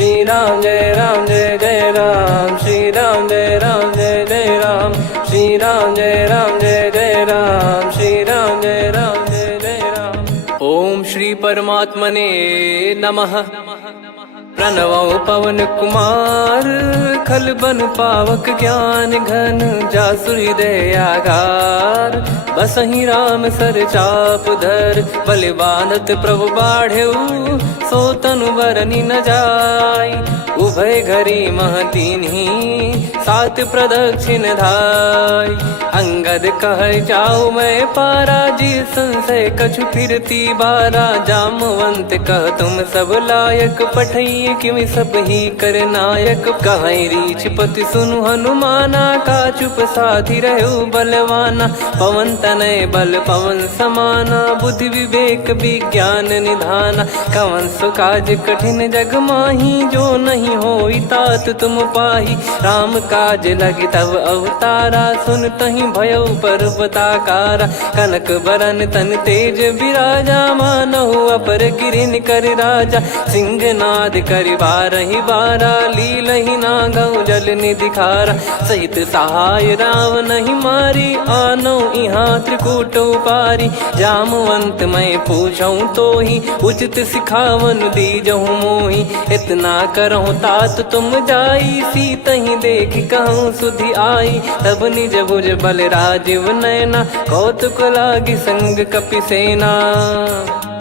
श्री राम जय जय राम, श्री राम जय जय राम, श्री राम जय जय राम, श्री राम जय जय राम। ओम श्री परमात्मने नमः। प्रणवो पवन कुमार, खल बन पावक ज्ञान घन, जासु हृदय आगार। बसहि राम सर चाप धर, बल बांधत प्रभु बाढ़ेऊ, सो तनु बरनि न जाय। उभय घरी मह दीन्ही, सात प्रदक्षिण धाय। अंगद कह जाऊ मैं पारा, जी संशय कछु फिरती बारा। जामवंत कह तुम सब लायक, पठई किमि सब ही कर नायक। कहीं रीछ पति सुनु हनुमाना, का चुप साधि रहु बलवाना। पवन तनय बल पवन समाना, बुद्धि विवेक विज्ञान निधाना। कवन सो काज कठिन जग माही, जो नहीं होई तात तुम पाही। राम काज लगी तब अवतारा, सुन तहि भयउ पर्वताकारा। कनक बरन तन तेज बिराजा, मानहु अपर गिरिन कर राजा। सिंहनाद करि बारहि बारा, लीलहि नागौ जल निधि खारा। सहित सहाय रावण ही मारी, आनो इहाँ त्रिकूट उपारी। जामवंत मैं पूछऊँ तो ही, उचित सिखावन दीजहु मोहि। इतना करहु तात तुम जाई, सीतहि देख कहूँ सुधि आई। तब निज भुज बल राजीव नैना, कौतुक लागी संग कपिसेना।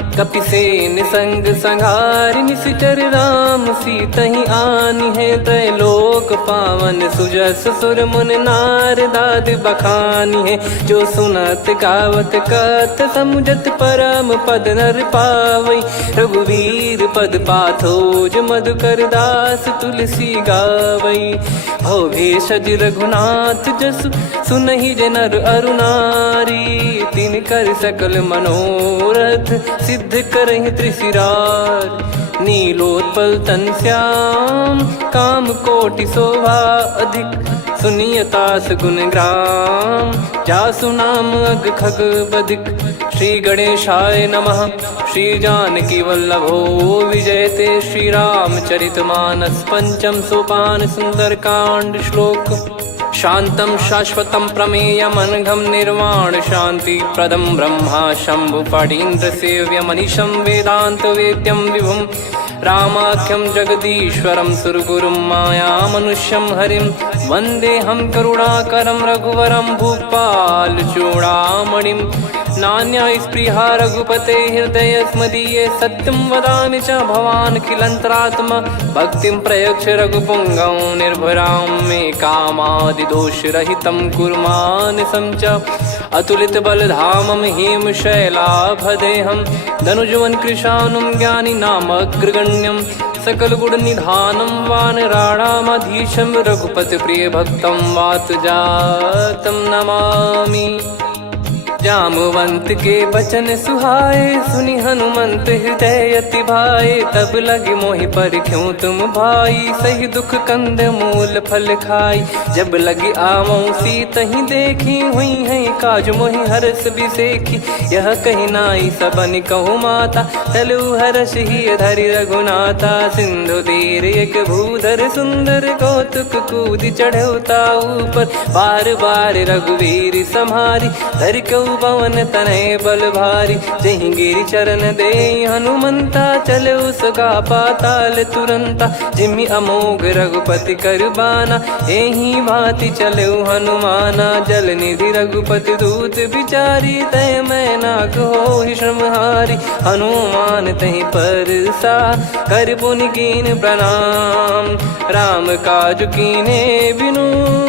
कपिसेन संग संहारि, निशिचर राम सीतहि आनि है। त्रैलोक पावन सुजस सुर मुन नार, दाद बखानी है। जो सुनत गावत कथ, समुझत परम पद नर पावई। रघुवीर पद पाथोज, मधुकर दास तुलसी गावई। भव भेषज रघुनाथ जसु, सुनहि जे नर अरु नारी। तिन कर सकल मनोरथ, सिद्ध करहि त्रिशिरार। नीलोत्पल तन श्याम, काम कोटि शोभा अधिक। सुनियतास गुण ग्राम, जासु नाम अग खग बदिक। श्री गणेशाय नमः। श्री जानकी वल्लभो विजयते, श्री रामचरित मानस। पंचम सोपान सुंदरकांड श्लोक। शांतं शाश्वतं प्रमेयमनघं, निर्वाण शांति प्रदं ब्रह्मा शंभु फणीन्द्र सेव्यमनिशं। वेदांत वेद्यं विभुं रामाख्यं जगदीश्वरं, सुरगुरुं माया मनुष्यं हरिं। वन्देऽहं करुणाकरं रघुवरं, भूपाल चूडामणिं। नान्या स्पृहा रघुपते हृदय स्मदीये, सत्यं वदामि च भवान् खिलन्तरात्मा। भक्तिं प्रयच्छ रघुपुङ्गं, निर्भरां मे कामादिदोषरहितं कुर्मानसं च। अतुलित बलधामं हेमशैलाभदेहं, धनुजवन कृशानुं ज्ञानी नामग्रगण्यं। सकल गुण निधानं वानराणामधीशं, रघुपति प्रिय भक्तं वात जातं नमामि। जामवंत के बचन सुहाए, सुनि हनुमंत हृदय अति भाए। तब लगे मोहि परख्यूं तुम भाई, सही दुख कंद मूल फल खाई। जब लगे आवऊं सीतहि देखी, हुई है काज मोहि हरस बिसेखी। यह कही नाई सबन कहु माता, चलु हरष ही धरि रघुनाथा। सिंधु तीर एक भूधर सुंदर, कौतुक कूदि चढ़ौता ऊपर। बार बार रघुवीर सम्हारी, धरि कऊ पवन तनय बल भारी। जहि गिरि चरण दे हनुमंता, चले उसका पाताल तुरंता। जिमि अमोघ रघुपति कर बाना, एहि भांति चले हनुमाना। जल निधि रघुपति दूत बिचारी, तय मैं नाक होहि श्रमहारी। हनुमान तहि परसा, कर पुनि कीन प्रणाम। राम काज कीने बिनु,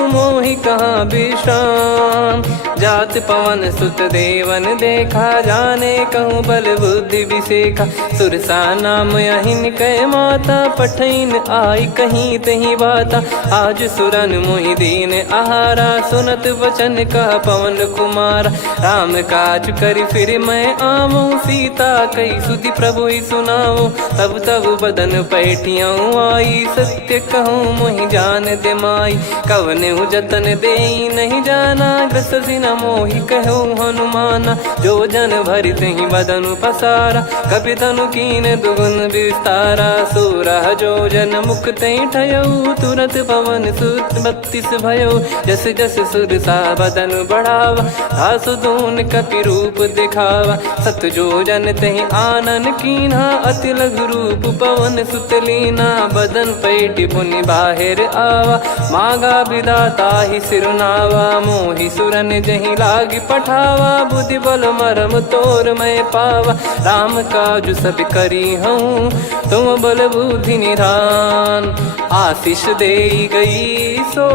मोहि कहाँ विश्राम। जात पवन सुत देवन देखा, जाने कहूँ बल बुद्धि विसेखा। सुरसा नाम अहिन कै माता, पठैन आई कहीं तहीं बाता। आज सुरन मोहि दीन आहारा, सुनत वचन कह पवन कुमारा। राम काज करि फिर मैं आवऊं, सीता कई सुधि प्रभु ही सुनाऊं। तब तब बदन पैठियाँ आई, सत्य कहूँ मोहि जान दे माई। कवने जतन दे नहीं जाना, ग्रसि न मोहि कहो हनुमाना। जो जन भरि तहि बदनु पसारा, कपि तनु कीन दुगुन विस्तारा। सोरह जो जन मुख तहि ठयऊ, तुरत पवन सुत 32 भयऊ। जस जस सुर सा बदन बढ़ावा, आसु दून कपि रूप दिखावा। सत जो जन तहि आनन कीन्हा, अति लघु रूप पवन सुत लीना। बदन पैटि पुनि बाहिर आवा, मागा विधाता ही सिरुनावा। मोहि सुरन जहि लागी पठावा, बुद्धि बल मरम तोर मैं पावा। राम काजु सब करी हूँ, तुम बल बुद्धि निधान। आशीष देई गई सो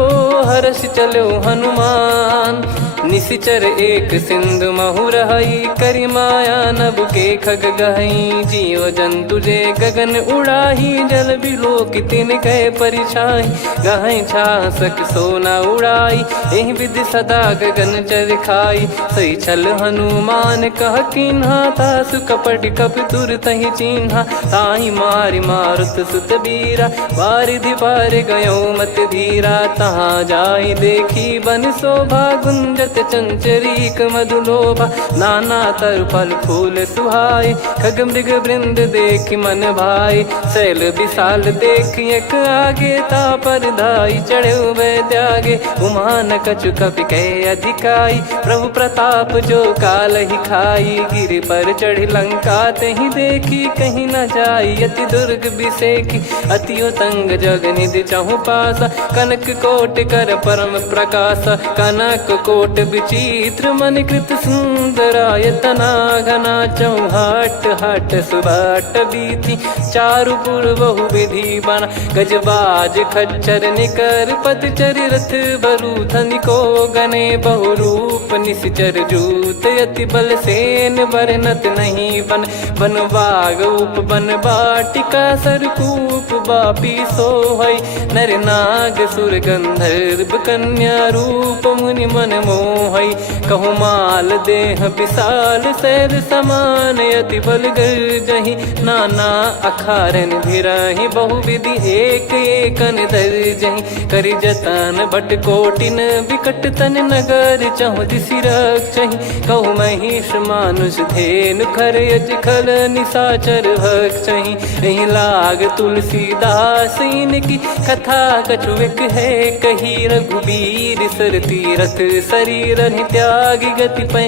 हर्ष चलो हनुमान। निशिचर एक सिंधु महु रहई, करि माया नभ के खग गहई। जीव जंतु जे गगन उड़ाही, जल बिलोक तिन कह परिछाई। गहई छासक सोना उड़ाई, एहि विधि सदा गगन चर खाई। सही छल हनुमान कह कीन्हा, तासु कपट कपि तुर तहि चिन्हा। ताहि मारि मारुत सुत बीरा, वारिधि पार गयो मत धीरा। तहाँ जाई देखी बन शोभा, गुंजत चंचरीक मधुलोभा। नाना तर फल फूल सुहाई, खग मृग वृंद देखि मन भाई। शैल विशाल देखि एक आगे, तापर धाई चढ़े वै त्यागे। उमा न कछु कपि कह अधिकाई, प्रभु प्रताप जो काल ही खाई। गिरि पर चढ़ी लंका तहि देखी, कहीं न जाई अति दुर्ग बिसेकी। अति उतंग जग निधि चहु पासा, कनक कोट कर परम प्रकाशा। कनक कोट विचित्र मन कृत सुंदरायतना। घना चौहाट हाट सुबाट बीती, चारुपुर बहु विधि बना। गजबाज खच्चर निकर पतचर, रथ बरु धनिको गने। बहु रूप निशिचर जूत, अति बल सेन बरनत नहीं बन। बन बाग उप बन बाटिका, सरकूप बापी सोहई। नर नाग सुर गंधर्व कन्या, रूप मुनि मन मोहई। कहु माल देह विशाल, शैल समान अति बल गर्जहि। नाना अखारन भिरहि, बहु विधि एक एकन दर्जहि। करि जतन बट कोटिन, विकट तन नगर चहु दिसि रक्षहि। कहु महिष मानुष धेनु, खर यज खल निशाचर भक्षहि। एहि लाग तुलसीदास इनकी, कथा कछु एक है कही। रघुबीर सर तीरथ शरीर, त्यागी गति पै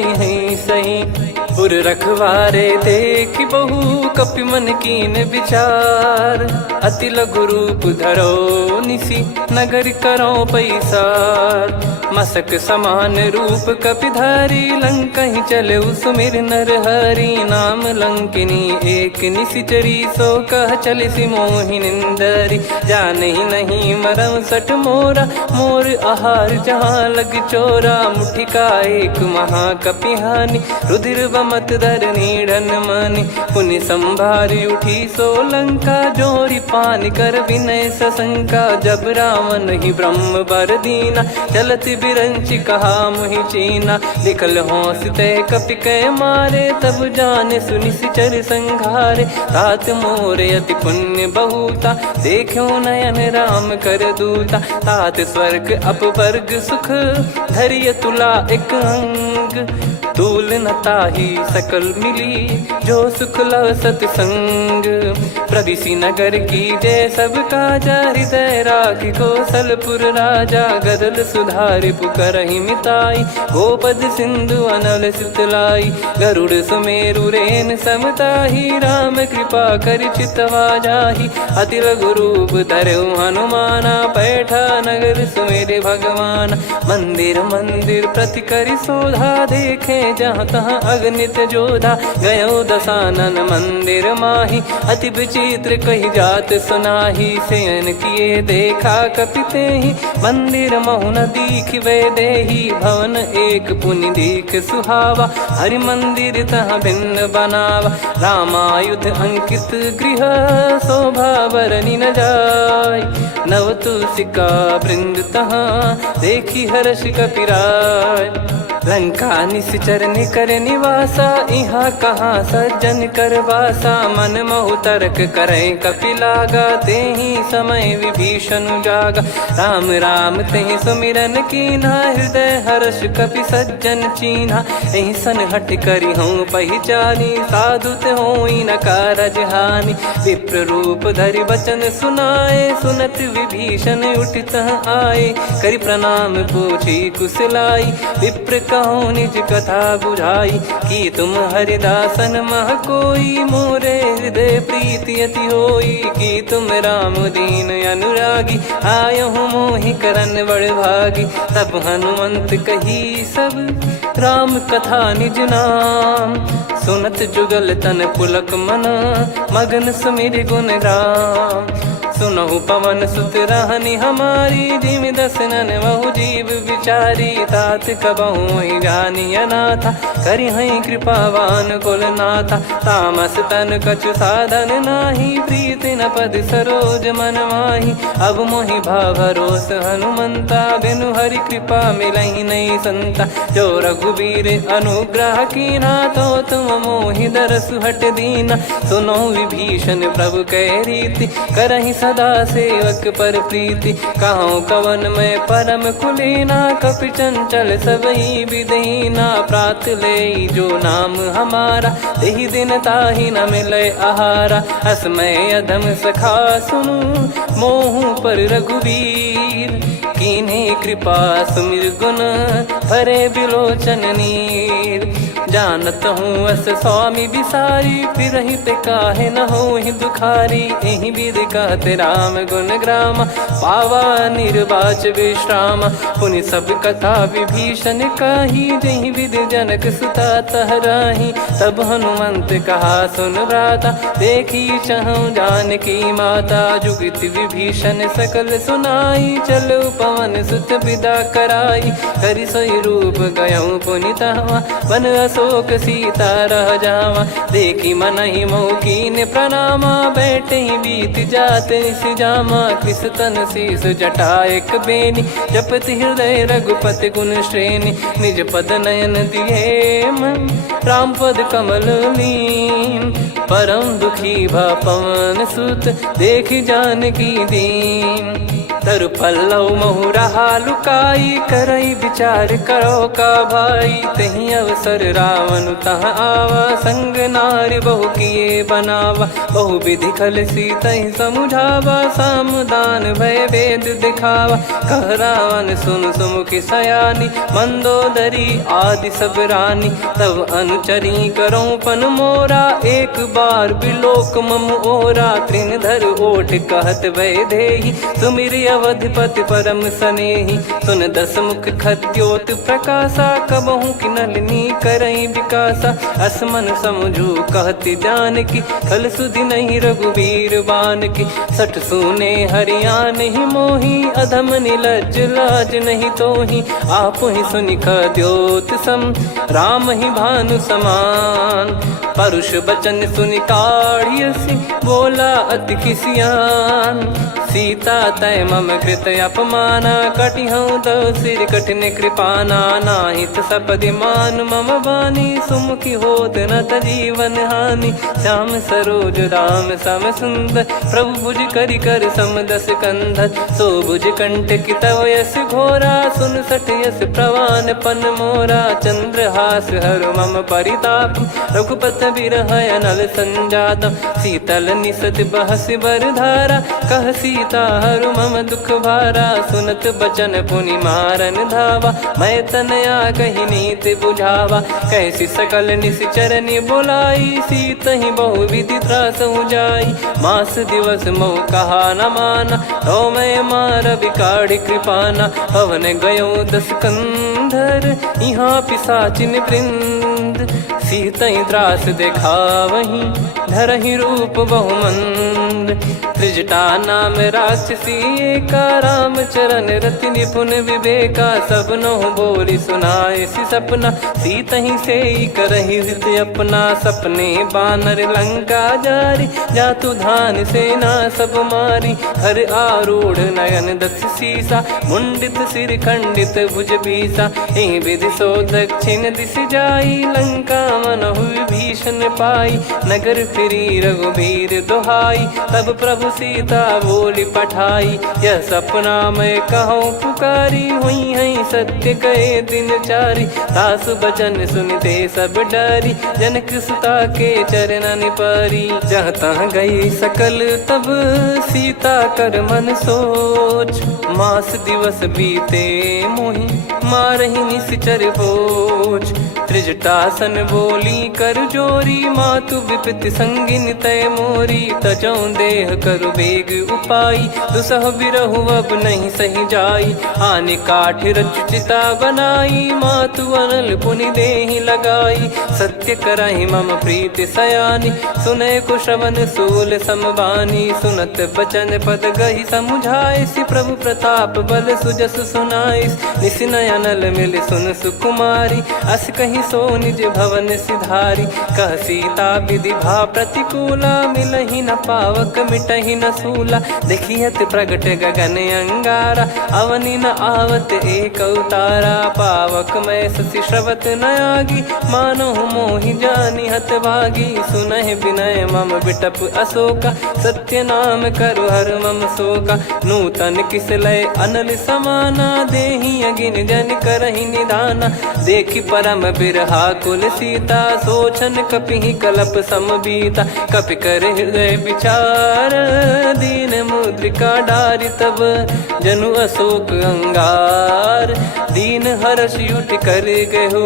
सही। उर रखवारे देखि बहु, कपि मन कीन विचार। अति लघु रूप धरो निसी, नगर करो पैसार। मसक समान रूप कपि धारी, लंकहि चले सुमिर नर हरि। नाम लंकिनी एक निशिचरी, सो कह चलिसि मोहि निंदरी। जानहि नहीं मरम सठ मोरा, मोर आहार जहाँ लग चोरा। मुठिका एक महाकपि हानि, रुधिर बमत धरनी ढन मानि। पुनि संभारी उठी सो लंका, जोरी पान कर विनय सशंका। जब रावण ही ब्रह्म बर दीना, चलति बिरंचि कहा मुहि चीना। लिखल होंस ते कपि कै मारे, तब जाने सुनि सिचर संघारे। तात मोर अति पुण्य बहुता, देखो नयन राम कर दूता। तात स्वर्ग अपवर्ग सुख, धरिय तुला एक अंग। तूल न ताहि सकल मिली, जो सुख लव सतसंग। प्रदिशि नगर की जय सब काजा, हृदय राखि कौशलपुर राजा। गदल सुधारि पुकारहि मिताई, गोपद सिंधु अनल सितलाई। गरुड़ सुमेरु रेन समताहि, राम कृपा करि चितवा जाहि। अति लघु रूप धरऊ हनुमाना, पैठा नगर सुमेरे भगवान। मंदिर मंदिर प्रति करि शोधा, देखे जहाँ तहाँ अगणित जोधा। गयो दशानन मंदिर माही, अति विचित्र कही जात सुनाही। शयन किए देखा कपि तेहि, मंदिर महु न दीख वे देही। भवन एक पुनि दीख सुहावा, हरि मंदिर तहाँ भिन्न बनावा। रामायुध अंकित गृह, शोभा बरनि न जाय। नव तुलसी का वृंद तहाँ, देखी हर्ष कपिराय। लंका निश्चर निकर निवासा, इहाँ कहाँ सज्जन कर वासा। मन महु तर्क करें कपिलागा, तेहि समय विभीषण जागा। राम राम तेहि सुमिरन कीन्हा, हृदय हर्ष कपि सज्जन चीन्हा। एहि सन हट करी हूँ पहिचानी, साधु ते होई न कारज हानि। विप्र रूप धरि बचन सुनाए, सुनत विभीषण उठित आए। करि प्रणाम पूछी कुशलाई, विप्र कहो निज कथा बुझाई। कि तुम हरिदासन मह कोई, मोरे हृदय प्रीति अति होई। कि तुम राम दीन अनुरागी, आयहु मोहि करन बड़ भागी। तब हनुमंत कही सब राम कथा निज नाम, सुनत जुगल तन पुलक मना, मगन सुमिर गुण राम। सुनहु पवन सुत रहनी हमारी, जिमि दसनन महु जीव विचारी। तात कबहु ही जानी अनाथा, करि हई कृपावान कुल नाथा। तामस तन कछु साधन नाही, प्रीति न पद सरोज मन माही। अब मोहि भाव भरोस हनुमंता, बिनु हरि कृपा मिलहि नहीं संता। जो रघुबीर अनुग्रह कीना, तो तुम मोहि दरसु हट दीना। सुनो विभीषण प्रभु कह रीति, करहि सदा सेवक पर प्रीति। कहूँ कवन में परम कुलीना, कपि चंचल सबई विदहीना। प्रात ले जो नाम हमारा, तेहि दिन ताहि न मिले आहारा। असमय अधम सखा सुनु, मोहु पर रघुवीर। कीन्हे कृपा सुमिर गुण, भरे बिलोचन नीर। जानत हूँ अस स्वामी बिसारी, फिरहित काहे न होहि दुखारी। एहि विधि कहते राम गुण ग्राम, पावा निर्वाच विश्राम। पुनि सब कथा विभीषण काही, जहि विधि जनक सुता तहराही। तब हनुमंत कहा सुन भ्राता, देखी चहु जानकी माता। जुगित विभीषण सकल सुनाई, चलो पवन सुत विदा कराई। करि सोई रूप गयऊँ पुनितवा, बन अशोक सीता रह जावा। देखी मनहि मोह कीन्ह प्रणामा, बैठे ही बीत जात निस जामा। कृस तन शीस जटा एक बेनी, जपति हृदय रघुपति गुण श्रेणी। निज पद नयन दिए मन, राम पद कमल लीन। परम दुखी भा पवन सुत, देखि जानकी दीन। तरु पल्लव महु रहा लुकाई, करई विचार करो का भाई। तही अवसर रावण तहाँ आवा, संग नारी बहु किए बनावा। बहु विधि खल सीतहि समुझावा, सामदान भय वेद दिखावा। कह रावण सुन सुमुखी सयानी, मंदोदरी आदि सब रानी। तब अनुचरी करो पन मोरा, एक बार बिलोक मम ओरा। तृण धर ओठ कहत भय देहि, सुमिरि अवधिपति परम सनेहि। सुन दस मुख खद्योत प्रकाशा, कबहु कि नलिनी करई विकासा। असमन समझू कहति जानकी, खल सुधि नहीं रघुबीर बानकी। सठ सूने हरियाण ही मोही, अधम निलज्ज लाज नहीं तोही। आप ही सुनि खद्योत सम, राम ही भानु समान। परुष बचन सुनि काढ़ियसि, बोला अति किसियान। सीता तय मम कृत अपमाना, कटिहऊँ तो सिर कठिन कृपाना। नाहित सपदि मान मम बानी, सुमुखी होत न जीवन हानि। श्याम सरोज राम सम सुंदर, प्रभु भुज करि कर सम दस कंधर। सो भुज कंठ की तव यस घोरा, सुन सठ यस प्रवान पन मोरा। चंद्रहास हर मम परिताप, रघुपत बिरह अनल संजात। शीतल निसत बहस बर धारा, कह सीता हरु मम दुख भारा। सुनत बचन पुनि मारन धावा, मैं तनया कही नीति बुझावा। कैसी सकल निश्चरनि बुलाई, सीतहि बहु विधि त्रासहु जाई। मास दिवस मोह कहा न माना, तो मैं मार बिकाढ़ कृपाना। हवन गयो दस कंधर, यहाँ पिशाचिन वृंद। सीतहि त्रास देखावहीं, धरहि रूप बहुमंद। त्रिजटा नाम राक्षसी एका, राम चरण रति निपुण विवेका। सब नोह बोली सुनाए सी सपना, सीत ही से करही हित अपना। सपने बानर लंका जारी, जातु धान सेना सब मारी। हर आरूढ़ नयन दक्ष सीसा, मुंडित सिर खंडित भुज बीसा। एहि विधि सो दक्षिण दिश जाई, लंका मनहु विभीषण पाई। नगर फिरी रघुबीर दुहाई, तब प्रभु सीता बोली पठाई। यह सपना मैं कहूँ पुकारी, हुई है सत्य कहे दिन चारी। सासु बचन सुनते सब डरी, जनक सुता के चरण परी। जहाँ तहाँ गई सकल तब सीता कर मन सोच। मास दिवस बीते मोहि मारहि निश्चर भोज। त्रिजटासन बोली कर जोरी, मातु विपति संगिन तय मोरी। तजौ देह करु बेग उपाई, दुसह बिरहु अब नहीं सही जाई। आने काठ रचिता बनाई, मातु अनल पुनि देहि लगाई। सत्य कराहि मम प्रीति सयानी, सुनै को श्रवण सूल समबानी। सुनत बचन पद गहि समुझाए, सि प्रभु प्रताप बल सुजस सुनाइस। निस नयनल मिल सुन सुकुमारी, अस कहि सो निज भवन सिधारी। कह सीता विधि भा प्रतिकूला, मिलहि न पावक मिटहि न सूला। देखियत प्रगट गगन अंगारा, अवनि न आवत एक अवतारा। पावक मैं ससि श्रवत न आगी, मानो मोहि जानि हत भागी। सुनहि विनय मम बिटप अशोका, सत्य नाम करु हर मम शोका। नूतन किस लय अनल समाना, देहि अगिन जन करहि निधाना। देखि परम बिरहा कुल सीता, सोचन कपिहि कलप समबीता। कपि कर हृदय विचार, दीन मुद्रिका डारि तब। जनु अशोक अंगार, दीन हर्ष युट कर गहु।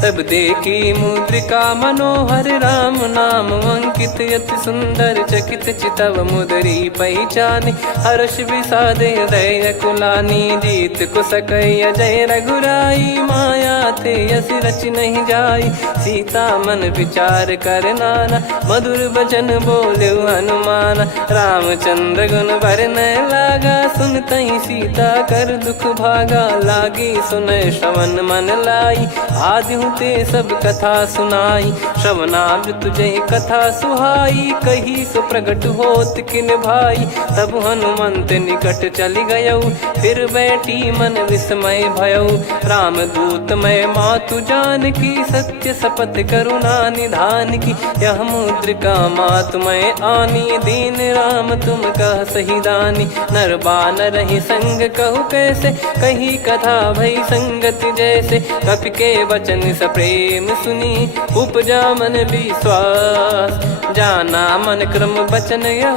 तब देखी मुद्रिका मनोहर, राम नाम अंकित अति सुंदर। चकित चितव मुदरी पहचानी, हर्ष विषाद हृदय कुलानी। जीत को सकय अजय रघुराई, माया ते यस रच नहीं जाई। सीता मन विचार कर नाना, मधुर वचन बोले हनुमान। रामचंद्र गुण बरनय लागा, सुनतहि सीता कर दुख भागा। लागी सुनय श्रवण मन लाई, आदिहु ते सब कथा सुनाई। श्रवणाब तुझे कथा सुहाई, कही सो प्रगट होत किन भाई। तब हनुमंत निकट चली गयौ, फिर बैठी मन विस्मय भयौ। राम दूत मैं मातु जान की, सत्य शपथ करुणा निधान की। यह मुद्रिका मातु मैं आनी, दीन राम तुम कह सही दानी। नर बानर ही संग कहु कैसे, कही कथा भई संगति जैसे। कपि के वचन सप्रेम सुनी, उपजा मन विश्वास। जाना मन क्रम बचन यह,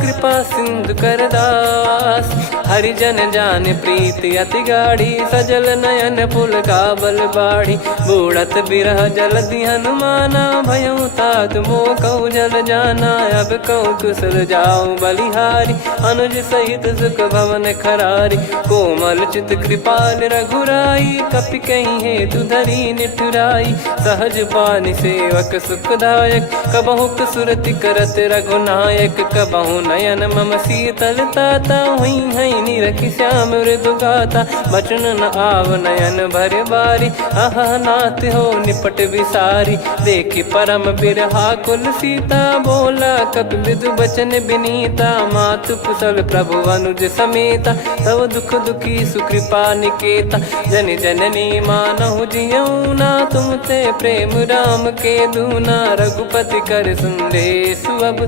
कृपा सिंधु कर दास। हरिजन जान प्रीति अति गाढ़ी, सजल नयन पुल काबल बाढ़ी। बूढ़त बिरह जलधि हनुमाना, भयउ तात मोह कहु जल जाना। अब कहु कुशल जाऊ बलिहारी, अनुज सहित सुख भवन खरारी। कोमल चित कृपाल रघुराई, कपि कहीं हेतु धरी निठुराई। सहज पानि सेवक सुखदायक, कबहु सुरति करत रघुनायक। कबहु नयन मम शीतल ताता, हुई है निरखि श्याम मृदु गाता। बचन न आव नयन भर बारी, अह नाथ हो निपट विसारी। देखि परम बिरहा कुल सीता, बोला कपि मृदु बचन बिनीता। मातु कुशल प्रभु अनुज समेता, तव दुख दुखी सुकृपा निकेता। जन जननी मानहु जियऊ ना, तुम ते प्रेम राम के दूना। रघुपति कर सुंदेशु अब,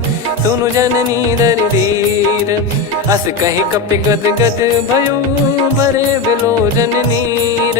सुनु जननी दर धीर। अस कहि कपि गद गद भयो, भरे बिलोचन नीर।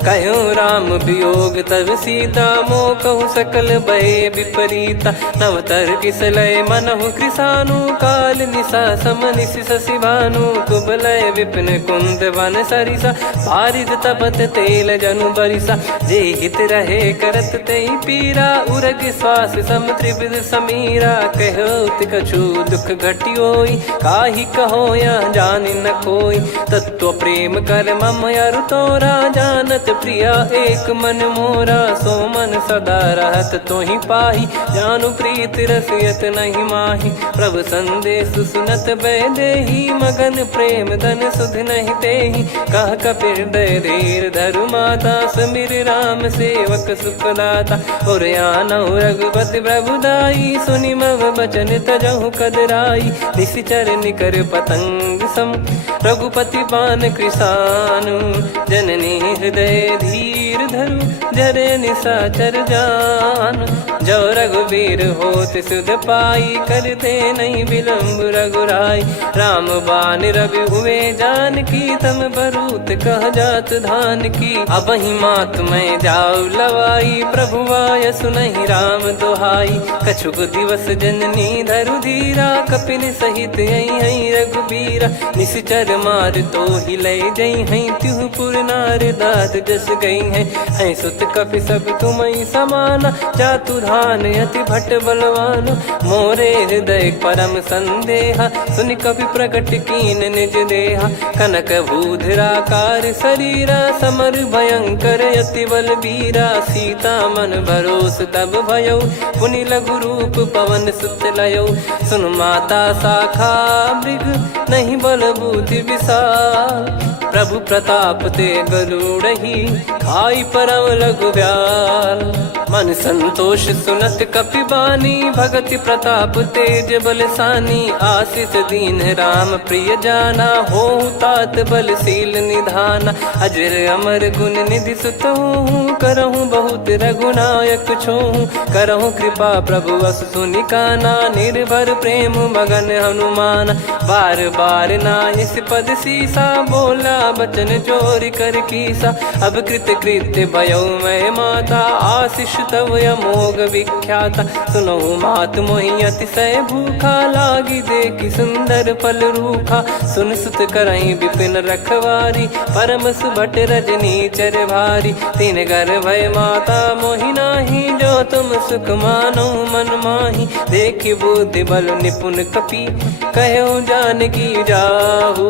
कहूँ राम वियोग तब सीता, मोह कहूँ सकल भय विपरीता। नवतर किसलय मनहु कृसानु, काल निशा समनिश शशि भानु। कुबलय विपिन कुंद वन सरिसा, पारिद तपत तेल जनु बरिसा। जे हित रहे करत ते पीरा, उरग श्वास सम त्रिविध समीरा। कहत कछु दुख घटियोई, काहि कहो या जानि न कोई। तत्व प्रेम कर मम अरु तोरा, जानत प्रिया एक मन मोरा, सो मन सदा रहत तो ही पाही। जानु प्रीत रसियत नहीं माही, प्रभु संदेश सुनत बैदेही। मगन प्रेम धन सुध नहीं तेही, कह कपिर दय धीर धरु माता। समीर राम सेवक सुखदाता, और आनौ रघुपति प्रभुदाई। सुनि मम बचन तजहु कदराई, निशिचर निकर पतंग सम। रघुपति पान कृसानु, जननी हृदय धीर धरु। जरे निशाचर जान, जो रघुवीर होत सुध पाई। करते नहीं विलम्ब रघुराई, राम बान रवि हुए जानकी। तम बरूत कह जात धान की, अब ही मात मैं जाऊ लवाई। प्रभु आय सुनहि राम दुहाई, कछुक दिवस जननी धरु धीरा। कपिन सहित यही रघुबीरा, निश्चर मार तो ही लय जई हैं। त्युह पुर नार दात जस गई हैं, सुत कपि सब तुमई समाना। जातु धान अति भट बलवान, मोरे हृदय परम संदेहा। सुनि कपि प्रकट कीन निज देहा, कनक भूधराकार शरीरा। समर भयंकर अति बल बीरा, सीता मन भरोस तब भयो। पुनि लघु रूप पवन सुत लयो, सुन माता शाखा मृग नहीं बल बुद्धि विशाल। प्रभु प्रताप ते गरुड़ही, खाई परम लघु ब्याल। मन संतोष सुनत कपि बानी, भगति प्रताप तेज बलसानी। आशीष दीन राम प्रिय जाना, होहु तात बलशील निधाना। अजर अमर गुण निधि सुतहु, करहु बहुत रघुनायक छोहु। करहु कृपा प्रभु अस सुनि काना, निर्भर प्रेम मगन हनुमान। बार बार नायस पद सीसा, बोला बचन चोरी कर कीसा। अब कृत कृत्य भयो मैं माता, आशीष तव अमोघ विख्याता। सुनहु मात मोहि अतिशय भूखा, लागी देखी सुंदर फल रूखा। सुन सुत करहीं विपिन रखवारी, परम सुभट रजनी चर भारी। तीन घर भय माता मोहि नाही, जो तुम सुख मानो मन माही। देखि बुद्धि बल निपुण कपि, कहो जानकी जाहू।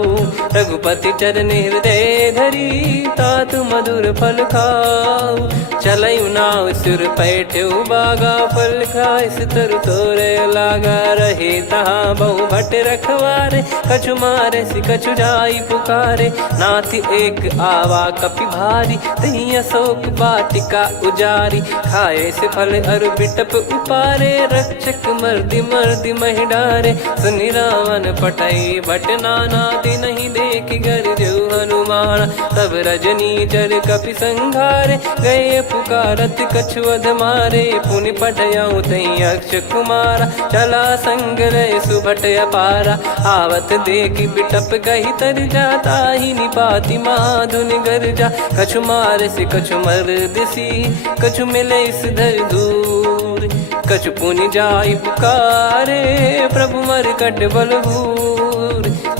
रघुपति चरण हृदय धरी, तात मधुर फल खाऊ। चलऊ नाव सुर पैठ्यु बागा, फल खाइस तरु तोरे लागा। रहे तहाँ बहु भट रखवारे, कछु मारे सि कछु जाई पुकारे। नाथ एक आवा कपि भारी, तही अशोक वाटिका उजारी। खाए से फल अर बिटप उपारे, रक्षक मर्दि मर्दि महि डारे। सुनि रावण पटई भट नाना, तिनहि देख गर जो हनुमान। तब रजनी चर कपि संघारे, गए पुकारत कछु अध मारे। पुनि पटयऊ तई अक्ष कुमारा, चला संग रय सुभट अपारा। आवत देखि बिटप कही तर जाता, ही निपाति माधुनि गर्जा। कछु मार से कछु मर दिसी, कछु मिले इस धर दूर। कछु पुनि जाई पुकारे, प्रभु मर कट बलभूर।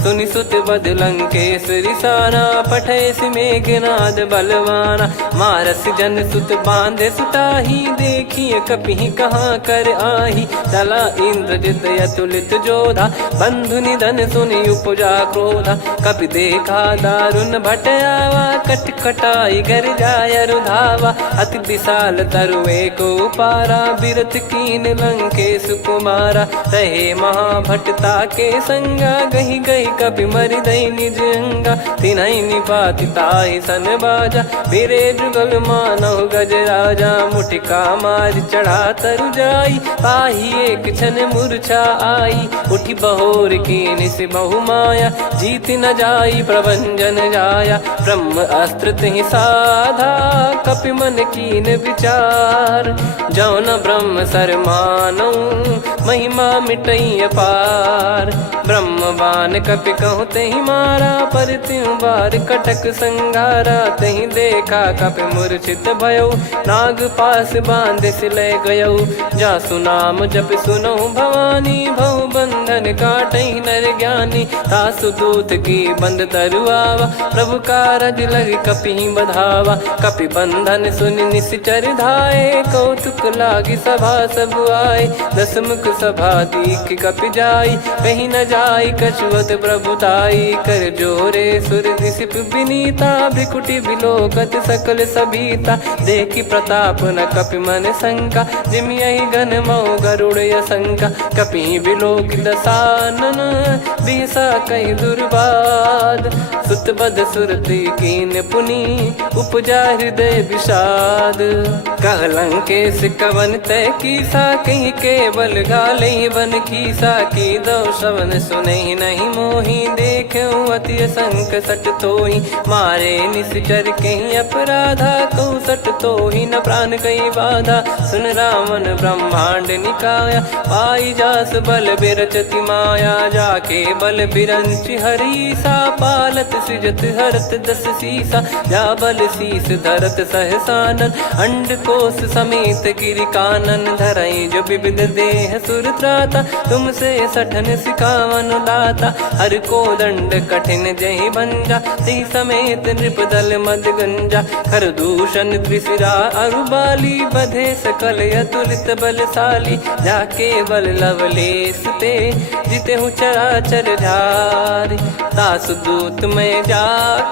सुनि सुत बद लंकेश्वरी साना, पठय सि मेघनाद बलवाना। मारस जन सुत बांधे सुताही, देखिए कपि कहाँ कर आही। चला इंद्रजित अतुलित जोधा, बंधु निधन सुनि उपजा क्रोधा। कपि देखा दारुण भट आवा, कट कटाई घर जाय रुधावा। अति विशाल तरुए को पारा, बिरथ कीन लंकेश कुमारा। रहे महाभटता के संगा, गही गही कपि मरि दई निज अंगा। तिन्हि निपाति ताहि सन बाजा, बिरे जुगल मानव गज राजा। मुटिका मार चढ़ा तरु जाई, पाही एक क्षण मूर्छा आई। उठी बहोर कीन से बहु माया, जीत न जाई प्रभंजन जाया। ब्रह्म अस्त्र तिहि साधा, कपि मन कीन विचार। जौ न ब्रह्म सर मानौ, महिमा मिटई अपार। ब्रह्म बान कपि कहु तहि मारा, पर त्यों बार कटक संगारा। तहि देखा कपि मूर्छित भयो, नाग पास बांध सिलय गयो। जासु नाम जप सुनहु भवानी, भव बंधन काटहि नर ज्ञानी। तासु दूत की बंद तरुआवा, प्रभु कारज लग कपि बधावा। कपि बंधन सुनि निश्चर धाये, कौतुक लागी सभा सब आए। दस मुख सभा दीख कपि जाई, कहीं न जाई कछुअत प्रभुताई कर जोरे सुर दिसिप विनीता भ्रिकुटी बिलोकत सकल सबीता देखी प्रताप न कपि मन शंका जिमि यही गण मऊ गरुड़ असंका कपि बिलोक दसानन बिहसा कहीं दुर्बाद सुत बद सुरति कीन पुनी उपजा हृदय विषाद कहलंकेश कवन तय कीसा कहीं केवल गाले बन कीसा की दो श्रवण सुने नहीं मोही देखे अति संक सट तोही मारे निश्चर कहीं अपराधा कहूँ सट तोही न प्राण कहीं बाधा सुन रावण ब्रह्मांड निकाया पाई जास बल बिरचति माया जाके बल बिरंच हरीसा पालत सृजत हरत दस सीसा जा बल शीस धरत सहसानन अंड कोश समेत गिरि कानन धरई जो विविध देह सुर त्राता तुमसे सठन सिखावन दाता हर को दंड कठिन जहि बंजा ती समेत नृपदल मद गंजा खर दूषण त्रिशिरा अरुबाली बधे सकल अतुलित बलशाली जाके बल लवलेस ते जिते हूँ चराचर झारी दास दूत में जा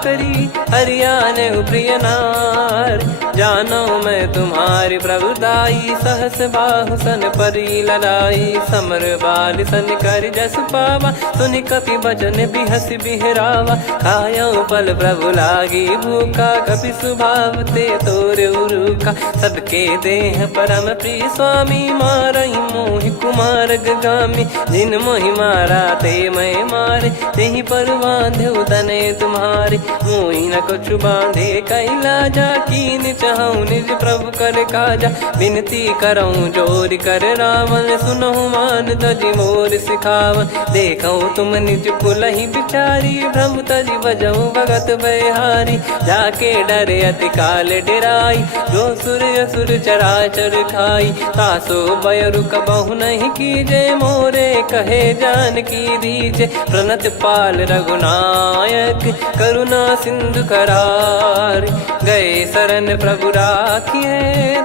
करी हरियाने प्रिय नार जानो मैं तुम्हारी प्रभुदाई सहस बाहु सन परी लड़ाई समर बाल सन कर जस पावा सुनि कपि भजन बिहस बिहरावा खायो पल प्रभु लागी भूखा कपि स्वभाव ते तोर उरुका सबके देह परम प्रिय स्वामी मारई मोहि कुमार गामी जिन मोहि मारा ते मैं मारे तेहि पर बांधे उदने तुम्हारे मोहि न कुछ बांधे कैला जा कीन चाहूं निज प्रभु कर काजा विनती करऊं जोर कर रावण सुनहु मान तजि मोर सिखावन देखऊं तुम निज कुलहि बिचारी भ्रम तजि बजऊं भगत बहारी जाके डरे अति काल डेराई जो सुर असुर चराचर खाई तासो बयरु कबहु नहीं कीजे मोरे कहे जान की दीजे प्रणत पाल रघुनायक करुणा सिंधु करार गए शरण प्रभु राखिए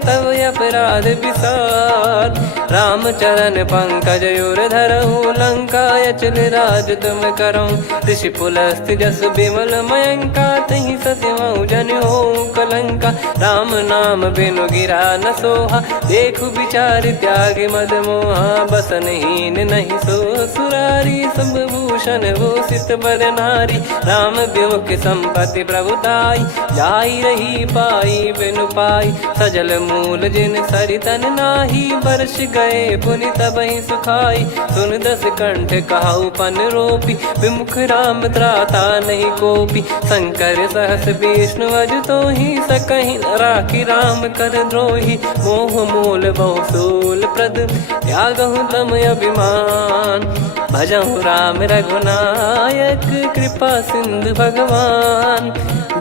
तब अपराध विसार राम चरण पंकज उर धरहु लंका अचल राज तुम करऊं ऋषि पुलस्त जस विमल मयंका तहि ससिमऊ जन हो कलंका राम नाम बिनु गिरा न सोहा देखु विचार त्याग मद मोहा बसनहीन नहीं सो सुरारी सब भूषण भूषित बर नारी राम विमुख संपत्ति प्रभुताई जाई रही पाई बिनु पाई सजल मूल जिन सरितन नाही वर्ष गए पुनि तबहि सुखाई सुन दस कंठ कहाऊ पन रोपी विमुख राम त्राता नहीं कोपी शंकर सहस विष्णु अज तो ही सकहि राखी राम कर द्रोही मोह मूल बहुसूल प्रद त्यागहु तम अभिमान भजहु राम रघुनायक कृपा सिंधु भगवान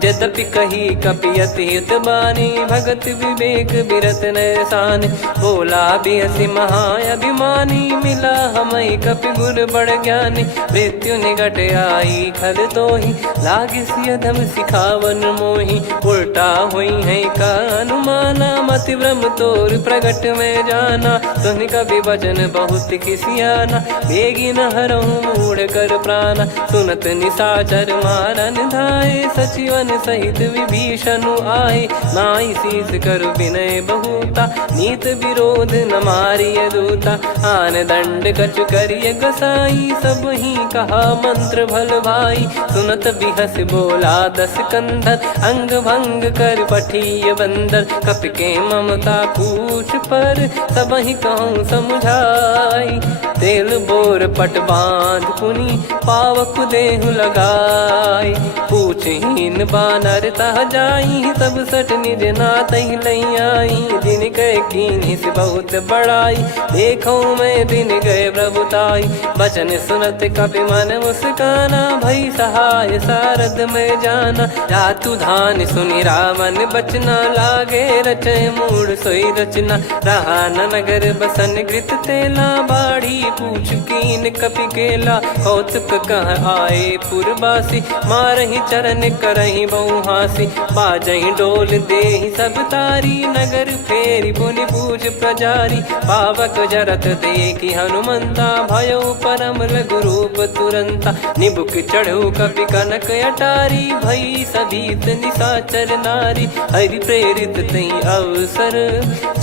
यद्यपि कही कपियति हित बानी भगत विवेक बिरत नैसान बोला बिहसी महाअभिमानी मिला हमई कपि गुर बड़ ज्ञानी मृत्यु निकट आई खल तो ही लागिस यधम सिखावन मोही उल्टा हुई है का अनुमाना मति ब्रह्म तोर प्रगट में जाना सुन कभी वचन बहुत किसियाना बेगी न हरहु मूढ़ कर प्राणा सुनत निशाचर मारन धाये सचिवन सहित विभीषणु आए नाई शीस कर विनय बहुता नीत विरोध न मारिय दूता आन दंड कछु करिय गसाई सब ही कहा मंत्र भल भाई सुनत बिहस बोला दस कंधर अंग भंग कर पठिय बंदर कपि के ममता पूछ पर सब ही कहूँ समझाई तेल बोर पट बांध पुनि पावक देहु लगाई पूछहीन बानर तह जाई तब सट निज नाथ लई आई दिन गए कीन्ही से बहुत बड़ाई देखो मैं दिन गए प्रभुताई बचन सुनत कपि मन मुस्काना भई सहाय सारद में जाना जातु धान सुनि रावण बचना लागे रचय मूड सोई रचना रहा न नगर बसन कृत तेला बाड़ी पूछ कीन कपि केला, कौतुक कह आए पुरबासी, मारहि चरण करहि बहु हासी, बाजहि डोल देहि सब तारी, नगर फेरी पुनि पूज प्रजारी, पावक जरत देखि हनुमंता, भयो परम लघु रूप तुरंता, निबुक चढ़ऊ कपि कनक अटारी, भई सभीत निशाचर नारी, हरि प्रेरित तई अवसर,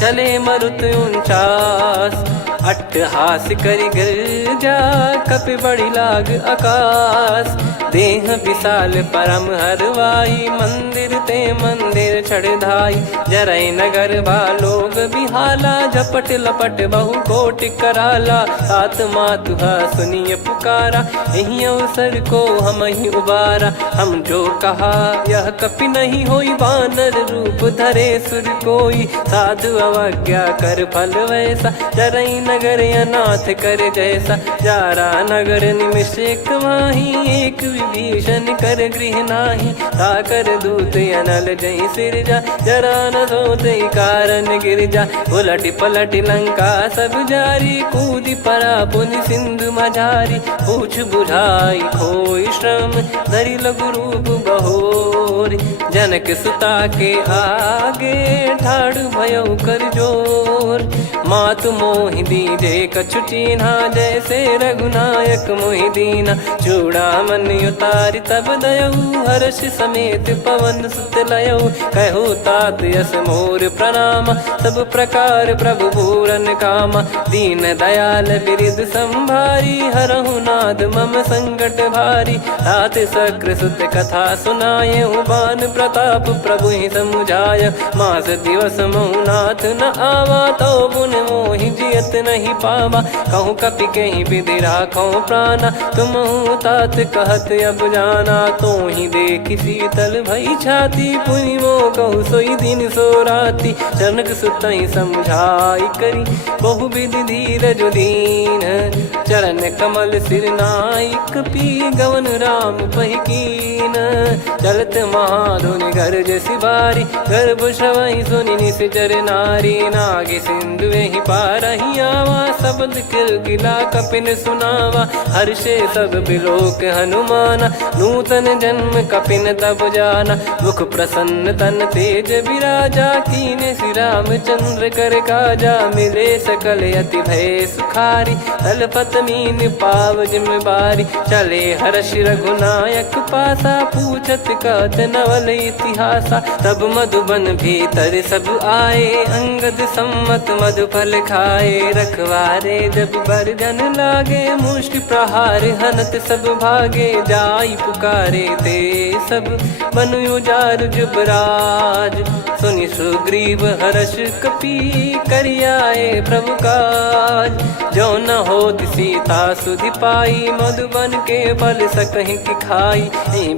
चले मरुत 49, अट्टहास करि गर्जा, कपि बड़ी लाग आकाश, देह विशाल परम हरवाई, मंदिर ते मंदिर चढ़धाई, जरई नगर बालोग बिहाला, झपट लपट बहु कोटि कराला, सात मातुहा सुनिय पुकारा, यही अवसर को हम ही उबारा, हम जो कहा यह कपि नहीं होई, वानर रूप धरे सुर कोई, साधु अवज्ञा कर फल वैसा, जरई नगर अनाथ कर जैसा, जारा नगर निमिष एक माही, एक विभीषण कर गृह नाही, ताकर दूत अनल जय सिरजा, जरा न सोते कारण गिरजा, उलट पलट लंका सब जारी, कूदी परा पुनि सिंधु मझारी, पूछ बुझाई खोई श्रम, धरि लघु रूप बहोरी, जनक सुता के आगे, ठाड़ भयो कर जोर, मातु मोहि दीजे कछु चीन्हा, जैसे रघुनायक मोहि दीना, चूड़ामन उतारि तब दयऊ, हर्ष समेत पवन सुत लयऊ, कहो तात यस मोर प्रणाम, सब प्रकार प्रभु पूरन कामा, दीन दयाल बिरिद संभारी, हरहु नाद मम संकट भारी, तात सक्र सुत कथा सुनाये, बान प्रताप प्रभु ही समुझाय, मास दिवस महु नाथ न आवा, तो पुन मोहि जियत नहीं पावा, कहूँ कपि कहीं विधि राखो प्राणा, तुम तात कहत अब जाना, तो ही देखी शीतल भई छाती, पुनि मो कहु सोई दिन सो राती, जनक सुतहि समझाई करी, बहु विधि धीरज दीन, चरण कमल सिर नाई, कपि गवन राम पहि कीन, चलत महाधुनि गर्ज सिबारी, गर्भ श्रवहि सुनि निश्चर नारी, नागे सिंधु ही पारहि आवा, शब्द किलकिला कपिन सुनावा, हर्षे सब बिलोक हनुमाना, नूतन जन्म कपिन तब जाना, मुख प्रसन्न तन तेज विराजा, कीने श्री रामचंद्र कर काजा, मिले सकल अति भय सुखारी, तलपत मीन पाव जिम बारी, चले हर्ष रघुनायक पासा, पूछत कहत नवल इतिहासा, तब मधुबन भीतर सब आए, अंगद सम्मत मधुफल खाए, रखवारे जब बरजन लागे, मुष्टि प्रहार हनत सब भागे, जाई पुकारे ते सब बन उजार जुबराज, सुनि सुग्रीव हर्ष कपि करियाए प्रभु काज, जो न होत सीता सुधि पाई, मधुबन के फल सकहि कि खाई,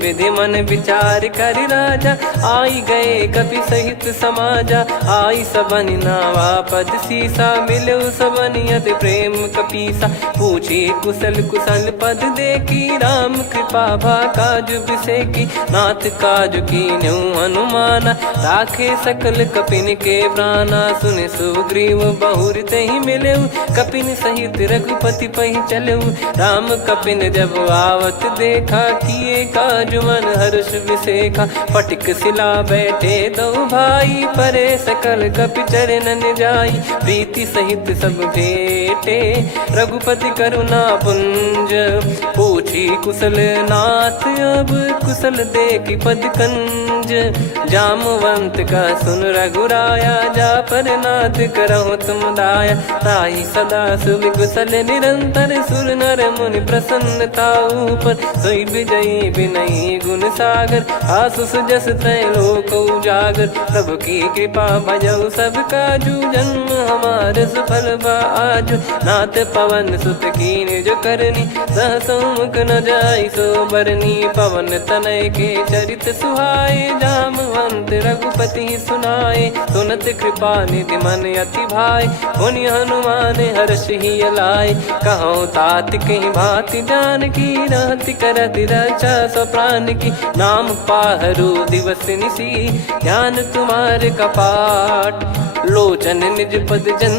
विधि मन विचार कर राजा, आई गए कपि सहित समाजा, आई सबन नावा पद सीसा, मिलो सबनियत प्रेम कपीसा, पूछी कुशल कुशल पद देखी, राम कृपा भा काज बिसेकी, नाथ काज कीन्हु हनुमाना, राखे सकल कपिन के प्राणा, सुन सुग्रीव बहुर तहि मिलेऊ, कपिन सहित रघुपति पहि चलेऊ, राम कपिन जब आवत देखा, किए काज मन हर्ष विसेखा, फटिक सिला बैठे दो भाई, परे सकल कपि चरणन जाई, प्रीति सहित सब भेटे, रघुपति करुणा पुंज, पूछी कुशल नाथ अब कुशल देखि पद कंज, जामवंत का सुन रघुराया, जा पर नाथ करहु तुम दाया, ताहि सदा सुभि कुशल निरंतर, सुर नर मुनि प्रसन्नता ऊपर, सोई विजयी विनयी गुण सागर, आसु सुजस त्रैलोक उजागर, प्रभु की कृपा भजऊ सब काजू, जन्म हमार सफल बा आजु, नाथ पवन सुत कीन जो करनी, सहसो मुख न जाई सो बरनी, पवन तनय के चरित सुहाए, जामवंत रघुपति सुनाए, सुनत कृपा निधि मन अति भाई, पुनि हनुमान हर्ष ही लाए, कहो तात कहीं भांति जान की, रहति करति रक्षा सो प्राण की, नाम पाहरू दिवस निसी, ज्ञान तुम्हारे कपाट, लोचन निज पद जन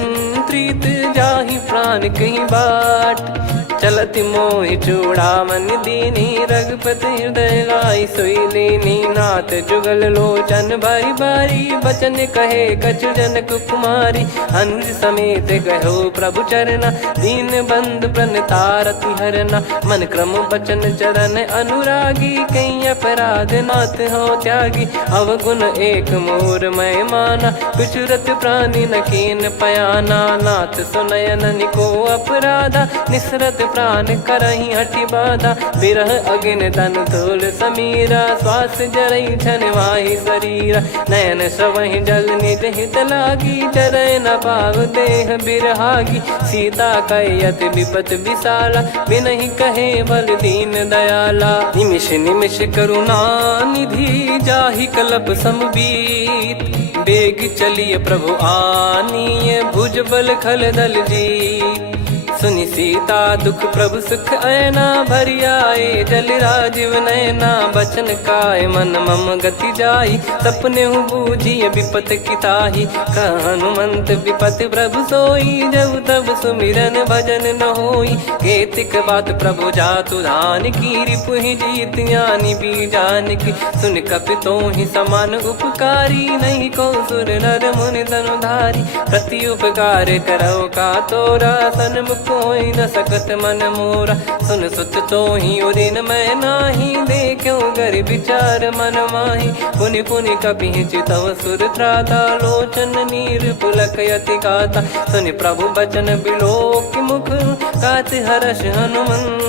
प्रीत जाहि प्राण कहीं बाट। चलत मोहि चूड़ामन दीनी रघुपति हृदय लाई सोई लीनी। नाथ जुगल लोचन बारी बारी बचन कहे कछु जनक कुमारी। अनुज समेत गयो प्रभु चरना दीन बंधु प्रणतारति हरना। मन क्रम बचन चरण अनुरागी कहीं अपराध नाथ हो त्यागी। अवगुण एक मोर मैं माना कुछुरत प्राणी न कीन पयाना। नाथ सुनयन निको अपराधा निसरत प्राण करही हटि बाधा। बिरह अगिन तन तोल समीरा श्वास जरई छन वाही शरीरा। नयन सवहि जल निज हित लागी चरय न पाव देह बिरहागी। सीता कैयत विपत विशाला बिनहि कहे बल दीन दयाला। निमिष निमिष करुणा निधि जाहि कलप समबीत। बेग चलिए प्रभु आनीय भुज बल खल दल जीत। सुनि सीता दुख प्रभु सुख ऐना भरि आए जल राजीव नैना। बचन काय मन मम गति जाई सपने हूँ बूझिए विपत किताही। हनुमंत विपत प्रभु सोई जब तब सुमिरन भजन न होई। केतिक बात प्रभु जातु धान की रिपुहि जीत ज्ञानी बीजान की। सुन कपि तो ही समान उपकारी नहीं को सुर नर मुनि धनुधारी। प्रति उपकार करो का तोरा सन्मुख कोई न सकत मन मोरा। सुन सुत तो ही उदिन मैं नाही देखो गर विचार मन माही। पुनि पुनि कपि चितव सुर त्राता लोचन नीर पुलक यति गाता। सुनि प्रभु बचन बिलोक मुख कात हर्ष हनुमंत।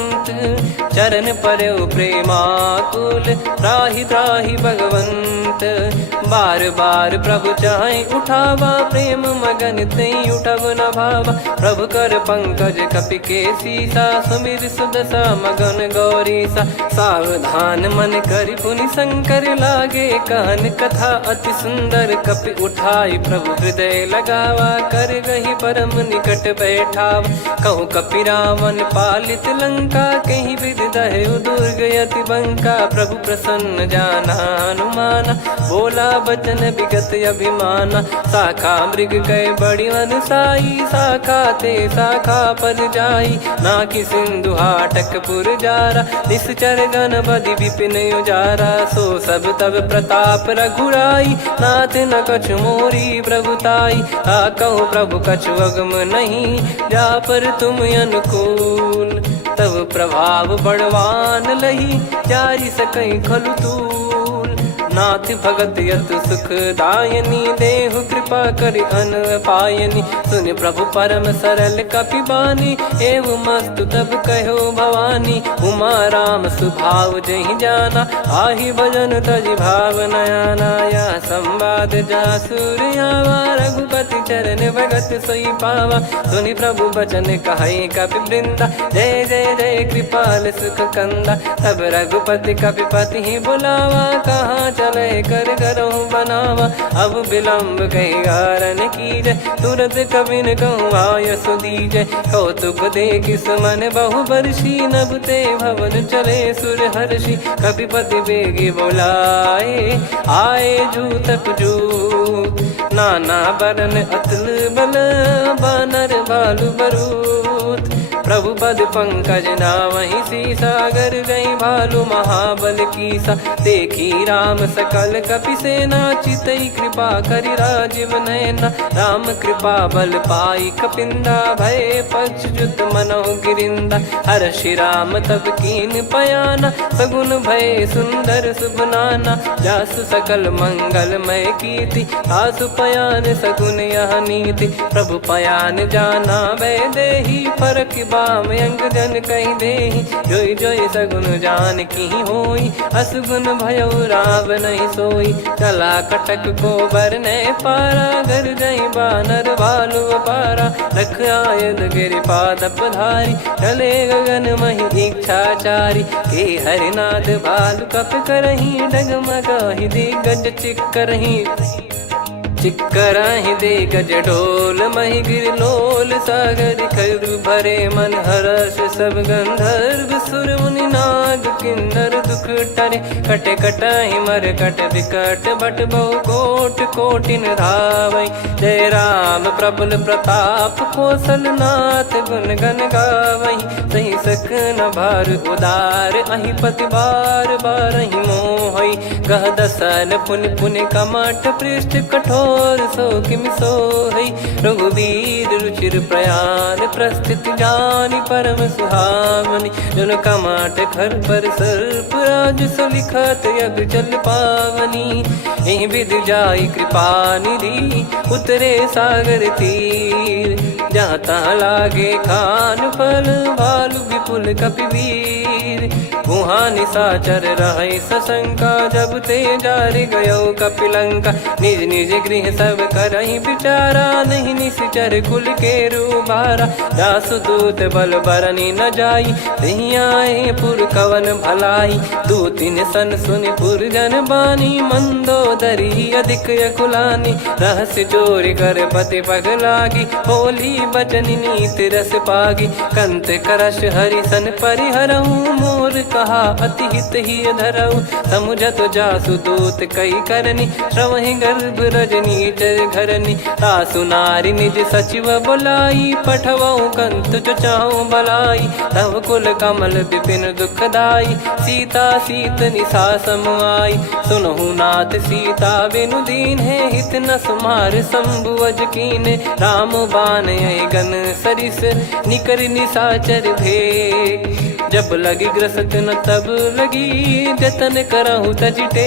चरण परयो प्रेमाकुल त्राहि त्राहि भगवंत। बार बार प्रभु चाहे उठावा प्रेम मगन तई उठब न भावा। प्रभु कर पंकज कपि के सीसा सुमिर सुदशा मगन गौरीसा। सावधान मन करि पुनि शंकर लागे कहन कथा अति सुंदर। कपि उठाई प्रभु हृदय लगावा कर गही परम निकट बैठावा। कहूँ कपि रावण पालित लंका कहीं विद दहु दुर्ग यति बंका। प्रभु प्रसन्न जाना हनुमाना बोला बचन विगत अभिमाना। शाखा मृग गए बड़ी अनुसाई शाखा ते शाखा पर जाई। ना कि सिंधु हाटक पुर जारा निश्चर गण बदि विपिन उजारा। सो सब तब प्रताप रघुराई नाथ न कछु मोरी प्रभुताई। कहो प्रभु कछु अगम नहीं जा पर तुम अनुकूल। तब प्रभाव बड़वान लही जारी सकई खलु तूल। नाथ भगत यत सुख दायनी देहु कृपा करि अन पायनी। सुन प्रभु परम सरल कपि बानी एवं मस्तु तब कहो भवानी। उमा राम सुभाव जहि जाना आहि भजन तजि भाव नयाना। या संवाद जासुर आवा रघुपति चरण भगत सोई पावा। सुनि प्रभु बचन कहै कपि वृंदा जय जय जय कृपाल सुख कंदा। तब रघुपति कपि पति ही बुलावा कहाँ चले कर करहु बनावा। अब विलम्ब कही कारण कीजय तुरत कवि न कहूँ आयस दीजय। कौतुक देख सुमन बहु बरसी नभ ते भवन चले सुर हर्षि। कपिपति बेगी बोलाए आए जूतक जूत। नाना बरन अतुल बल बानर बालु बरूत। प्रभु पद पंकज नामहि सीसागर गई भालु महाबल कीसा। देखी राम सकल कपि सेना चितई कृपा करि राजीव नयना। राम कृपा बल पाई कपिंदा भय पक्षजुत मनोह गिरिंदा। हर्षि राम तब कीन पयाना सगुन भय सुंदर सुभनाना। जासु सकल मंगलमय कीर्ति आसु पयान सगुन यह नीति। प्रभु पयान जाना वै देहि फरक बाम अंग जन कहि देहि। जोई जोई सगुन जान की होई असुगुन भयो राव नहीं सोई। चला कटक को बरने पारा घर जई बानर भालु अपारा। रख आयद गिरि पाद पधारी चले गगन महि इच्छाचारी। के हरिनाथ भालु कप करही डगमगाहि दिग्गज चिक्करही। चिक्कराहि दे गज ढोल मही गिर लोल सागर खरु भरे मन हर्ष सब गंधर्व सुर मुनि नाग किन्नर दुख टरे कटे कटाहि मर कट विकट बट बहु कोट कोटिन धावै जय राम प्रबल प्रताप कौशल नाथ गुण गण गावै सही सक न भार उदार अहि पति बार बारहि मोहै गह दसन पुन पुन कमठ पृष्ठ कठोर सो किमि सोहै रघुवीर रुचिर प्रयाण प्रस्थित जानि परम सुहावनि जन कमठ खर पर सर्प राज सलिखत यग जल पावनी एहि विध जाई कृपा निधि उतरे सागर तीर जहाँ तहाँ लागे खान फल भालु विपुल कपिवीर वहाँ निशाचर रहे सशंका जब ते जार गयो कपिलंका निज निज गृह सब करहि बिचारा नहीं निश्चर कुल के रूबारा दासदूत बल बरनी न जाई तही आए पुर कवन भलाई दू तीन सन सुनि पुर जन बानी मंदोदरी अधिक अकुलानी रहस्य चोरी कर पति पग लागी होली बचन नीत रस पागी कंत करश हरि सन परिहरऊ मोर कहा अति हित ही धरऊ समुझत जासु दूत कई करनी श्रवहि गर्भ रजनी चर घरनी तासु नारी निज सचिव बुलाई पठवऊ कंत जो चाहू बलाई तव कुल कमल विपिन दुखदाई सीता सीत निशा समाई सुनहु नाथ सीता बिनु दीन है हित न सुमार शंभुअज कीन राम बान गन सरिस निकर निशाचर भेग जब लगी ग्रसत न तब लगी जतन करहु तजिटे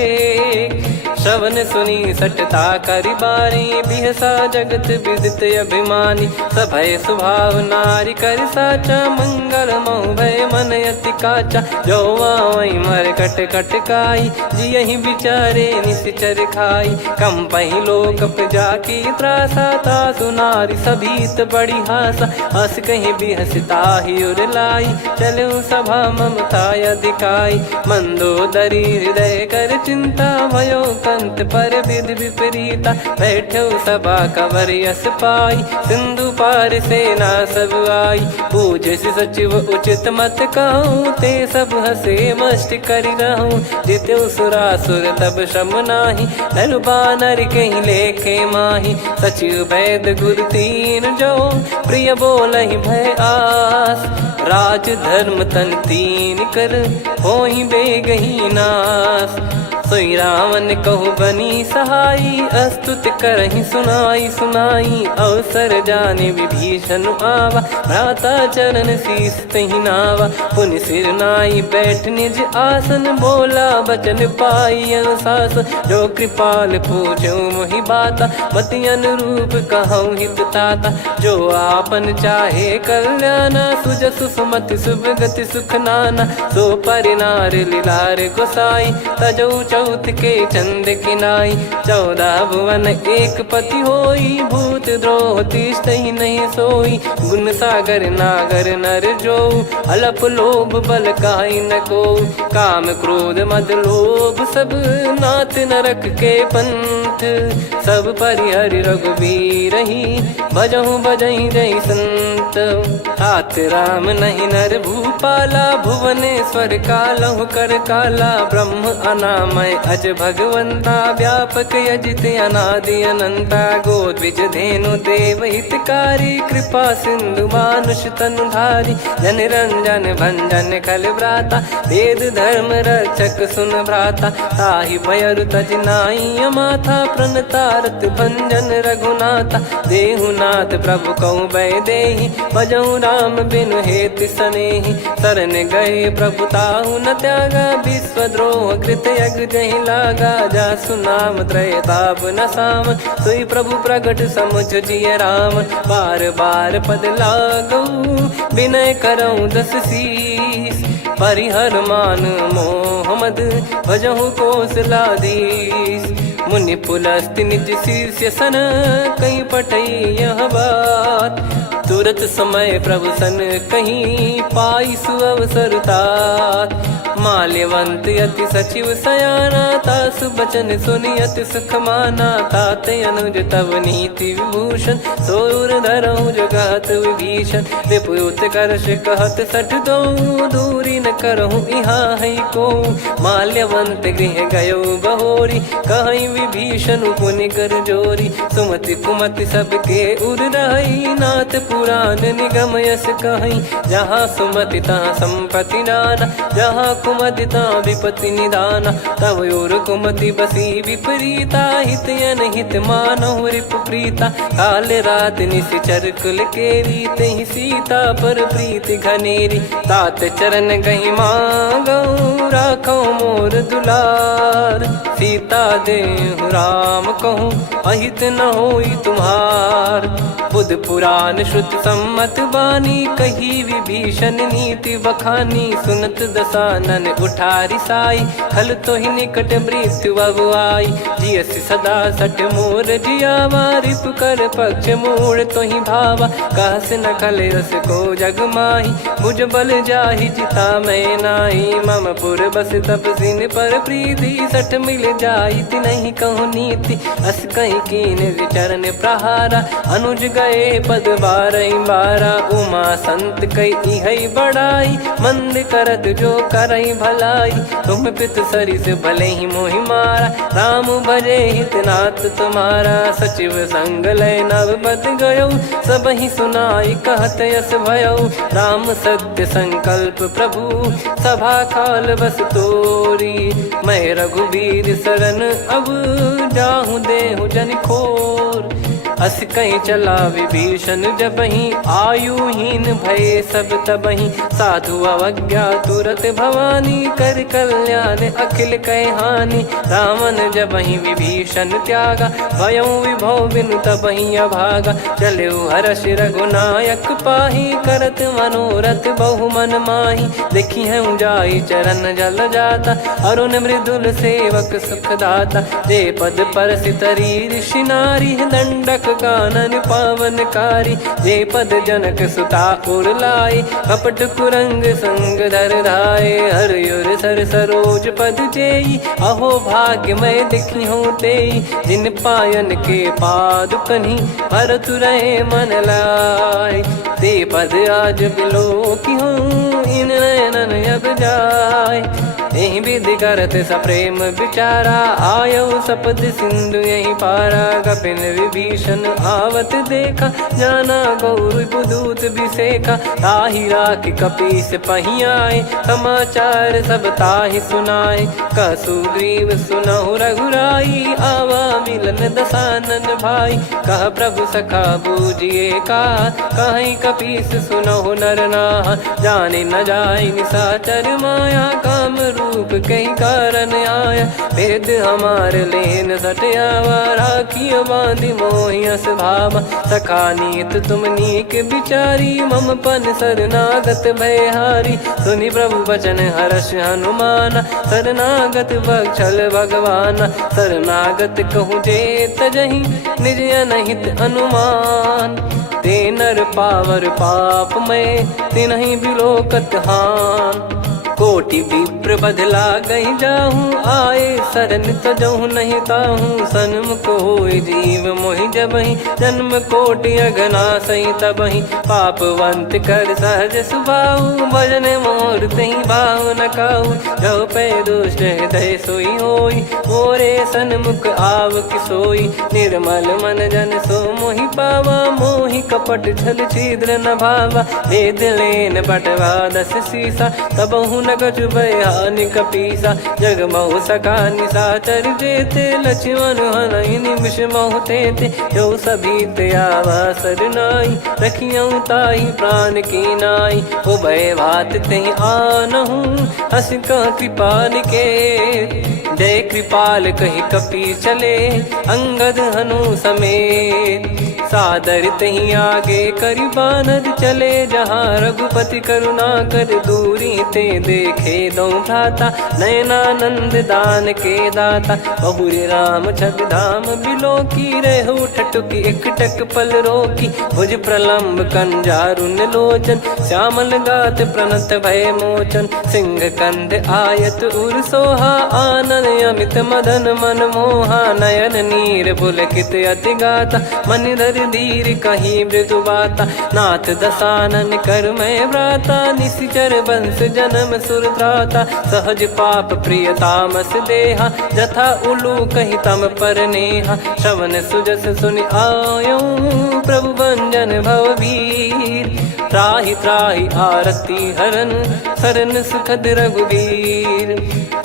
श्रवण सुनी सटता करि बारी बिहसा जगत विदित अभिमानी सभय स्वभाव नारी कर साचा मंगल मऊ भय मन अति काचा जो आवई मर कट कट काई जियहि बिचारे निश्चर खाई कम पही लोक प्रजा की त्रासा तासु नारी सभीत बड़ी हासा हस कहीं बिहसता ही उर लाई चलो सभा ममता अधिकाई मंदोदरी हृदय कर चिंता भयो कंत पर विधि विपरीता बैठो सभा कवर यस पाई सिंधु पार सेना सब आई पूज सचिव उचित मत कहूँ ते सब हसे मस्त करि रहूं जित्यो सुरासुर तब श्रम नाही नर बानर कहीं लेखे माही सचिव वैद गुरु तीन जो प्रिय बोलहि भय आस राज धर्म तन तीन कर होई बेगही नास सोई रावण कहु बनी सहाई अस्तुत करहि सुनाई सुनाई अवसर जाने विभीषण आवा भ्राता चरण शीस तहि नावा पुन सिर नाई बैठ निज आसन बोला बचन पाई अनुशास जो कृपाल पूछो मोहि बाता मति अनुरूप कहूँ हित ताता जो आपन चाहे कल्याणा सुजसु सुमति शुभ गति सुख नाना सो परिनार लीलार गोसाई तजौ चौथ के चंद किनाई 14 भुवन एक पति होई भूत द्रोह तिष्ठहि नहीं सोई गुण सागर नागर नर जो अलप लोभ बल काई न को काम क्रोध मद लोभ सब नाथ नरक के पंथ सब परिहरि रघुवीर ही भजहु भजहि जय संत हाथ राम नहीं नर भूपाला भुवनेश्वर कालहु कर काला ब्रह्म अनामय अज भगवंता व्यापक यजित अनादि अनंता गोद्विज धेनु देव हितकारी कृपा सिंधु मानुष तनुधारी जन रंजन भंजन खल भ्राता वेद धर्म रक्षक सुन भ्राता ताहि भयरु तज नाई माथा प्रणतारत भंजन रघुनाथा देहुनाथ प्रभु कहु बै देहि भजहु राम बिनु हेतु सनेहि शरण गए प्रभु ताहु न त्यागा विश्वद्रोह कृत यज्ञ जहि लागा जासु नाम त्रय ताप न सामन सोई प्रभु प्रगट समुझ जिय रामन बार बार पद लागऊ विनय करऊँ दस शीस परिहर मान मोह मद भजहु कौशलाधीश मुनि पुलस्त्य निज शीर्ष सन कहीं पटई यह बात तुरत समय प्रभु सन कहीं पाई सुअवसर तात। माल्यवंत अति सचिव सयाना तासु बचन सुनि अति सुख माना। ताते अनुज तव नीति विभूषण सोर धरऊ जगत विभीषण। विपुत करश कहत सठ दो दूरी न करहु यहाँ है को। माल्यवंत गृह गयो बहोरी कहीं विभीषण पुनि कर जोरी। सुमति कुमति सबके उर रही नाथ पुराण निगम यस कहीं। जहाँ सुमति तहाँ संपत्ति नाना जहाँ कुमति तहाँ विपत्ति निदाना। तव और कुमति बसी विपरीता हित अनहित मानव रिप प्रीता। काल रात निश्चर कुल केरी तहि सीता पर प्रीति घनेरी। तात चरण गही मांगऊ राखो मोर दुलार। सीता देहु राम कहूँ अहित न होई तुम्हार। बुध पुराण श्रुत सम्मत बानी कही विभीषण नीति बखानी। सुनत दसानन उठारी साई खल तो ही निकट मृत्यु अब आई। जियस सदा सट मोर जियावा रिप कर पक्ष मोड़ तो ही भावा। कहस न खल रस को जग माही भुज बल जाहि जिता मैं नाई। मम पुर बस तब सिन पर प्रीति सठ मिल जाई नहीं कहूँ नीति। अस कहीं कीन विचरण प्रहारा अनुज गए पद बारई बारा। उमा संत कई है बड़ाई मंद करत जो करई भलाई। तुम पित सरिस भले ही मोहि मारा राम भजे हित नाथ तुम्हारा। सचिव संग लय नव बद गयो सब ही सुनाई कहत यस भयो। राम सत्य संकल्प प्रभु सभा काल बस तोरी। मैं रघुबीर शरण अब जाहूँ देहु जन खोर। अस कहीं चला विभीषण जबहि आयुहीन भय सब तबहि। साधु अवज्ञा तुरत भवानी कर कल्याण अखिल कह हानि। रावण जबहि विभीषण त्यागा भयउ विभव बिनु तबहि अभागा। चलऊ हर्ष रघुनायक पाही करत मनोरथ बहु मन माही। देखी है जाई चरण जल जाता अरुण मृदुल सेवक सुखदाता। जे पद पर सितरी ऋषि नारी दंडक कानन पावनकारी। जे पद जनक सुता उर लाए कपट कुरंग संग धर धाये। हरियुर सर सरोज पद जेई अहो भाग्य मैं दिखी हूँ तेई। जिन पायन के पाद कन्ही भरतु रहे मन लाए। ते पद आज बिलो की हूँ इन नयनन अब जाय। यही विधि करत सप्रेम विचारा आयो सपद सिंधु यही पारा। कपिन विभीषण आवत देखा जाना गौर बुदूत बिसेखा। ताहि राख कपीस पही आए समाचार सब ताहि सुनाए। कह सुग्रीव सुनहु रघुराई आवा मिलन दसानन भाई। कह प्रभु सखा बूझिए का कहीं कपीस सुनहु नर नाहा। जाने न जाय निशाचर माया काम रूप कई कारण आया। भेद हमार लेन सटयावा राखियो बांधि मोहियस भावा। सखा नीत तुम नीक बिचारी मम पन शरणागत भयहारी। सुनि प्रभु बचन हर्ष हनुमाना शरणागत बक्षल भगवाना। शरणागत कहूँ जे तजहि निज अनहित अनुमान। ते नर पावर पाप में तिन्हि बिलोकत हान। कोटि विप्र बदला गई जाहूँ आए शरण तजहु नहीं ताहूँ। सन्मुख होय जीव मोहि जबहि जन्म कोटि अगना सही तबहि। पापवंत कर सहज सुभाऊ भजन मोर तहि भाव न काऊ। जो पै दुष्ट हृदय सोई होई मोरे सन्मुख आव किसोई। निर्मल मन जन सो मोहि पावा मोहि कपट छल छिद्र न भावा। वेद लेन बटवा दस सीसा तबहु न कछु भयानि कपीसा। जग महु सका निशाचर जेते लक्ष्मण हनहि निमिष महु तेते। जो सभी त्यावा सरनाई रखियऊ ताहि प्राण की नाई। उभय भात तेहि आनहु हस कह कृपाल के। जय कृपाल कहि कपी चले अंगद हनु समेत। सादर तहीं आगे करी बानर चले जहाँ रघुपति करुणा कर दूरी ते देखे दो भ्राता नयनानंद दान के दाता बहुरी राम छवि धाम बिलो की रेहू ठटुकी एकटक पल रोकी भुज प्रलंब कंजारुन लोचन श्यामल गात प्रणत भय मोचन सिंह कंध आयत उर सोहा आनन अमित मदन मन मोहा नयन नीर पुलकित अति गाता मन धर धीर कहीं मृदु बाता नाथ दसानन कर मैं व्राता निशिचर बंस जन्म सुरत्राता सहज पाप प्रिय तामस देहा जथा उलू कही तम पर नेहा श्रवण सुजस सुनि आयो प्रभु भंजन भववीर त्राहि त्राहि आरती हरन सरन सुखद रघुवीर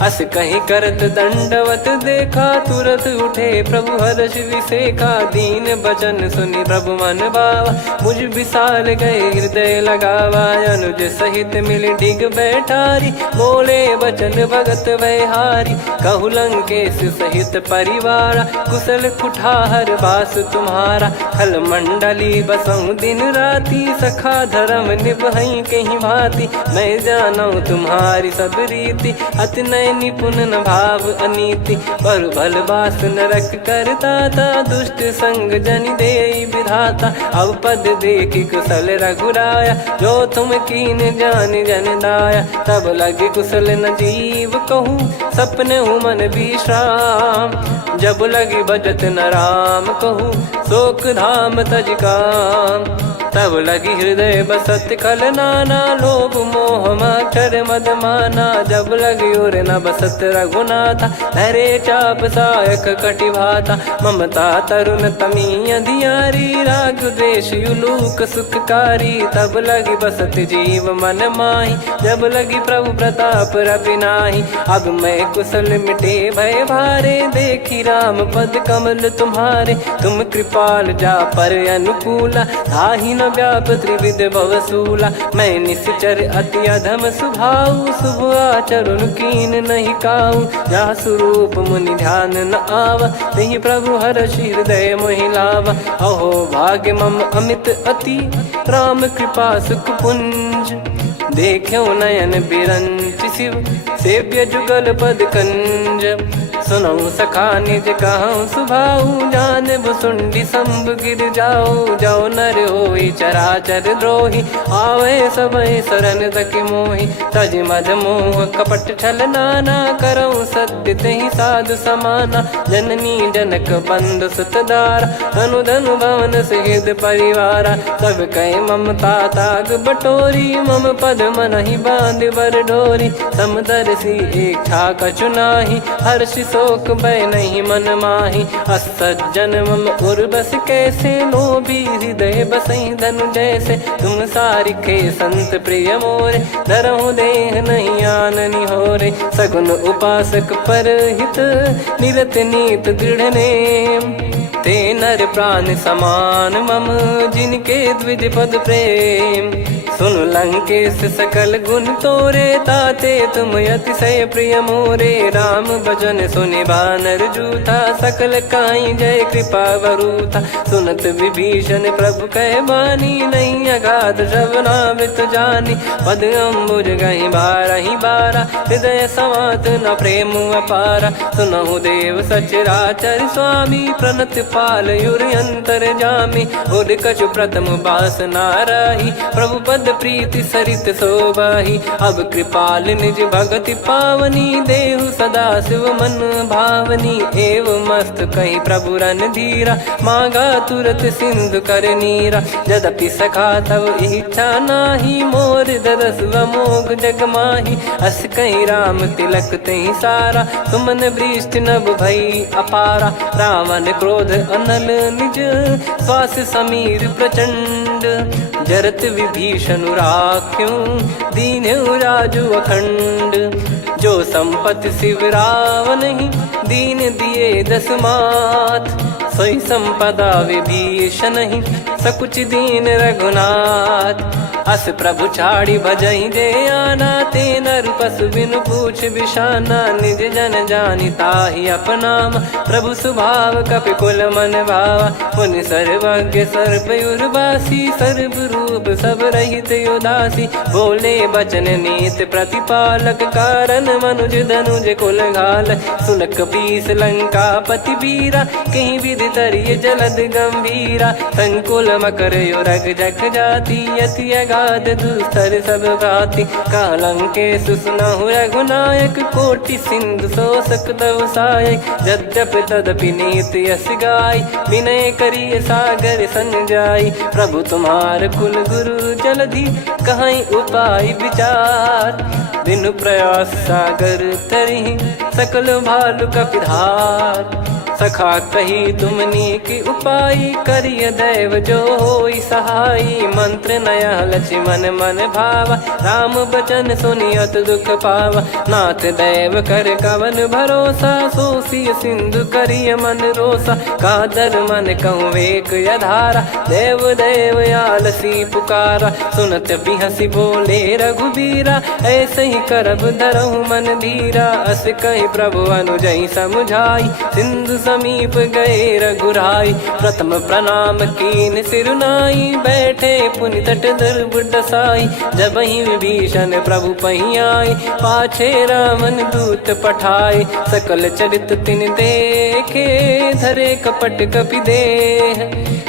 अस कहीं करत दंडवत देखा तुरत उठे प्रभु हर्ष विसेखा दीन बचन सुनि प्रभु मन भावा मुझ विशाल गए हृदय लगावा अनुज सहित मिल डिग बैठारी बोले बचन भगत वैहारी कहु लंकेश सहित परिवारा कुशल कुठार बास तुम्हारा खल मंडली बसऊं दिन राती सखा धर्म निभई कहीं भांति मैं जानू तुम्हारी सब रीति अति नय निपुण न भाव अनीति पर भल बास नरक करता था दुष्ट संग जन दे विधाता अब पद देखी कुशल रघुराया जो तुम कीन जान जन दाया तब लगे कुशल न जीव कहूँ सपने हूँ मन विश्राम जब लगी बजत न राम कहूँ शोक धाम तज काम तब लगी हृदय बसत खल नाना लोभ मोह मक्षर मद माना जब लगी उर न बसत रघुनाथा हरे चाप सायक कटि भाता ममता तरुण तमी अधियारी राग द्वेष युलूक सुखकारी तब लगी बसत जीव मन माही जब लगी प्रभु प्रताप रवि नाही अब मैं कुशल मिटे भय भारे देखी राम पद कमल तुम्हारे तुम कृपाल जा पर अनुकूला ताहि न व्याप त्रिविध भवसूला मैं निश्चर अति अधम सुभाऊ शुभ आचरण कीन नहीं काऊ जा स्वरूप मुनि ध्यान न आवा नहीं प्रभु हर्ष हृदय मोहि लावा अहो भाग्य मम अमित अति राम कृपा सुख पुंज देखो नयन बिरंच शिव सेव्य जुगल पद कंज सुनऊ सखा निज कहूँ सुभाऊ जान भुसुंडी संभ गिर जाओ जाओ नर होई चराचर द्रोही आवे सबय शरण तक मोहि तज मद मोह कपट छल नाना करऊँ सत्य तहि साधु समाना जननी जनक बंधु सुतदारा धनु धनु भवन सहित परिवारा सब कहे ममता ताग बटोरी मम पद मन ही बांध बर डोरी समदर्शी इच्छा कछु नाही हर्ष शोक भय नहीं मन माही असज्जन मम उर्वस कैसे लोभी हृदय बसई धनु जैसे तुम सारिखे संत प्रिय मोरे धरहु देह नहीं आननि होरे सगुन उपासक पर हित निरत नीत दृढ़ नेम ते नर प्राण समान मम जिनके द्विज पद प्रेम सुन लंकेश सकल गुण तोरे ताते तुम अतिशय प्रिय मोरे राम भजन सुनि बानर जूथा सकल काई जय कृपा वरूथा सुनत विभीषण प्रभु कह बानी नहीं अगाध श्रवणामृत जानी पद अम्बुज गहि बारहि बारा हृदय समात न प्रेम अपारा सुनहु देव सचराचर स्वामी प्रणत पाल युर अंतर जामी उद कछु प्रथम बास नाराही प्रभु पद प्रीति सरित शोभाही अब कृपाल निज भगति पावनी देहु सदा शिव मन भावनी एव मस्त कहीं प्रभु रन धीरा मांगा तुरत सिंधु कर नीरा यद्यपि सखा तब इच्छा नाही मोर दरस मोग जग माही अस कहीं राम तिलक तही सारा सुमन वृष्टि नभ भई अपारा रावण क्रोध अनल निज श्वास समीर प्रचंड जरत विभीषण राख्यों दीन्हु राजु अखंड जो संपत्ति शिव रावण ही दीन दिए दस मात सोई संपदा विभीषण ही सकुच दीन रघुनाथ। अस प्रभु छाड़ी भजई जे आना, ते नर पशु बिनु पूछ बिशाना। निज जन जानि ताहि अपनाम, प्रभु स्वभाव कपि कुल मन भावा। मुनि सर्वज्ञ सर्वयुर्वासी, सर्व रूप सब रहित उदासी। बोले बचन नीत प्रतिपालक, कारण मनुज धनुज कुल घाल। सुन कपीस लंका पति वीरा, कहीं विधि तरिय जलद गंभीरा। संकुल मकर युरग जग जाति, यति अगाध दुस्तर सब भाति। कालंकेश सुनहु रघुनायक, कोटि सिंधु शोषक तव सहायक। यद्यपि तदपि नीति यस गाय, विनय करिय सागर सन जाई। प्रभु तुम्हार कुल गुरु जलधि, कहीं उपाय विचार। बिनु प्रयास सागर तरिहि, सकल भालु कपिधार। सखा कही तुमनी की उपाय, करिय दैव जो होई सहाई। मंत्र नया लक्ष्मण मन भावा, राम बचन सुनियत दुख पावा। नाथ दैव कर कवन भरोसा, सोसिय सिंधु करिय मन रोसा। कादर मन कहूँ एक यधारा, देव देव आलसी पुकारा। सुनत बिहसी बोले रघुबीरा, ऐसे ही करब धरहु मन धीरा। अस कही प्रभु अनुजई समुझाई, सिंधु समीप गए रघुराई। प्रथम प्रणाम कीन सिरुनाई, बैठे पुनि तट दुर्ब डसाई। जब ही विभीषण प्रभु पही आई, पाछे रामन दूत पठाए। सकल चरित तिन देखे, धरे कपट कपि देह।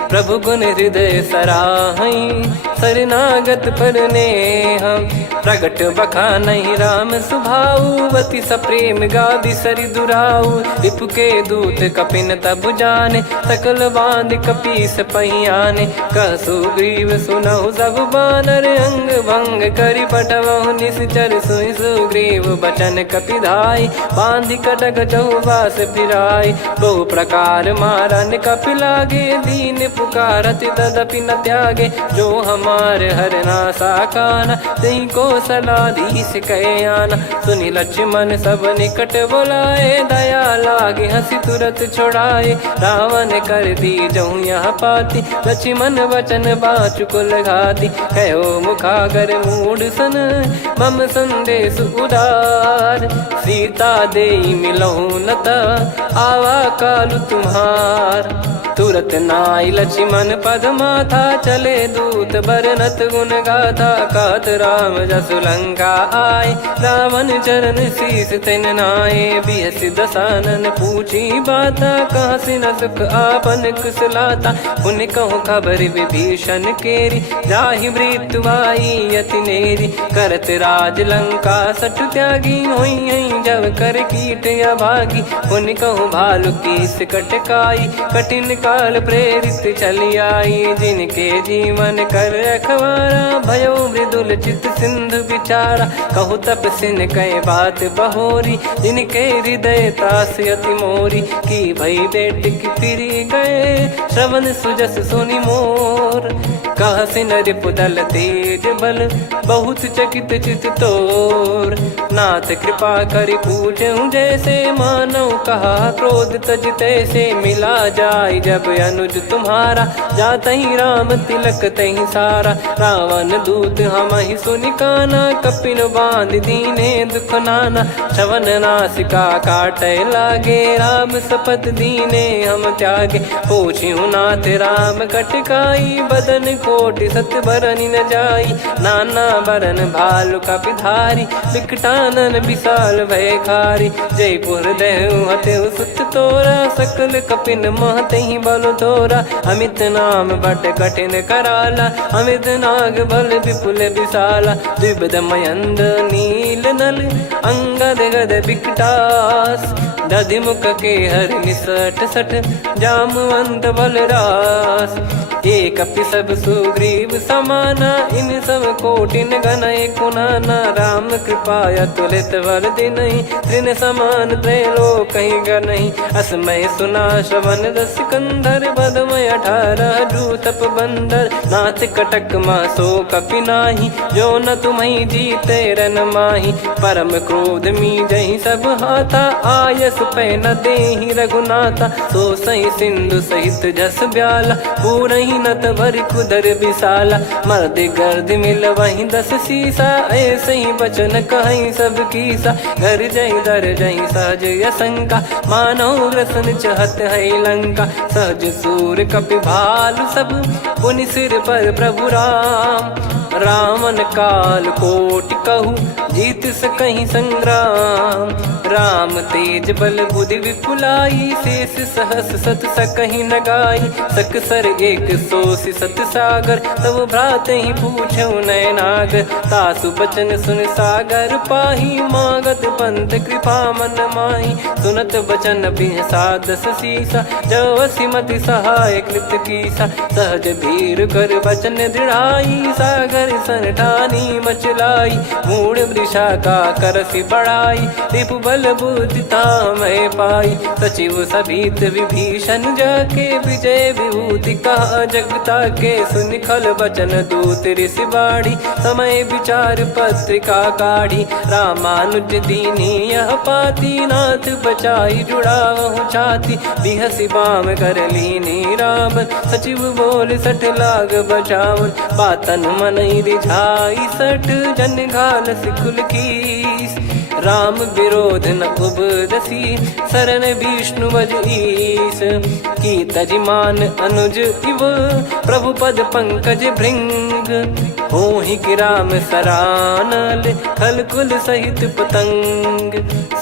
प्रभु गुण हृदय सराहई, शरणागत पर नेह। प्रगट बखानहि राम सुभाऊ, बति सप्रेम गादि सरि दुराऊ। रिपु के दूत कपिन तब जाने, सकल बांध कपीस पहियाने। कह सुग्रीव सुनहु सब बानर, अंग भंग करि पटवहु निश्चर। सुनि सुग्रीव बचन कपिधाई, बांधि कटक चौबास फिराई। बहु प्रकार मारन कपि लागे, दीन पुकारत तदपि न त्यागे। जो हमार हरना साकाना, तही को सलाधीश कहे आना। सुनि लक्ष्मण सब निकट बुलाए, दया लागे हंसी तुरत छोड़ाए। रावण कर दी जहूँ यहाँ पाती, लक्ष्मण वचन बाचु कुल घाती। कहो मुखागर मूढ़ सन, मम संदेश उदार। सीता देई मिलहु नता, आवा कालु तुम्हार। तुरत नाई लक्ष्मण पद माथा, चले दूत बरनत गुण गाथा। कहत राम जसु लंका आए, रावण चरण शीस तिन नाये। बिहस दसानन पूछी बाता, कहाँ से न सुख आपन कुशलाता। पुन कहूँ खबर विभीषण केरी, जाहि मृत्यु आई यति नेरी। करत राज लंका सठ त्यागी, होई जब कर कीट अभागी। पुन कहूँ भालु कीस कटकाई, कठिन काल प्रेरित चली आई। जिनके जीवन कर रखवारा, भयो मृदुल चित सिंधु विचारा। कहु तपसिन कई बात बहोरी, जिनके हृदय तास अति मोरी। की भई बेट की फिरी गए, श्रवण सुजस सुनि मोर। कहसिन रिपुदल तेज बल, बहुत चकित चित तोर। नाथ कृपा करि पूछऊँ जैसे, मानव कहा क्रोध तज तैसे। मिला जाय जब अनुज तुम्हारा, जातहि राम तिलक तहि सारा। रावण दूत हमहि सुनि काना, कपिन बांध दीने दुख नाना। श्रवण नासिका काटै लागे, राम शपथ दीने हम त्यागे। पूछिहु नाथ राम कटकाई, बदन कोटि सत बरनि न जाई। नाना बरन भालु कपिधारी, विकटानन विशाल भयखारी। जयपुर देहु हतेउ सुत तोरा, सकल कपिन महतहि बल तोरा। अमित नाम बट कठिन कराला, अमित नाग बल विपुल विशाला। द्विविध मयंद नील नल, अंगद गद विकटास। दधिमुख के हर निसठ सठ, जामवंत बलरास। एक अपि सब सुग्रीव समाना, इन सब कोटिन गणय कुनाना। राम कृपा अतुलित बल दिनहि, तृण समान त्रैलोक कहीं गनहि। असमय सुना श्रवण रस कंधर, बदमय 18 जूतप बंदर। नाथ कटक मासो कपि नाही, जो न तुम्हि जीते रन माही। परम क्रोध मी जहि सब हाथा, आयस पारस पे न देहि रघुनाथा, सो सही सिंधु सहित जस ब्याला, पूरही नत भर कुदर विशाला, मर्द गर्द मिल वहीं 10 सीसा, ऐसे ही बचन कहीं सब कीसा, घर जय दर जय सहज यसंका, मानो ग्रसन चहत है लंका, सहज सूर कपि भालु सब, पुनि सिर पर प्रभु राम, रामन काल कोटि कहू, जीत सकहीं संग्राम, राम तेज बल बुद्धि विपुलाई, शेष सहस सत सकहीं न गाई, सकसर एक सोसी सत सागर, तब भ्राते ही पूछौ नयनागर, तासु बचन सुन सागर पाही, मागत पंथ कृपा मन माही, सुनत बचन बिहसादस सीसा, जो सिमति सहाय कृत कीसा, सहज भीर कर बचन दृढ़ाई, सागर सन ठानी मचलाई, मूढ़ वृषा का करसि बढ़ाई, रिपु बल बुद्धि तामय पाई, सचिव सभीत विभीषण जाके, विजय विभूति कहा जगता के, सुनि खल बचन दूत ऋषि बाड़ी, समय विचार पत्रिका काढ़ी, रामानुज दीनी यह पाती, नाथ बचाई जुड़ावहु छाती, बिहसि बाम कर लीनी रावण, सचिव बोल 60 लाग बचावन, बातन मनई रिझाई 60 जन घाल सिकुल कीस, राम विरोध न उपदसी, शरण विष्णु बज ईस, की तजिमान अनुज इव, प्रभु पद पंकज भृंग, होहि कि राम सरानल, खल कुल सहित पतंग,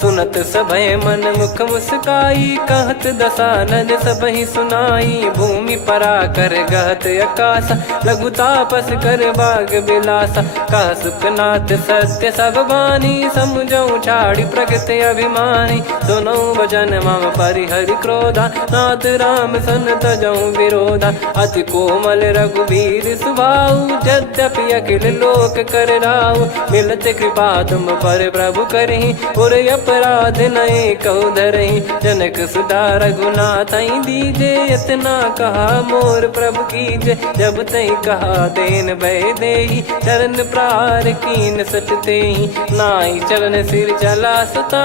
सुनत सभय मन मुख मुस्काई, कहत दसानन सबहि सुनाई, भूमि परा कर गहत आकाशा, लघु तापस कर बाग बिलासा, कह सुखनाथ सत्य सब बानी, समझौ छाड़ी प्रगति अभिमानी, सुनो भजन मम परिहरि क्रोधा, नाथ राम सन तजौ विरोधा, अति कोमल रघुवीर सुभाऊ, यद्यपि अखिल लोक कर राऊ, मिलत कृपा तुम पर प्रभु करहि, और अपराध नये कौ धरहि, जनक सुता रघुनाथ दीजे, इतना कहा मोर प्रभु कीजे, जब तई कहा देन भय देहि, चरण प्रार कीन सटतेहि, नाई चरण सिर चला सता,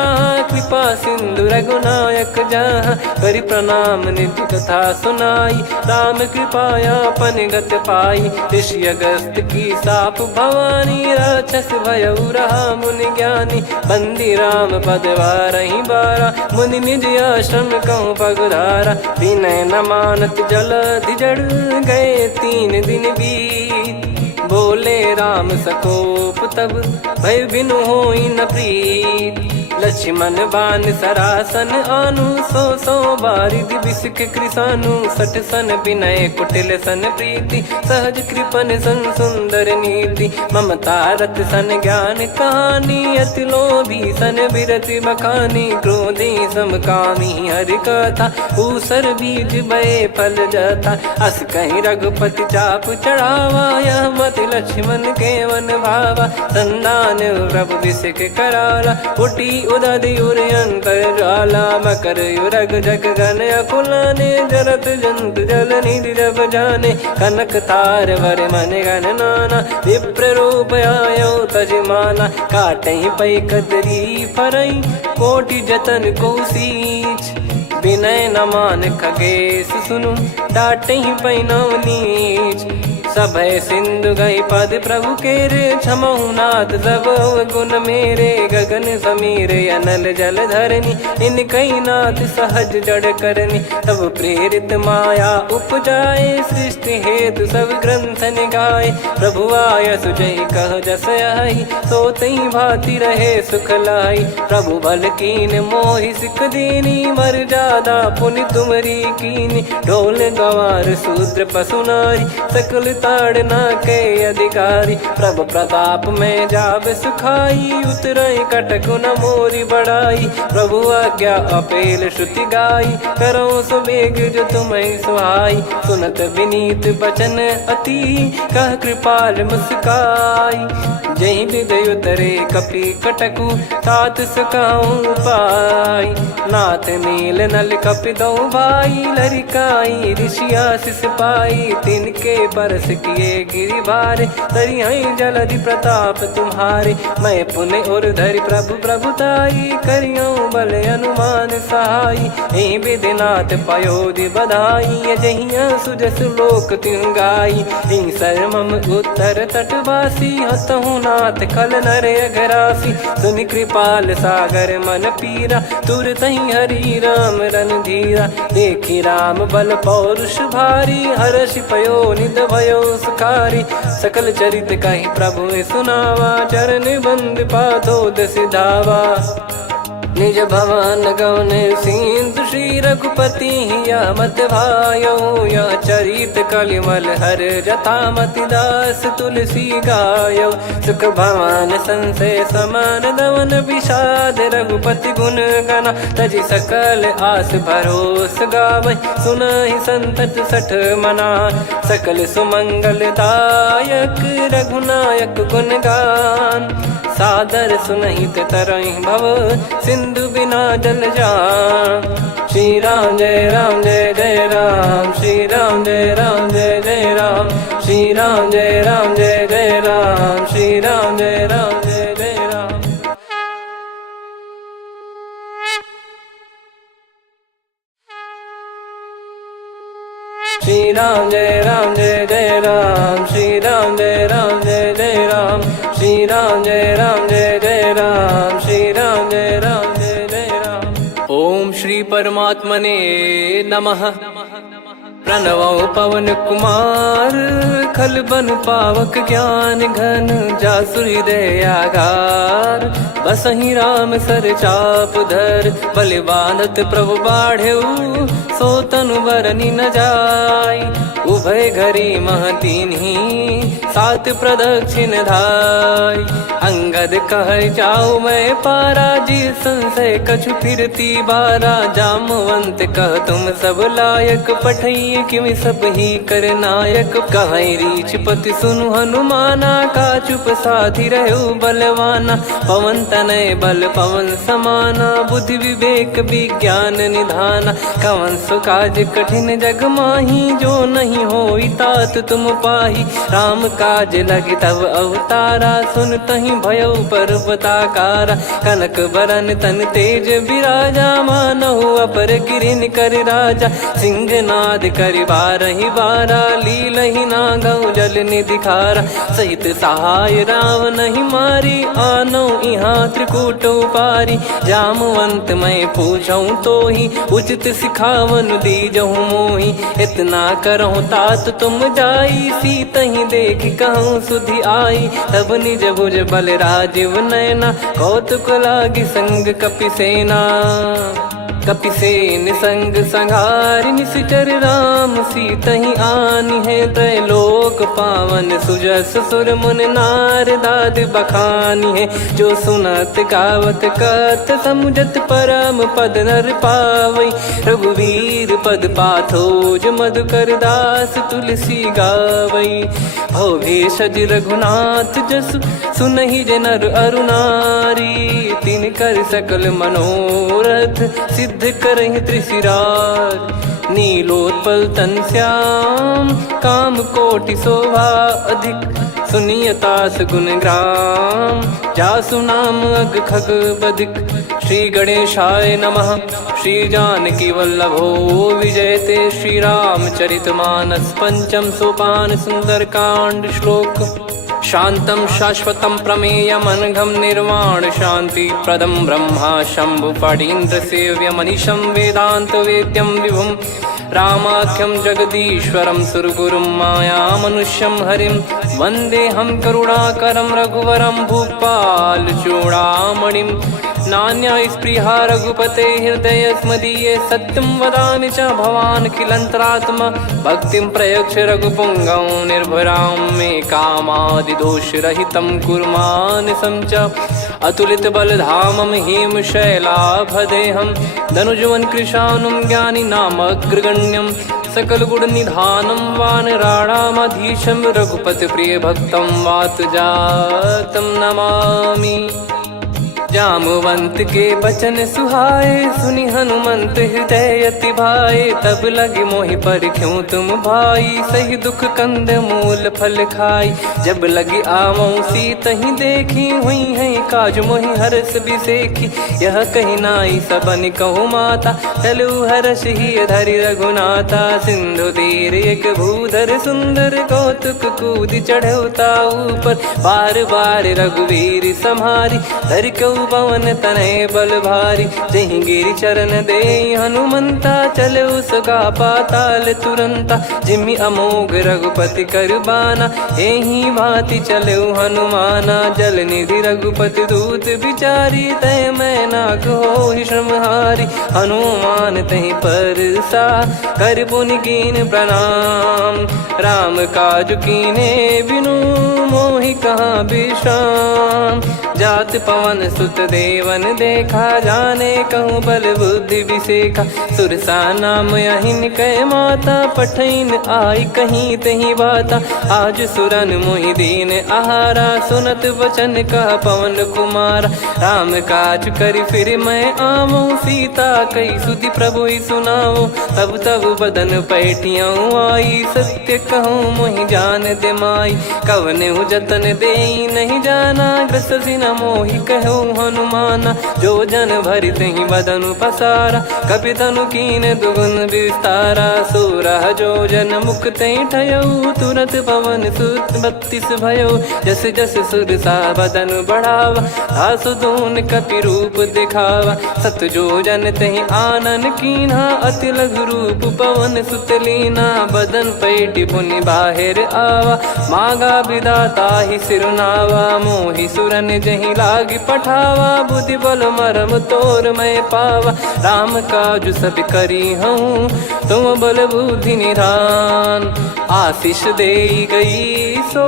कृपा सिंधु रघुनायक जहाँ, करि प्रणाम निधि कथा सुनाई, राम कृपाया पन गत पाई, ऋषि अगस्त की साप भवानी, राक्षस भयउ रहा मुनि ज्ञानी, बंदी राम पद वारहि बारा, मुनि निज आश्रम कहूँ पगुधारा, विनय न मानत जलधि जड़, गए 3 दिन बीत, बोले राम सकोप तब, भय बिनु होई न प्रीत, लक्ष्मण बान सरासन आनु, 100 बारिधि बिसिक कृसानु, 60 सन विनय कुटिल सन प्रीति, सहज कृपन सन सुंदर नीति, ममता रत सन ज्ञान कहानी, अति लोभी सन विरति बखानी, क्रोधी समकामी हरि कथा, ऊसर बीज बये फल जथा, अस कहीं रघुपति चाप चढ़ावा, यह मति लक्ष्मण के वन भावा, संदान प्रभु बिसिक कराला, उटी उदधि उर अंतर ज्वाला, मकर युरग जग गन अकुलाने, जरत जंतु जल निधि जब जाने, कनक तार वर मन गण नाना, विप्र रूप आयो तजमाना, काटहि पै कतरी फरई, कोटि जतन को सींच, विनय न मान खगेश सुनु, डांटहि पै नव नीच, सभय सिंधु गई पद प्रभु केरे, क्षमहु नाथ सब गुण मेरे, गगन समीर अनल जल धरनी, इनकई नाथ सहज जड़ करनी, तब प्रेरित माया उपजाए, सृष्टि हेतु सब ग्रंथ निगाए, प्रभु आय सुजय कह जस आई, सोतहि भांति रहे सुख लाई, प्रभु बल कीन मोहि सिख दीनी, मर्यादा पुनि तुमरी कीनी, ढोल गवार शूद्र पशु नारी, सकल ताड़ना के अधिकारी, प्रभु प्रताप में जाब सुखाई, उतरई कटक न मोरी बढ़ाई, प्रभु आज्ञा अपेल श्रुति गाई, करो सुबेग जो तुम्हें सुहाई, सुनत विनीत बचन अति, कह कृपाल मुस्काई, जहि हृदय उतरे कपि कटकु, तात सकाऊं पाई, नाथ नील नल कपि दो भाई, लरिकाई ऋषि आशीष पाई, तिनके परस किए गिरिबारे, तरियई जलधि प्रताप तुम्हारे। मैं पुण्य और धरि प्रभु प्रभुताई, करियऊँ बल अनुमान सहाई। ए विधिनाथ पयोधि बधाई, जहिया सुजस लोक तिहुँ गाई। इन सरमम उत्तर तटवासी, हतहु नाथ खल नर अघरासी। सुनि कृपाल सागर मन पीरा, तुरतहि हरि राम रणधीरा। देखि राम बल पौरुष भारी, हर्षि पयो निध भयो सुखारी। सकल चरित कहि प्रभु सुनावा, चरण बंद पादोद सिधावा। निज भवन गवन सिंधु श्री रघुपति या मत भायो। या चरित कलिमल हर जथामति दास तुलसी गायो। सुख भवन संशय समान दवन विषाद, रघुपति गुण गना तजि सकल आस भरोस गावै। सुनहि संतत सठ मना, सकल सुमंगल दायक रघुनायक गुण गान। सादर सुनहित तरहि भव, सिंधु बिना जल जान। श्री राम जय राम जय जय राम, श्री राम जय राम जय जय राम। श्री राम जय राम जय जय राम, श्री राम जय राम जय जय राम। श्री राम जय राम जय जय राम, श्री राम जय राम जय जय राम। श्री राम जय राम जय जय राम, श्री राम जय राम जय जय राम। ओम श्री परमात्मने नमः। प्रणवो पवन कुमार, खल बन पावक ज्ञान घन। जासु हृदय आगार, बसहि राम सर चाप धर। बलि बांधत प्रभु बाढ़ऊ, सो तनु बरनि न जाय। उभय घरी मह दीन्ही, सात प्रदक्षिण धाय। अंगद कह जाऊ मैं पारा, जी संशय कछु फिरती बारा। जामवंत कह तुम सब लायक, पठई किमि सब ही कर नायक। कहीं रीछ पति सुनु हनुमाना, का चुप साधि रहु बलवाना। पवन तनय बल पवन समाना, बुद्धि विवेक विज्ञान निधाना। कवन सो काज कठिन जग माही, जो नहीं होई तात तुम पाही। राम काज लगी तब अवतारा, सुन तहि भयो पर्वताकारा। कनक बरन तन तेज बिराजा, मानहु अपर गिरिन कर राजा। सिंहनाद करि बारहि बारा, लीलहि नागौ जल निधि खारा। सहित सहाय रावण ही मारी, आनो इहाँ त्रिकूट पारी। जामवंत मैं पूछऊँ तो ही, उचित सिखावन दीजहु मोहि। इतना करहु तात तुम जाई, सीतहि देख कहूँ सुधि आई। तब निज भुज बल राजीव नयना, कौतुक लागी संग कपिसेना। कपिसेन संग संघारि निशिचर राम, सीतहि आनि है त्रैलोक पावन। सुजस सुर मुन नार दाद बखानी है, जो सुनत गावत कथ समुझत परम पद नर पावै। रघुवीर पद पाथोज मधुकर दास तुलसी गावै। भव भेषज रघुनाथ जसु, सुनहि जे नर अरु नारी। तिन कर सकल मनोरथ, सिद्ध करहि त्रिशिरार। नीलोत्पल तन श्याम, काम कोटि शोभा अधिक। सुनियतास गुण ग्राम, जासु नाम अग खग बधिक। श्री गणेशाय नमः। श्री जानकी वल्लभो विजयते, श्री रामचरित मानस। पंचम सोपान सुंदरकांड श्लोक। शांतं शाश्वतं प्रमेयमनघं निर्वाण शांति प्रदं ब्रह्मा शंभु फणीन्द्र सेव्य मनीषं वेदांत वेद्यं विभुं। रामाख्यं जगदीश्वरं सुरगुरुं माया मनुष्यं हरिं। वन्देऽहं करुणाकरं रघुवरं भूपाल चूडामणिं। नान्या स्पृहा रघुपते हृदय स्मदीये, सत्यं वदामि च भवान् खिलन्तरात्मा। भक्तिं प्रयच्छ रघुपुङ्गं निर्भरां मे कामादिदोषरहितं कुर्मानिसं च। अतुलित बलधामं हेमशैलाभदेहं, धनुजवन कृशानुं ज्ञानी नामग्रगण्यं। सकल गुण निधानं वानराणामधीशं, रघुपति प्रिय भक्तं वात जातं नमामि। जामवंत के बचन सुहाए, सुनि हनुमंत हृदय अति भाए। तब लगे मोहि पर क्यों तुम भाई, सही दुख कंद मूल फल खाई। जब लगी आवऊं सीतहि देखी, हुई है काज मोहि हरस बिसेखी। यह कही नाई सबन कहु माता, चलु हरष ही धरि रघुनाथा। सिंधु तीर एक भूधर सुंदर, कौतुक कूद चढ़ौता ऊपर। बार बार रघुवीर सम्हारी, धरि कऊ पवन तनय बल भारी। जहि गिरि चरण दे हनुमंता, चले उसका पाताल तुरंता। जिमि अमोघ रघुपति कर बाना, एहि भांति चले हनुमाना। जल निधि रघुपति दूत बिचारी, तय मैं नाक होहि श्रमहारी। हनुमान तहि परसा, कर पुनि कीन प्रणाम। राम काज कीने बिनु, मोहि कहाँ विश्राम। जात पवन सुत देवन देखा, जाने कहूँ बल बुद्धि विसेखा। सुरसा नाम अहिन कै माता, पठैन आई कहीं तहीं बाता। आज सुरन मोहि दीन आहारा, सुनत वचन कह पवन कुमारा। राम काज करि फिर मैं आवऊं, सीता कई सुधि प्रभु ही सुनाओ। तब तब बदन पैठियाँ आई, सत्य कहूँ मोहि जान दे माई। कवने जतन दे नहीं जाना, ग्रसि न मोहि कहूँ हनुमाना। जो जन भरि तहि बदनु पसारा, कपि तनु कीन दुगुन विस्तारा। सोरह जो जन मुख तहि ठयऊ, तुरत पवन सुत 32 भयऊ। जस जस सुरसा बदन बढ़ावा, आसु दून कपि रूप दिखावा। सत जो जन तहि आनन कीन्हा, अति लघु रूप पवन सुत लीना। बदन पैटि पुनि बाहिर आवा, मांगा विधाता ही सिरुनावा। मोहि सुरन जहि लागी पठावा, बुद्धि बल मरम तोर मैं पावा। राम काज सब करी हूँ, तुम बल बुद्धि निधान। आशीष दे गई सो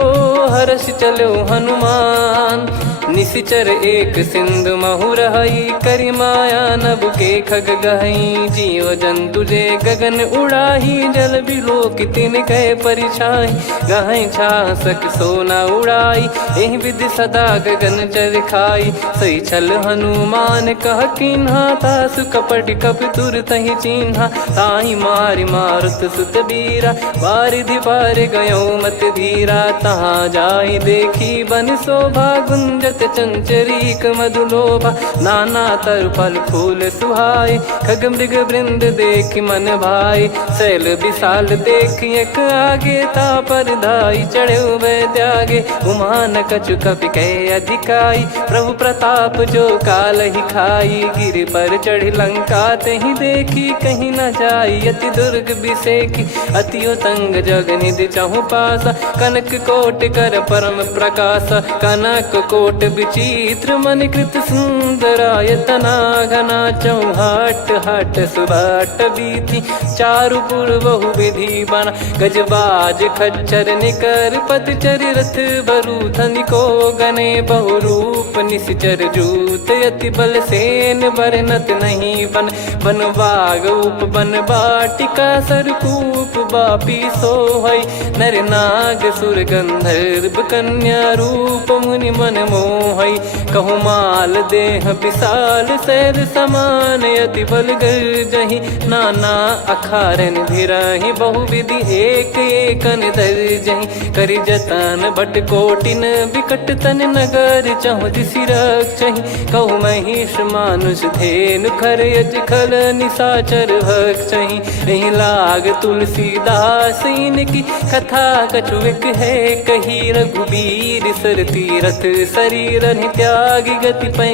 हर्ष चलो हनुमान। निशिचर एक सिंधु महु रहई, करि माया नभ के खग गहई। जीव जंतु जे गगन उड़ाही, जल बिलोक तिन कह परिछाई। गहई छासक सोना उड़ाई, एहि विधि सदा गगन चर खाई। सही छल हनुमान कह किन्हा, तासु कपट कपि तुर तहि चिन्हा। ताहि मारि मारुत सुत बीरा, बारिधि पार गयो मत धीरा। तहाँ जाई देखी बन शोभा, गुंजत चंचरीक मधुलोभा। नाना तर फल फूल सुहाए, खग मृग वृंद देख मन भाई। शैल विशाल देख एक आगे, तापर धाई चढ़े वै त्यागे। उमान कछु कपि कह अधिकाई, प्रभु प्रताप जो काल ही खाई। गिर पर चढ़ी लंका तहि देखी, कहीं न जाई अति दुर्ग बिसेखी। अति उतंग जग निधि चहु पासा, कनक कोट कर परम प्रकाशा। कनक कोट विचित्र मन कृत सुंदरायतना। घना चौहाट हाट सुबाट बीती, चारु पुर बहु विधि बना। गजबाज खच्चर निकर पतचर, रथ बरु धनिको गने। बहु रूप निश्चर जूत, अति बल सेन बरनत नहीं बन। बन बाग उप बन बाटिका, सरकूप बापी सोहई। नर नाग सुर गंधर्व कन्या, रूप मुनि मन मोहई। कहु माल देह विशाल, शैल समान अति बल गर्जहि। नाना अखारन भिरहि, बहु विधि एक एकन दर्जहि। करि जतन भट कोटिन, विकट तन नगर चहु दिसि रक्षहि। कहु महिष मानुष धेनु, खर यज खल निशाचर भक्षहि। एहि लाग तुलसीदास इनकी, कथा कछु एक है कही। रघुबीर सर तीरथ शरीर, त्यागी गति पै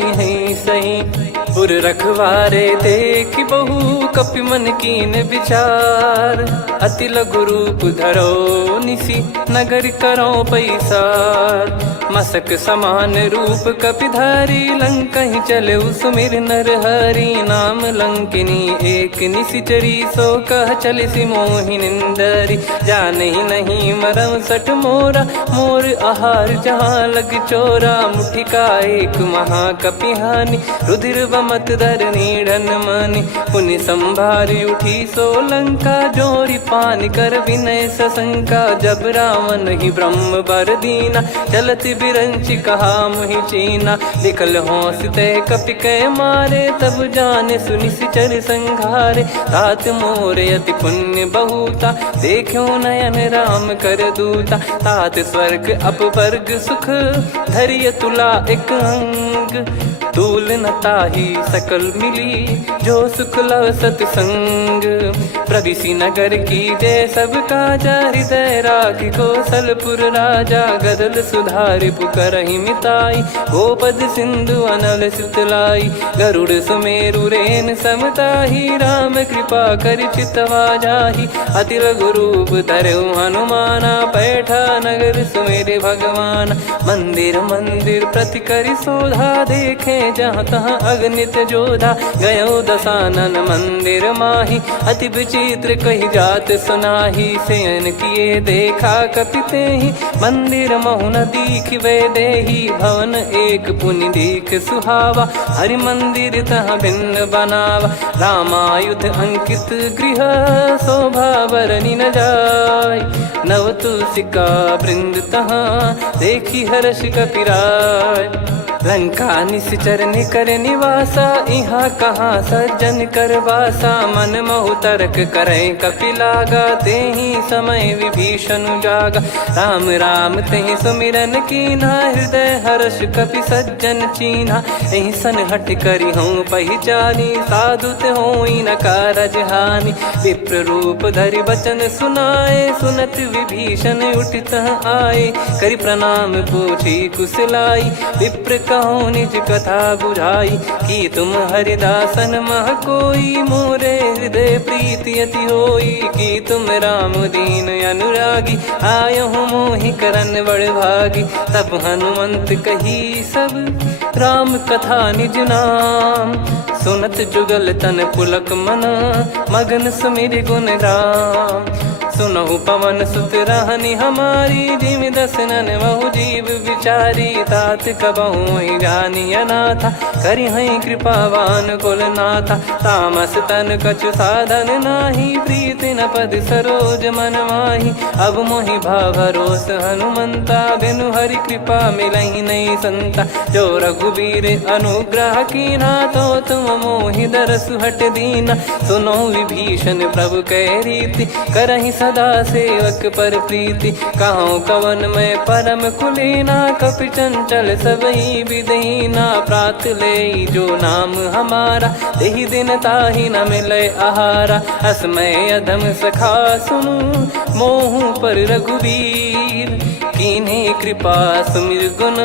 सही। पुर रखवारे देखि बहु, कपि मन कीन विचार। अति लघु रूप धरो निसी, नगर करो पैसार। मसक समान रूप कपिधारी, लंकहि चले सुमिर नर हरि। नाम लंकिनी एक निशिचरी, सो कह चलिसि मोहि निंदरी। जानहि नहीं मरम सठ मोरा, मोर आहार जहाँ लग चोरा। मुठिका एक महाकपिहानि, रुधिर मत धरनी ढन मानी। पुनि संभारी उठी सोलंका, जोरी पान कर विनय सशंका। जब रावण ही ब्रह्म बर दीना, चलत बिरंच कहा मुहि चीना। लिखल होंस ते कपि कै मारे, तब जाने सुनि सिचर संघारे। तात मोर अति पुण्य बहुता, देखो नयन राम कर दूता। तात स्वर्ग अपवर्ग सुख, धरिय तुला एक अंग। तूल न ताहि सकल मिली, जो सुख लव सतसंग। प्रविशि नगर की जय सब काजा, हृदय राखि कौशलपुर राजा। गदल सुधारि पुकारहि मिताई, गोपद सिंधु अनल सितलाई। गरुड़ सुमेरु रेन समताहि, राम कृपा करि चितवा जाहि। अति लघु रूप धरऊ हनुमाना, पैठा नगर सुमेरे भगवान। मंदिर मंदिर प्रति करि शोधा, देखे जहाँ तहाँ अगणित जोधा। गयो दशानन मंदिर माही, अति विचित्र कही जात सुनाही। शयन किए देखा कपिते ही, मंदिर महु न दीख वे देही। भवन एक पुनि दीख सुहावा, हरि मंदिर तहाँ भिन्न बनावा। रामायुध अंकित गृह, शोभा बरनी न जाय। नव तुलसिका वृंद तहाँ, देखी हर्ष कपिराय। लंका निश्चर निकर निवासा, इहाँ कहाँ सज्जन कर वासा। मन महु तर्क करें कपिलागा, तेहि समय विभीषण जागा। राम राम तेहि सुमिरन कीन्हा, हृदय हर्ष कपि सज्जन चीन्हा। एहि सन हट करि हूँ पहिचानी, साधु ते होई न कारज हानि। विप्र रूप धरि बचन सुनाए, सुनत विभीषण उठित आए। करि प्रणाम पूछी कुशलाई, विप्र कहो निज कथा बुझाई। कि तुम हरिदासन मह कोई, मोरे हृदय प्रीति अति होई। कि तुम राम दीन अनुरागी, आयहु मोहि करन बड़ भागी। तब हनुमंत कही सब राम कथा निज नाम। सुनत जुगल तन पुलक मना, मगन सुमिर गुण राम। सुनहु पवन सुत रहनी हमारी, जिमि दसनन महु जीव विचारी। तात कबहु ही जानी अनाथा, करि हई कृपावान कुल नाथा। तामस तन कछु साधन नाही, प्रीति न पद सरोज मन माही। अब मोहि भाव भरोस हनुमंता, बिनु हरि कृपा मिलहि नहीं संता। जो रघुबीर अनुग्रह कीना, तो तुम मोहि दरसु हट दीना। सुनो विभीषण प्रभु कह रीति, करहि सदा सेवक पर प्रीति। कहूँ कवन में परम कुलीना, कपि चंचल सबई विदहीना। प्रात ले जो नाम हमारा, तेहि दिन ताहि न मिले आहारा। असमय अधम सखा सुनु, मोहु पर रघुवीर। कीन्ही कृपा सुमिर गुण,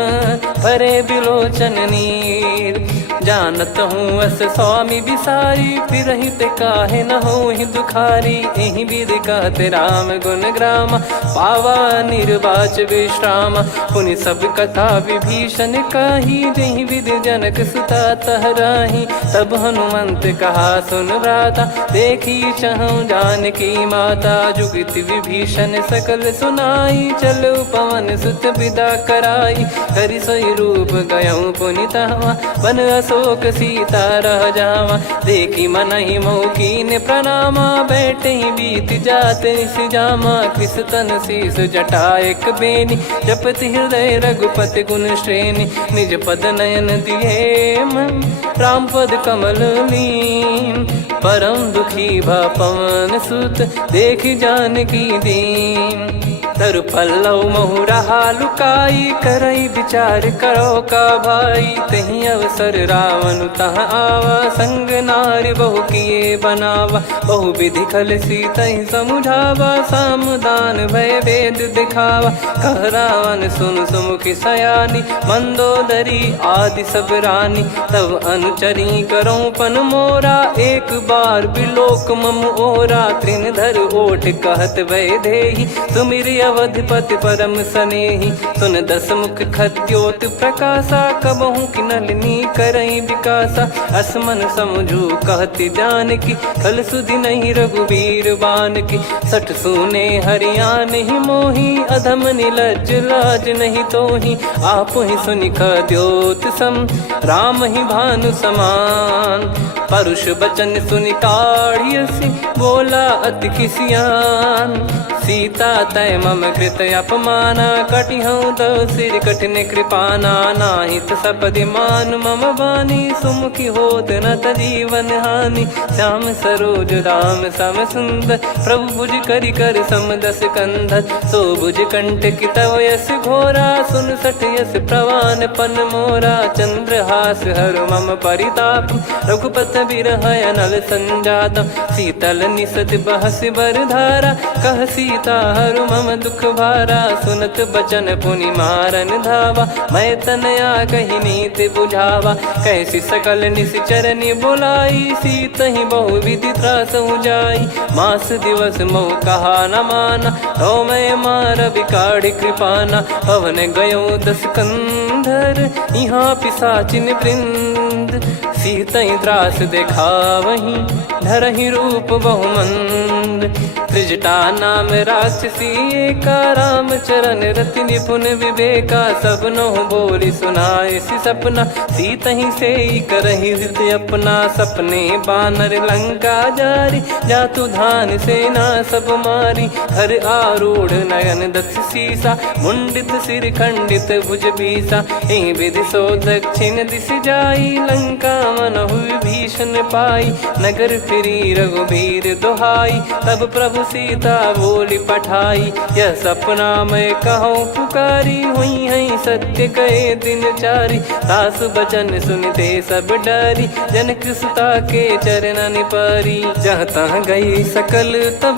भरे बिलोचन नीर। जानत हूँ अस स्वामी बिसारी, फिर हित काहे न हो ही दुखारी। एहि विधि कहते राम गुण ग्राम, पावा निर्वाच विश्राम। पुनि सब कथा विभीषण काही, जहि विधि जनक सुता तहराही। तब हनुमंत कहा सुन भ्राता, देखी चहु जानकी माता। जुगित विभीषण सकल सुनाई, चलो पवन सुत विदा कराई। हरि सोई रूप गयऊँ पुनि तहवा, बन अशोक सीता रह जावा। देखी मनहि मौकीन प्रणामा, बैठे ही बीत जात निस जामा। कृस तन शीस जटा एक बेनी, जपति हृदय रघुपति गुण श्रेणी। निज पद नयन दिए मन, राम पद कमल लीन। परम दुखी भा पवन सुत, देखि जानकी दीन। तरु पल्लव महु रहा लुकाई, करई विचार करो का भाई। तही अवसर रावण तहाँ आवा, संग नारी बहु किए बनावा। बहु विधि खल सीतहि समुझावा, सामदान भय वेद दिखावा। कह रावण सुन सुमुखि सयानी, मंदोदरी आदि सब रानी। तब अनुचरी करो पन मोरा, एक बार बिलोक मम ओरा। तृण धर ओठ कहत भय देहि, सुमिर अवधिपति परम स्नेही। सुन दस मुख खद्योत प्रकाशा, कबहू की नलिनी करई विकासा। असमन समझू कहती जान की, कल सुधि नहीं रघुबीर बान की। सठ सुने हरियाण ही मोही, अधम निलज लाज नहीं तोही। आप ही सुनि खद्योत सम, राम ही भानु समान। परुष बचन सुनि काढ़ियसि, बोला अति किसियान। सीता तय मम कृत अपमाना, कटिहऊँ तो सिर कठिन कृपाना। नाहित सपदि मान मम बानी, सुमुखी होत न जीवन हानि। श्याम सरोज राम सम सुंदर, प्रभु भुज करि कर समदस कंधर। सो भुज कंठ की तव यस घोरा, सुन सठ यस प्रवान पन मोरा। चंद्रहास हर मम परिताप, रघुपत बिरह अनल संजातम। शीतल निसत बहस बरधारा, कह सीता हरु मम दुख भारा। सुनत बचन पुनि मारन धावा, मैं तनया कही नीति बुझावा। कैसी सकल निश्चरनि बुलाई, सीत ही बहु विधि त्रासहु जाई। मास दिवस मोह कहा न माना, तो मैं मार बिकाढ़ कृपाना। पवन गयो दस कंधर, यहाँ पिशाचिन वृंद। सीतई त्रास देखावहीं, धरहि रूप बहुमंद। त्रिजटा नाम राक्षसी एका, राम चरण रति निपुण विवेका। सब नहुँ बोली सुनाए सि सपना, सीतहि से करहि हृदय अपना। सपने बानर लंका जारी, जातु धान सेना सब मारी। हर आरूढ़ नयन दस सीसा, मुंडित सिर खंडित भुज बीसा। एहि विधि सो दक्षिण दिस जाई, लंका मनहु विभीषण पाई। नगर फिरी रघुबीर दुहाई, तब प्रभु सीता बोली पठाई। यह सपना मैं कहूँ पुकारी, हुई है सत्य कहे दिन चारी। सासु बचन सुनते सब डरी, जनक सुता के चरण पारी। जहाँ तहाँ गई सकल तब,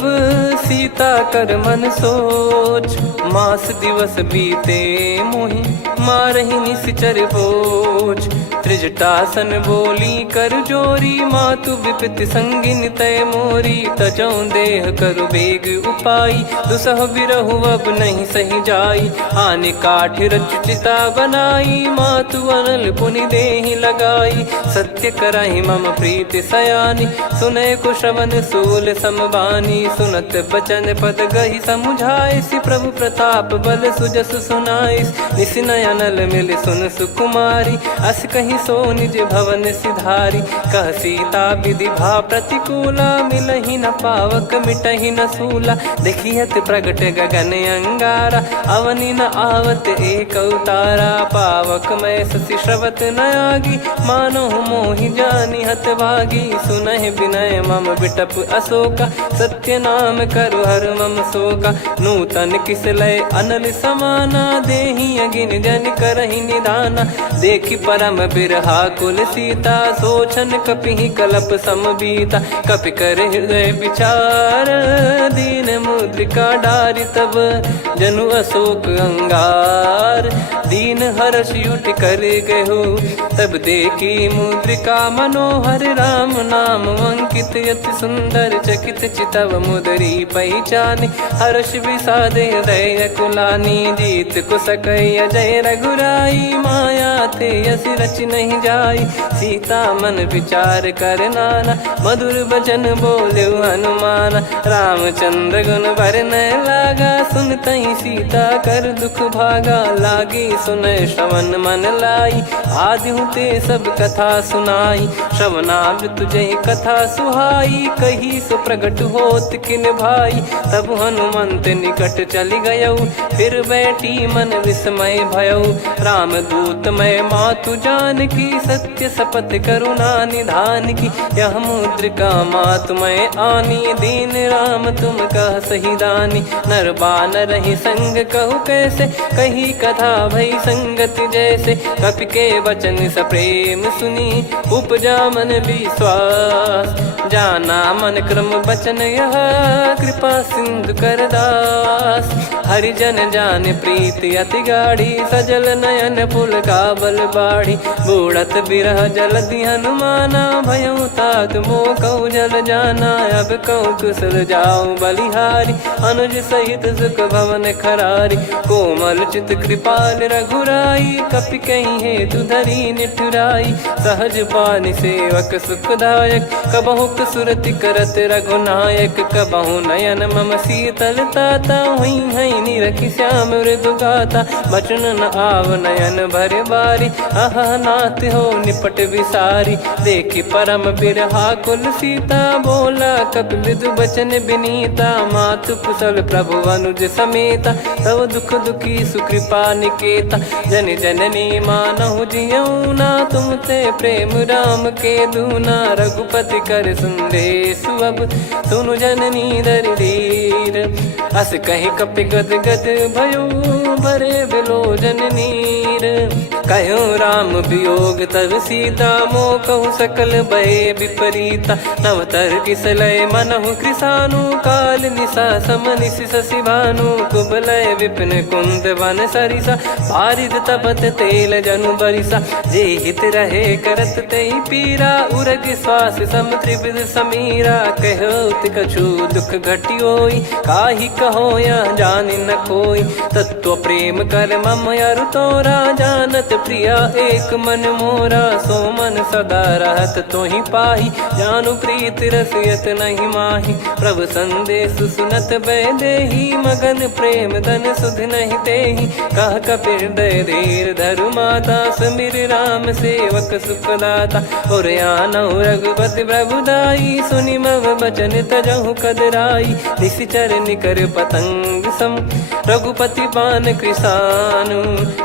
सीता कर मन सोच। मास दिवस बीते मोहि, मारहि निश्चर बोझ। त्रिजटासन बोली कर जोरी, मातु विपति संगिन तय मोरी। तजौ देह करु बेग उपाई, दुसह बिरहु अब नहीं सही जाई। आने काठ रचिता बनाई, मातु अनल पुनि देहि लगाई। सत्य कराई मम प्रीति सयानी, सुनय को श्रवण सूल समबानी। सुनत बचन पद गही समुझाइसि, प्रभु प्रताप बल सुजस सुनाइस। निस नयनल मिल सुन सुकुमारी, अस कहीं सो निज भवन सिधारी। कह सीता विधि भा प्रतिकूला, मिलहि न पावक मिटहि न सूला। देखियत प्रगट गगन अंगारा, अवनि न आवत एक उतारा। पावक मैं शशि श्रवत न आगी, मानो मोहि जानि हत भागी। सुनहि विनय मम बिटप अशोका, सत्य नाम करु हर मम शोका। नूतन किस लय अनल समाना, देहि अगिन जन करहि निधाना। देखि परम बिरहा कुल सीता, सोचन कपिहि कलप समबीता। कपि कर हृदय विचार, दीन मुद्रिका डारि तब। जनु अशोक अंगार, दीन हर्ष उठ कर गहु। तब देखी मुद्रिका मनोहर, राम नाम अंकित अति सुंदर। चकित चितव मुदरी पहचानी, हर्ष विषाद हृदय कुलानी। जीत को सकई अजय रघुराई, माया थे यस रच नहीं जाई। सीता मन विचार कर नाना, मधुर बचन बोले हनुमान। रामचंद्र गुण वरन लागा, सुनतहि सीता कर दुख भागा। लागी सुनय श्रवण मन लाई, आदिहु ते सब कथा सुनाई। श्रवणाव तुझे कथा सुहाई, कही सो प्रगट होत किन भाई। तब हनुमंत निकट चली गयौ, फिर बैठी मन विस्मय भयौ। राम दूत मैं मातु जान की, सत्य शपथ करुणा निधान की। यह मुद्रिका मातु मैं आनी, दीन राम तुम कह सही दानी। नर बानर ही संग कहु कैसे, कही कथा भई संगति जैसे। कपि के वचन सप्रेम सुनी, उपजा मन विश्वास। जाना मन क्रम बचन यह, कृपा सिंधु कर दास। हरिजन जान प्रीति अति गाढ़ी, सजल नयन पुल काबल बाढ़ी। बूढ़त बिरह जलधि हनुमाना, भयउ तात मोह कहु जल जाना। अब कहु कुशल जाऊं बलिहारी, अनुज सहित सुख भवन खरारी। कोमल चित कृपाल रघुराई, कपि कहीं हेतु धरी निठुराई। सहज पानि सेवक सुखदायक, कबहु सुरति करत रघुनायक। कबहु नयन मम शीतल ताता, हुई है निरखि श्याम मृदु गाता। बचन न आव नयन भर बारी, अह नाथ हो निपट विसारी। देखि परम बिरहा कुल सीता, बोला कपि मृदु बचन बिनीता। मातु कुशल प्रभु अनुज समेता, तव दुख दुखी सुकृपा निकेता। जन जननी मानहु जियऊ ना, तुम ते प्रेम राम के दूना। रघुपति कर संदेश अब, सुनु जननी दर धीर। अस कहि कपि गद गद भयो, भरे बिलोचन नीर। कहूँ राम वियोग तब सीता, मोह कहूँ सकल भय विपरीता। नवतर किसलय मनहु कृसानु, काल निशा समनिश शशि भानु। कुबलय विपिन कुंद वन सरिसा, पारिद तपत तेल जनु बरिसा। जे हित रहे करत तेहि पीरा, उरग श्वास सम त्रिविध समीरा। कहो कछु दुख घटियोई, काहि कहो या जानि न कोई। तत्व प्रेम कर मम अरु तोरा, जानत प्रिया एक मन मोरा। सो मन सदा रहत तोहि पाही, जानु प्रीत रसियत नहीं माही। प्रभु संदेश सुनत बैदेही, मगन प्रेम धन सुध नहीं तेहि। कह कपि हृदय धीर धरु माता, सुमिर राम सेवक सुखदाता। और आनहु रघुपति प्रभुदाई, सुनि मम बचन तजहु कदराई। निशिचर निकर पतंग सम, रघुपति पान कृसानु।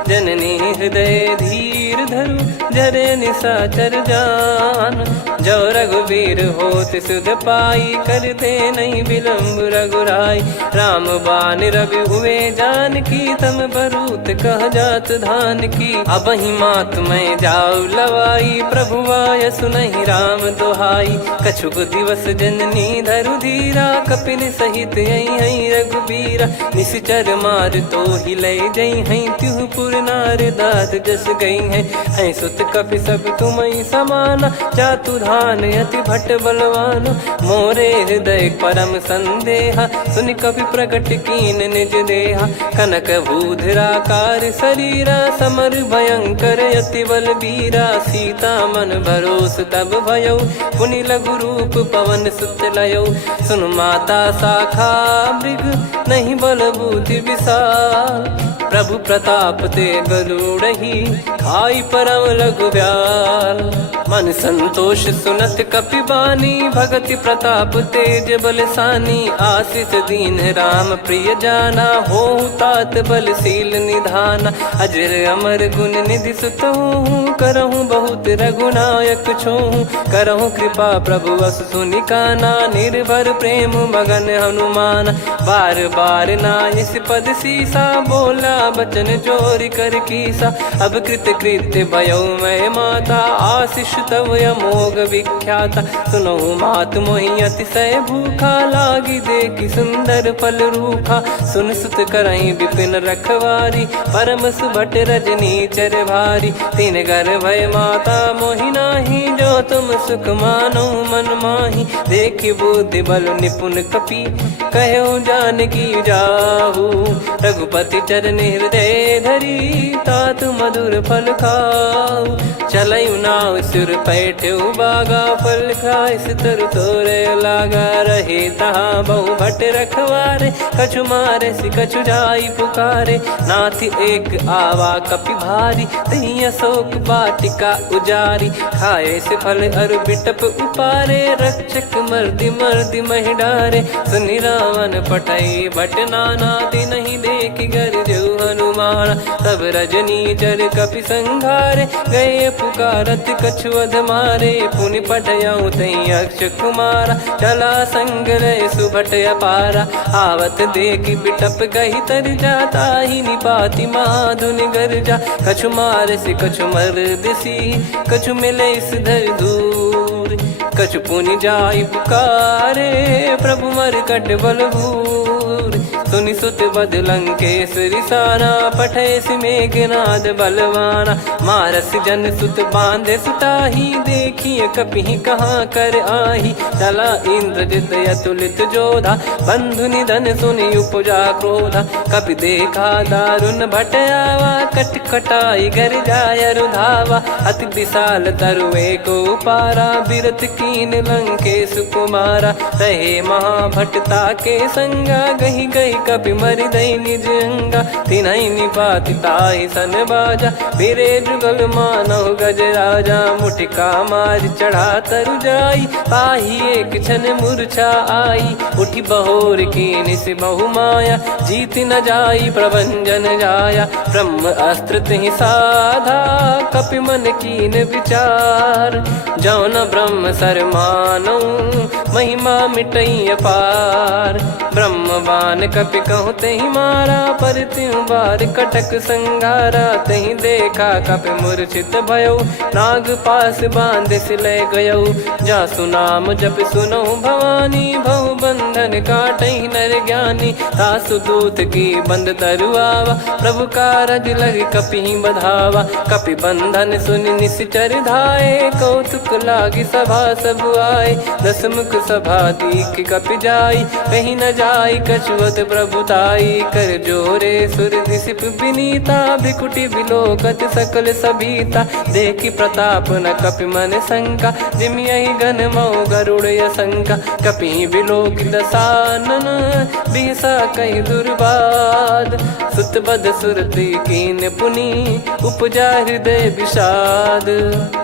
जननी हृदय धीर धरु, जरे निशाचर जान। जो रघुवीर होत सुध पाई, करते नहीं विलम्ब रघुराई। राम बान रवि हुए जानकी, तम बरूत कह जात धान की। अब ही मात मैं जाऊ लवाई, प्रभु आय सुनहि राम दुहाई। कछुक दिवस जननी धरु धीरा, कपिन सहित यही रघुबीरा। निश्चर मार तो ही लय जई हैं, त्युह पुर नार दाद जस गई हैं। सुत कपि सब तुमहि समाना, जातु धान अति भट बलवान। मोरे हृदय परम संदेहा, सुनि कपि प्रकट कीन निज देहा। कनक भूधराकार शरीरा, समर भयंकर अति बल बीरा। सीता मन भरोस तब भयउ, पुनि लघु रूप पवन सुत लयउ। सुन माता शाखा मृग, नहीं बल बुद्धि विशाल। प्रभु प्रताप ते गरुड़हि, खाई परम रघुब्याल। मन संतोष सुनत कपि बानी, भगति प्रताप तेज बलसानी। आशीष दीन राम प्रिय जाना, होहु तात बलशील निधाना। अजर अमर गुण निधि सुतहु, करहु बहुत रघुनायक छोहु। करहु कृपा प्रभु अस सुनि काना, निर्भर प्रेम मगन हनुमान। बार बार नायस पद सीसा, बोला बचन चोरी कर कीसा। अब कृत कृत्य भयो मैं माता, आशीष तव अमोघ विख्याता। सुनहु मात मोहि अतिशय भूखा, लागी देखि सुंदर फल रूखा। सुन सुत करहि विपिन रखवारी, परम सुभट रजनी चर भारी। तीन घर भय माता मोहि नाही, जो तुम सुख मानो मन माही। देखि बुद्धि बल निपुण कपि, कहो जानकी जाहू। रघुपति चरण हृदय धरी, तात मधुर फल खाऊ। चलयु नाव सिर पैठ्यु बागा, फल खाइस तरु तोरे लागा। रहे तहाँ बहु भट रखवारे, कछु मारे सि कछु जाई पुकारे। नाथ एक आवा कपि भारी, तही अशोक वाटिका उजारी। खाए से फल अरु बिटप उपारे, रक्षक मर्दि मर्दि महि डारे। सुनि रावण पटई भट नाना, तिनहि देखि गरजउ हनुमान। तब रजनी चर कपि संघारे, गए पुकारत कछु अध मारे। पुनि पटयउ तहि अक्ष कुमारा, चला संग रहे सुभट अपारा। आवत देखि बिटप कहि तर जाता, ही निपाति माधुनि गर्जा। कछु मार से कछु मर्दिसी, कछु मिले इस धर दूर। कछु पुनि जाई पुकारे, प्रभु मरकट बलभूर। सुनि सुत बद लंकेश्वरी साना, पठेसि मेघनाद बलवाना। मारस जन सुत बांधे सुताही, देखिए कपि कहाँ कर आही। चला इंद्रजित अतुलित जोधा, बंधु निधन सुनि उपजा क्रोधा। कपि देखा दारुण भट आवा, कट कटाई घर जाय रुधावा। अति विशाल तरुए को पारा, बिरत कीन लंकेश कुमारा। रहे महाभटता के संगा, गही गई कपि मरि दई निज अंगा। तिन्हि निपाति ताहि सन बाजा, बिरे जुगल मानव गज राजा। मुटिका मार चढ़ा तरु जाई, पाही एक क्षण मूर्छा आई। उठी बहोर कीन से बहु माया, जीत न जाई प्रभंजन जाया। ब्रह्म अस्त्र तिहि साधा, कपि मन कीन विचार। जौन ब्रह्म सर मानौ, महिमा मिटई अपार। ब्रह्म बान कपि कहूँ तहि मारा, पर त्यों बार कटक संगारा। तहि देखा कपि मूर्छित भयौ, नाग पास बांध सिले गयौ। जासु नाम जप सुनौ भवानी, भव बंधन काटहि नर ज्ञानी। तासु दूत की बंद तरुआवा, प्रभु कारज लग कपि बधावा। कपि बंधन सुनि निश्चर धाये, कौतुक लागी सभा सब आए। दस मुख सभा दीख कपि जाई, कहीं न जाई कछुअत प्रभुताई। कर जोरे सुर दिसिप विनीता, भिकुटी बिलोकत सकल सबीता। देखी प्रताप न कपि मन शंका, जिम यही गन मऊ गरुड़ असंका। कपि बिलोक दसानन, बिहसा कहीं दुर्बाद। सुत बद सुरति कीन पुनि, उपजा हृदय विषाद।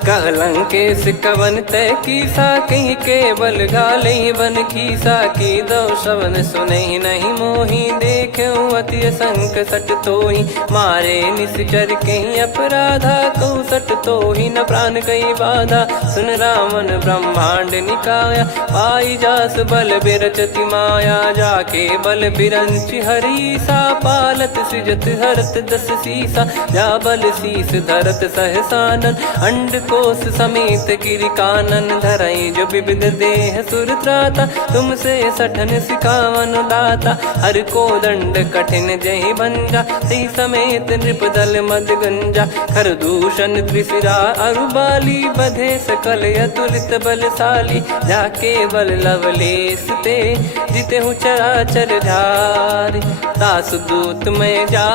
कह लंकेश कवन तय कीसा, कहीं केवल गाले बन खीसा। की दो श्रवण सुनहि नहीं मोही, देखे अति संक सट तोही। मारे निश्चर कहीं अपराधा, कहु सट तोही न प्राण कहीं बाधा। सुन रावण ब्रह्मांड निकाया, पाई जास बल बिरचति माया। जाके बल बिरंच हरीसा, पालत सृजत हरत दस सीसा। जा बल शीस धरत सहसानन, अंड कोश समेत गिरि कानन। धरई जो विविध देह सुर त्राता, तुमसे सठन सिखावन दाता। हर को दंड कठिन जहि भंजा, सही समेत नृपदल मद गंजा। खर दूषण त्रिशिरा अरुबाली, बधे सकल अतुलित बलशाली। जाके बल लवलेस ते, जिते हूँ चराचर झार। तासु दूत में जा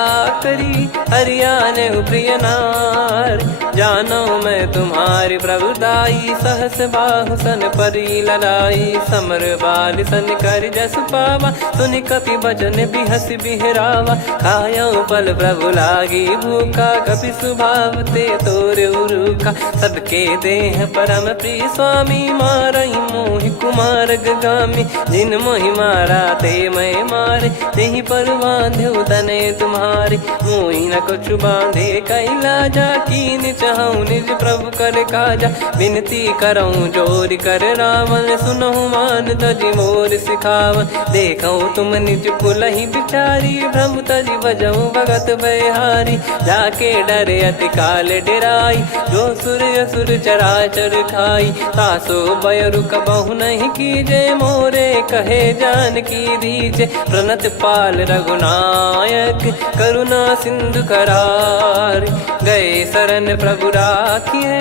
करी, हरियाने हूँ प्रिय नार। जानो मैं तुम्हारी प्रभुताई, सहस बाहु सन परी लड़ाई। समर बाल सन कर जस पावा, सुनि कपि बचन बिहस बिहरावा। खायौ पल प्रभु लागी भूखा, कपि स्वभाव ते तोर उरुखा। सबके देह परम प्रिय स्वामी, मारई मोहि कुमार गामी। जिन मोहि मारा ते मैं मारे, तेहि पर बांधो तनय तुम्हारे। मोहि न कछु बांधे कैलाजा, कीन चाहूँ निज प्रभु कर काजा। विनती करऊँ जोर कर रावण, सुनहु मान तजि मोर सिखावन। देखऊँ तुम निज कुलहि बिचारी, भ्रम तजि बजऊँ भगत बहारी। जाके डरे अति काल डेराई, जो सुर असुर चराचर खाई। तासो बयरु कबहु नहीं कीजे, मोरे कहे जान की दीजे। प्रणत पाल रघुनायक, करुणा सिंधु करार। गए शरण प्रभु राखिए,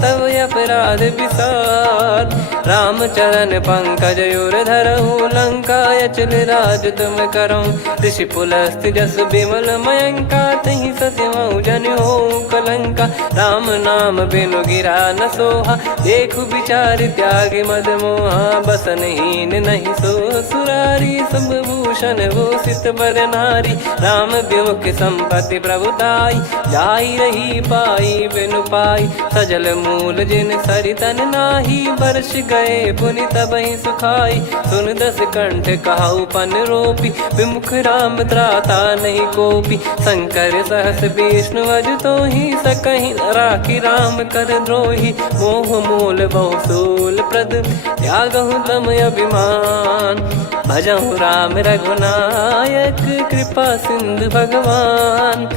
तब अपराध विसार। राम चरण पंकज उर धरहु, लंका अचल राज तुम करऊँ। ऋषि पुलस्त जस विमल मयंका, तहि सस्यमऊ जन हो कलंका। राम नाम बिनु गिरा न सोहा, देखु विचार त्याग मद मोहा। बसनहीन नहीं सो सुरारी, सब भूषण वो सित बर नारी। राम विमुख संपत्ति प्रभुताई, जाई रही पाई बिनु पाई। सजल मूल जिन सरितन नाही, वर्ष गए पुनि तबहि सुखाई। सुन दस कंठ कहाऊ पन रोपी, विमुख राम त्राता नहीं कोपी। शंकर सहस विष्णु अजतो ही, सकहि राखी राम कर द्रोही। मोह मूल बहु सूल प्रद, त्यागहु तम अभिमान। भजहु राम रघुनायक, कृपा सिंधु भगवान।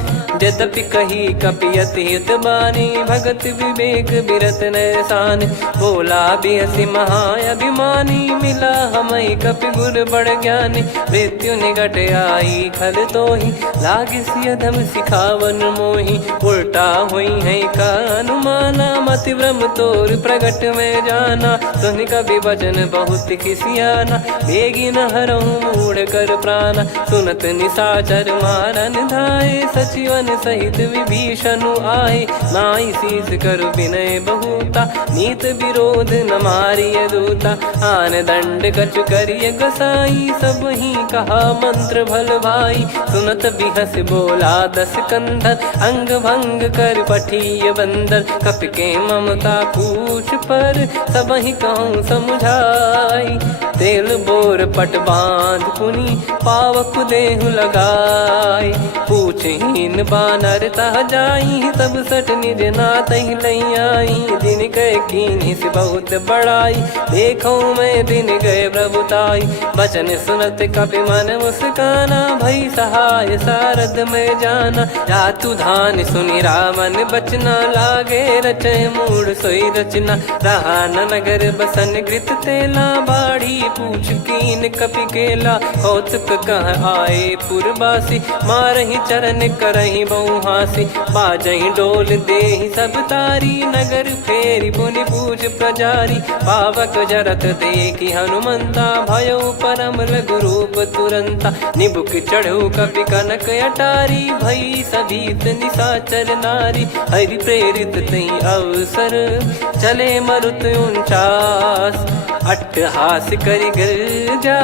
यद्यपि कही कपि अति हित बानी, जानी, भगत विवेक बिरत नैसान। बोला बिहसी महाअभिमानी, मिला हमें कपि गुर बड़ ज्ञानी। मृत्यु निकट आई खल तोहि, लागे सिय धम सिखावन मोहि। उल्टा हुई है का अनुमाना, मति भ्रम तोर प्रगट में जाना। सुन कवि वचन बहुत किसियाना, बेगी न हरहु मूढ़ कर प्राण। सुनत निशाचर मारन धाये, सचिवन सहित विभीषण आए। नाई शीस कर विनय बहुता, नीत विरोध न मारिय दूता। आन दंड कछु करिय गोसाई, सब ही कहा मंत्र भल भाई। सुनत बिहस बोला दस कंधर, अंग भंग कर पठिय बंदर। कपि के ममता पूछ पर, सब ही कहूँ समझाई। तेल बोर पट बांध पुनि, पावक देहु लगाई। पूछहीन बानर तह जाई, तब सट निज नाथ ही लई आई। दिन गए कीन्ही से बहुत बड़ाई, देखो मैं दिन गए प्रभुताई। बचन सुनत कपि मन मुस्काना, भई सहाय सारद में जाना। जातु धान सुनि रावण बचना, लागे रचे मूढ़ सोई रचना। रहा न नगर बसन कृत तेला, बाढ़ी पूछ कीन कपि केला। कौतुक कह आए पुरबासी, मारहि चरण करहि बहु हासी। बाजहि डोल देहि सब तारी, नगर फेरी पुनि पूछ प्रजारी। पावक जरत देखि हनुमंता, भयो परम लघु रूप तुरंता। निबुक चढ़ऊ कपि कनक अटारी, भई सभीत निशाचर नारी। हरि प्रेरित तई अवसर, चले मरुत 49। अट्टहास करि गिरजा,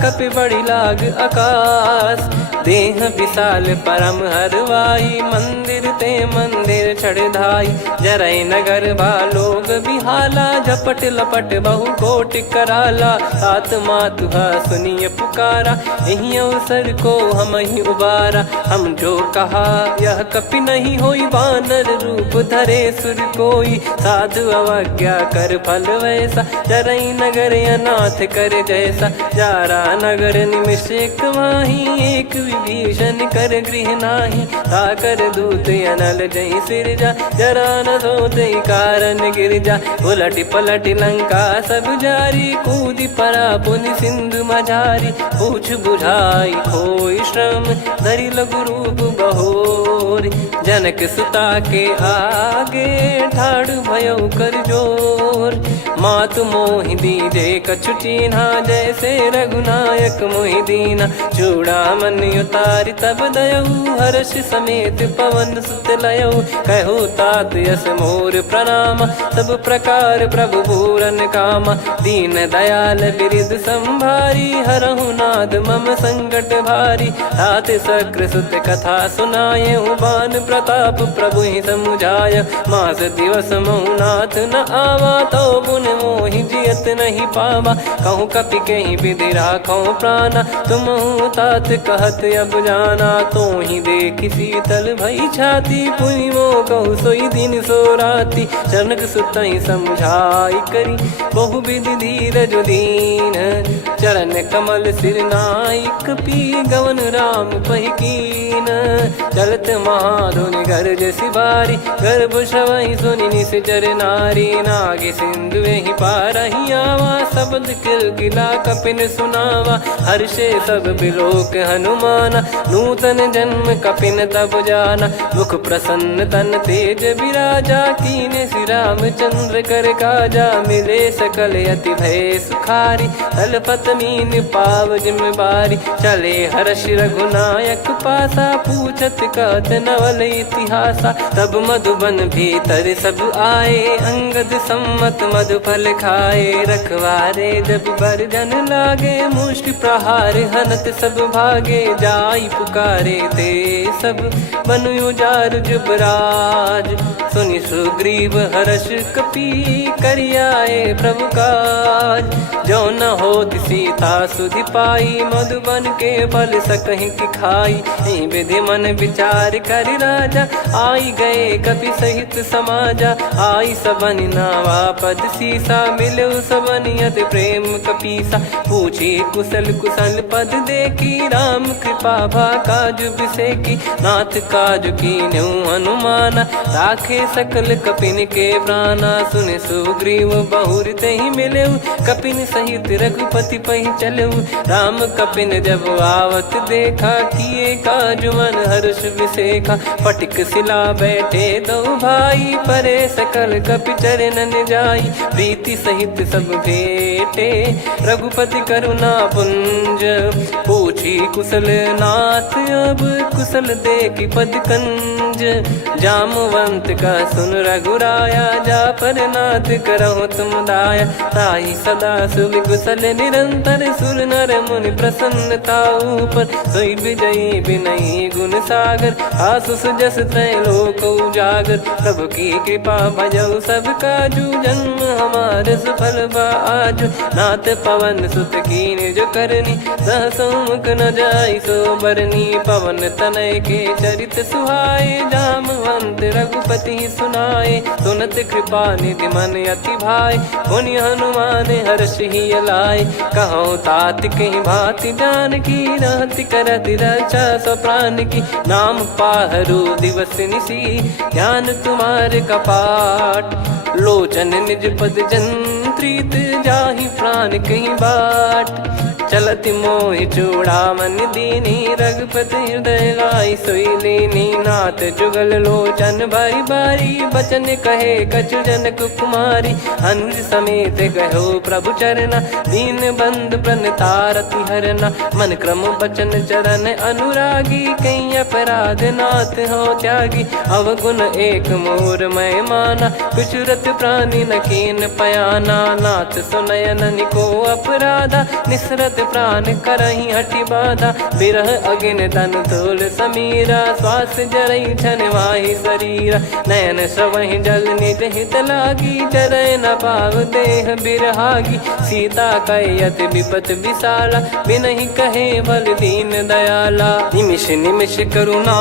कपि बड़ी लाग आकाश। देह विशाल परम हरवाई, मंदिर ते मंदिर चढ़ धाई। जरई नगर बालोग बिहाला, झपट लपट बहु कोटि कराला। सात मातुहा सुनिय पुकारा, यही अवसर को हम ही उबारा। हम जो कहा यह कपि नहीं होई, बानर रूप धरे सुर कोई। साधु अवज्ञा कर फल वैसा, जरई नगर अनाथ कर जैसा। जारा नगर निमिष एक माही, एक विभीषण कर गृह नाही। ताकर दूत अनल जय सिरजा, जरा न सोते कारण गिरजा। उलट पलट लंका सब जारी, कूदि परा पुनि सिंधु मझारी। पूछ बुझाई खोई श्रम, धरि लघु रूप बहोरी। जनक सुता के आगे, ठाड़ भयउ कर जोर। मातु मोहि दीजे कछु चीन्हा, जैसे रघुनायक मोहि दीना। चूड़ामन उतारि तब दयऊ, हर्ष समेत पवन सुत लयऊ। कहु तात यस मोर प्रणाम, सब प्रकार प्रभु पूरन कामा। दीन दयाल बिरिद संभारी, हरहु नाद मम संकट भारी। तात शक्र सुत कथा सुनाये, बान प्रताप प्रभु ही समुझाय। मास दिवस महु नाथ न आवा, तो पुन मोहि जियत नहीं पावा। कहूँ कपि कहीं विधि राखो प्राणा, तुम तात कहत अब जाना। तो ही देखी शीतल भई छाती, पुनि मो कहु सोई दिन सो राती। जनक सुतहि समझाई करी, बहु विधि धीरज दीन। चरण कमल सिर नाई, कपि गवन राम पहि कीन। चलत महाधुनि गर्ज सिबारी, गर्भ श्रवहि सुनि निश्चर नारी। नागे सिंधु ही पारहि आवा, शब्द किलकिला कपिन सुनावा। हर्षे सब बिलोक हनुमाना, नूतन जन्म कपिन तब जाना। मुख प्रसन्न तन तेज विराजा, कीने श्री रामचंद्र कर काजा। मिले सकल अति भय सुखारी, तलपत मीन पाव जिम बारी। चले हर्ष रघुनायक पासा, पूछत कहत नवल इतिहासा। तब मधुबन भीतर सब आए, अंगद सम्मत मधुफल खाए। रखवारे जब बरजन लागे, मुष्टि प्रहार हनत सब भागे। जाई पुकारे ते सब, बनु उजार जुबराज। सुनि सुग्रीव हर्ष कपि, करियाए प्रभु काज। जो न होत सीता सुधि पाई, मधुबन के फल सकहि की खाई। विधि मन विचार कर राजा, आई गए कपि सहित समाजा। आई सबन नावा पद सीसा, मिलउ सबनियत प्रेम कपीसा। पूछी कुशल कुशल पद देखी राम कृपा भा काज बिसेकी। नाथ काज कीन्हु हनुमाना राखे सकल कपिन के प्राणा। सुन सुग्रीव बहुर तहि मिलऊ कपिन सहित रघुपति पहि चलऊ। राम कपिन जब आवत देखा किए काज मन हर्ष विसेखा। फटिक सिला बैठे दो भाई परे सकल कपि चरणन जाई। प्रीति सहित सब भेटे रघुपति करुणा पुंज। पूछी कुशल नाथ अब कुशल देखी पद कंज। जामवंत का सुन रघुराया जा पर नाथ करहु तुम दाया। ताई सदा सुविकुशल निरंतर सुर नर मुनि प्रसन्नता ऊपर। सोई विजयी विनयी गुण सागर आसु सुजस त्रैलोक उजागर। प्रभु की कृपा भजऊ सब काजू जन्म हमार सफल बा आजु। नाथ पवन सुत कीन जो करनी सहसो मुख न जाई सो बरनी। पवन तनय के चरित सुहाए जामवंत रघुपति सुनाए। सुनत कृपा निधि मन अति भाई पुनि हनुमान हर्ष ही लाए। कहो तात कहीं भांति जान की रहति करति रक्षा सो प्राण की। नाम पाहरु दिवस निसी ध्यान तुम्हारे कपाट। लोचन निज पद जंत्रित जाहि प्राण कहीं बाट। चलति मोहि चूड़ामन दीनी रघुपति हृदय लाई सोई लीनी। नाथ जुगल लोचन बारी बारी बचन कहे कछु जनक कुमारी। अनुज समेत गयो प्रभु चरना दीन बंद प्रणतारति हरना। मन क्रम बचन चरण अनुरागी कहीं अपराध नाथ हो त्यागी। अवगुण एक मोर मैं माना कुछुरत प्राणी न कीन पयाना। नाथ सुनयन को अपराधा निसरत प्राण करही हटि बाधा। बिरह अगिन तन तोल समीरा श्वास जरई छन वाहि शरीरा। नयन श्रवहि जल निज हित लागी जरय न पाव देह बिरहागी। सीता कैयत विपत विशाला बिनहि कहे बल दीन दयाला। निमिष निमिष करुणा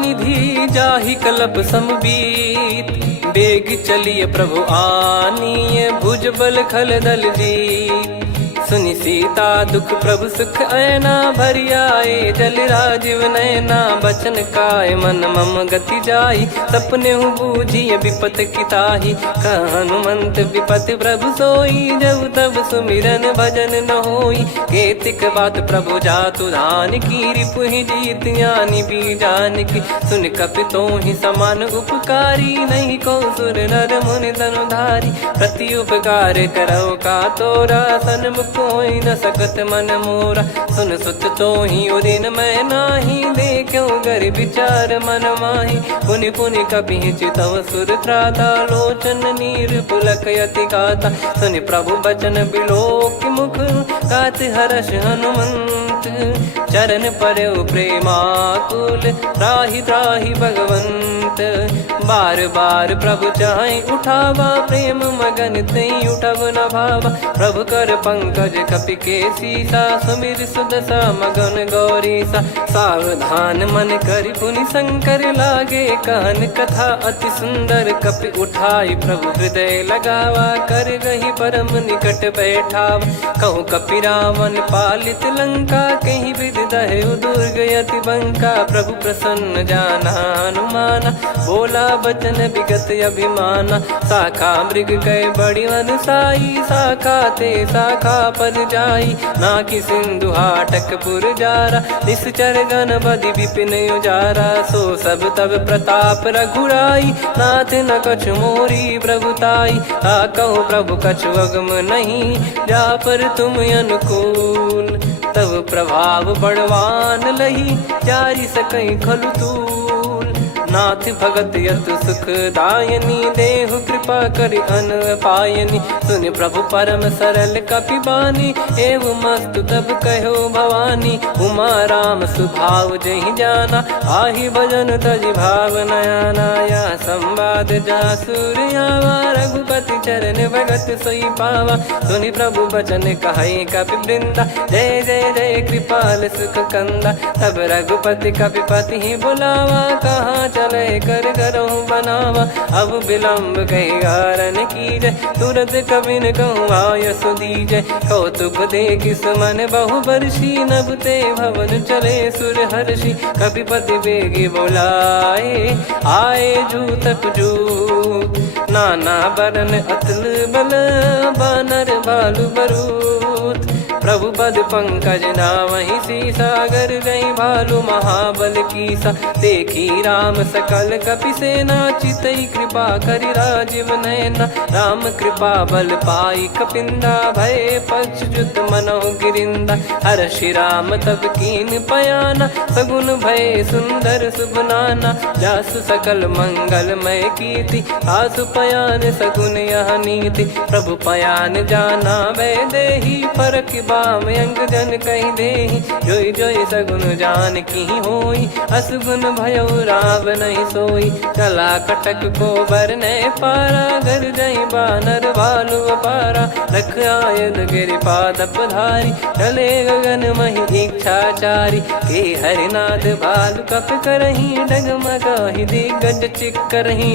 निधि जाहि कलप समबीत। बेग चलिए प्रभु आनीय भुज बल खल दल जीत। सुनि सीता दुख प्रभु सुख ऐना भरि आए। जल राजीव नैना बचन काय मन मम गति जाई। सपने हूँ बूझी विपत किताही हनुमंत विपत प्रभु सोई। जब तब सुमिरन भजन न होई। केतिक बात प्रभु जातु धान की रिपुहि जीत यानी भी जान की। सुन कपि तो ही समान उपकारी नहीं को सुर नर मुनि धनुधारी। प्रति उपकार करो का तोरा सन्मुख कोई न सकत मन मोरा। सुन सुत तो ही उदिन मैं नाही देखो गर विचार मन माही। पुनि पुनि कपि चितव सुर त्राता लोचन नीर पुलक यति गाता। सुनि प्रभु बचन बिलोक मुख गात हर्ष हनुमंत। चरण परउ प्रेमाकुल त्राहि त्राहि भगवंत। बार बार प्रभु चाहि उठावा प्रेम मगन तई उठब न भावा। प्रभु कर पंकज कपि के सीसा सुमिर सुदशा मगन गौरीसा। सावधान मन करि पुनि शंकर लागे कहन कथा अति सुंदर। कपि उठाई प्रभु हृदय लगावा कर गही परम निकट बैठावा। कहु कपि रावण पालित लंका कहीं विद दहु दुर्ग यति बंका। प्रभु प्रसन्न जाना हनुमाना बोला बचन विगत अभिमाना। शाखा मृग गए बड़ी अनुसाई शाखा ते शाखा पर जाई। ना कि सिंधु हाटक पुर जारा निश्चर गण बदि विपिन उजारा। सो सब तब प्रताप रघुराई नाथ न कछु मोरी प्रभुताई। कहो प्रभु कछु अगम नहीं जा पर तुम अनुकूल। तब प्रभाव बड़वान लही जारी सकई खलु तूल। नाथ भगत यतु सुख दायनी देहु कृपा करि अन पायनी। सुनि प्रभु परम सरल कपि बानी एवं मस्तु तब कहो भवानी। उमा राम सुभाव जहि जाना आहि भजन तजि भाव नयाना। या संवाद जासुर आवा रघुपति चरण भगत सोई पावा। सुनि प्रभु बचन कहै कपि वृंदा जय जय जय कृपाल सुख कंदा। तब रघुपति कपि पति बुलावा कहा चले कर गरहु बनावा। अब विलम्ब कही गारन कीजय, तुरत कबिन कहूँ आयस दीजय। कौतुक देख सुमन बहु बरसी, नभ ते भवन चले सुर हर्षि। कपिपति बेगी बोलाए, आए जूतक जूत। नाना बरन अतुल बल, बानर बालु बरूत। प्रभु पद पंकज नामहि सीसा, गर गई भालु महाबल कीसा। देखी राम सकल कपि सेना, चितई कृपा करि राजीव नयना। राम कृपा बल पाई कपिंदा, भय पक्षजुत मनोह गिरिंदा। हर्षि राम तब कीन पयाना, सगुन भय सुंदर शुभ नाना। जासु सकल मंगलमय कीर्ति, आसु पयान सगुन यह नीति। प्रभु पयान जाना वै देहि, फरक बाम अंग जन कहि देहि। जोई जोई सगुन जान की होई, असगुन भयो राव नहीं सोई। चला कटक को बरने पारा, घर जई बानर भालु अपारा। रख आयल गिरिपाद पधारी, चले गगन महि इच्छाचारी। के हरिनाथ भालु कप करही, डगमगाहि दिग्गज चिक्करही।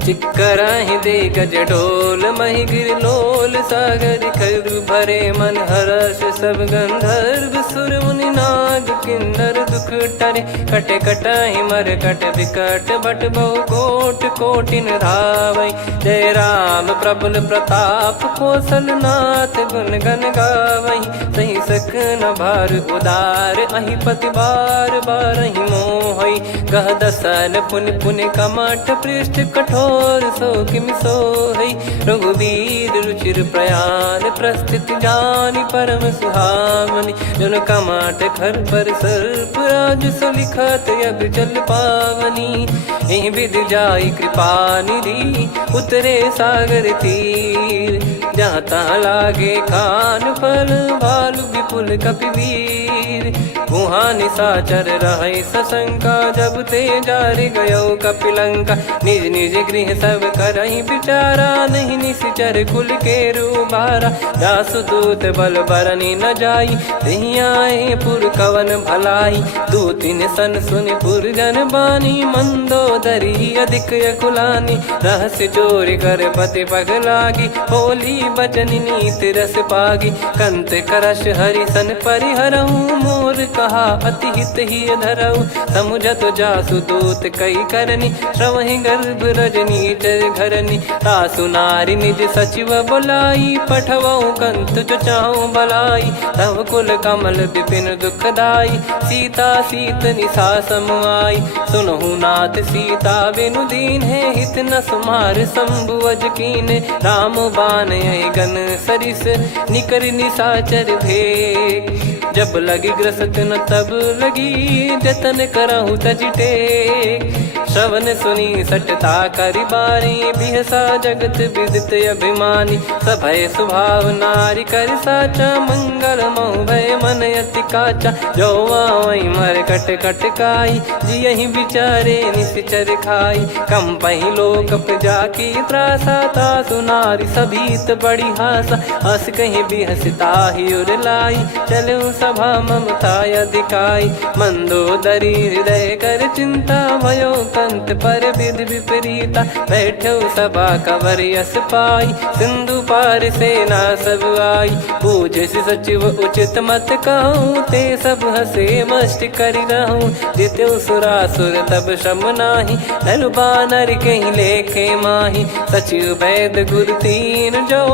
चिक्कराहि दिग्गज डोल, महि गिरलोल सागर खरु भरे मन हर्ष। सब गंधर्व सुर मुनि नाग किन्नर दुख टरे। कट कटाहि मरकट विकट, बट बहु कोट कोटिन धावै। जय राम प्रबल प्रताप, कौशल नाथ गुण गण गावै। सही सकन भार उदार, अहि पति बार बारहि मोहै। गह दसन पुनि पुनि कमठ, पृष्ठ कठोर सो किमि सोहै। रघुवीर रुचिर प्रयाण, प्रस्थित जानि परम सुहावनी। जन कमाट खर पर सर्प, राज सलिखत अब चल पावनी। एहि विधि जाई कृपा निधि, उतरे सागर तीर। जहाँ तहाँ लागे खान फल, भालु विपुल कपिवीर। गुहा निशाचर रहै सशंका, जब ते जारि गयो कपिलंका। निज निज गृह सब करहि विचारा, नहीं निश्चर कुल के रूबारा। जासु दूत बल बरनी न जाई, तेहि आए पुर कवन भलाई। दूतिन सन सुनि पुर जन बानी, मंदोदरी अधिक अकुलानी। रहस्य चोरी कर पति पग लागी, होली बचन नीत रस पागी। कंत करश हरि सन परिहरहु, मोर कहा अति हित ही धरऊ। समुझत जासु दूत कई करनी, श्रवहि गर्भ रजनी चर घरनी। तासु नारी निज सचिव बुलाई, पठवऊ कंत जो चाहूं भलाई। तव कुल कमल विपिन दुखदाई, सीता सीत निशा समुआई। सुनहु नाथ सीता बिनु दीन है, हित न सुमार शंभु अज कीने। राम बान यही गन सरिस, निकर निशाचर भेग। जब लगी ग्रसत न तब लगी, जतन करहु तज टेक। श्रवण सुनी सटता करि बारी, बिहसा जगत विदित अभिमानी। सभय स्वभाव नारी कर साचा, मंगल मोह भय मन अति काचा। जो आवै मर कट कट काई, जियहि विचारे निश्चर खाई। कम पहि लोक जाकी त्रासा, तासु नारी सभीत बड़ी हासा। हस कहीं बिहसता ही उर लाई, चलऊ सभा ममता अधिकाई। मंदोदरी हृदय कर चिंता, भयो कंत पर विधि विपरीता। बैठो सभा कवर यस पाई, सिंधु पार सेना सब आई। पूज सचिव उचित मत कहूँ, ते सब हसे मस्त करि रहूं। जित्यु सुरासुर तब श्रम नाही, नल बानर कहीं लेखे माही। सचिव वैद गुरु तीन जो,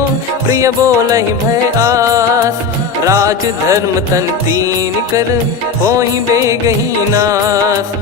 प्रिय बोलहि भय आस। राज धर्म तन तीन कर, होई बेगही नास।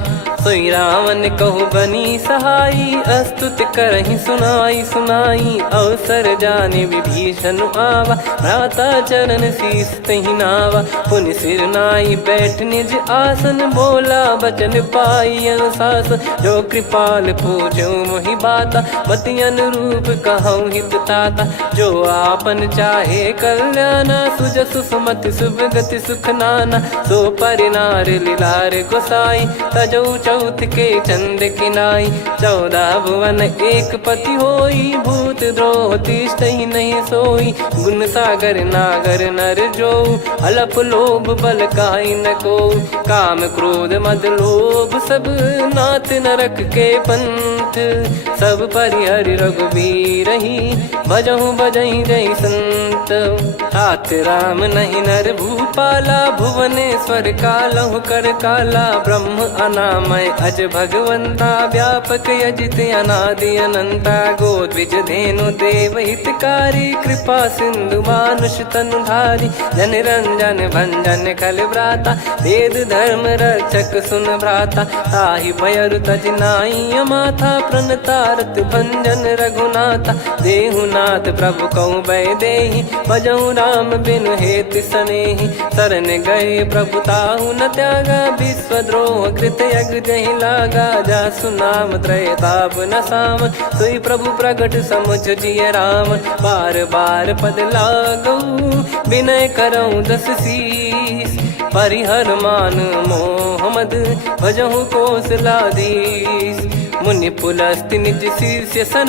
सोई रावण कहु बनी सहाई, अस्तुत करहि सुनाई सुनाई। अवसर जाने विभीषण आवा, भ्राता चरण शीस तहि नावा। पुनि सिर नाई बैठ निज आसन, बोला बचन पाई अनुशासन। जो कृपाल पूछो मोहि बाता, मति अनुरूप कहूँ हित ताता। जो आपन चाहे कल्याणा, सुजसु सुमति शुभ गति सुख नाना। सो परिनार लीलार गोसाई, तजौ चौथ के चंद किनाई 14 भुवन एक पति होई भूत द्रोह तिष्ठहि नहीं सोई गुण सागर नागर नर जो अलप लोभ बल काई न को काम क्रोध मद लोभ सब नाथ नरक के पंथ सब परिहरि रघुबीर ही भजहु भजहि जय संत तात राम नहीं नर भूपाला भुवनेश्वर कालहु कर काला ब्रह्म अनामय अज भगवंता व्यापक यजित अनादि अनंता गोद्विज धेनु देव हितकारी कृपा सिंधु मानुष तनुधारी जन रंजन भंजन खल भ्राता वेद धर्म रक्षक सुन भ्राता ताहि भयरु तज नाई माथा प्रणतारत भंजन रघुनाथा देहुनाथ प्रभु कहु बै देहि भजहु राम बिनु हेतु सनेहि शरण गए प्रभु ताहु न त्यागा विश्वद्रोह कृत यज्ञ जहि लागा जासु नाम त्रयताप न साम सोई प्रभु प्रगट समुझ जिय राम बार बार पद लागऊ विनय करऊँ दस शीस परिहर मान मोहम्मद भजहु कौशलाधीश मुनि पुलस्ति निज शीर्ष सन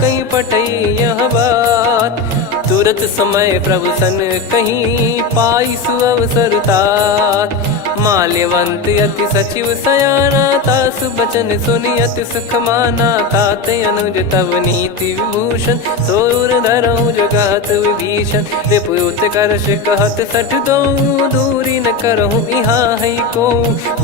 कहीं पटई यह बात तुरत समय प्रभु सन कहीं पाई सुअवसर तात माल्यवंत अति सचिव सयाना तासु बचन सुनि अति सुख माना तात अनुज तव नीति विभूषण सोर धरऊ जगत विभीषण विपुत करश कहत सठ दो दूरी न करहु यहाँ है को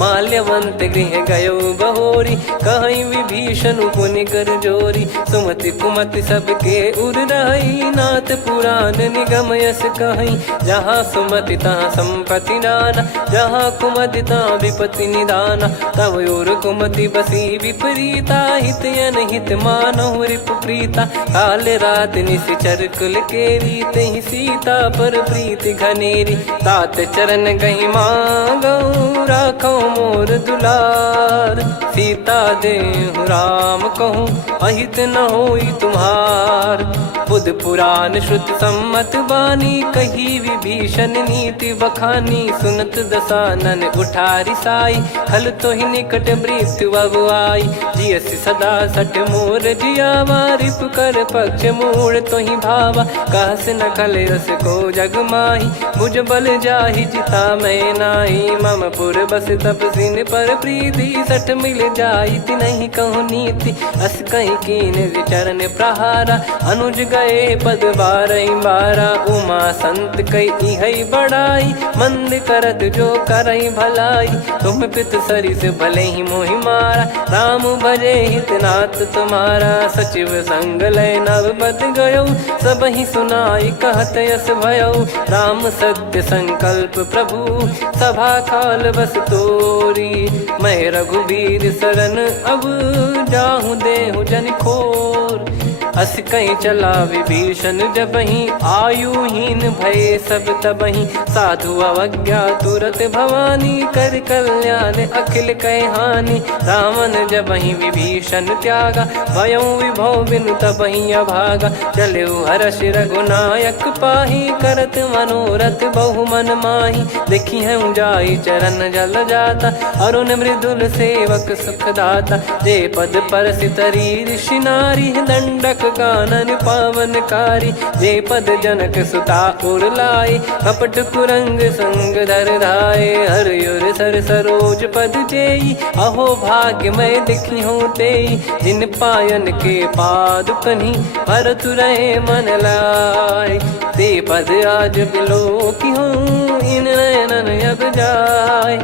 माल्यवंत गृह गयो बहोरी कहीं विभीषण पुनि कर जोरी सुमति कुमति सबके उर रही नाथ पुराण निगम यस कहीं जहाँ सुमति तहाँ संपत्ति नाना जहाँ कुमति तहाँ विपत्ति निदाना तव और कुमति बसी विपरीता हित अनहित मानहु रिपु प्रीता काल रात निश्चर कुल केरी तहि सीता पर प्रीति घनेरी तात चरण गही मांगऊ राखो मोर दुलार सीता देहु राम कहूँ अहित न होई तुम्हार बुध पुराण श्रुत सम्मत बानी कही विभीषण नीति बखानी सुनत दसानन उठारी साई खल तो ही निकट मृत्यु अब आई जियस सदा सट मोर जियावा रिप कर पक्ष मूड़ तो ही भावा कहस न खल रस को जग माही भुज बल जाहि जिता मैं नाई मम पुर बस तप सिन पर प्रीति सठ मिल जाई ति नहीं कहूँ नीति अस कहीं कीन विचरण प्रहारा अनुज गए पद बारई बारा उमा संत कई हई बड़ाई मंद करत जो करई भलाई तुम पित सरिस भले ही मोहि मारा राम भजे हित नाथ तुम्हारा सचिव संग लय नव बद गयो सब ही सुनाई कहत यस भयो राम सत्य संकल्प प्रभु सभा काल बस तोरी मैं रघुबीर शरण अब जाहू देहु जन खोर अस कहीं चला विभीषण जबहि आयुहीन भय सब तबहि साधु अवज्ञा तुरत भवानी कर कल्याण अखिल कह हानि रावण जबहि विभीषण त्यागा भयउ विभव बिनु तबहि अभागा चलऊ हर्ष रघुनायक पाही करत मनोरथ बहु मन माही देखी है जाई चरण जल जाता अरुण मृदुल सेवक सुख दाता जे पद पर सितरी ऋषि नारी दंडक कानन पावनकारी जे पद जनक सुता उर लाए कपट कुरंग संग धर धाये हरियुर सर सरोज पद जेई अहो भाग्य मैं दिखी हूँ तेई जिन पायन के पाद कन्ही भरत रहे मन लाए ते पद आज बिलो की हूँ इन नयनन अब जाय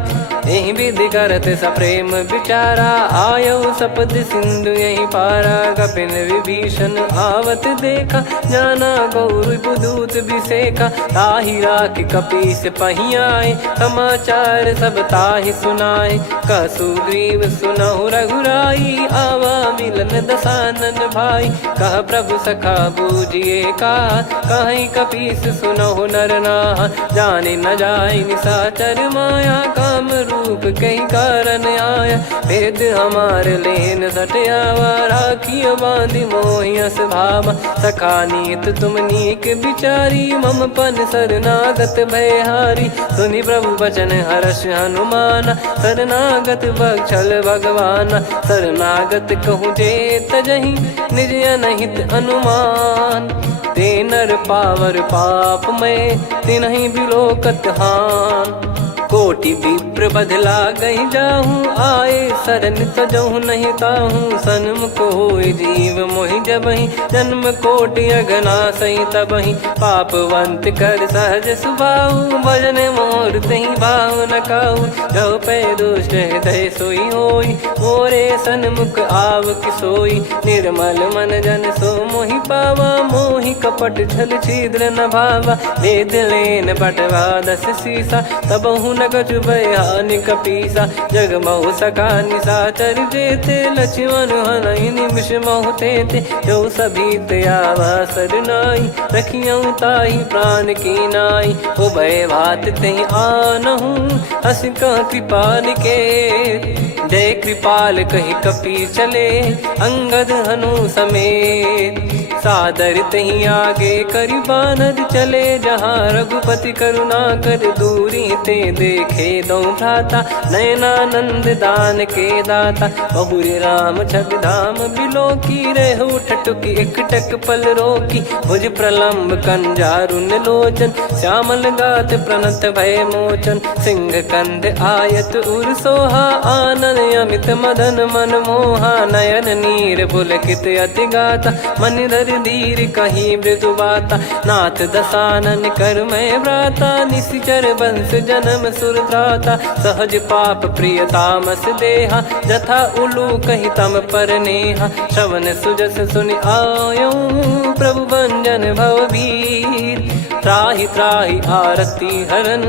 यही विधि करत सप्रेम विचारा आयो सपद सिंधु यही पारा कपिन विभीषण आवत देखा जाना गौर बुदूत विसेखा ताहि राख कपीस पहियाए समाचार सब ताहि सुनाए कह सुग्रीव सुनहु रघुराई आवा मिलन दसानन भाई कह प्रभु सखा बूझिए का कहीं कपीस सुनहु नर नाहा जाने न जाय निशाचर माया काम रूप कई कारण आया भेद हमार लेन सटयावा राखिय बांधि मोहियस भावा सखा नीत तुम नीक बिचारी मम पन शरणागत भयहारी सुनि प्रभु बचन हर्ष हनुमाना शरणा शरणागत बक्षल भगवान। शरणागत कहूँ जे तजहि निज अनहित अनुमान। ते नर पावर पाप में तिन्हि बिलोकत हान। कोटि विप्र बदला गई जाहूँ आए शरण तजहु नहीं ताहूँ। सन्मुख होय जीव मोहि जबहि जन्म कोटि अगना सही तबहि। पापवंत कर सहज सुभाऊ भजन मोर तहि भाव न काऊ। जो पै दुष्ट हृदय सोई होई मोरे सन्मुख आव किसोई। निर्मल मन जन सो मोहि पावा मोहि कपट छल छिद्र न भावा। वेद लेन बटवा दस सीसा तबहु न कछु बयानि कपीसा। जग महु सका निशाचर जेते लक्ष्मण हनहि निमिष महु तेते। जो सभी त्यावा सरनाई रखियऊँ ताहि प्राण की नाई। उभय भात तहि आनहूँ हस कह कृपाल के। जय कृपाल कहि कपी चले अंगद हनु समेत। सादर तहि आगे करि बानर चले जहाँ रघुपति करुणा कर दूरी ते देखे दो भ्राता। नयनानंद दान के दाता बहुरी राम छवि धाम बिलो की रेहू ठटुकी एकटक पल रोकी। भुज प्रलम्ब कंजारुन लोचन श्यामल गात प्रणत भय मोचन। सिंह कंद आयत उर सोहा आनन अमित मदन मन मोहा। नयन नीर पुलकित अति गाता मन धर धीर कहीं मृदु बाता। नाथ दसानन कर मैं व्राता निशिचर बंस जन्म सुर त्राता। सहज पाप प्रिय तामस देहा जथा उलू कही तम पर नेहा। श्रवण सुजस सुनि आयऊँ प्रभु भंजन भवभीर। त्राहि त्राहि आरती हरन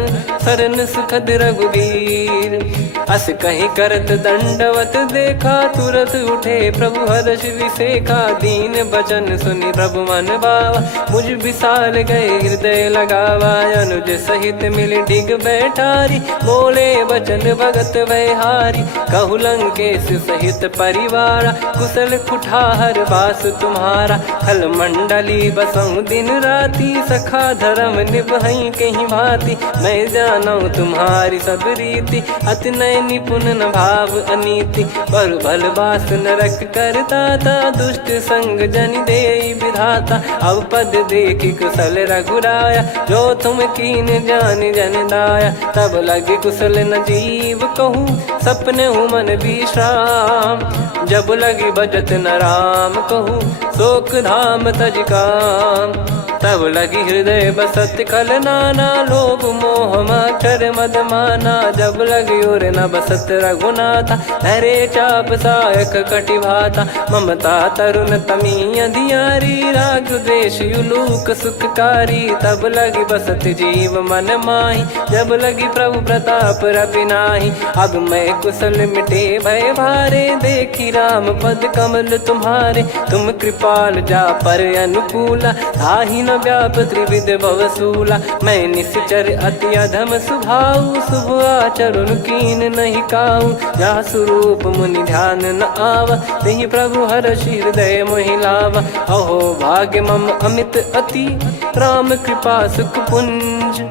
सरन सुखद रघुवीर। अस कहीं करत दंडवत देखा तुरत उठे प्रभु हर्ष विसेखा। दीन बचन सुनि प्रभु मन भावा मुझ विशाल गए हृदय लगावा। अनुज सहित मिल डिग बैठारी बोले बचन भगत वैहारी। कहु लंकेश सहित परिवारा कुशल कुठार बास तुम्हारा। खल मंडली बसऊँ दिन राति सखा धर्म निभई कहीं भांति। मैं जानू तुम्हारी सब रीति अति नय निपुण न भाव अनीति। पर भल बास नरक करताता दुष्ट संग जनि देई विधाता। अब पद देखि कुशल रघुराया जो तुम कीन जान जन दाया। तब लगे कुशल न जीव कहूँ सपने हूँ मन विश्राम। जब लगी बजत न राम कहूँ शोक धाम तज काम। तब लगी हृदय बसत खल नाना लोभ मोह मच्छर मद माना। जब लगी उर न बसत रघुनाथा हरे चाप सायक कटि भाता। ममता तरुण तमी अधियारी राग द्वेष युलूक सुखकारी। तब लगी बसत जीव मन माही जब लगी प्रभु प्रताप रवि नाही। अब मैं कुशल मिटे भय भारे देखी राम पद कमल तुम्हारे। तुम कृपाल जा पर अनुकूला ताहि न व्याप त्रिविध भवसूला। मैं निश्चर अति अधम सुभाऊ शुभ आचरण कीन नहीं काऊ। जा स्वरूप मुनि ध्यान न आवा तहि प्रभु हर्ष हृदय मोहि लावा। अहो भाग्य मम अमित अति राम कृपा सुख पुंज।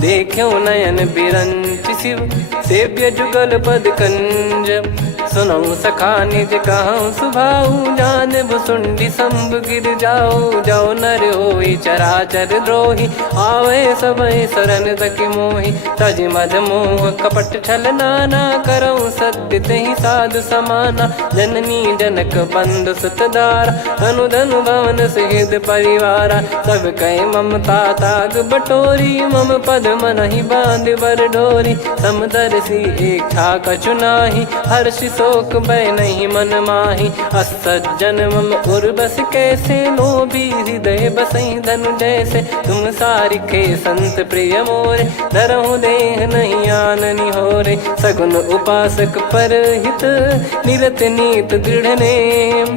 देख्यो नयन बिरंच शिव सेव्य जुगल पद कंज। सुनऊ सखा निज कहूँ सुभाऊ जान भुसुंडी शंभ गिर जाओ। जाओ नर होई चराचर द्रोही आवे सबय शरण तक मोहि। तज मद मोह कपट छल नाना करऊँ सत्य तहि साधु समाना। जननी जनक बंधु सुतदारा अनुधनु भवन सहित परिवारा। सब कहे ममता ताग बटोरी मम पद मनहि बांध बर डोरी। समदर्शी इच्छा कछु नाही हर्ष शोक भय नहीं मन माही। असज्जन मम उर बस कैसे लोभी हृदय बसई धनु जैसे। तुम सारिखे संत प्रिय मोरे धरहु देह नहीं आननि होरे। सगुन उपासक पर हित निरत नीत दृढ़ नेम।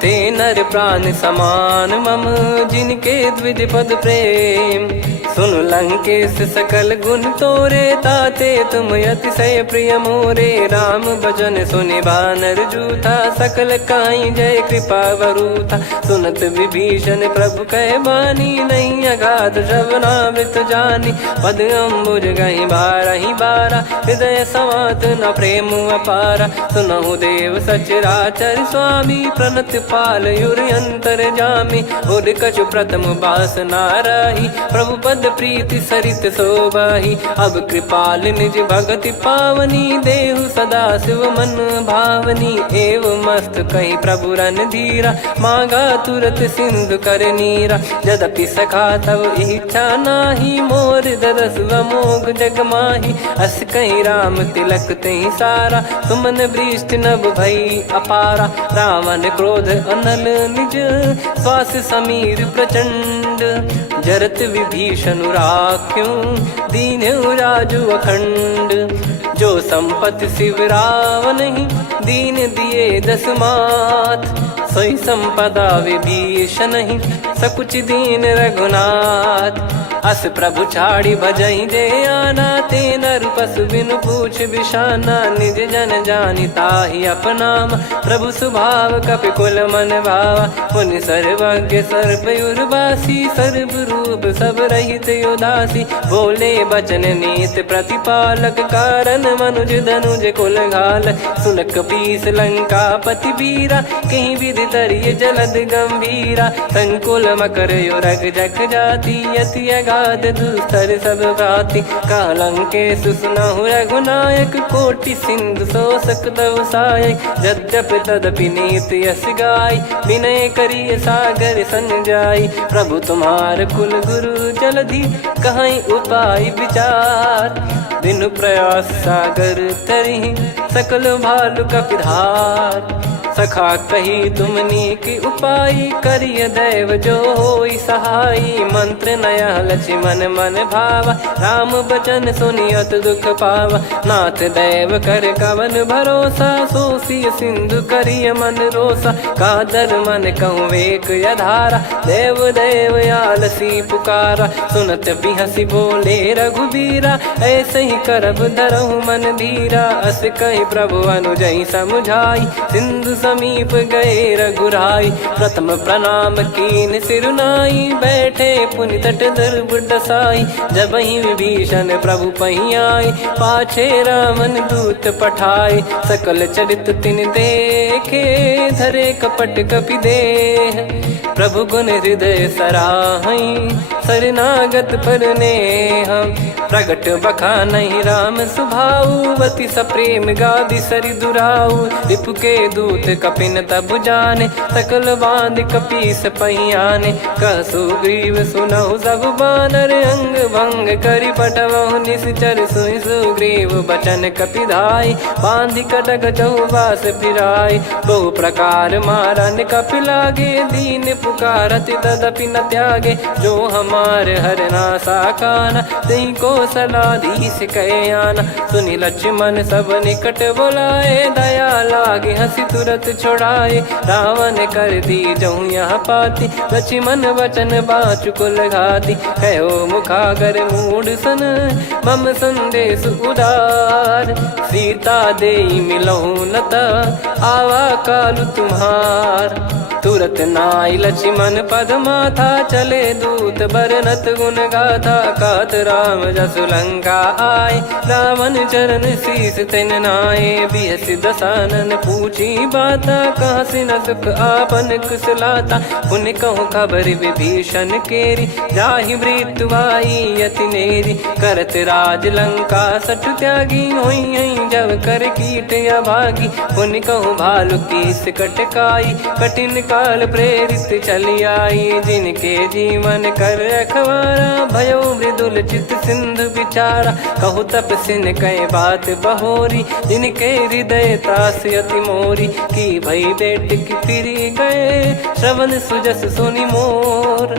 ते नर प्राण समान मम जिनके द्विज पद प्रेम। सुन लंकेश सकल गुण तोरे, ताते तुम अतिशय प्रिय मोरे। राम भजन सुनि बानर जूथा, सकल काई जय कृपा वरूथा। सुनत विभीषण प्रभु कह बानी, नहीं अगाध श्रवणामृत जानी। पद अम्बुज गहि बारहि बारा, हृदय समात न प्रेम अपारा। सुनहु देव सचराचर स्वामी, प्रणत पाल युरि अंतर जामी। उर कछु प्रथम बास नाराही, प्रभु पद प्रीति सरित शोभाही। अब कृपाल निज भगति पावनी, देहु सदा शिव मन भावनी। एव मस्त कही प्रभु रन धीरा, मांगा तुरत सिंधु कर नीरा। यद्यपि सखा तब इच्छा नाही, मोर दरस अमोघ जग माही। अस कहीं राम तिलक तहि सारा, सुमन वृष्टि नभ भई अपारा। रावण क्रोध अनल निज, श्वास समीर प्रचंड। जरत विभीषण राख्यों, दीन्हु राजु अखंड। जो संपत्ति शिव रावण ही, दीन दिए दस मात। सोई संपदा विभीषण ही, सकुच दीन रघुनाथ। अस प्रभु छाड़ी भजहि जे आना, ते नर पशु बिनु पूछ बिशाना। निज जन जानि ताहि अपनाम, प्रभु स्वभाव कपि कुल मन भावा। मुनि सर्वज्ञ सर्वयुर्वासी, सर्व रूप सब रहित उदासी। बोले बचन नीत प्रतिपालक, कारण मनुज धनुज कुल घाल। सुन कपीस लंका पति बीरा, कहीं विधि तरिय जलद गंभीरा। संकुल मकर युरग जग जाति, यति अगाध दुस्तर सब भांति। कालंकेश सुनहु रघुनायक, कोटि सिंधु शोषक तव सहायक। यद्यपि तदपि नीति यस गाय, विनय करिय सागर सन जाई। प्रभु तुम्हार कुल गुरु जलधि, कहीं उपाय विचार। बिनु प्रयास सागर तरिहि, सकल भालु कपिधार। सखा कही तुमनी की उपाय, करिय दैव जो होई सहाई। मंत्र नया लक्ष्मण मन भावा, राम बचन सुनियत दुख पावा। नाथ दैव कर कवन भरोसा, सोसिय सिंधु करिय मन रोसा। कादर मन कहूँ एक यधारा, देव देव आलसी पुकारा। सुनत बिहसी बोले रघुबीरा, ऐसे ही करब धरहु मन धीरा। अस कही प्रभु अनुजहि समुझाई, सिंधु समीप गए रघुराई। प्रथम प्रणाम कीन सिरुनाई, बैठे पुनि तट दर्भ डसाई। जब ही विभीषण प्रभु पही आए, पाछे रावण दूत पठाए। सकल चरित तिन देखे, धरे कपट कपि देह। प्रभु गुण हृदय सराहई, शरणागत पर नेह। प्रगट बखानहि राम सुभाऊ, बति सप्रेम गादि सरि दुराऊ। रिपु के दूत कपिन तब जाने, सकल बांध कपीस पहियाने। कह सुग्रीव सुनहु सब बानर, अंग भंग करि पटवहु निश्चर। सुनि सुग्रीव बचन कपिधाई, बांधि कटक चौबास फिराई। बहु प्रकार मारन कपि लागे, दीन पुकारत तदपि न त्यागे। जो हमार हरना साकाना, तहि को सलाधीश कहे आना। सुनि लक्ष्मण सब निकट बुलाए, दया लागे हंसी तुरत छुड़ाए। रावण कर दी जऊँ यहाँ पाती, लक्ष्मण वचन बाचु कुल घाती। कहो मुखागर मूढ़ सन, मम संदेश उदार। सीता देई मिलहु नता, आवा कालु तुम्हार। तुरत नाई लक्ष्मण पद माथा, चले दूत बरनत गुण गाथा। कहत राम जसु लंका आए, रावण चरण शीस तिन नाये। बिहस दसानन पूछी बाता, कहाँ से न सुख आपन कुशलाता। पुन कहूँ खबर विभीषण केरी, जाहि मृत्यु आई यति नेरी। करत राज लंका सठ त्यागी, होई जब कर कीट अभागी। पुन कहूँ भालु कीस कटकाई, कठिन काल प्रेरित चली आई। जिनके जीवन कर रखवारा, भयो मृदुल चित सिंधु विचारा। कहु तपसिन कई बात बहोरी, जिनके हृदय तास अति मोरी। की भई बेट की फिरी गए, श्रवण सुजस सुनि मोर।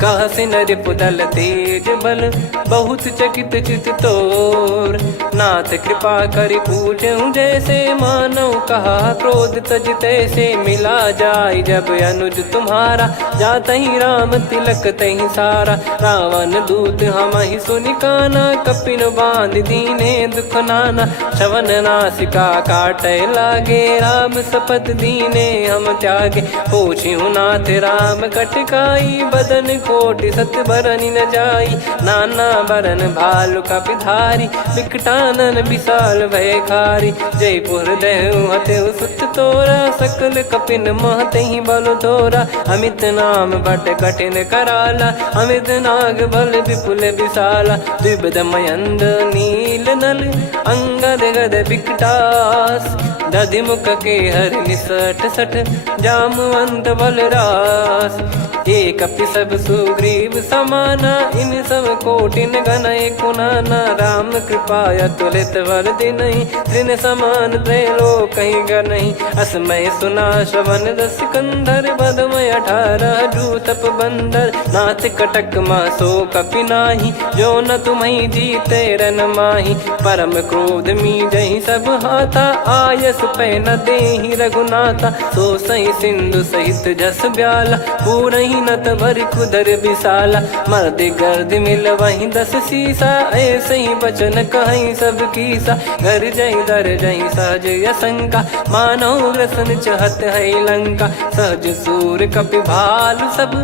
कहसि नरिपुदल तेज बल बहुत चकित चित तोर। नाथ कृपा करि पूछऊं जैसे मानव कहा क्रोध तज तैसे। मिला जाय जब अनुज तुम्हारा जातहि राम तिलक तहि सारा। रावण दूत हमहि सुनि काना कपिन बांध दीने दुख नाना। श्रवण नासिका काटे लागे राम शपथ दीने हम त्यागे। पूछिहु नाथ राम कटकाई बदन कोटि सत बरनि न जाई। नाना बरन भालु कपिधारी विकटानन विशाल भयकारी। जयपुर देहु हतेउ सुत तोरा सकल कपिन महतहि बल तोरा। अमित नाम बट कठिन कराला अमित नाग बल विपुल विशाला। द्विविध मयंद नील नल अंगद गद विकटास। दधिमुख के हर निसठ सठ जामवंत बलरास। एक अपि सब सुग्रीव समाना इन सब कोटिन गणय कुनाना। राम कृपा अतुलित बल दिनहि तृण समान त्रैलोक कहीं गनहि। असमय सुना श्रवण दस कंधर बदमय 18 जूतप बंदर। नाथ कटक मासो कपि नाही जो न तुम्हि जीते रन माही। परम क्रोध मी जहि सब हाथा आयस पै न देहि रघुनाथा। सो सही सिंधु सहित जस ब्याला पूरहि नत भरि कुदर विशाला। मर्द गर्द मिल वही 10 सीसा ऐसे ही बचन कहीं सब कीसा। घर जय दर जय सहज यसंका मानो ग्रसन चहत है लंका। सहज सूर कपि भालु सब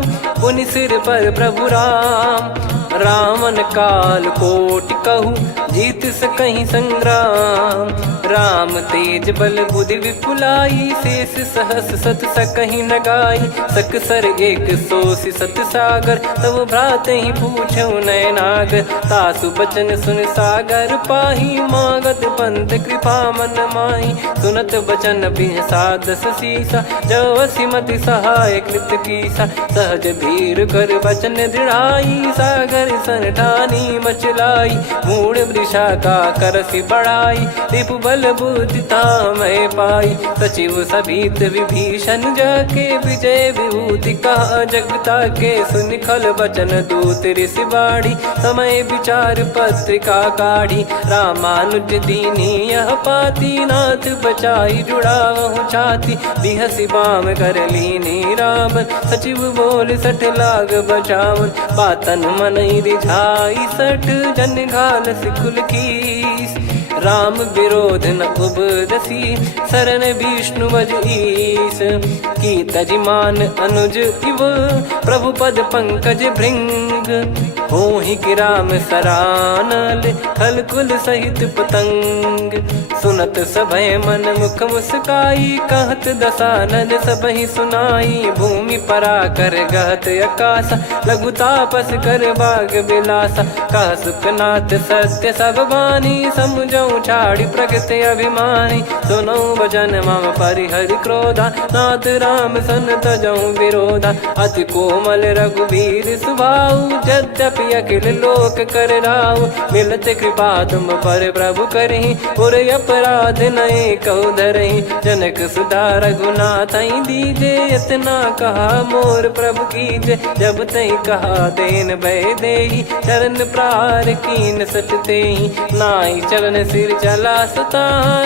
पुनि सिर पर प्रभु राम। रावण काल कोटि कहु जीत सकहि संग्राम। राम तेज बल बुद्धि विपुलाई शेष सहस सत सकहि न गाई। सकसर एक सोसी सत सागर तब भ्रात ही पूछौ नयनागर। तासु बचन सुन सागर पाही मागत पंथ कृपा मन माही। सुनत बचन बिहसा 10 सीसा जवसि मति सहाय कृत कीसा। सहज भीर कर बचन दृढ़ाई सागर सन ठानी मचलाई। मूढ़ वृषा का करसि बढ़ाई रिपु बल बुद्धि तामय पाई। सचिव सभीत विभीषण जाके विजय विभूति कहा जगता के। सुनि खल बचन दूत ऋषि बाड़ी समय विचार पत्रिका काढ़ी। रामानुज दीनी यह पाती नाथ बचाई जुड़ावहु छाती। बिहसि बाम कर लीनी रावण सचिव बोल सठ लाग बचावन। बातन मनहि रिझाई सठ जन घाल सिकुल कीस। राम विरोध न उपदसी शरण विष्णु बज ईस। की तजिमान अनुज इव प्रभु पद पंकज भृंग। होहि कि राम सरानल खल कुल सहित पतंग। सुनत सभय मन मुख मुस्काई कहत दसानन सबहि सुनाई। भूमि परा कर गहत आकाशा लघु तापस कर बाग बिलासा। कह सुखनाथ सत्य सब बानी समझौ छाड़ी प्रकृति अभिमानी। सुनौ भजन मम परिहरि क्रोधा नाथ राम सन तजौ विरोधा। अति कोमल रघुवीर सुभाऊ यद्यपि अखिल लोक कर राव। मिलत कृपा तुम पर प्रभु करहि पुर अपराध नए कहु धरहि। जनक सुधा रघुनाथ दीजे इतना कहा मोर प्रभु कीजे। जब तई कहा देन भय देहि चरण प्रार कीन सटतेहि। नाई चरण सिर चला सता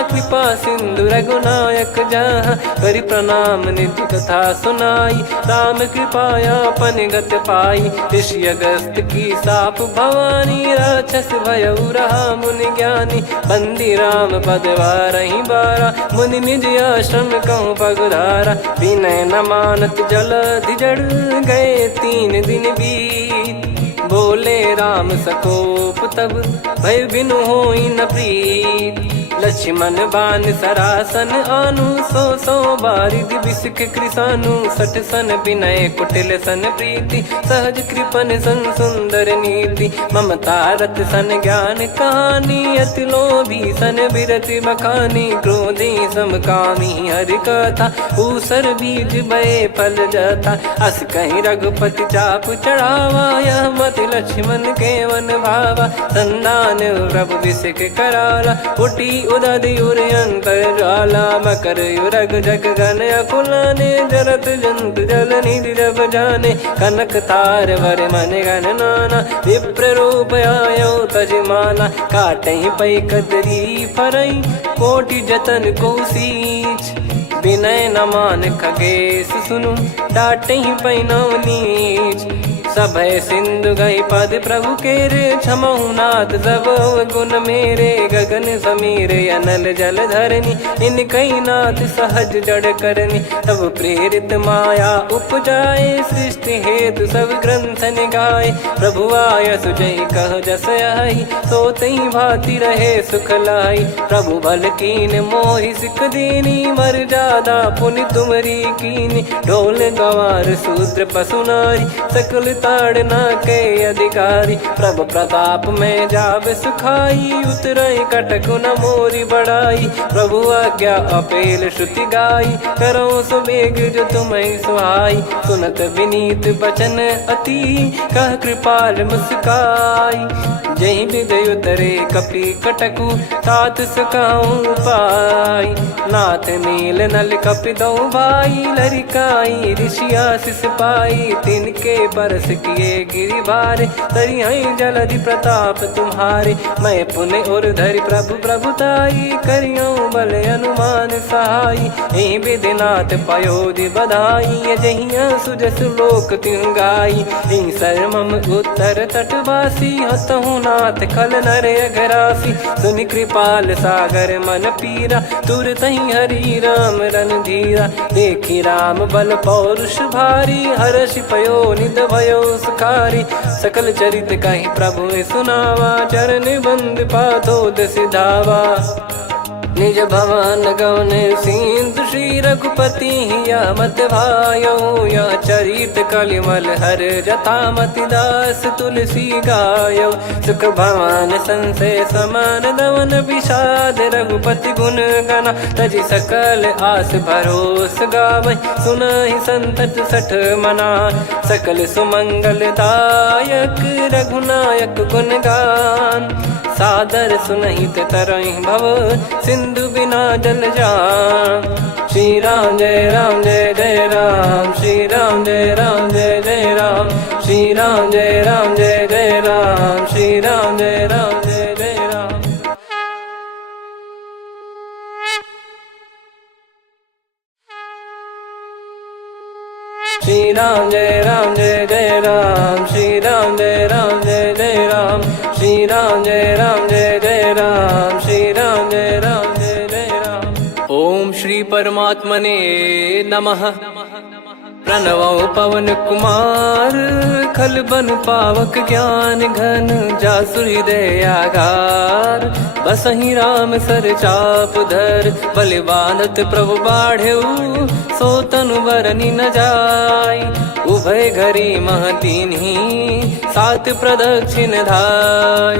कृपा सिंधु रघुनायक जहाँ। करि प्रणाम निधि कथा सुनाई राम कृपाया अपन गत पाई। ऋषि अगस्त की साप भवानी राक्षस भयउ रहा मुनि ज्ञानी। बंदी राम पद वारहि बारा मुनि निज आश्रम कहूँ पगुधारा। विनय न मानत जलधि जड़ गए 3 दिन बीत। बोले राम सकोप तब भय बिनु होई न प्रीत। लक्ष्मण बान सरासन आनु 100 बारिद बिसक कृसानु। 60 सन विनय कुटिल सन प्रीति सहज कृपन सन सुंदर नीति। ममता रत सन ज्ञान कहानी अति लोभी सन विरति बखानी। क्रोधी समकामी हरि कथा ऊसर बीज भय फल जथा। अस कहीं रघुपति चाप चढ़ावा यह मति लक्ष्मण के वन भावा। संदान प्रभु बिसक कराला उठी उदधि उर अंतर ज्वाला मकर युरग जग गण अकुलाने जरत जंत जल निधि जब जाने कनक तार वर मन गण नाना विप्र रूप आयो तजमाना काटे पै कदरी फरई कोटि जतन को सींच विनय न मान खगेश सुनु डाटे ही पैनव नीच सभय सिंधु गई पद प्रभु केरे क्षमहु नाथ सब गुण मेरे गगन समीर अनल जल धरनी इन कई नाथ सहज जड़ करनी तब प्रेरित माया उपजाए सृष्टि हेतु सब ग्रंथ निगाए प्रभु आय सुजय कह जस आई सो तई भांति रहे सुख लाई प्रभु भल कीन मोहि सिख दीनी मर जादा पुनि तुमरी कीनी ढोल गवार सूत्र पशु नारी सकल ताड़ना के अधिकारी प्रभु प्रताप में जाव सुखाई उतरई कटक न मोरी बढ़ाई प्रभु आज्ञा अपेल श्रुति गाई करो सुबेग जो तुम्हें सुहाई सुनत विनीत बचन अति कह कृपाल मुस्काई जय विदय उतरे कपि कटकु तात सकाऊं पाई नाथ नील नल कपि दो भाई लरिकाई ऋषि आशीष पाई तिनके परस किए गिरि बारे तरी जलधि प्रताप तुम्हारे मैं पुण्य और धरि प्रभु प्रभुताई करियो बल अनुमान सहाई ए विधिनाथ पयोधि बधाई जहिया सुजस लोक तिहु गाई ए सरमम उत्तर तटवासी हतहु नाथ खल नर अघरासी सुनि कृपाल सागर मन पीरा तुरत ही हरि राम रन धीरा देखी राम बल पौरुष भारी हर्ष पयो निद भयो सुखारी सकल चरित कहीं प्रभु सुनावा चरण बंद पादोद सिधावा निज भवन गवन सिंधु श्री रघुपति या मत भायो या चरित कलिमल हर जथा मति दास तुलसी गायो सुख भवन संशय समान दवन विषाद रघुपति गुण गना तजि सकल आस भरोस गावै सुनहि संतत सठ मना सकल सुमंगल दायक रघुनायक गुण गान सादर सुनहित तरहि भव सिंधु बिना जल जान श्री राम जय राम जय जय राम श्री राम जय राम जय जय राम श्री राम जय राम जय जय राम श्री राम जय राम जय जय राम श्री राम जय राम जय जय राम श्री राम जय राम जय जय राम श्री राम जय राम जय जय राम श्री राम जय राम जय जय राम। ओम श्री परमात्मने नमः। प्रणवो पवन कुमार खल बन पावक ज्ञान घन जासु हृदय आगार बसहि राम सर चाप धर बलिबानत प्रभु बाढ़ऊ सो तनु बरनी न जाय उभय घरी महतीन्ही सात प्रदक्षिण धाय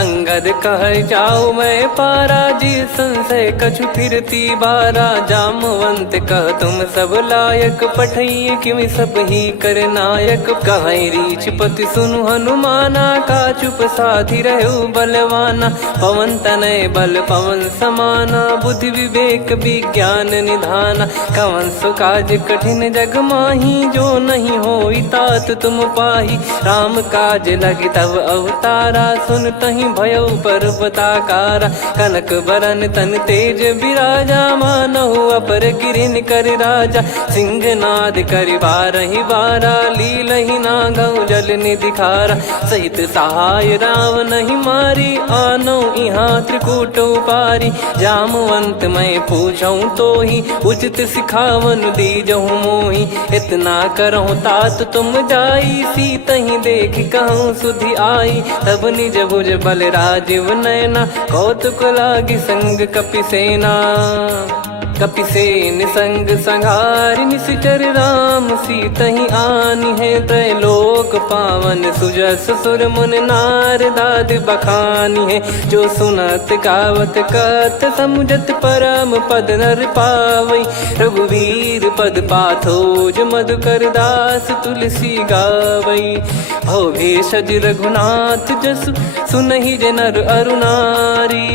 अंगद कह जाऊ मैं पारा जी संशय कछु फिरती बारा जामवंत कह तुम सब लायक पठई किमि सब ही कर नायक कह रीछ पति सुनु हनुमाना का चुप साथी रहु बलवाना पवन तनय बल पवन समाना बुद्धि विवेक विज्ञान निधाना कवन सु काज कठिन जग माही जो नहीं होई तात तुम पाही राम काज लगी तब अवतारा सुन तहि भयो पर्वताकारा कनक बरन तन तेज बिराजा मानहु अपर गिरिन कर राजा सिंहनाद करि बारहि बारा लीलहि नागौ जल निधिखारा सहित सहाय राव नहीं मारी आनो इहाँ त्रिकूट उपारी जामवंत मैं पूछऊं तो ही उचित सिखावन दीजहु मोही इतना करहु तात तुम जाई सीतहि देख कहूँ सुधि आई तब निज भुज बल राजीव नैना कौतुक लागी संग कपि सेना। कपिसे निसंग संहारि निशिचर राम सीतहि आनि है त्रैलोक पावन सुजस सुर मुन नार दाद बखानी है जो सुनत गावत कथ समुझत परम पद नर पावई रघुवीर पद पाथोज मधुकर दास तुलसी गावई भव भेषज रघुनाथ जसु सुनहि जे नर अरु नारी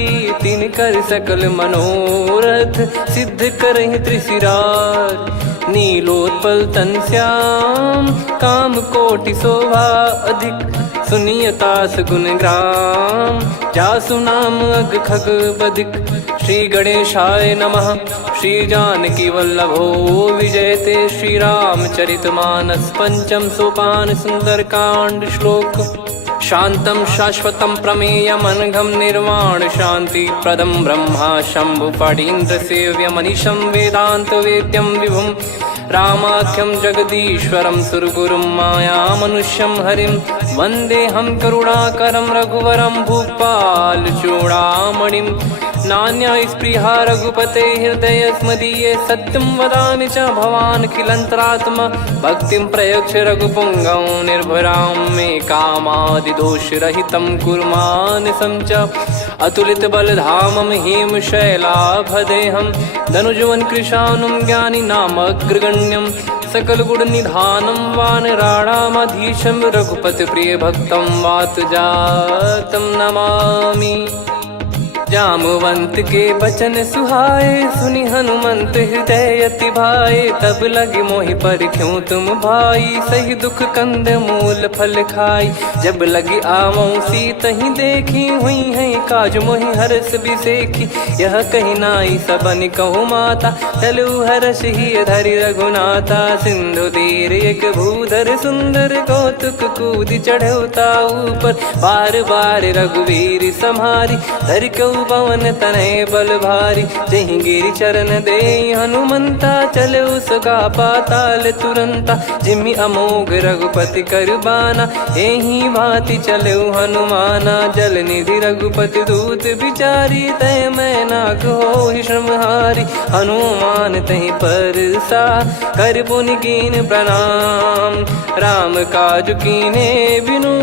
तिन कर सकल मनोरथ सिद्ध करहि त्रिशिरार नीलोत्पल तन श्याम काम कोटि शोभा अधिक सुनियतास गुण ग्राम जासु नाम अग खग बदिक श्री गणेशाय नमः श्री जानकी वल्लभो विजयते श्री रामचरित मानस पंचम सोपान सुंदर कांड श्लोक शांतं शाश्वतं प्रमेयमनघं निर्वाण शांति प्रदं ब्रह्मा शंभु फणीन्द्र सेव्य मनीषं वेदांत वेद्यं विभुं रामाख्यं जगदीश्वरं सुरगुरुं माया मनुष्यं हरिं वन्देऽहं करुणाकरं रघुवरं भूपाल चूडामणिं नान्या स्पृहा रघुपते हृदय स्मदीये सत्यं वदामि च भवान् किलन्तरात्मा भक्तिं प्रयच्छ रघुपुङ्गं निर्भरां मे कामादिदोषरहितं कुर्मानसं च अतुलित बलधामं हेमशैलाभदेहं धनुजवन कृशानुं ज्ञानी नामग्रगण्यं सकल गुण निधानं वानराणामधीशं रघुपति प्रिय भक्तं वात जातं नमामि जामवंत के बचन सुहाए सुनि हनुमंत हृदय अति भाए तब लगे मोहि पर क्यों तुम भाई सही दुख कंद मूल फल खाई जब लगी आवों सीतहि देखी हुई है काज मोहि हरस बिसेखी यह कही नाई सबन कहु माता चलु हरस ही धरि रघुनाथा सिंधु तीर एक भूधर सुंदर कौतुक कूद चढ़ौता ऊपर बार बार रघुवीर सम्हारी धरि कौ पवन तनय बल भारी जहि गिरि चरण दे हनुमंता चले उसका पाताल तुरंता जिमि अमोघ रघुपति करबाना एहि भांति चले हनुमाना जल निधि रघुपति दूत बिचारी तय मैं नाग होहि श्रमहारी हनुमान तहि परसा कर पुनि कीन प्रणाम राम काज कीने बिनु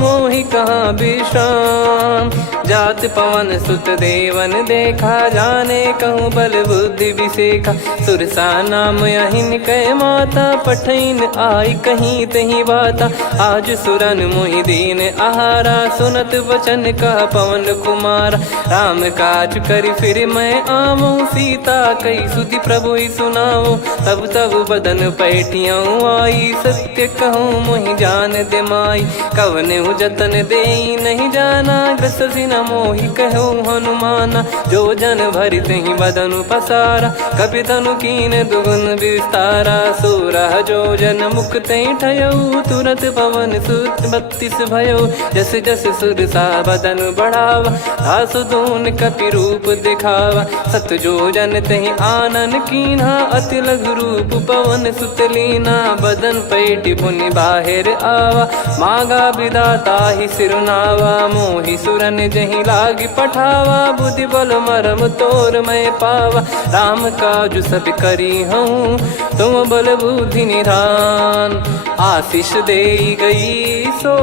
मोहि कहाँ विश्राम जात पवन सुत देवन देखा जाने कहूँ बल बुद्धि विसेखा सुरसा नाम अहिन कै माता पठैन आई कहीं तही बाता आज सुरन मोहि दीन आहारा सुनत वचन कह पवन कुमारा राम काज करि फिर मैं आवो सीता कई सुधि प्रभु ही सुनाओ तब तब बदन पैठियाँ आई सत्य कहूँ मोहि जान दे माई कवने जतन दे नहीं जाना ग्रसि न मोहि कहूँ हनुमाना जो जन भरि तहि बदनु पसारा कपि तनु कीन दुगुन विस्तारा सोरह जो जन मुख तहि ठयऊ तुरत पवन सुत 32 भयो जस जस सुरसा बदन बढ़ावा आसु दून कपि रूप दिखावा सत जो जन तहि आनन कीन्हा अति लघु रूप पवन सुत लीना बदन पैटि पुनि बाहिर आवा मागा विदाता ही सिरुनावा मोहि सुरन जहि लागी पठावा बुद्धि बल मरम तोर मैं पावा राम काजु सब करी हूँ तुम बल बुद्धि निधान आशीष दे गई सो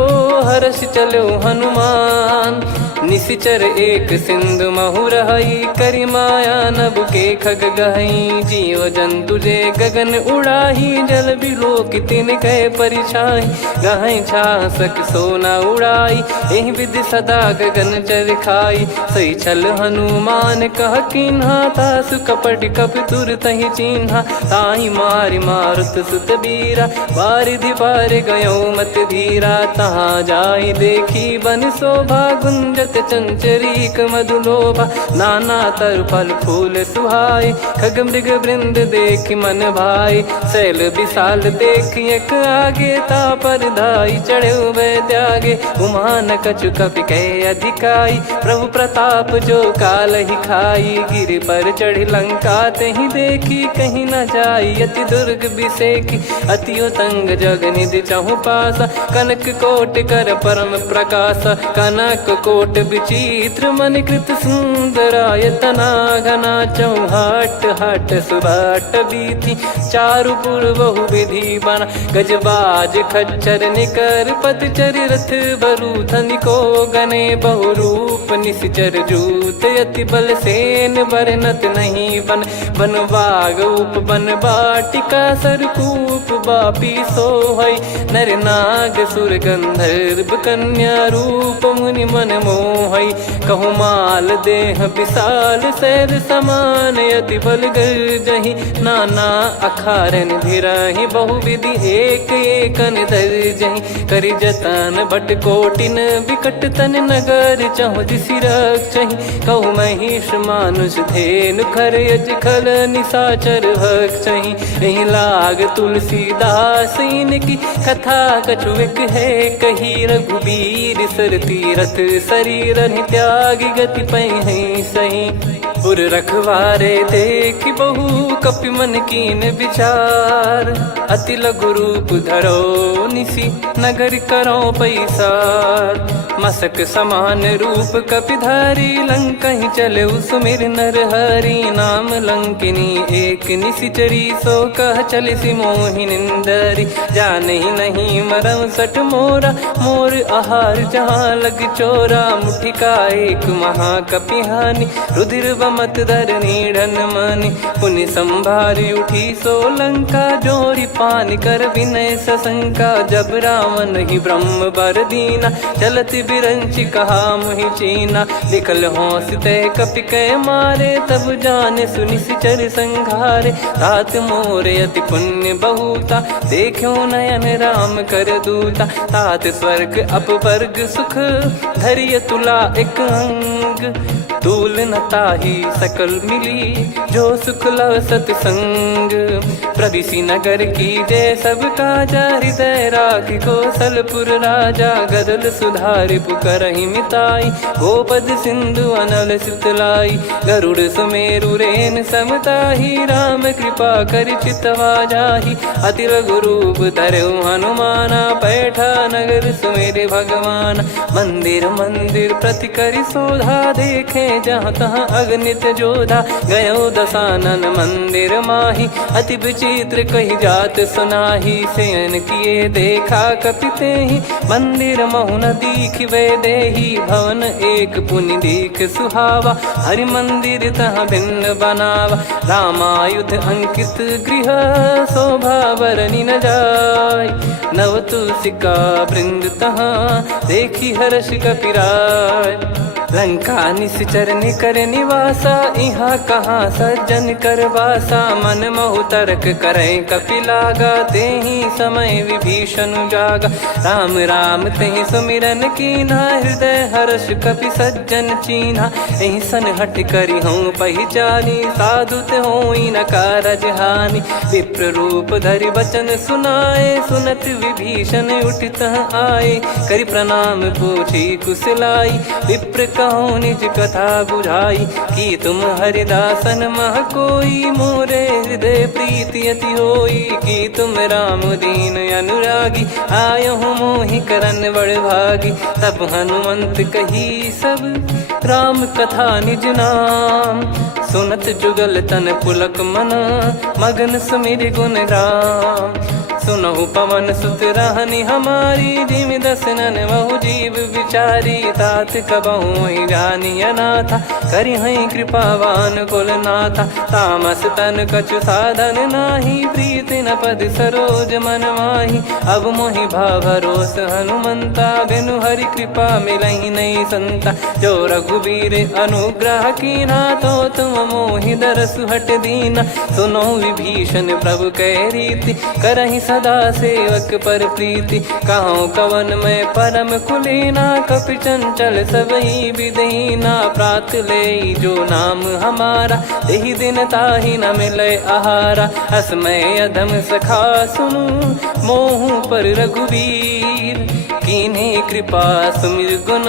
हर्ष चलो हनुमान निशिचर एक सिंधु महु रही करि माया नभ के खग गहई जीव जंतु जे गगन उड़ाही जल बिलोक तिन कह परिछाई गहई छासक सोना उड़ाई एहि विधि सदा गगन चर खाई सही छल हनुमान कह किन्हा तासु कपट कप तुर तहि चिन्हा ताहि मारि मारुत सुत बीरा बारिधि पार गयो मत धीरा तहाँ जाई देखी बन शोभा गुंजत चंचरीक मधुलोभा नाना तर फल फूल सुहाई खग मृग वृंद देख मन भाई शैल विशाल देख एक आगे ता पर धाई चढ़े वै त्यागे उमान कछु कपि कह अधिकाई प्रभु प्रताप जो काल ही खाई गिर पर चढ़ी लंका तहि देखी कहीं न जाई अति दुर्ग बिसेखी अति उतंग जग निधि चहु पासा कनक कोट कर परम प्रकाश कनक कोट विचित्र मन कृत सुंदरायतना घना चौहाट हाट सुबाट बीथी चारु पुर बहु विधि बना गजबाज खच्चर निकर पतचर रथ बरु थनिको गने बहु रूप निश्चर जूत अति बल सेन बरनत नहीं बन बन बाग उप बन बाटिका सरकूप बापी सोहई नर नाग सुर गंधर्व कन्या रूप मुनि मन मोहई कहु माल देह विशाल सैर समान अति बल गर्जहि नाना अखारन भिरहि बहुविधि एक एकन दर्जहि करि जतन भट कोटिन विकट तन नगर चहु दिसि रक्षहि कहु महिष मानुष धेनु खर यज खल निशाचर भक्षहि एहि लाग तुलसीदास इनकी कथा कछुक है कही रघुबीर सर तीरथ शरीर त्यागी गति पै सही पुर रखवारे देख बहु कपि मन कीन विचार अति लघु रूप धरो निसी नगर करो पैसार मसक समान रूप कपिधारी लंकहि चले सुमिर नर हरि नाम लंकिनी एक निशिचरी सो कह चल सि मोहि निंदरी जानहि नहीं मरम सट मोरा मोर आहार जहाँ लग चोरा मुठिका एक महाकपिहानि रुधिर बमत धर नीढ़न मनि पुनि संभारी उठी सोलंका जोरी पान कर विनय सशंका जब रावण ही ब्रह्म बर दीना चलति बिरंचि कहा मुहि चीना लिखल हौसते कपि कै मारे तब जाने सुनि सिचर संघारे तात मोरे अति पुण्य बहुता देखो नयन राम कर दूता तात स्वर्ग अपवर्ग सुख धैर्य तुला एक अंग तूल न ताहि सकल मिली जो सुख लव सतसंग प्रविशि नगर की जय सब काजा हृदय राख कौशलपुर राजा गदल सुधारि पुकरहि मिताई गोपद सिंधु अनल सितलाई गरुड़ सुमेरु रेन समताहि राम कृपा कर चितवा जाहि अति लघु रूप धरऊ हनुमाना पैठा नगर सुमेरे भगवान मंदिर मंदिर प्रति करि शोधा देखे जहाँ तहाँ अगणित जोधा गयो दशानन मंदिर माही अति विचित्र कही जात सुनाही सेन किए देखा कपिते ही मंदिर महु न दीख वे देही भवन एक पुनि दीख सुहावा हरि मंदिर तहाँ भिन्न बनावा रामायुध अंकित गृह शोभा बरनी न जाय नव तुलसिका वृंद तहाँ देखी हर्ष कपिराय लंका निश्चर निकर निवासा यहाँ कहाँ सज्जन कर वासा मन महु तर्क करें कपिलागा तेहि समय विभीषण जागा राम राम तेहि सुमिरन कीना हृदय हर्ष कपि सज्जन चीन्हा एहि सन हट करी हूँ पहचानी साधु ते होई न कारज हानि विप्र रूप धरि वचन सुनाए सुनत विभीषण उठित आए करि प्रणाम पूछी कुशलाई विप्र कहो निज कथा बुझाई कि तुम हरिदासन मह कोई मोरे हृदय प्रीति अति होई कि तुम राम दीन अनुरागी आय हो मोहि करन बड़ भागी तब हनुमंत कही सब राम कथा निज नाम सुनत जुगल तन पुलक मना मगन सुमिर गुण राम सुनहु पवन सुत रहनी हमारी जिम दसनन बहु जीव विचारी तात कबहु ही जानी अनाथा करि हई कृपावान कुल नाथा तामस तन कछु साधन नाही प्रीति न पद सरोज मन माही अब मोहि भावरोस हनुमंता बिनु हरि कृपा मिलहि नहीं संता जो रघुबीर अनुग्रह कीना तो तुम मोहि दरसु हट दीना सुनो विभीषण प्रभु कह रीति करहि सदा सेवक पर प्रीति कहूँ कवन में परम कुलीना कपि चंचल सबही विदहीना प्रात ले जो नाम हमारा यही दिन ताहि न मिले आहारा असमय अधम सखा सुनु मोहु पर रघुवीर कीन्हे कृपा सुमिर गुण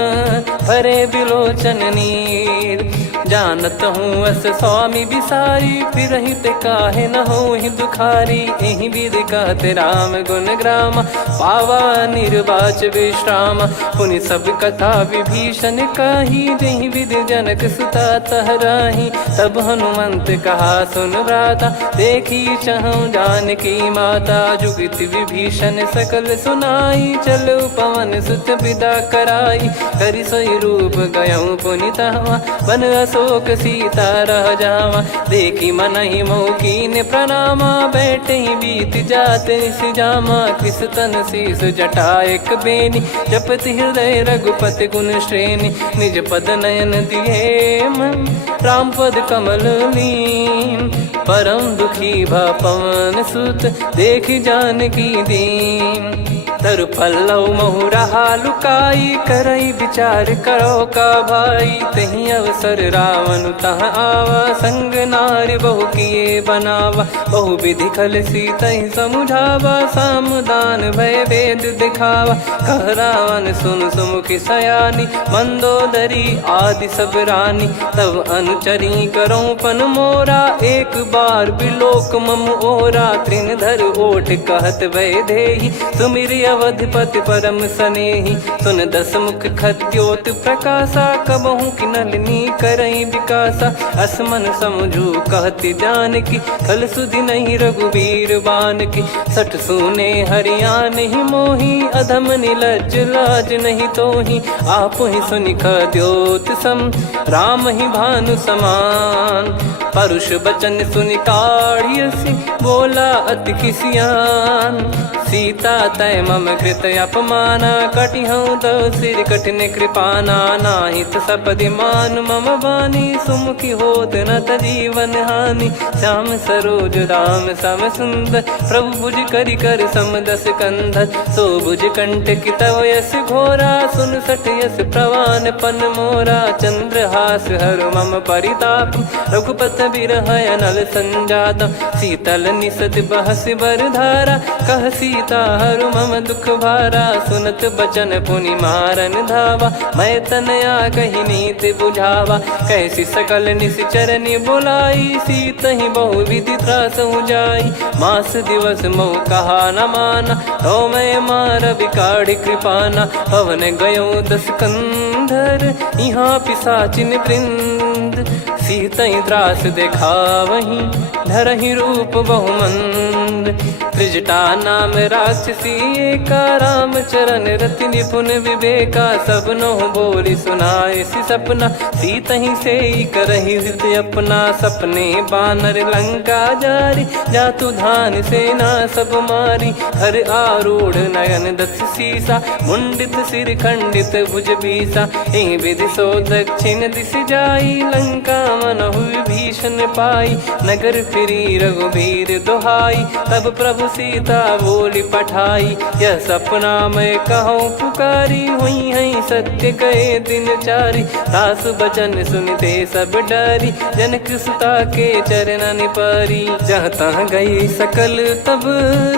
भरे बिलोचन नीर जानत हूँ अस स्वामी बिसारी, फिर रहित काहे न हो ही दुखारी। यही विधि कहते राम गुण ग्राम, पावा निर्वाच विश्राम। पुनि सब कथा विभीषण कही, जही विधि जनक सुता तहराही। तब हनुमंत कहा सुन भ्राता, देखी चहु जानकी माता। जुगित विभीषण सकल सुनाई, चलो पवन सुत विदा कराई। करि सोई रूप गयऊँ पुनितवा, बन अशोक सीता रह जावा। देखी मनहि मौकीन प्रणामा, बैठे ही बीत जात निस जामा। किस तन शीस जटा एक बेनी, जपति हृदय रघुपति गुण श्रेणी। निज पद नयन दिए मन, राम पद कमल लीन। परम दुखी भा पवन सुत, देखि जानकी दीन। तरु पल्लव महु रहा लुकाई, करई विचार करो का भाई। तही अवसर रावण तहाँ आवा, संग नारी बहु किए बनावा। बहु विधि खल सीतहि समुझावा, सामदान भय वेद दिखावा। कह रावण सुन सुमुखी सयानी, मंदोदरी आदि सब रानी। तब अनुचरी करो पन मोरा, एक बार बिलोक मम ओरा। तृण धर ओठ कहत भय देहि, सुमिरि अवधिपति परम सनेहि। सुन दस मुख खद्योत प्रकाशा, कबहु की नलिनी करई विकासा। असमन समझू कहती जानकी, खल सुधि नहीं रघुबीर बान की। सठ सुने हरियाण ही मोही, अधम निलज्ज लाज नहीं तोही। आप ही सुनि खद्योत सम, राम ही भानु समान। परुष बचन सुनि काढ़ियसि, बोला अति किसियान। सीता तय मम कृत अपमाना, कटिहऊँ तो सिर कठिन कृपाना। नाहित सपदि मान मम बानी, सुमुखी होत न जीवन हानि। श्याम सरोज राम सम सुंदर, प्रभु भुज करि कर समदस कंधर। सो भुज कंठ की तव यस घोरा, सुन सठ यस प्रवान पन मोरा। चंद्रहास हर मम परिताप, रघुपत बिरह अनल संजात। शीतल निसत बहस बर धारा, कह सीता हरु मम दुख भारा। सुनत बचन पुनि मारन धावा, मैं तनया कही नीति बुझावा। कैसी सकल निश्चरनि बुलाई, सीतहि बहु विधि त्रास जाई। मास दिवस मोह कहा न माना, तो मैं मार बिकाढ़ कृपाना। पवन गयो दस कंधर, यहाँ पिशाचिन वृंद। सीतहि त्रास देखावहीं, धरहि रूप बहुमंद। त्रिजटा नाम राक्षसी एका, राम चरण रति निपुण विवेका। सब नोह बोली सुनाए सि सपना, सीतहि से करहि हित अपना। सपने बानर लंका जारी, जातु धान सेना सब मारी। हर आरूढ़ नयन दस सीसा, मुंडित सिर खंडित भुज बीसा। एहि विधि सो दक्षिण दिश जाई, लंका मनहु विभीषण पाई। नगर फिरी रघुबीर दुहाई, तब प्रभु सीता बोली पठाई। यह सपना मैं कहूँ पुकारी, हुई है सत्य कहे दिन चारी। सास बचन सुनते सब डरी, जनक सुता के चरण परी। जहाँ तहाँ गई सकल तब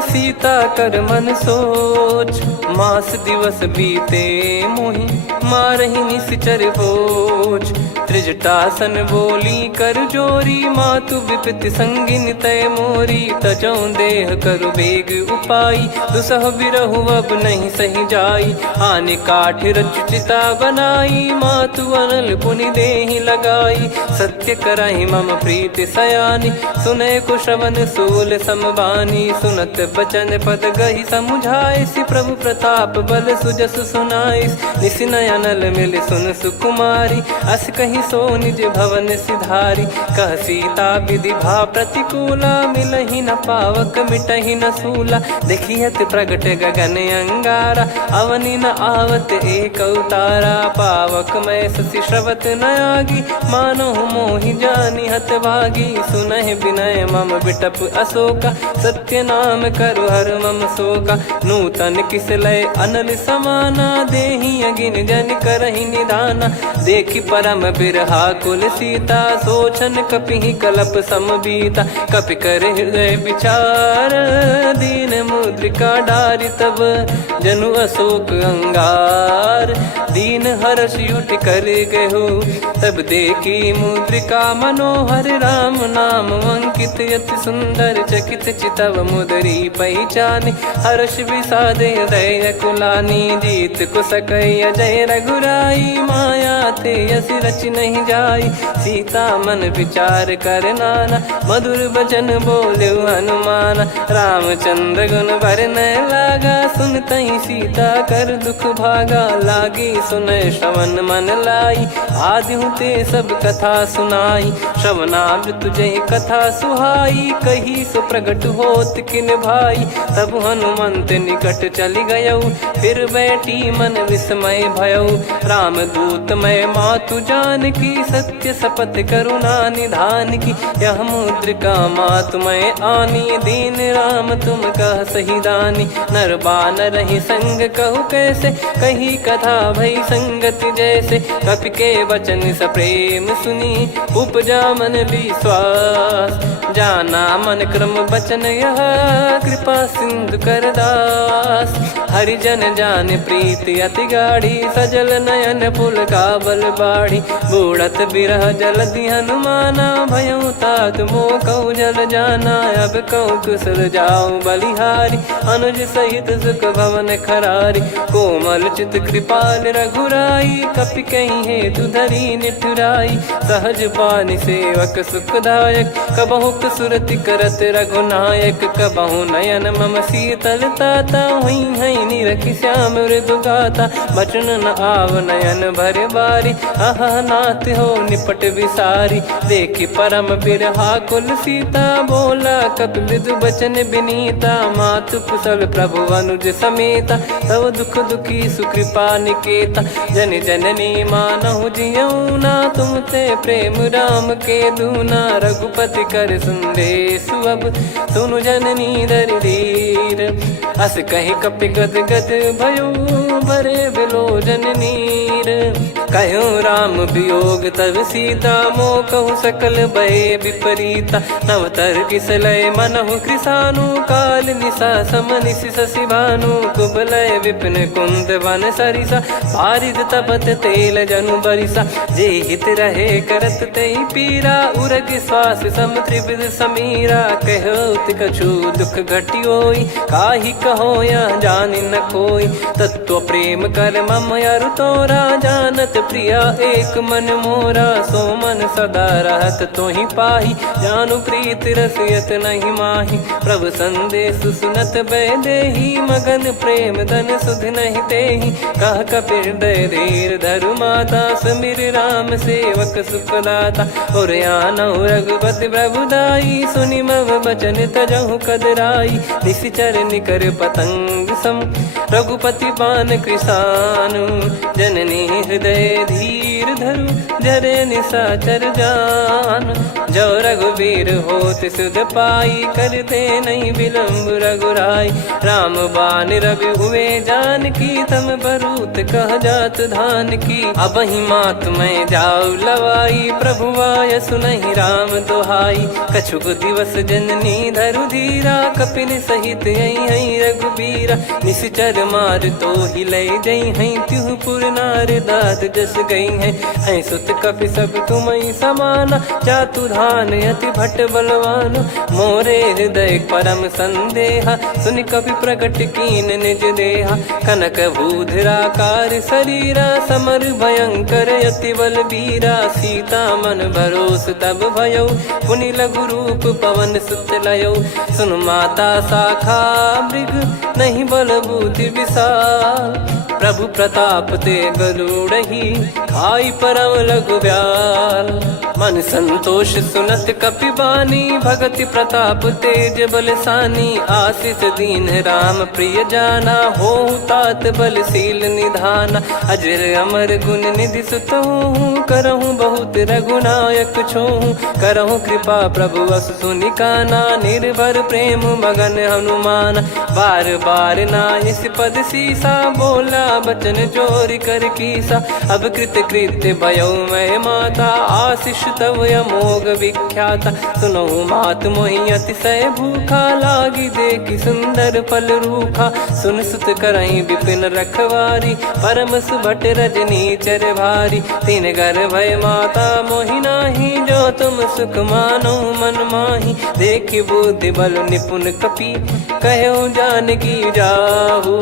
सीता कर मन सोच। मास दिवस बीते मोहि, मारहि निश्चर बोझ। त्रिजटासन बोली कर जोरी, मातु विपति संगिन तय मोरी। तजौ देह करु बेग उपाई, दुसह बिरहु अब नहीं सही जाई। आने काठ रचिता बनाई, मातु अनल पुनि देहि लगाई। सत्य कराई मम प्रीति सयानी, सुनय कुशवन सूल समबानी। सुनत बचन पद गहि समुझाए, सि प्रभु प्रताप बल सुजस सुनाइस। निस नयनल मिल सुन सुकुमारी, अस कहि सो निज भवन सिधारी। कह सीता विधि भा प्रतिकूला, मिलहि न पावक मिटहि न सूला। देखियत प्रगट गगन अंगारा, अवनि न आवत एक अवतारा। पावक मैं शशि श्रवत न आगी, मानो मोहि जानि हत भागी। सुनहि विनय मम बिटप अशोका, सत्य नाम करु हर मम शोका। नूतन किस लय अनल समाना, देहि अगिन जन करहि निधाना। देखि परम बिरहा कुल सीता, सोचन कपि कलप सम बीता। कपि कर हृदय विचार, दीन मुद्रिका डारि तब, जनु अशोक अंगार। दीन हर्ष युट कर गहु, तब देखी मुद्रिका मनोहर। राम नाम अंकित अति सुंदर, चकित चितव मुदरी पहचानी। हर्ष विषाद हृदय कुलानी, जीत को सकय जय रघुराई। माया ते यस रच नहीं जाई, सीता मन विचार कर नाना। मधुर वचन बोले हनुमान, रामचंद्र गुण वरन लागा। सुनतहि सीता कर दुख भागा, लागी सुनय श्रवण मन लाई। आदिहु ते सब कथा सुनाई, श्रवणाब तुझे कथा सुहाई। कही सो प्रगट होत किन भाई, तब हनुमंत निकट चली गयौ। फिर बैठी मन विस्मय भयौ, राम दूत मैं मातु जानकी। सत्य शपथ करुणा निधान की, यह मुद्रिका मातु मैं आनी। दीन राम तुम कह सही दानी, नर बानर ही संग कहु कैसे। कही कथा भई संगति जैसे, कपि के वचन सप्रेम सुनी। उपजा मन विश्वास, जाना मन क्रम बचन यह। कृपा सिंधु कर दास, हरिजन जान प्रीति अति गाढ़ी। सजल नयन पुल काबल बाढ़ी, बूढ़त बिरह जलधि हनुमाना। भयउ तात मोह कहु जल जाना, अब कहु कुशल जाऊं बलिहारी। अनुज सहित सुख भवन खरारी, कोमल चित कृपाल रघुराई। कपि कहीं हेतु धरी निठुराई, सहज पानि सेवक सुखदायक। कबहु सुरति करत रघुनायक, कबहु नयन मम शीतल ताता। हुई है निरखि श्याम मृदु गाता, बचन न आव नयन भर बारी। अह नाथ हो निपट विसारी, देखि परम बिरहा कुल सीता। बोला कपि मृदु बचन बिनीता, मातु कुशल प्रभु अनुज समेता। तव दुख दुखी सुकृपा निकेता, जन जननी मानहु जियऊ ना। तुम ते प्रेम राम के दूना, रघुपति कर संदेश अब सुनु जननी दर धीर। अस कहि कपि गद गद भयो, भरे बिलोचन नीर। कहूँ राम वियोग तब सीता, मोह कहूँ सकल भय विपरीता। नवतर किसलय मनहु कृसानु, काल निशा समनिश शशि भानु। कुबलय विपिन कुंद वन सरिसा, पारिद तपत तेल जनु बरिसा। जे हित रहे करत तेहि पीरा, उरग श्वास सम त्रिविध समीरा। कहत कछु दुख घटियोई, काहि कहो यह जानि न कोई। तत्व प्रेम कर मम अरु तोरा, जानत प्रिया एक मन मोरा। सो मन सदा रहत तोहि पाही, जानु प्रीत रसियत नहीं माही। प्रभु संदेश सुनत बैदेही, मगन प्रेम धन सुध नहीं तेहि। कह कपि हृदय धीर धरु माता, समिर राम सेवक सुखदाता। और आनहु रघुपति प्रभुदाई, सुनि मम बचन तजहु कदराई। निशिचर निकर पतंग सम, रघुपति पान कृसानु। जननी हृदय धीर धरु, जरे निशाचर जान। जो रघुवीर होत सुध पाई, कर दे नहीं विलम्ब रघुराई। राम बान रवि हुए जानकी, तम बरूत कह जात धान की। अब ही मात मैं जाऊ लवाई, प्रभु आय सुनहि राम दोहाई। कछुक दिवस जननी धरु धीरा, कपिन सहित यही रघुबीरा। निश्चर मार तो ही लय जई हैं, त्युह पुर नार दाद जस गई हैं। सुत कपि सब तुमहि समाना, जातु धान अति भट बलवान। मोरे हृदय परम संदेहा, सुनि कपि प्रकट कीन निज देहा। कनक भूधराकार शरीरा, समर भयंकर अति बल बीरा। सीता मन भरोस तब भयौ, पुनि लघु रूप पवन सुत लयौ। सुन माता शाखा मृग, नहीं बल बुद्धि विशाल। प्रभु प्रताप ते गरुड़हि, खाई परम लघु ब्याल। मन संतोष सुनत कपि बानी, भगति प्रताप तेज बलसानी। आशीष दीन राम प्रिय जाना, होहु तात बलशील निधाना। अजर अमर गुण निधि सुतहु, करहु बहुत रघुनायक छोहु। करहु कृपा प्रभु अस सुनि काना, निर्भर प्रेम मगन हनुमान। बार बार नायस पद सीसा, बोला बचन चोरी कर कीसा। अब कृत्य भयो मैं माता, आशीष तव अमोघ विख्याता। सुनो मात मोहि अतिशय भूखा, लागी देखी सुंदर फल रूखा। सुन सुत करई विपिन रखवारी, परम सुभट रजनी चर भारी। तीन घर भय माता मोहि नाही, जो तुम सुख मानो मन माही। देखी बुद्धि बल निपुण कपि, कहो जानकी जाहू।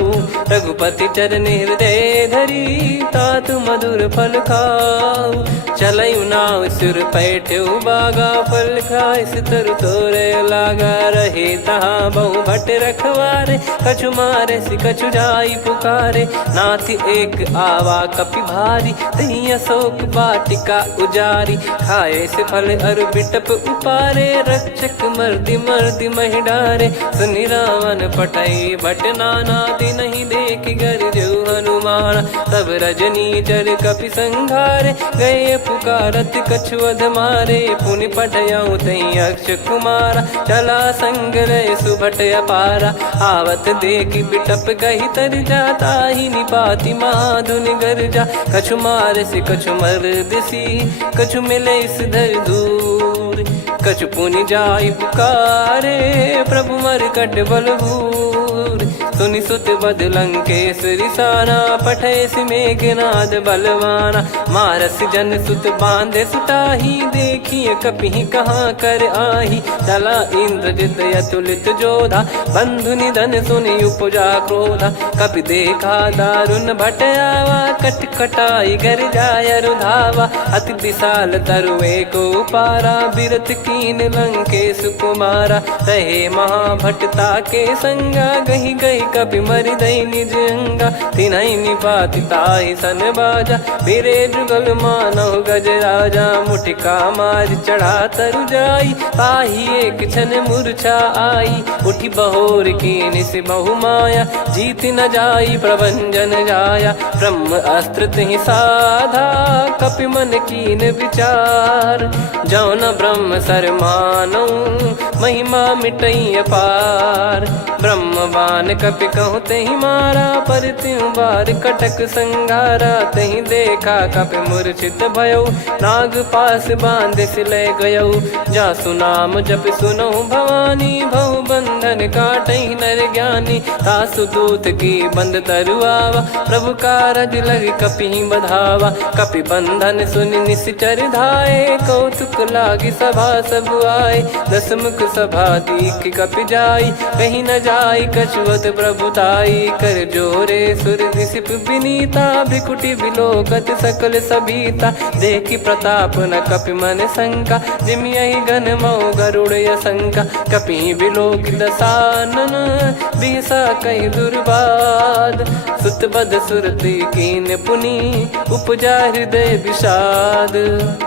रघुपति चरण हृदय धरी, तात मधुर फल खाऊ। चलऊ नाव सुर पैठ्यु बागा, फल खाय सितर तोरे लागा। रहे तहाँ बहु भट रखवारे, कछु मारे सि कछु जाई पुकारे। नाथ एक आवा कपि भारी, तही अशोक वाटिका उजारी। खाए से फल अर बिटप उपारे, रक्षक मर्दि मर्दि महि डारे। सुनि रावण पटई भट नाना, तिनहि देख गर जो हनुमान। तब रजनी चर कपि संघारे, गए पुकारत कछु अध मारे। पुनि पटयऊ तई अक्ष कुमारा, चला संग रहे सुभट अपारा। आवत देखि बिटप कही तर जाता, ही निपाति माधुनि गर्जा। कछु मार से कछु मर्दिसी, कछु मिले इस धर दूर। कछु पुनि जाई पुकारे, प्रभु मरकट बलभूर। सुनि सुत बद लंकेश्वरी साना, पठय सि मेघनाद बलवाना। मारस जन सुत बांधे सुताही, देखिए कपि कहाँ कर आही। चला इंद्रजित अतुलित जोधा, बंधु निधन सुनि उपजा क्रोधा। कपि देखा दारुण भट आवा, कट कटाई घर जाय रुधावा। अति विशाल तरुए को पारा, बिरत कीन लंकेश कुमारा। रहे महाभटता के संगा, गही गही कपि मरि दई निज अंगा। तिन्हि निपाति ताहि सन बाजा, बिरे जुगल मानव गज राजा। मुटिका मार चढ़ा तरु जाई, पाही एक क्षण मूर्छा आई। उठी बहोर कीन से बहु माया, जीत न जाई प्रभंजन जाया। ब्रह्म अस्त्र तिहि साधा, कपि मन कीन विचार। जौ न ब्रह्म सर मानौ, महिमा मिटई अपार। ब्रह्म बान कपि कहूँ तहि मारा, पर त्यों बार कटक संगारा। तहि देखा कपि मूर्छित भयो, नाग पास बांध सिले गयौ। जासु नाम जप सुनौ भवानी, भव बंधन काटहि नर ज्ञानी। तासु दूत की बंद तरुआवा, प्रभु कारज लग कपि बधावा। कपि बंधन सुनि निश्चर धाये, कौतुक लागी सभा सब आए। दस मुख सभा दीख कपि जाई, कहीं न जाई कछुअत प्रभुताई। कर जोरे सुर दिसिप विनीता, भिकुटी बिलोकत सकल सबीता। देखी प्रताप न कपि मन शंका, जिमियहि गन मऊ गरुड़ असंका। कपि बिलोक दसानन, बिहसा कहि दुर्बाद। सुत बद सुरति कीन पुनि, उपजा हृदय विषाद।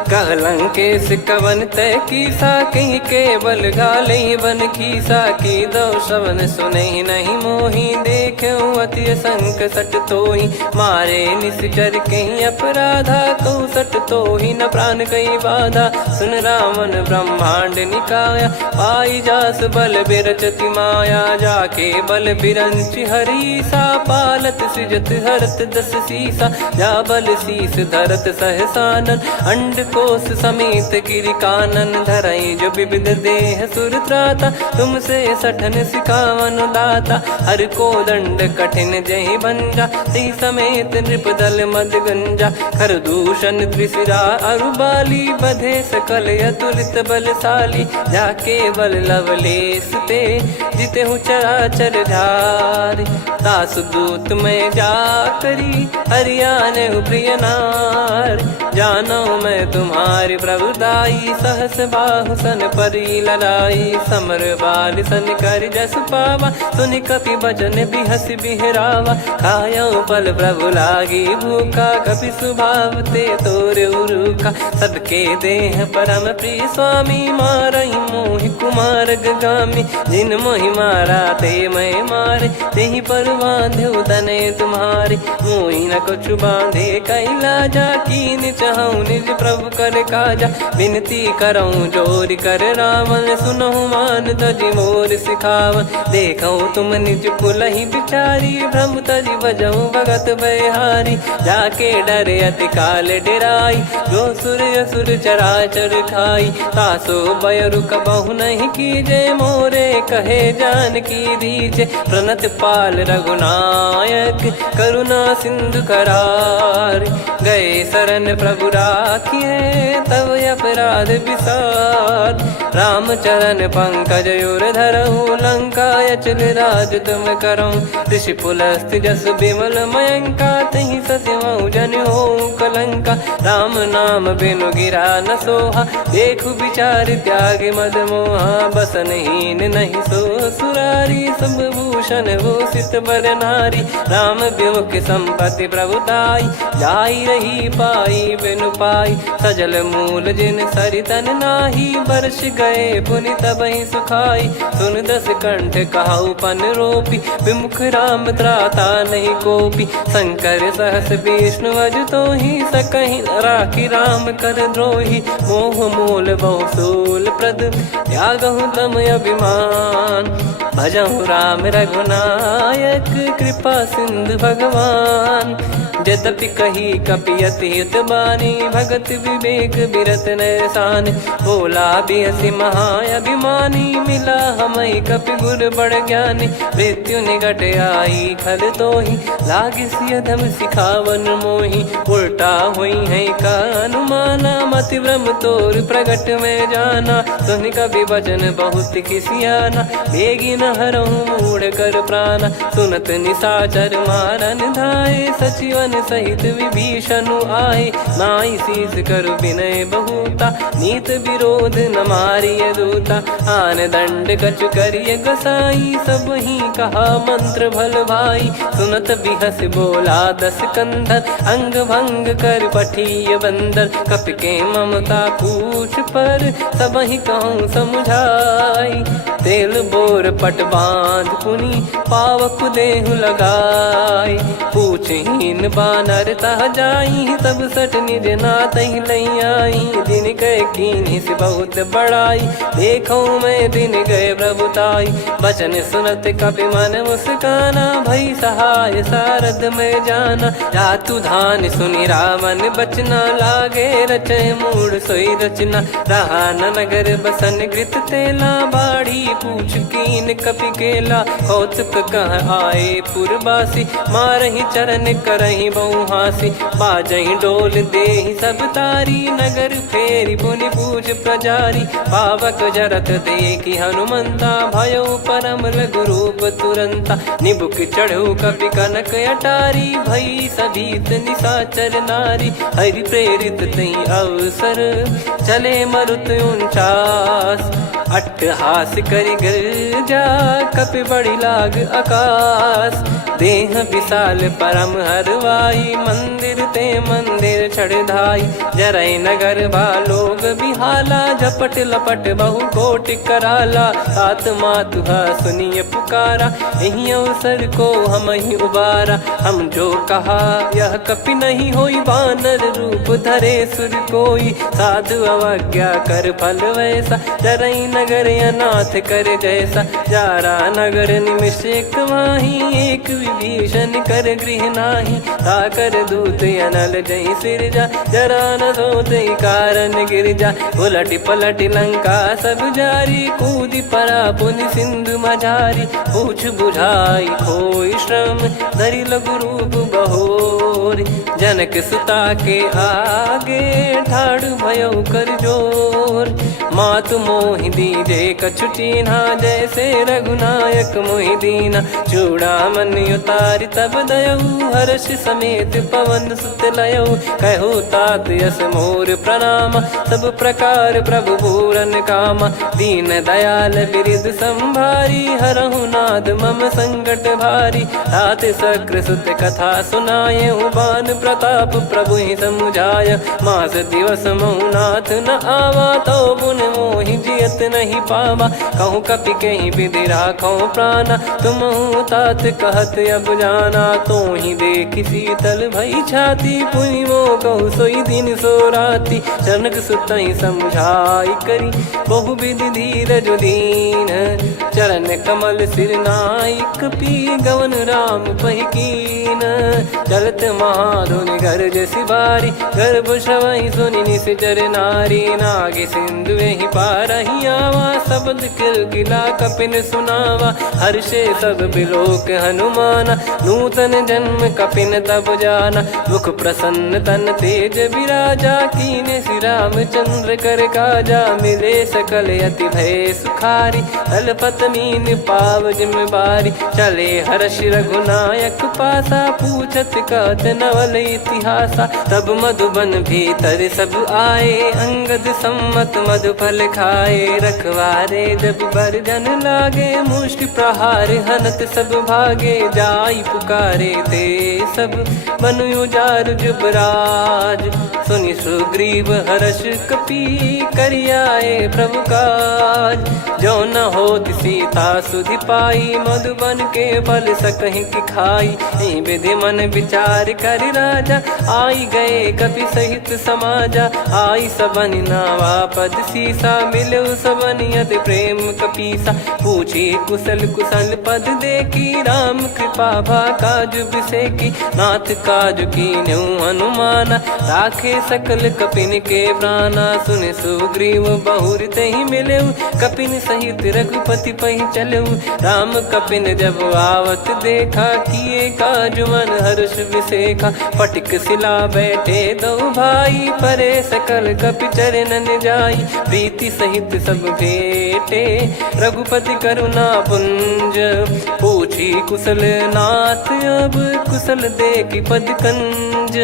कह लंकेश कवन तय कीसा, कहीं केवल गाले बन खीसा। की दो श्रवण सुनहि नहीं मोहि, देखऊँ अति संक सट तोहि। मारे निश्चर कहीं अपराधा, कहूँ सट तोहि न प्राण कहीं बाधा। सुन रावण ब्रह्मांड निकाया, पाई जास बल बिरचति माया। जाके बल बिरंचि हरीसा, पालत सृजत हरत दस सीसा। जा बल शीस धरत सहसानन, अंड कोश समेत गिरि कानन। धरई जो विविध देह सुर त्राता, तुमसे सठन सिखावन दाता। हर को दंड कठिन जहि भंजा, ती समेत नृपदल मद गंजा। खर दूषण त्रिशिरा अरुबाली, बधे सकल अतुलित बलशाली। जाके बल लवलेस ते, जिते हूँ चराचर झार। दास दूत में जा करी, हरियाने प्रिय नार। जानो मैं तुम्हारी प्रभुदाई, सहस बाहु सन परी ललाई। समर बाल सन कर जस पावा, सुनि कपि बचन बिहस बिहरावा। खायऊ पल प्रभु लागी भूखा, कपि स्वभाव ते तोर उरुखा। सबके देह परम प्रिय स्वामी, मारई मोहि कुमार गामी। जिन मोहि मारा ते मैं मारे, तेहि पर बांधे तनय तुम्हारे। मोहि न कछु बांधे कैला, जा कीन हूँ निज प्रभु कर काजा। विनती करऊँ जोर कर रावण, सुनहु मान तजी मोर सिखावन। देखऊँ तुम निज कुलहि बिचारी, भ्रम तजी बजऊँ भगत बहारी। जाके डरे अति काल डेराई, जो सुर असुर चराचर खाई। तासो बयरु कबहु नहीं कीजे, मोरे कहे जान की दीजे। प्रणत पाल रघुनायक, करुणा सिंधु करार। गए शरण प्रभु राखिए, तब अपराध विसार। राम चरण पंकज उर धरऊँ, लंका अचल राज तुम करऊँ। ऋषि पुलस्त जस विमल मयंका, तहि ससिमऊ जन हो कलंका। राम नाम बिनु गिरा न सोहा, देखु विचार त्याग मद मोहा। बसनहीन नहीं सो सुरारी, सब भूषण भूषित बर नारी। राम विमुख संपत्ति प्रभुताई, जाई रही पाई बिनु पाई। सजल मूल जिन सरितन नाही, बरस गए पुनि तबहि सुखाई। सुन दस कंठ कहाऊ पन रोपी, विमुख राम त्राता नहीं कोपी। शंकर सहस विष्णु अजतो ही, सकहि राखी राम कर द्रोही। मोह मूल बहु सूल प्रद, त्यागहु तम अभिमान। भजहु राम रघुनायक, कृपा सिंधु भगवान। यद्यपि कही कपियत हित बानी, भगत विवेक बिरत नैसान। बोला बिहसी महाअभिमानी, मिला हमई कपि गुर बड़ ज्ञानी। मृत्यु निकट आई खल तोहि, लागिस अधम सिखावन मोहि। उल्टा हुई है का अनुमाना, मति भ्रम तोर प्रगट में जाना। सुन कवि वचन बहुत खिसियाना, बेगी न हरहु मूढ़ कर प्राणा। सुनत निशाचर मारन धाये, सचिवन सहित विभीषणु आए। नाई शीस करु विनय बहुता, नीत विरोध न मारिय दूता। आन दंड कछु करिय गोसाई, सब ही कहा मंत्र भल भाई। सुनत बिहस बोला दस कंधर, अंग भंग कर पठिय बंदर। कपि के ममता पूछ पर, सब ही कहूँ समझाई। तेल बोर पट बांध पुनि, पावक देहु लगाई। पूछहीन बानर तह जाई, तब सट निज नातहि लई आई। दिन गए कीन्ही से बहुत बड़ाई, देखो मैं दिन गए प्रभुताई। बचन सुनत कपि मन मुस्काना, भई सहाय सारद में जाना। जातु धान सुनि रावण बचना, लागे रचय मूढ़ सोई रचना। रहा न नगर बसन कृत तेला, बाढ़ी पूछ कीन कपि केला। कौतुक कह आए पुरबासी, मारहि चरण करहि बहु हासी। बाजहि डोल देहि सब तारी, नगर फेरी पुनि पूज प्रजारी। पावक जरत देखि हनुमंता, भयो परम लघु रूप तुरंता। निबुक चढ़ऊ कपि कनक अटारी, भई सभीत निशाचर नारी। हरि प्रेरित तई अवसर, चले मरुत 49। अट्टहास करि गिरजा, कपि बड़ी लाग आकाश। देह विशाल परम हरवाई, मंदिर ते मंदिर चढ़धाई। जरई नगर बालोग बिहाला, झपट लपट बहु कोटि कराला। सात मातुहा सुनिय पुकारा, यही अवसर को हम ही उबारा। हम जो कहा यह कपि नहीं होई, वानर रूप धरे सुर कोई। साधु अवज्ञा कर फल वैसा, जरई नगर अनाथ कर जैसा। जारा नगर निमिष एक माही, एक विभीषण कर गृह नाही। ताकर दूत अनल जई सिरजा, जरा न सोते कारण गिरजा। उलट पलट लंका सब जारी, कूदि परा पुनि सिंधु मझारी। पूछ बुझाई खोई श्रम, धरि लघु रूप बहोर। जनक सुता के आगे, ठाड़ भयउ कर जोर। मातु मोहि दीजे कछु चीन्हा, जैसे रघुनायक मोहि दीना। चूड़ामन उतारि तब दयऊ, हर्ष समेत पवन सुत लयऊ। कहो तात यस मोर प्रणाम, सब प्रकार प्रभु पूरन कामा। दीन दयाल बिरिद संभारी, हरहु नाद मम संकट भारी। तात सक्र सुत कथा सुनाये, बान प्रताप प्रभु ही समुझाय। मास दिवस मऊ नाथ न आवा, तो पुन मोहि जियत नहीं पावा। कहूँ कपि कहीं विधि राखो प्राणा, तुम तात कहत अब जाना। तो ही देखी शीतल भई छाती, पुनि मो कहु सोई दिन सो राती। जनक सुतहि समझाई करी, बहु विधि धीरज दीन। चरण कमल सिर नाइक, पी गवन राम पहि कीन। चलत महाधुनि गरज सिबारी, गर्भ श्रवहि सुनि निश्चर नारी। नागे सिंधु ही पारहि आवा, शब्द किलकिला कपिन सुनावा। हर्षे सब बिलोक हनुमाना, नूतन जन्म कपिन तब जाना। मुख प्रसन्न तन तेज विराजा, कीने श्री रामचंद्र कर काजा। मिले सकल अति भय सुखारी, तलपत मीन पाव जिम्मेवारी। चले हर्ष रघुनायक पासा, पूछत कहत नवल इतिहासा। तब मधुबन भीतर सब आए, अंगद सम्मत मधुफल खाए। रखवारे जब बरजन लागे, मुष्टि प्रहार हनत सब भागे। जाई पुकारे ते सब, बन उजार जुबराज। सुनि सुग्रीव हर्ष कपि, करियाए प्रभु काज। जो न होत सीता सुधि पाई, मधुबन के फल सकहि की खाई। विधि मन विचार कर राजा, आई गए कपि सहित समाजा। आई सबन नावा पद सीसा, मिलो सबन यति प्रेम कपीसा। पूछी कुशल कुशल पद देखी, राम कृपा भा काज बिसेकी। नाथ काज कीन्यु हनुमाना, राखे सकल कपिन के प्राणा। सुन सुग्रीव बहुर तहि मिलेउ, कपिन सहित रघुपति पहि चलेउ। राम कपिन जब आवत देखा, किए काज मन हर्ष विसेखा। फटिक सिला बैठे दो भाई, परे सकल कपि चरणन जाई। प्रीति सहित सब भेटे, रघुपति करुणा पुंज। पूछी कुशल नाथ अब, कुशल देखि पद कंज।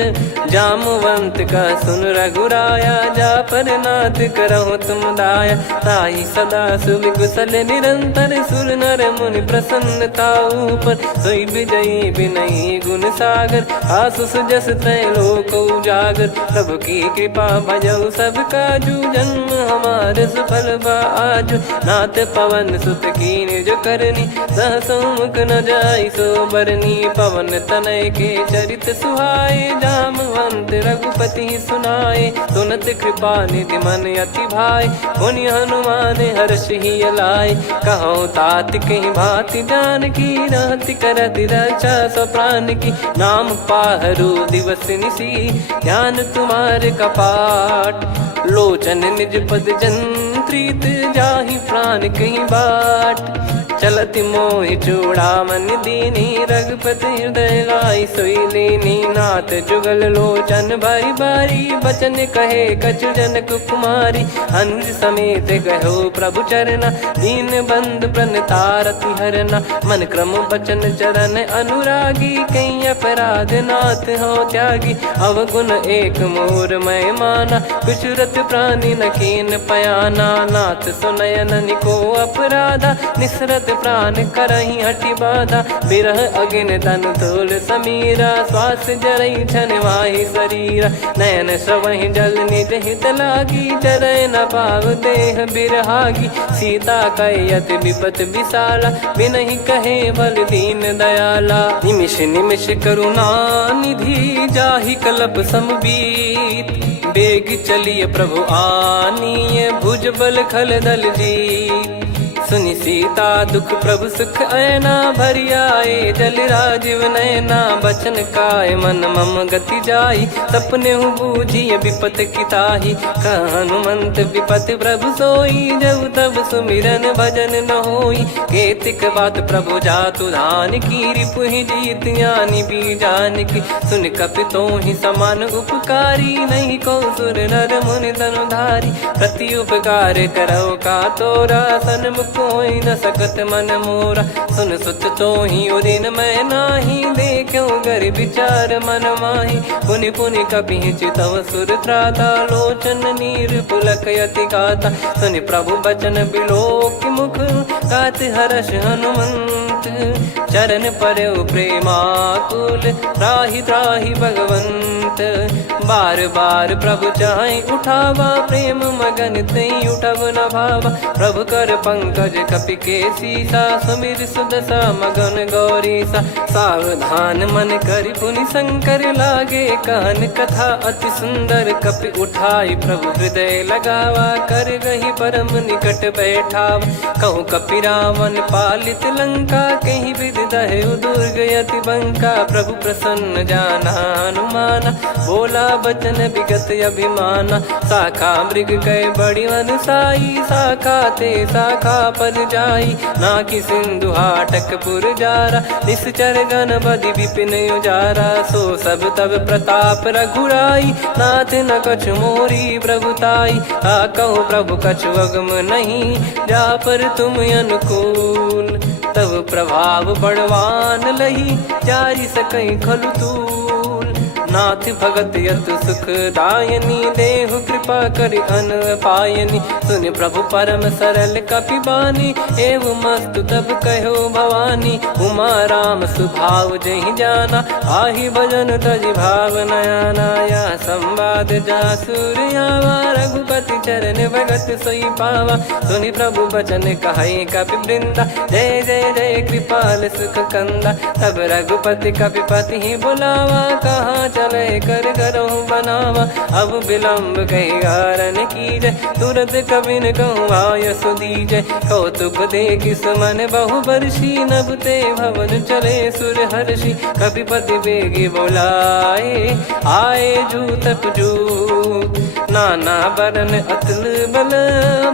जामवंत का सुन रघुराया, जा पर नाथ करहु तुम दाया। ताई सदा सुभि कुशल निरंतर, सुर नर मुनि प्रसन्नता ऊपर। सोई विजयी विनयी गुण सागर, आसु सुजस त्रैलोक उजागर। प्रभु की कृपा भजऊ सब काजू, जन्म हमार सफल बा आजु। नाथ पवन सुत कीन जो करनी, सहसो मुख न जाई सो बरनी। पवन तनय के चरित सुहाए, जामवंत रघुपति सुनाए। सुनत कृपा निधि मन अति भाई, पुनि हनुमान हर्ष ही लाए। कहो तात कहीं भांति जान की, रहति करति रक्षा सो प्राण की। नाम पाहरु दिवस निसी, ध्यान तुम्हारे कपाट। लोचन निज पद जंत्रित, जाहि प्राण कहीं बाट। चलति मोहि चूड़ामन दीनी, रघुपति हृदय लाई सोई लीनी। नाथ जुगल लोचन बारी बारी, बचन कहे कछु जनक कुमारी। अनुज समेत गयो प्रभु चरना, दीन बंद प्रणतारति हरना। मन क्रम बचन चरण अनुरागी, कहीं अपराध नाथ हो त्यागी। अवगुण एक मोर मैं माना, विचरत प्राणी न कीन पयाना। नाथ सुनयन निको अपराधा, निसरत प्राण करहि हटि बाधा। बिरह अगिन तन तोल समीरा, श्वास जरई छन माहि शरीरा। नयन श्रवहि जल निज हित लागी, जरय न पाव देह बिरहागी। सीता कयत विपत विशाला, बिनहि कहे बल दीन दयाला। निमिष निमिष करुणा निधि, जाहि कल्प समबीत। बेग चलिए प्रभु आनीय, भुज बल खल दल जीत। सुनि सीता दुख प्रभु सुख ऐना, भरि आए जल राजीव नैना। बचन काय मन मम गति जाई, सपने हूँ बूझिए विपत किताही। हनुमंत विपत प्रभु सोई, जब तब सुमिरन भजन न होई। केतिक बात प्रभु जातु धान की, रिपुहि जीत यानी बीजान की। सुन कपि तोहि समान उपकारी, नहीं को सुर नर मुनि तनुधारी। प्रति उपकार करो का तोरा, सन्मुख कोई न सकत मन मोरा। सुन सुत तो ही उदिन मैं नाही, देखो गर विचार मन माही। पुनि पुनि कपि चितव सुर त्राता, लोचन नीर पुलक यति गाता। सुनि प्रभु बचन बिलोक मुख, गात हर्ष हनुमंत। चरण परउ प्रेमाकुल, त्राहि त्राहि भगवंत। चित। बार बार प्रभु चाहे उठावा, प्रेम मगन तई उठब न भावा। प्रभु कर पंकज कपि के सीसा, सुमिर सुदशा मगन गौरीसा। सावधान मन कर पुनि शंकर लागे, कहन कथा अति सुंदर कपि उठाई। प्रभु हृदय लगावा, कर गही परम निकट बैठावा। कहूँ कपि रावण पालित लंका, कहीं विद दहु दुर्ग यति बंका। प्रभु प्रसन्न जाना हनुमाना, बोला बचन विगत अभिमाना। शाखा मृग कह बड़ी अनुसाई, शाखा ते शाखा पर जाई। नाकि सिंधु हाटक पुर जारा, निश्चर गण बदि विपिन उजारा। सो सब तब प्रताप रघुराई, नाथ न कछु मोरी प्रभुताई। कहूँ प्रभु कछु अगम नहीं, जा पर तुम अनुकूल। तब प्रभाव बड़वान लही, जारी सकई खलु तूल। नाथ भगत यत सुख दायनी, देहु कृपा करि अन पायनी। सुन प्रभु परम सरल कपि बानी, एव मस्तु तब कहो भवानी। उमा राम सुभाव जहि जाना, आहि भजन तजि भाव नया नाया। संवाद जासुर आवा, रघुपति चरण भगत सोई पावा। सुनि प्रभु बचन कहै कपि वृंदा, जय जय जय कृपाल सुख कंदा। तब रघुपति कपि पति ही बुलावा, कहाँ चले कर करहु बनावा। अब विलम्ब कही कारण कीजय, तुरत कबिन कहूँ आय सुदीजय। कौतुक देखि सुमन बहु बरसी, नभ ते भवन चले सुर हर्षि। कपिपति बेगी बोलाए, आए जूतप जूत। नाना बरन अतुल बल,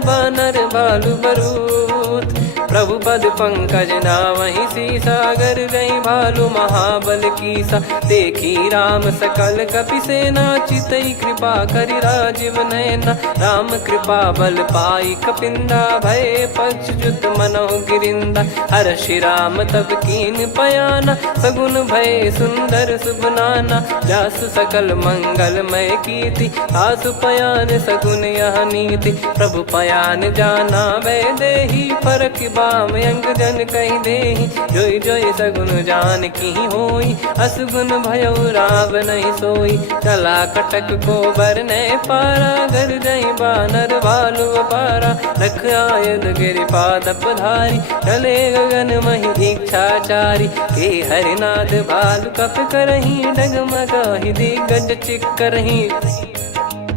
बानर भालु बरूत। प्रभु पद पंकज नावहि सीसा, गर गई भालु महाबल कीसा। देखी राम सकल कपि सेना, चितई कृपा करि राजीव नयना। राम कृपा बल पाई कपिंदा, भय पक्षजुत मनहु गिरिंदा। हर्षि राम तब कीन पयाना, सगुन भय सुंदर शुभ नाना। जासु सकल मंगलमय कीर्ति, आसु पयान सगुन यह नीति। प्रभु पयान जाना वै देहि, फरक बाम अंग जन कहि देहि। जोई जोई सगुन जान की होई, असगुन भयो राव नहीं सोई। चला कटक को बरने पारा, घर जई बानर भालु अपारा। रख आयद गिरि पादप धारी, चले गगन महि इच्छाचारी। के हरिनाथ भालु कप करही, डगमगाहि दिग्गज चिक्करही।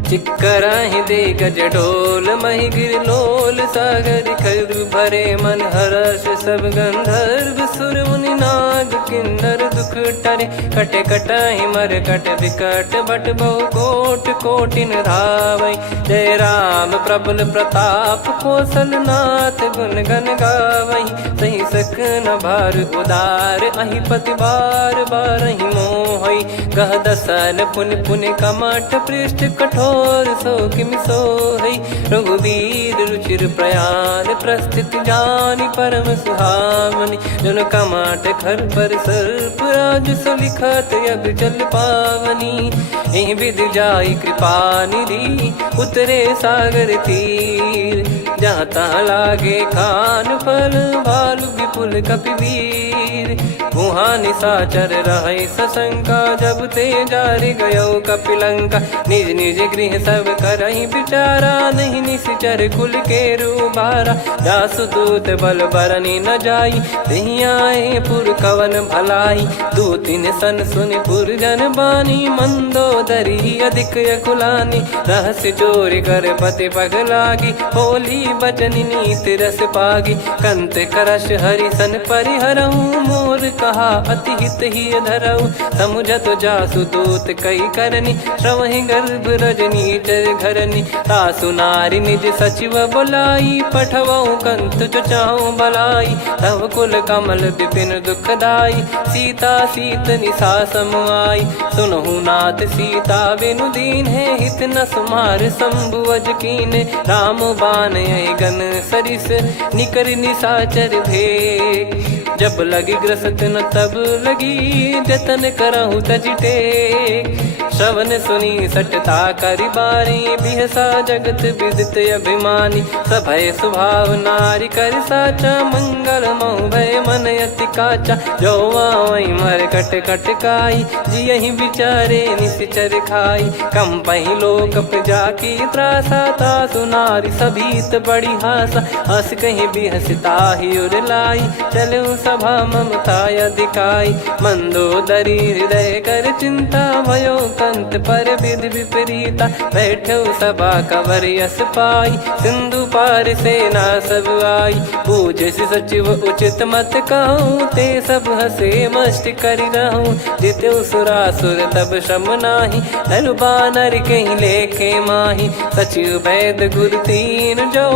चिक्कराहि दिग्गज डोल, महि गिर लोल। सागर खरु भरे मन हर्ष, सब गंधर्व सुर मुनि नाग किन्नर दुख टरे। कटे कटाहि मर कट विकट, बट बहु कोट कोटिन धावै। जय राम प्रबल प्रताप, कौशल नाथ गुण गण गावै। सही सकन भार उदार, अहि पति बार बारहि मोहै। गह दसन पुनि पुनि कमठ, पृष्ठ कठोर सो किमि सोहै। रघुवीर रुचिर प्रयाण, प्रस्थित जानि परम सुहावनी। जन कमाट खर पर सर्प, राज सलिखत अब चल पावनी। एहि विध जाई कृपा निधि, उतरे सागर तीर। जहाँ तहाँ लागे खान फल, भालु विपुल कपि वीर। वहाँ निशाचर रहै सशंका, जब ते जारि गयो कपिलंका। निज निज गृह सब करहि विचारा, नहीं निश्चर कुल के रूबारा। जासु दूत बल बरनी न जाई, तेहि आए पुर कवन भलाई। दूतिन सन सुनि पुर जन बानी, मंदोदरी अधिक अकुलानी। रहस्य चोरी कर पति पग लागी, होली बचन नीत रस पागी। कंत करश हरि सन परिहरहु, मोर कहा अति हित ही धरऊ। समुझत जासु दूत कई करनी, श्रवहि गर्भ रजनी चर घरनी। तासु नारी निज सचिव बोलाई, पठवऊ कंत जो चाहूं भलाई। तव कुल कमल विपिन दुखदाई, सीता सीत निशा समुआई। सुनहु नाथ सीता बिनु दीन है, हित न सुमार शंभु अज कीने। राम बान यही गन सरिस, निकर निशाचर भेग। जब लगी ग्रसत न तब लगी, जतन करहु तज टेक। श्रवण सुनी सटता करि बारी बिहसा जगत विदित अभिमानी सभय स्वभाव नारी कर साचा मंगल मोह भय मन अति काचा जो आवई मर कट कट काई जियहि विचारे निश्चर खाई कम पही लोक प्रजा की त्रासा तासु नारी सभीत बड़ी हासा हस कहीं बिहसता ही उर लाई चलूं सभा ममता अधिकाई मंदोदरी हृदय कर चिंता भयो कंत पर विधि विपरीता बैठो सभा कवर यस पाई सिंधु पार सेना सब आई पूजे सचिव उचित मत कहूँ ते सब हसे मस्त करि रहूं जित्यो सुरासुर तब श्रम नाही धनु बानर कहीं लेखे माही सचिव वैद गुरु तीन जो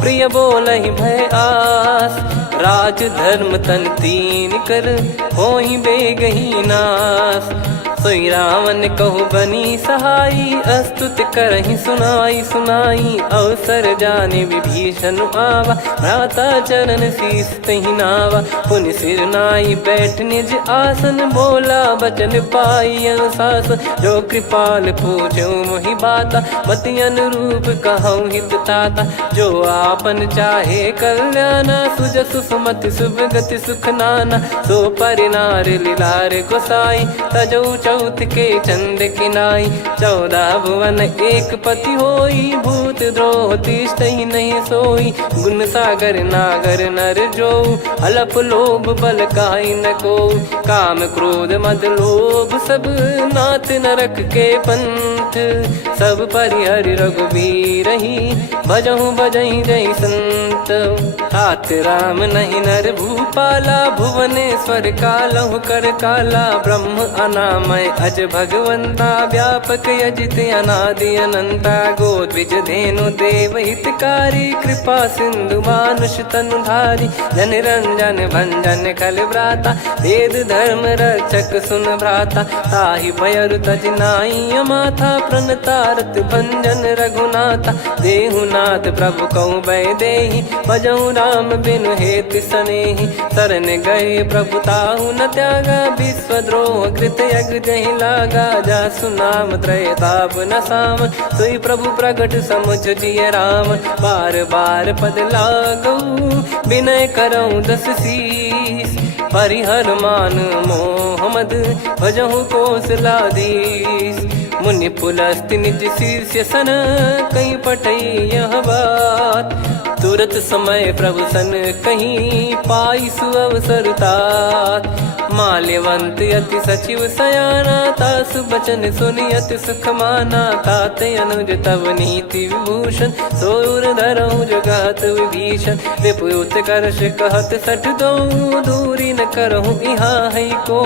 प्रिय बोलहि भय आस राज धर्म तन तीन कर होई बेगही नास सोई रावण कहु बनी सहाई अस्तुत करहि सुनाई सुनाई अवसर जाने विभीषण आवा भ्राता चरण शीस तहि नावा पुनि सिर नाई बैठ निज आसन बोला बचन पाई अनुशास जो कृपाल पूछो मोहि बाता मति अनुरूप कहूँ हित ताता जो आपन चाहे कल्याणा सुजसु सुमति शुभ गति सुख नाना सो परिनार लीलार गोसाई तजौ चौथ के चंद किनाई 14 भुवन एक पति होई भूत द्रोह तिष्ठहि नहीं सोई गुण सागर नागर नर जो अलप लोभ बल काई न को काम क्रोध मद लोभ सब नाथ नरक के पंथ सब परिहरि रघुबीर ही भजहु भजहि जय संत हाथ राम नहीं नर भूपाला भुवनेश्वर कालहु कर काला ब्रह्म अनामय अज भगवंता व्यापक यजित अनादि अनंता गोद्विज धेनु देव हितकारी कृपा सिंधु मानुष तनुधारी जन रंजन भंजन खल भ्राता वेद धर्म रक्षक सुन भ्राता ताहि भयरु तज नाई माथा प्रणतारत भंजन रघुनाथा देहुनाथ प्रभु कहु बै देहि भजहु राम बिनु हेति सनेहि शरण गए प्रभु ताहु न त्यागा विश्वद्रोह कृत यज्ञ जहि लागा जासु नाम त्रयताप न साम सोई प्रभु प्रगट समुझ जिय राम बार बार पद लागऊ विनय करऊँ 10 शीस परिहर मान मोहम्मद भजहु कौशलाधीश मुनि पुलस्ति निज शीर्ष सन कहीं पटई यह बात तुरत समय प्रभु सन कहीं पाई सुअवसर तात माल्यवंत अति सचिव सयाना तासु बचन सुनि अति सुख माना तात अनुज तव नीति विभूषण सोर धरहु जगत विभीषण विपुत करश कहत सठ दो दूरी न करहु यहाँ है को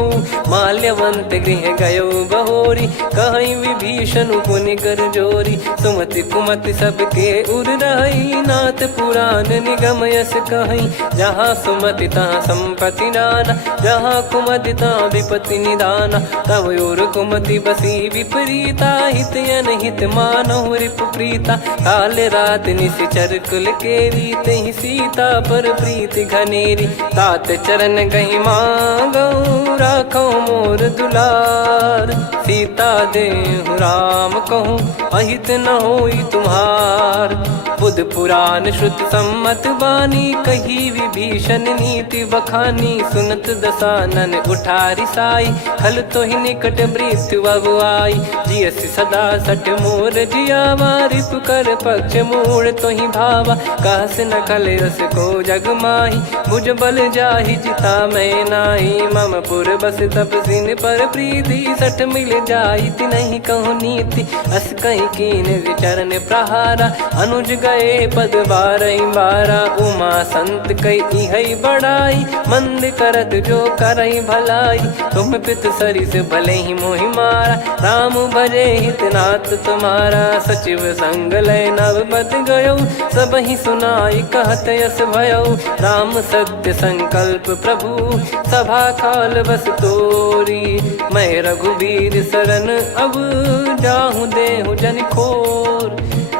माल्यवंत गृह गयो बहोरी कहीं विभीषण पुनि कर जोरी सुमति कुमति सबके उर रही नाथ पुराण निगम यस कहीं जहाँ सुमति तहाँ संपत्ति नाना जहाँ कुमति तहाँ विपत्ति निदाना तव और कुमति बसी विपरीता हित अनहित मानहु रिपु प्रीता काल रात निशिचर कुल केरी तहि सीता पर प्रीति घनेरी तात चरण गहि मांगऊ राखो मोर दुलार सीता देहु राम कहूँ अहित न होई तुम्हार बुध पुराण श्रुत सम्मत वाणी कही विभीषण नीति बखानी सुनत दसानन उठारी साई खल तो ही निकट मृत्यु अब आई जियस सदा सट मोर जियावा रिप कर पक्ष मूड़ तो ही भावा कहस न खल रस को जग माही भुज बल जाहि जिता मैं नाई मम पुर बस तप सिन पर प्रीति सठ मिल जाई ति नहीं कहूँ नीति अस कहीं कीन विचरण प्रहारा अनुज गए पद 12 उमा संत कई है बड़ाई मंद करत जो करई भलाई तुम पित सरिस भले ही मोहि मारा राम भजे हितनाथ तुम्हारा सचिव संग लय नव बद गयो सब ही सुनाई कहत यस भयो राम सत्य संकल्प प्रभु सभा काल बस तोरी मैं रघुबीर शरण अब जाहु देहु जन खोर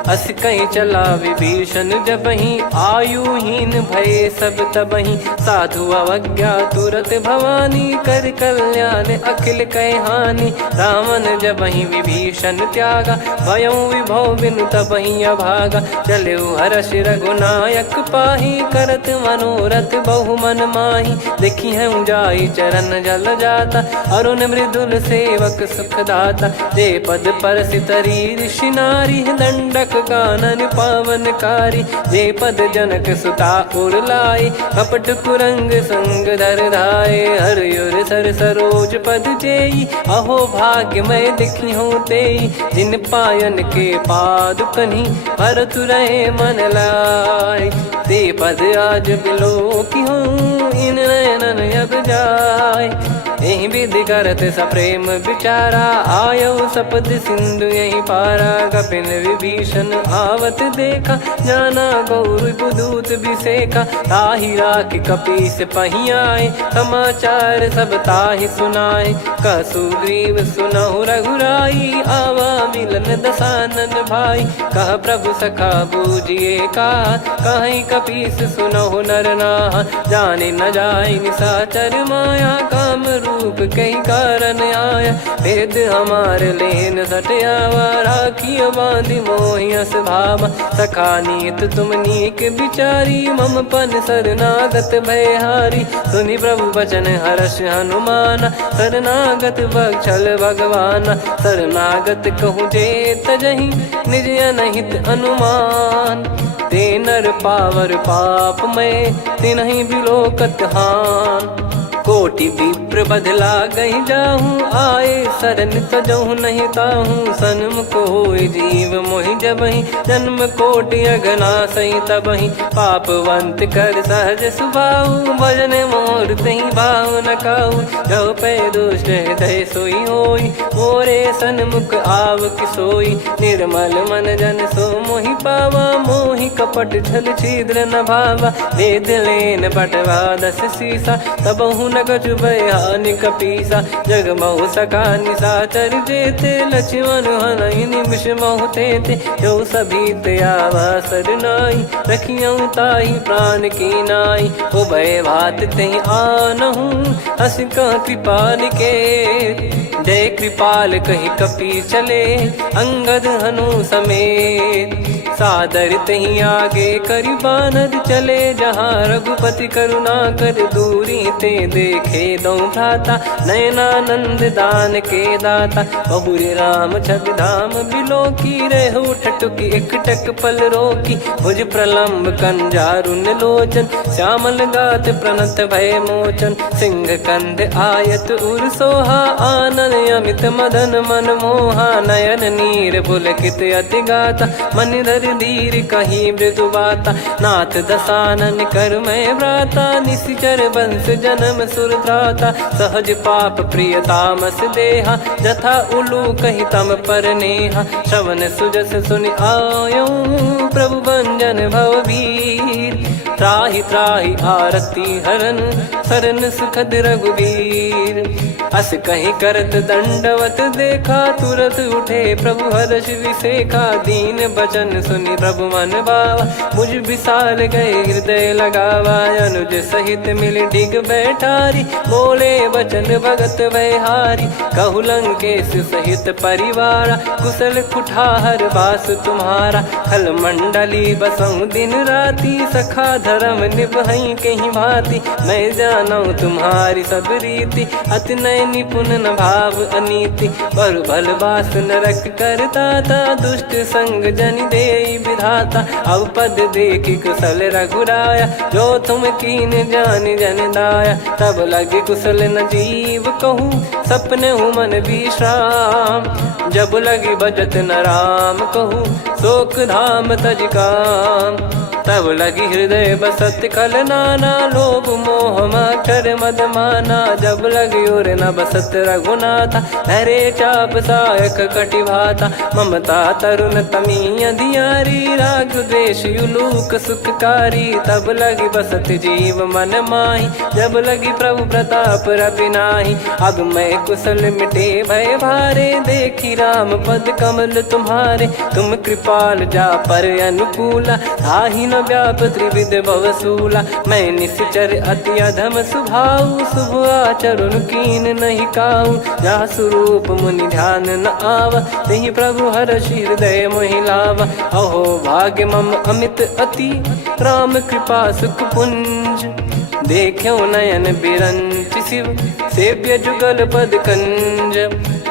अस कहीं चला विभीषण जबहि, आयुहीन भये सब तबहि। साधु अवज्ञा तुरत भवानी, कर कल्याण अखिल कह हानि। रावण जबहि विभीषण त्यागा, भयउ विभव बिनु तबहि अभागा। चले हर्ष रघुनायक पाहि, करत मनोरथ बहु मन माहि। देखी हूँ जाई चरण जल जाता, अरुण मृदुल सेवक सुख दाता। जे पद पर सितरी ऋषि नारी, दंडक कानन पावनकारी। जे पद जनक सुता उर लाए, कपट कुरंग संग धर धाये। हरियुर सर सरोज पद जेई, अहो भाग्य मैं दिखी हूँ तेई। जिन पायन के पाद कन्ही, भरत रहे मन लाय। ते पद आज बिलो की हूँ, इन नयनन अब जाय। यही विधि करत सप्रेम विचारा, आयो सपद सिंधु यही पारा। कपिन विभीषण आवत देखा, जाना गौर बुदूत बिसेखा। ताहि राखि कपीस पही आए, समाचार सब ताहि सुनाए। कह सुग्रीव सुनहु रघुराई, आवा मिलन दसानन भाई। कह प्रभु सखा बूझिए का, कहीं कपीस सुनहु नर नाहा। जाने न जाय निशाचर माया, काम रूप कई कारण आया। भेद हमार लेन सटयावा, राखिय बांधि मोहियस भावा। सखा नीत तुम नीक बिचारी, मम पन शरणागत भयहारी। सुनि प्रभु वचन हर्ष हनुमाना, शरणागत बक्षल भगवाना। शरणागत कहूँ जे तजहि, निज अनहित अनुमान। ते नर पावर पाप में, तिन्हि बिलोकत हान। कोटि विप्र बदला गई जाहूँ, आए शरण तजहु नहीं ताहूँ। सन्मुख होय जीव मोहि जबहि, जन्म कोटि अगना सही तबहि। पापवंत कर सहज सुभाऊ, भजन मोर तहि भाव न काऊ। जो पै दुष्ट हृदय सोई होई, मोरे सन्मुख आव किसोई। निर्मल मन जन सो मोहि पावा, मोहि कपट छल छिद्र न भावा। वेद लेन बटवा दस सीसा, तबहु न कछु भयानि कपीसा। जग महु सका निशाचर जेते, लक्ष्मण हनहि निमिष महु तेते। जो सभी त्यावा सरनाई, रखियऊ ताहि प्राण की नाई। ओ भय भात तेहि आनहु, अस कह कृपाल के। जय कृपाल कहि कपी चले, अंगद हनु समेत। सादर तही आगे करि बानर चले, जहाँ रघुपति करुणा कर दूरी ते देखे दो भ्राता। नयनानंद दान के दाता, बहुरी राम छवि धाम बिलो की। रहु ठटुकी एकटक पल रोकी, भुज प्रलम्ब कंजारुन लोचन। श्यामल गात प्रणत भय मोचन, सिंह कंद आयत उर सोहा। आनन अमित मदन मन मोहा, नयन नीर पुलकित अति गाता। मन धर धीर कहीं मृदु बाता, नाथ दसानन कर मैं व्राता। निशिचर वंश जन्म सुरत्राता, सहज पाप प्रिय तामस देहा। जथा उलू कही तम पर नेहा, श्रवण सुजस सुनि आयो। प्रभु भंजन भववीर, त्राहि त्राहि आरती हरन। शरण सुखद रघुवीर, अस कहीं करत दंडवत देखा। तुरत उठे प्रभु हर्ष विसेखा, दीन बचन सुनि प्रभु मन भावा। मुझ विशाल गए हृदय लगावा, अनुज सहित मिल डिग बैठारी। बोले वचन भगत वैहारी, कहु लंकेश सहित परिवारा। कुशल कुठार बास तुम्हारा, खल मंडली बसऊं दिन राती। सखा धर्म निभई कहीं भांति, मैं जानऊ तुम्हारी सब रीति। अति नय निपुण न भाव अनीति, पर भल बास नरक करता था। दुष्ट संग जनि देई विधाता, अब पद देखि कुशल रघुराया। जो तुम कीन जान जन दाया, तब लगे कुशल न जीव कहूँ। सपने हूँ मन विश्राम, जब लगी बजत न राम कहूँ। शोक धाम तज काम, तब लगी हृदय बसत कल नाना, लोभ मोह मकर मद माना। जब लगी उर न बसत रघुनाथा, धरे चाप सायक कटि भाता। ममता तरुण तमी अधियारी, राग द्वेष युलूक सुखकारी। तब लगी बसत जीव मन माही, जब लगी प्रभु प्रताप रवि नाही। अब मैं कुशल मिटे भय भारे, देखी राम पद कमल तुम्हारे। तुम कृपाल जा पर अनुकूला, ताहि न व्याप त्रिविध भवसूला। मैं निश्चर अति अधम सुभाऊ, शुभ आचरण कीन नहीं काऊ। जा स्वरूप मुनि ध्यान न आवा, तहि प्रभु हर्षि हृदय मोहि लावा। अहो भाग्य मम अमित अति, राम कृपा सुख पुंज। देख्यो नयन बिरंच शिव, सेव्य जुगल पद कंज।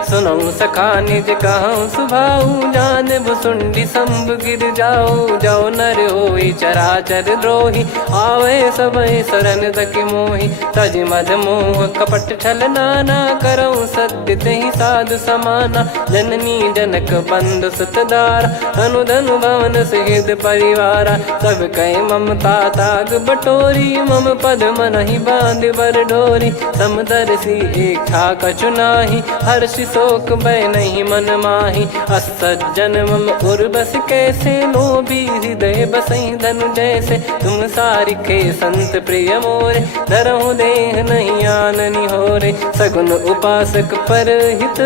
सुनऊ सखा निज कहूँ सुभाऊ, जान भुसुंडी संभ गिर जाओ। जाओ नर होई चराचर द्रोही, आवे सबय शरण तक मोहि। तज मद मोह कपट छल नाना, करऊँ सत्य तहि साधु समाना। जननी जनक बंधु सुतदारा, धनु धनु भवन सहित परिवारा। सब कहे ममता ताग बटोरी, मम पद मनहि बांध बर डोरी। समदर्शी इच्छा कछु नाही, हर्षि शोक भय नहीं मन माही। असज्जन मम उर्वश कैसे, लोभी हृदय बसई धनु जैसे। तुम सारिखे संत प्रिय मोरे, धरहु देह नहीं आननि होरे। सगुन उपासक पर हित,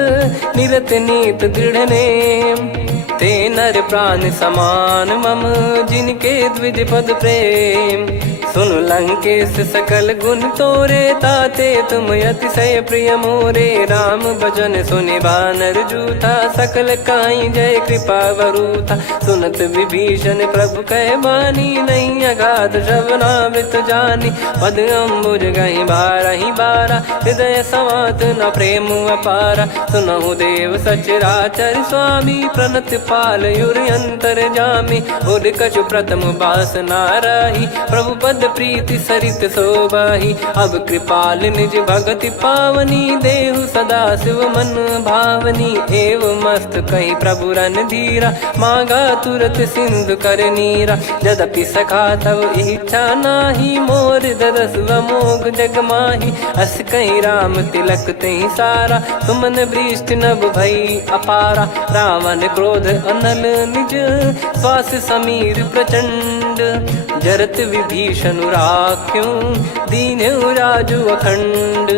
निरत नीत दृढ़ नेम। ते नर प्राण समान मम, जिनके द्विज पद प्रेम। सुन लंकेश सकल गुण तोरे, ताते तुम अतिशय प्रिय मोरे। राम भजन सुनि बानर जूथा, सकल काई जय कृपा वरूथा। सुनत विभीषण प्रभु कह बानी, नहीं अगाध श्रवणामृत जानी। पद अम्बुज गहि बारहि बारा, हृदय समात न प्रेम अपारा। सुनहु देव सचराचर स्वामी, प्रणत पाल युर अंतर जामी। उर कछु प्रथम बास नाराही, प्रभु पद प्रीति सरित शोभाही। अब कृपाल निज भगति पावनी, देहु सदा शिव मन भावनी। एव मस्त कही प्रभु रन धीरा, मांगा तुरत सिंधु कर नीरा। यद्यपि सखा तब इच्छा नाही, मोर दरस मोग जग माही। अस कही राम तिलक तहि सारा, सुमन वृष्टि नभ भई अपारा। रावण क्रोध अनल निज, श्वास समीर प्रचंड। जरत विभीषण राख्यों, दीन्हु राजु अखंड।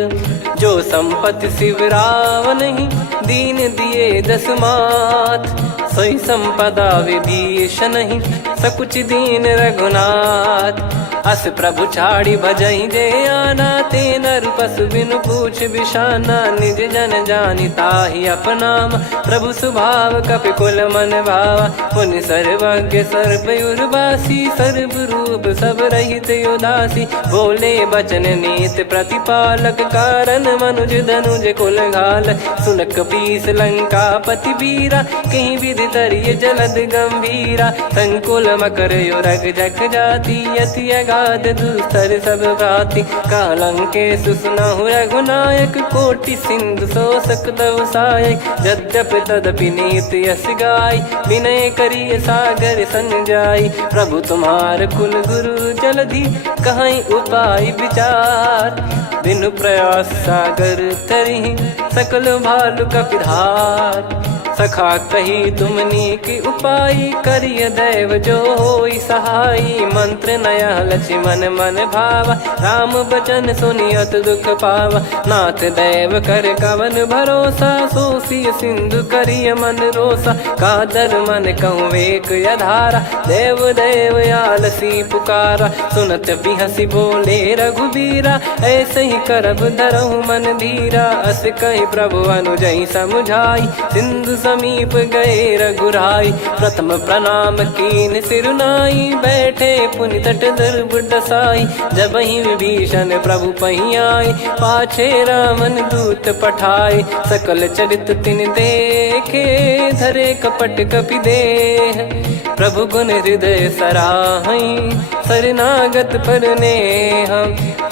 जो संपत्ति शिव रावण ही, दीन दिए दस मात। सोई संपदा विभीषण ही, सकुच दीन रघुनाथ। अस प्रभु छाड़ी भजई जे आना, ते नर पशु बिनु पूछ बिशाना। निज जन जानि ताहि अपनाम, प्रभु स्वभाव कपि कुल मन भावा। पुनि सर्वज्ञ सर्वयुर्वासी, सर्व रूप सब रहित उदासी। बोले बचन नीत प्रतिपालक, कारण मनुज धनुज कुल घाल। सुन कपीस लंका पति वीरा, कहीं विधि तरिय जलद गंभीरा। संकुल मकर युरग जग जाति, अति अगाध दुस्तर सब भाति। कालंकेश सुनहु रघुनायक, कोटि सिंधु शोषक तव सहायक। यद्यपि तदपि नीति यस गाय, विनय करिय सागर सन जाई। प्रभु तुम्हार कुल गुरु जलधि, कहीं उपाय विचार। बिनु प्रयास सागर तरि, सकल भालु कपिधार। सखा कही तुमनी की उपाय, करिय दैव जो होई सहाई। मंत्र नया लक्ष्मण मन भावा, राम बचन सुनियत दुख पावा। नाथ दैव कर कवन भरोसा, सोसिय सिंधु करिय मन रोसा। कादर मन कहूँ एक यधारा, देव देव आलसी पुकारा। सुनत बिहसी बोले रघुबीरा, ऐसे ही करब धरहु मन धीरा। अस कही प्रभु अनुजई समुझाई, सिंधु समीप गए रघुराई। प्रथम प्रणाम कीन सिरुनाई, बैठे पुनि तट दर्भ डसाई। जब ही विभीषण प्रभु पही आए, पाछे रामन दूत पठाए। सकल चरित तिन देखे, धरे कपट कपि देह। प्रभु गुण हृदय सराहई, शरणागत पर नेह।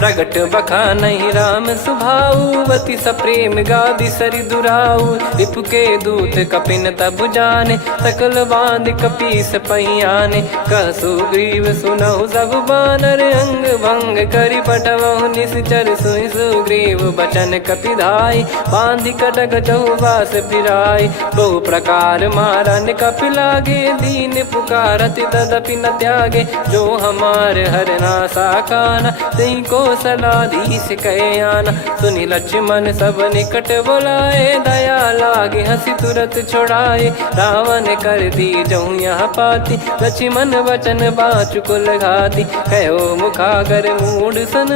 प्रगट बखा नहीं राम सुभाऊ, अति सप्रेम गादि सरि दुराऊ। रिपु के दूत कपिन तब जाने, सकल बांध कपीस पहियाने। कह सुग्रीव सुनहु सब बानर, अंग भंग करि पटवहु निश्चर। सुनि सुग्रीव बचन कपिधाई, बांधि कटक चौबास फिराई। बहु प्रकार मारन कपि लागे, दीन पुकारत तदपि न त्यागे। जो हमार हरना साकाना, तई को सलाधीश कहे आना। सुनि लक्ष्मण सब निकट बुलाए, दया लागे हंसी तुरत छुड़ाए। रावण कर दी जऊँ यह पाती, लक्ष्मण वचन बाचु कुल घाती। कहो मुखागर मूड सन,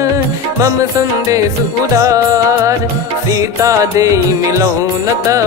मम संदेश उदार। सीता देई मिलहु नता,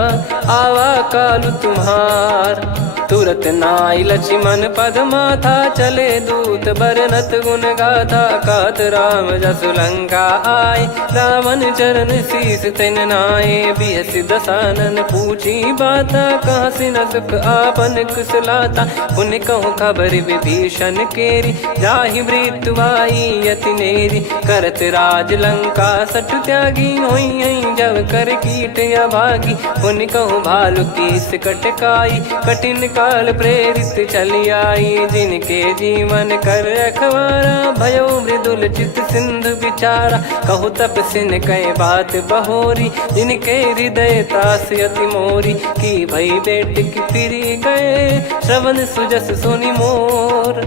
आवा कालु तुम्हार। तुरत नाई लक्ष्मण पद माथा, चले दूत बरनत गुण गाथा। कहत राम जसु लंका आए, रावण चरण शीस तिन नाये। बिहसि दसानन पूछी बाता, कहाँ से न सुख आपन कुशलाता। पुन कहूँ खबर विभीषण केरी, जाहि मृत्यु आई यति नेरी। करत राज लंका सठ त्यागी, होई जब कर कीट अभागी। पुन कहूँ भालु कीस कटकाई, कठिन काल प्रेरित चली आई। जिनके जीवन कर रखवारा, भयो मृदुल चित सिंधु विचारा। कहु तप सिन कई बात बहोरी, जिनके हृदय तास अति मोरी। की भई बेट की फिरी गए, श्रवण सुजस सुनि मोर।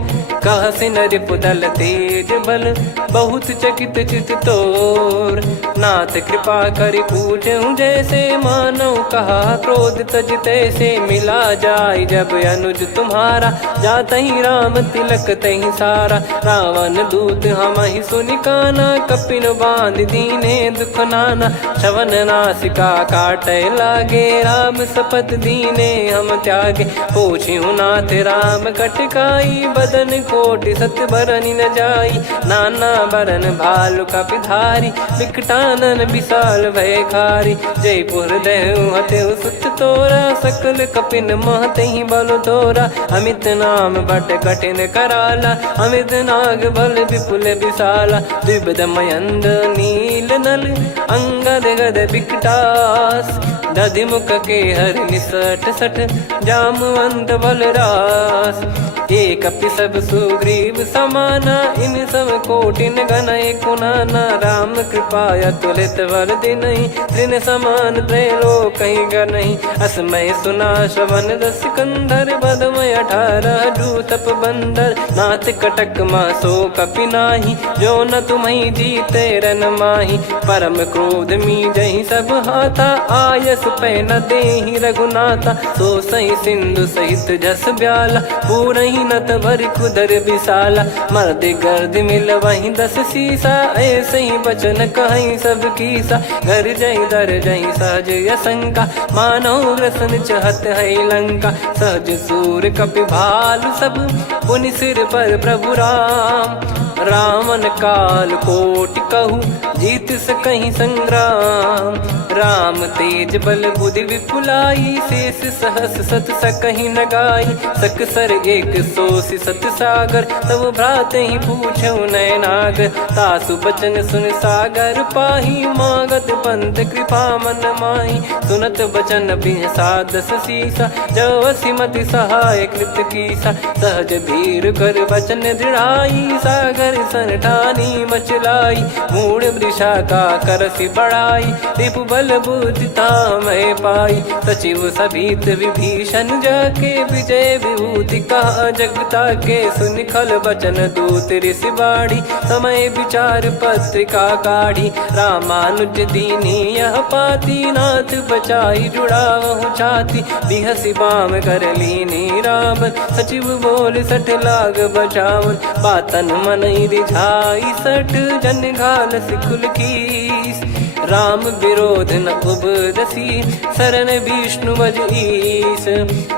कह सिन रिपुदल तेज बल, बहुत चकित चित तोर। नाथ कृपा करि पूछऊँ जैसे, मानव कहा क्रोध तज तैसे। मिला जाय जब अनुज तुम्हारा, जात ही राम तिलक तही सारा। रावण दूत हम ही सुनि काना, कपिन बांध दीने दुख नाना। श्रवण नासिका काटे लागे, राम सपत दीने हम त्यागे। पूछिहु नाथ राम कटकाई, बदन कोटि सत बरनि न जाई। नाना बरन भालु कपिधारी, विकटानन विशाल भयकारी। जयपुर देहु हतेउ सुत तोरा, सकल कपिन महतहि बल तोरा। अमित नाम बट कठिन कराला, अमित नाग बल विपुल विशाला। द्विविध मयंद नील नल, अंगद गद विकटास। दधिमुख के हर निसठ सठ, जामवंत बलरास। एक अपि सब सुग्रीव समाना, इन सब कोटिन गनय कुनाना। राम कृपा अतुलित बल दिनहि, तृण समान त्रैलोक कहीं गनहि। असमय सुना श्रवण रस कंधर, बदमय 18 जूतप बंदर। नाथ कटक मासो कपि नाही, जो न तुम्हि जीते रन माही। परम क्रोध मी जहि सब हाथा, आयस पै न देहि रघुनाथा। सो सही सिंधु सहित जस ब्याला, पूरहि नत भरि कुदर विशाला। मर्द गर्द मिल वही 10 सीसा, ऐसे ही बचन कहीं सब कीसा। घर जहि दर जहि सहज यसंका, मानव ग्रसन चहत है लंका। सहज सूर कपि भालु सब, पुनि सिर पर प्रभु राम। रावण काल कोटि कहूँ, जीत सकहीं संग्राम। राम तेज बल बुद्धि विपुलाई, शेष सहस सत सकहीं न गाई। सकसर 180 सत सागर, तब भ्रात ही पूछऊँ नयनागर। तासु बचन सुन सागर पाही, मागत पंथ कृपा मन माही। सुनत बचन बिहसा 10 सीसा, जवसि मति सहाय कृत कीसा। सहज भीर कर बचन दृढ़ाई, सागर सन ठानी मचलाई। मूढ़ वृषा का करसि बढ़ाई, रिपु बल बुद्धि तामय पाई। सचिव सभीत विभीषण जाके, विजय विभूति कहा जगता के। सुनि खल बचन दूत ऋषि बाड़ी, समय विचार पत्रिका काढ़ी। रामानुज दीनी यह पाती, नाथ बचाई जुड़ावहु छाती। बिहसि बाम कर लीनी रावण, सचिव बोल सठ लाग बचावन। बातन मन रिझाई सठ, जन घाल सिकुल कीस। राम विरोध न उपदसी, शरण विष्णु मज ईस।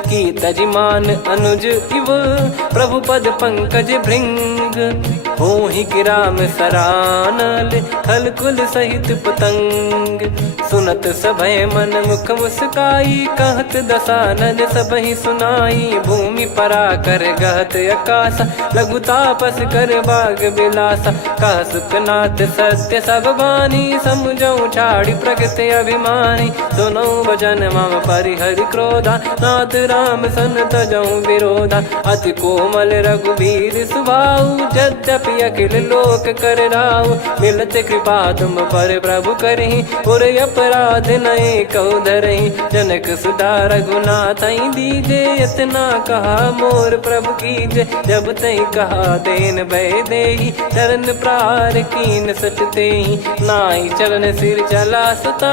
की तजिमान अनुज इव, प्रभु पद पंकज भृंग। होहि कि राम सरानल, खल कुल सहित पतंग। सुनत सभय मन मुख मुस्काई, कहत दसानन सबहि सुनाई। भूमि परा कर गहत आकाशा, लघु तापस कर बाग बिलासा। कह सुखनाथ सत्य सब बानी, समझऊ छाड़ी प्रगति अभिमानी। सुनो भजन मम परिहरि क्रोधा, नाथ राम सन तजऊ विरोधा। अति कोमल रघुवीर सुभाऊ, यद्यपि अखिल लोक कर राऊ। मिलत कृपा तुम पर प्रभु करहि, पुर अपराध नए कौ धरहि। जनक सुता रघुनाथ दीजे, इतना कहा मोर प्रभु कीजे। जब तई कहा देन भय देहि, चरण प्रार कीन सटतेहि। नाई चरण सिर चला सता,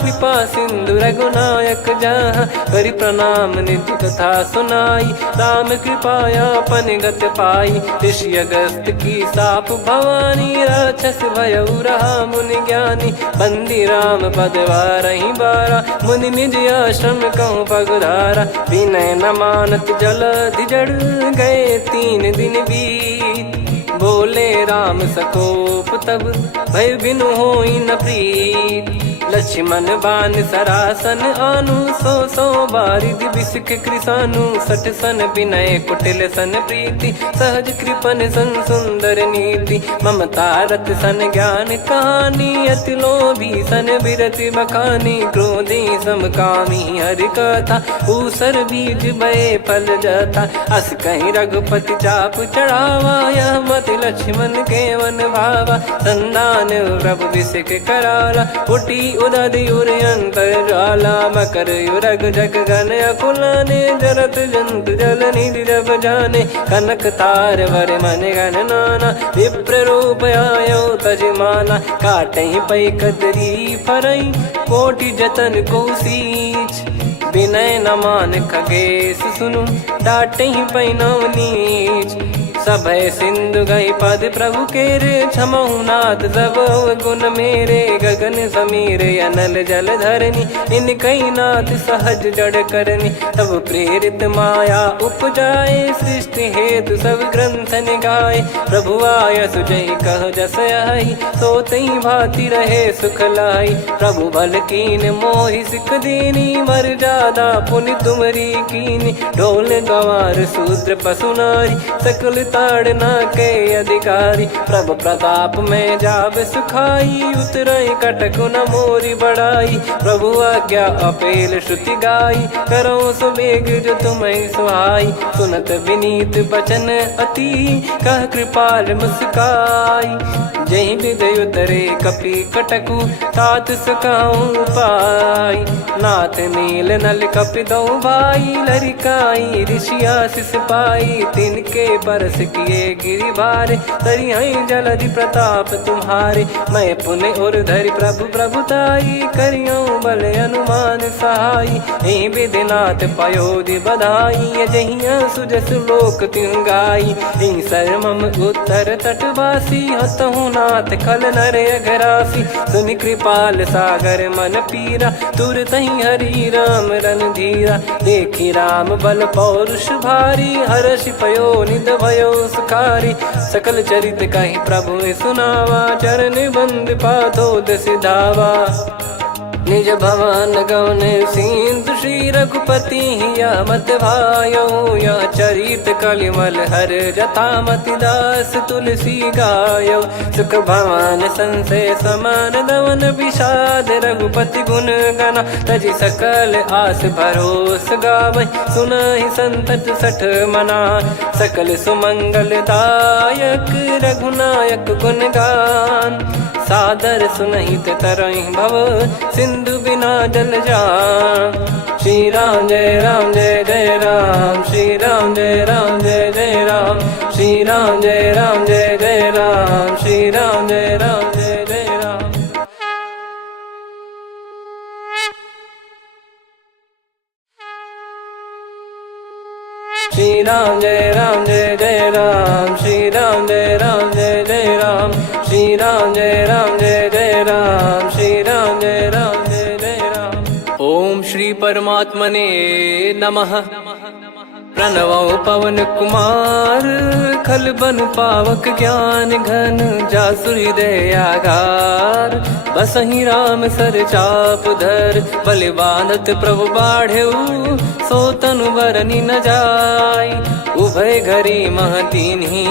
कृपा सिंधु रघुनायक जहाँ। करि प्रणाम निज कथा सुनाई, राम कृपाया पन गत पाई। ऋषि अगस्त की साप भवानी, राक्षस भयउ रहा मुनि ज्ञानी। बंदी राम पद वारहि बारा, मुनि निज आश्रम कहूँ पगधारा। विनय न मानत जलधि जड़, गए 3 दिन बीत। बोले राम सकोप तब, भय बिनु होई न प्रीत। लक्ष्मण बान सरासन आनु, 100 बारिधि बिसिक कृसानु। 60 सन विनय कुटिल सन प्रीति, सहज कृपन सन सुंदर नीति। ममता रत सन ज्ञान कहानी, अति लोभी सन बिरति बखानी। क्रोधी समकामी हरि कथा, ऊसर बीज भय फल जता। अस कहीं रघुपति चाप चढ़ावा, यह मति लक्ष्मण के वन भावा। संदान प्रभु बिसिक कराला, उठी उदधि उर अंतर ज्वाला। मकर युरग जग गन अकुलाने, जरत जंतु जल निधि जब जाने। कनक तार वर मन गण नाना, विप्र रूप आयो तजमाना। काटहि पै कतरी फरई, कोटि जतन को सींच। विनय न मान खगेश सुनु, डांटहि पै नव नीच। सभय सिंधु गई पद प्रभु केरे, क्षमहु नाथ सब गुण मेरे। गगन समीर अनल जल धरनी, इनकई नाथ सहज जड़ करनी। तब प्रेरित माया उपजाए, सृष्टि हेतु सब ग्रंथ निगाए। प्रभु आय सुजहि कह जस आई, सोतहि भांति रहे सुख लाई। प्रभु बल कीन मोहि सिख दीनी, मर्यादा पुनि तुमरी कीनी। ढोल गंवार शूद्र पशु नारी, सकल ताड़ना के अधिकारी। प्रभु प्रताप में जाब सुखाई, उतरई कटक न मोरी बढ़ाई। प्रभु आज्ञा अपेल श्रुति गाई, करो सुबेग जो तुम्हें सुहाई। सुनत विनीत बचन अति, कह कृपाल मुस्काई। जहि विद उतरे कपि कटकु, तात सकाऊं पाई। नाथ नील नल कपि दो भाई, लरिकाई ऋषि आशीष पाई। तिनके परस किए गिरि भारे, तरिहै जलधि प्रताप तुम्हारे। मैं पुण्य और धरि प्रभु प्रभुताई, करियौ बल अनुमान सहाई। एहि विधिनाथ पयोधि बधाई, जहिया सुजस लोक तिहुँ गाई। एहि सरमम उत्तर तटवासी, हतहु नाथ खल नर अघरासी। सुनि कृपाल सागर मन पीरा, तुरतहि हरि राम रन धीरा। देखि राम बल पौरुष भारी, हर्षि पयो निध भयो सुखारी। सकल चरित कहि प्रभु सुनावा, चरण बंद पाथोद सिधावा। निज भवन गौन सिंधु, श्री रघुपति हिया मत भायो। यह चरित कलिमल हर जथा, मति दास तुलसी गायो। सुख भवन संशय समान दवन, विषाद रघुपति गुण गना। तजि सकल आस भरोस गावै, सुनहि संतत सठ मना। सकल सुमंगल दायक, रघुनायक गुण गान। सादर सुनहित तरहि भव, सिंधु बिना जल जान। श्री राम जय राम जय जय राम, श्री राम जय राम जय जय राम। श्री राम जय राम जय जय राम, श्री राम जय राम जय जय राम। श्री राम जय राम जय जय राम, श्री राम जय राम जय जय राम। श्री राम जय राम जय जय राम, श्री राम परमात्मने नमः। प्रणवो पवन कुमार खल बन पावक ज्ञान घन जासु हृदय आगार। बसहि राम सर चाप धर बलि बांधत प्रभु बाढ़ेऊ सो तनु बरनि न जाय। उभय घरी मह तीन्ही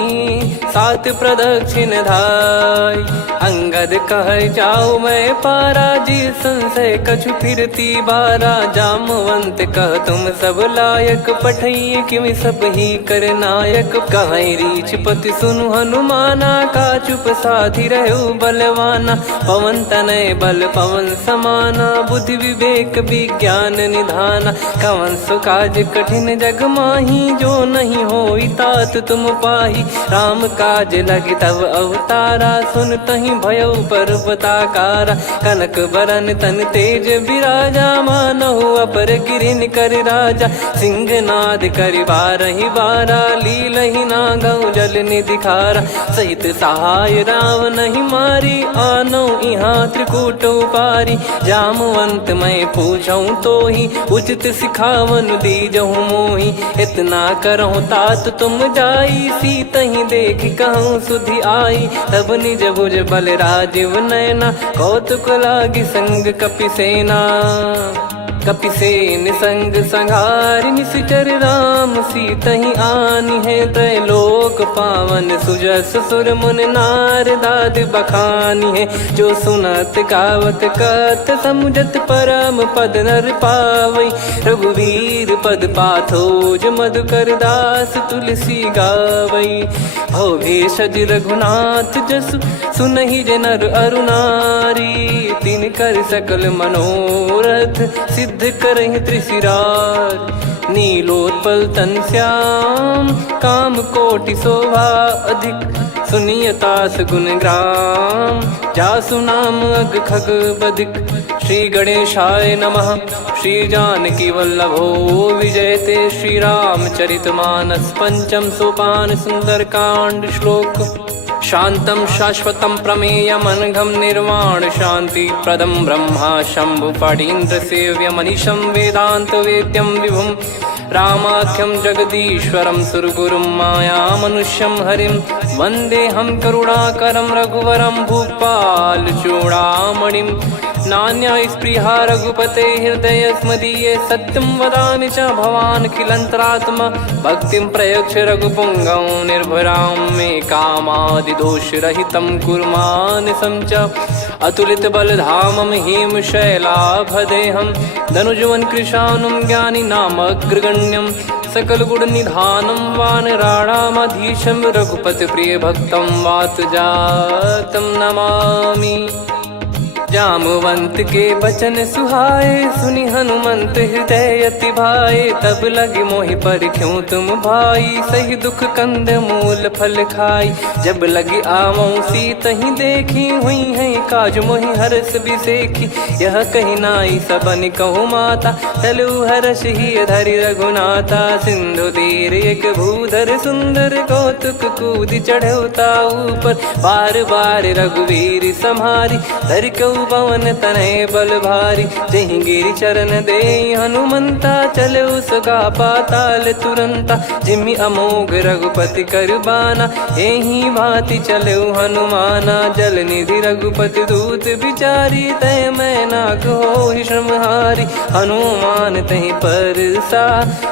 सात प्रदक्षिण धाय। अंगद कह जाऊ मैं पारा जी संशय कछु फिरती बारा। जामवंत कह तुम सब लायक पठई किमि सब ही कर नायक। कहीं रीछ पति सुनु हनुमाना का चुप साधि रहु बलवाना। पवन तनय बल पवन समाना बुद्धि विवेक विज्ञान निधाना। कवन सो काज कठिन जग माही जो नहीं होई तात तुम पाही। राम काज लगी तब अवतारा सुन तहि भयउ पर्वताकारा। कनक बरन तन तेज विराजा मानहु अपर गिरिन कर राजा। सिंहनाद करि बारहि बारा लीलहि नागौ जल निधि खारा। सहित सहाय राव नहीं मारी आनो इहाँ त्रिकूट उपारी। जामवंत मैं पूछऊँ तो ही उचित सिखावन दीजहु मोहि। इतना करहु तात तुम जाई सीतहि देख कहूँ सुधि आई। तब निज भुज बल राजीव नयना कौतुक लागी संग कपिसेना। कपिसेन संग संहारि निश्चर राम सीतहि आनि है। त्रैलोक पावन सुजस सुर मुन नार दाद बखानी है। जो सुनत गावत कथ समुझत परम पद नर पावई। रघुवीर पद पाथोज मधुकर दास तुलसी गावई। भव भेषज रघुनाथ जसु सुनहि जे नर अरु नारी। तिन कर सकल मनोरथ सिद्ध करहि त्रिशिरार। नीलोत्पल तन श्याम काम कोटि शोभा अधिक। सुनियतास गुण ग्राम जासु नाम अग खग बदिक। श्री गणेशाय नमः। श्री जानकी वल्लभो विजयते। श्री रामचरित मानस पंचम सोपान सुंदरकांड श्लोक। शांतं शाश्वतं प्रमेयमनघं निर्वाण शांति प्रदं ब्रह्मा शंभु फणीन्द्र सेव्य मनीषं वेदांत वेद्यं विभुं। रामाख्यं जगदीश्वरं सुरगुरुं माया मनुष्यं हरिं। वन्देऽहं करुणाकरं रघुवरं भूपाल चूडामणिं। नान्या स्पृहा रघुपते हृदय स्मदीये। सत्यं वदामि च भवान् खिलन्तरात्मा। भक्तिं प्रयच्छ रघुपुङ्गं निर्भरां मे कामादिदोषरहितं कुर्मानिसं च। अतुलित बलधामं हेमशैलाभदेहं धनुजवन कृशानुं ज्ञानी नामग्रगण्यं। सकल गुण निधानं वानराणामधीशं। रघुपति प्रिय भक्तं वात जातं नमामि। जामवंत के बचन सुहाए सुनि हनुमंत हृदय अति भाए। तब लगे मोहि पर क्यों तुम भाई सही दुख कंद मूल फल खाई। जब लगे आवऊँ सीतहि देखी हुई है काज मोहि हरस बिसेखी। यह कही नाई सबन कहु माता चलु हरष ही धरि रघुनाथा। सिंधु तीर एक भूधर सुंदर कौतुक कूद चढ़ौता ऊपर। बार बार रघुवीर सम्हारी धरि कऊ पवन तनय बल भारी। जहि गिरि चरण दे हनुमंता चले उसका पाताल तुरंता। जिमि अमोघ रघुपति कर बाना एहि भांति चले हनुमाना। जल निधि रघुपति दूत बिचारी तय मैं नाग होहि श्रमहारी। हनुमान तहि परसा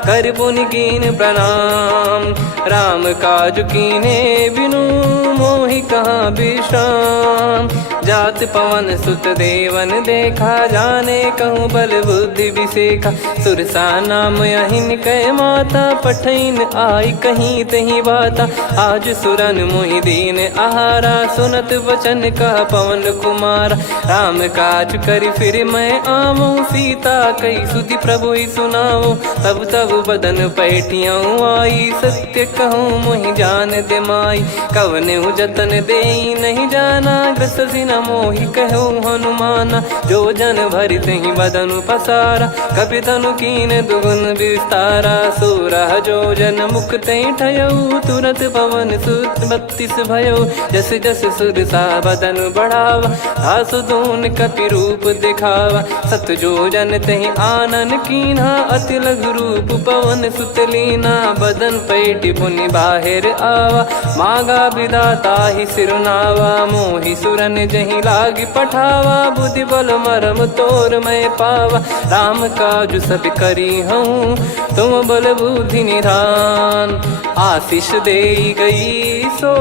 कर पुनि कीन प्रणाम। राम काज कीने बिनु मोहि कहाँ विश्राम। जात पवन सुत देवन देखा जाने कहूँ बल बुद्धि विसेखा। सुरसा नाम अहिन कै माता पठैन आई कहीं तहीं बाता। आज सुरन मोहि दीन आहारा सुनत वचन कह पवन कुमारा। राम काज करि फिर मैं आवऊँ सीता कई सुधि प्रभु ही सुनाऊँ। तब तब बदन पैठियाँ आई सत्य कहूँ मोहि जान दे माई। कवने जतन दे नहीं जाना ग्रस सिना मोहि कहो हनुमाना। जो जन भरि तहि बदनु पसारा, कपि तनु कीन दुगुन विस्तारा। सोरह जो जन मुख तहि ठयऊ, तुरत पवन सुत 32 भयऊ। जस जस सुरसा बदन बढ़ावा, आसु दून कपि रूप दिखावा। सत जो जन तहि आनन कीन्हा, अति लघु रूप पवन सुत लीना। बदन पैटि पुनि बाहिर आवा, मागा विधाता ही सिरुनावा। मोहि सुरन जहि लागी पठावा, बुद्धि बल मरम तोर मैं पावा। राम काजु सब करी हूँ, तुम बल बुद्धि निधान। आशीष देई गई सो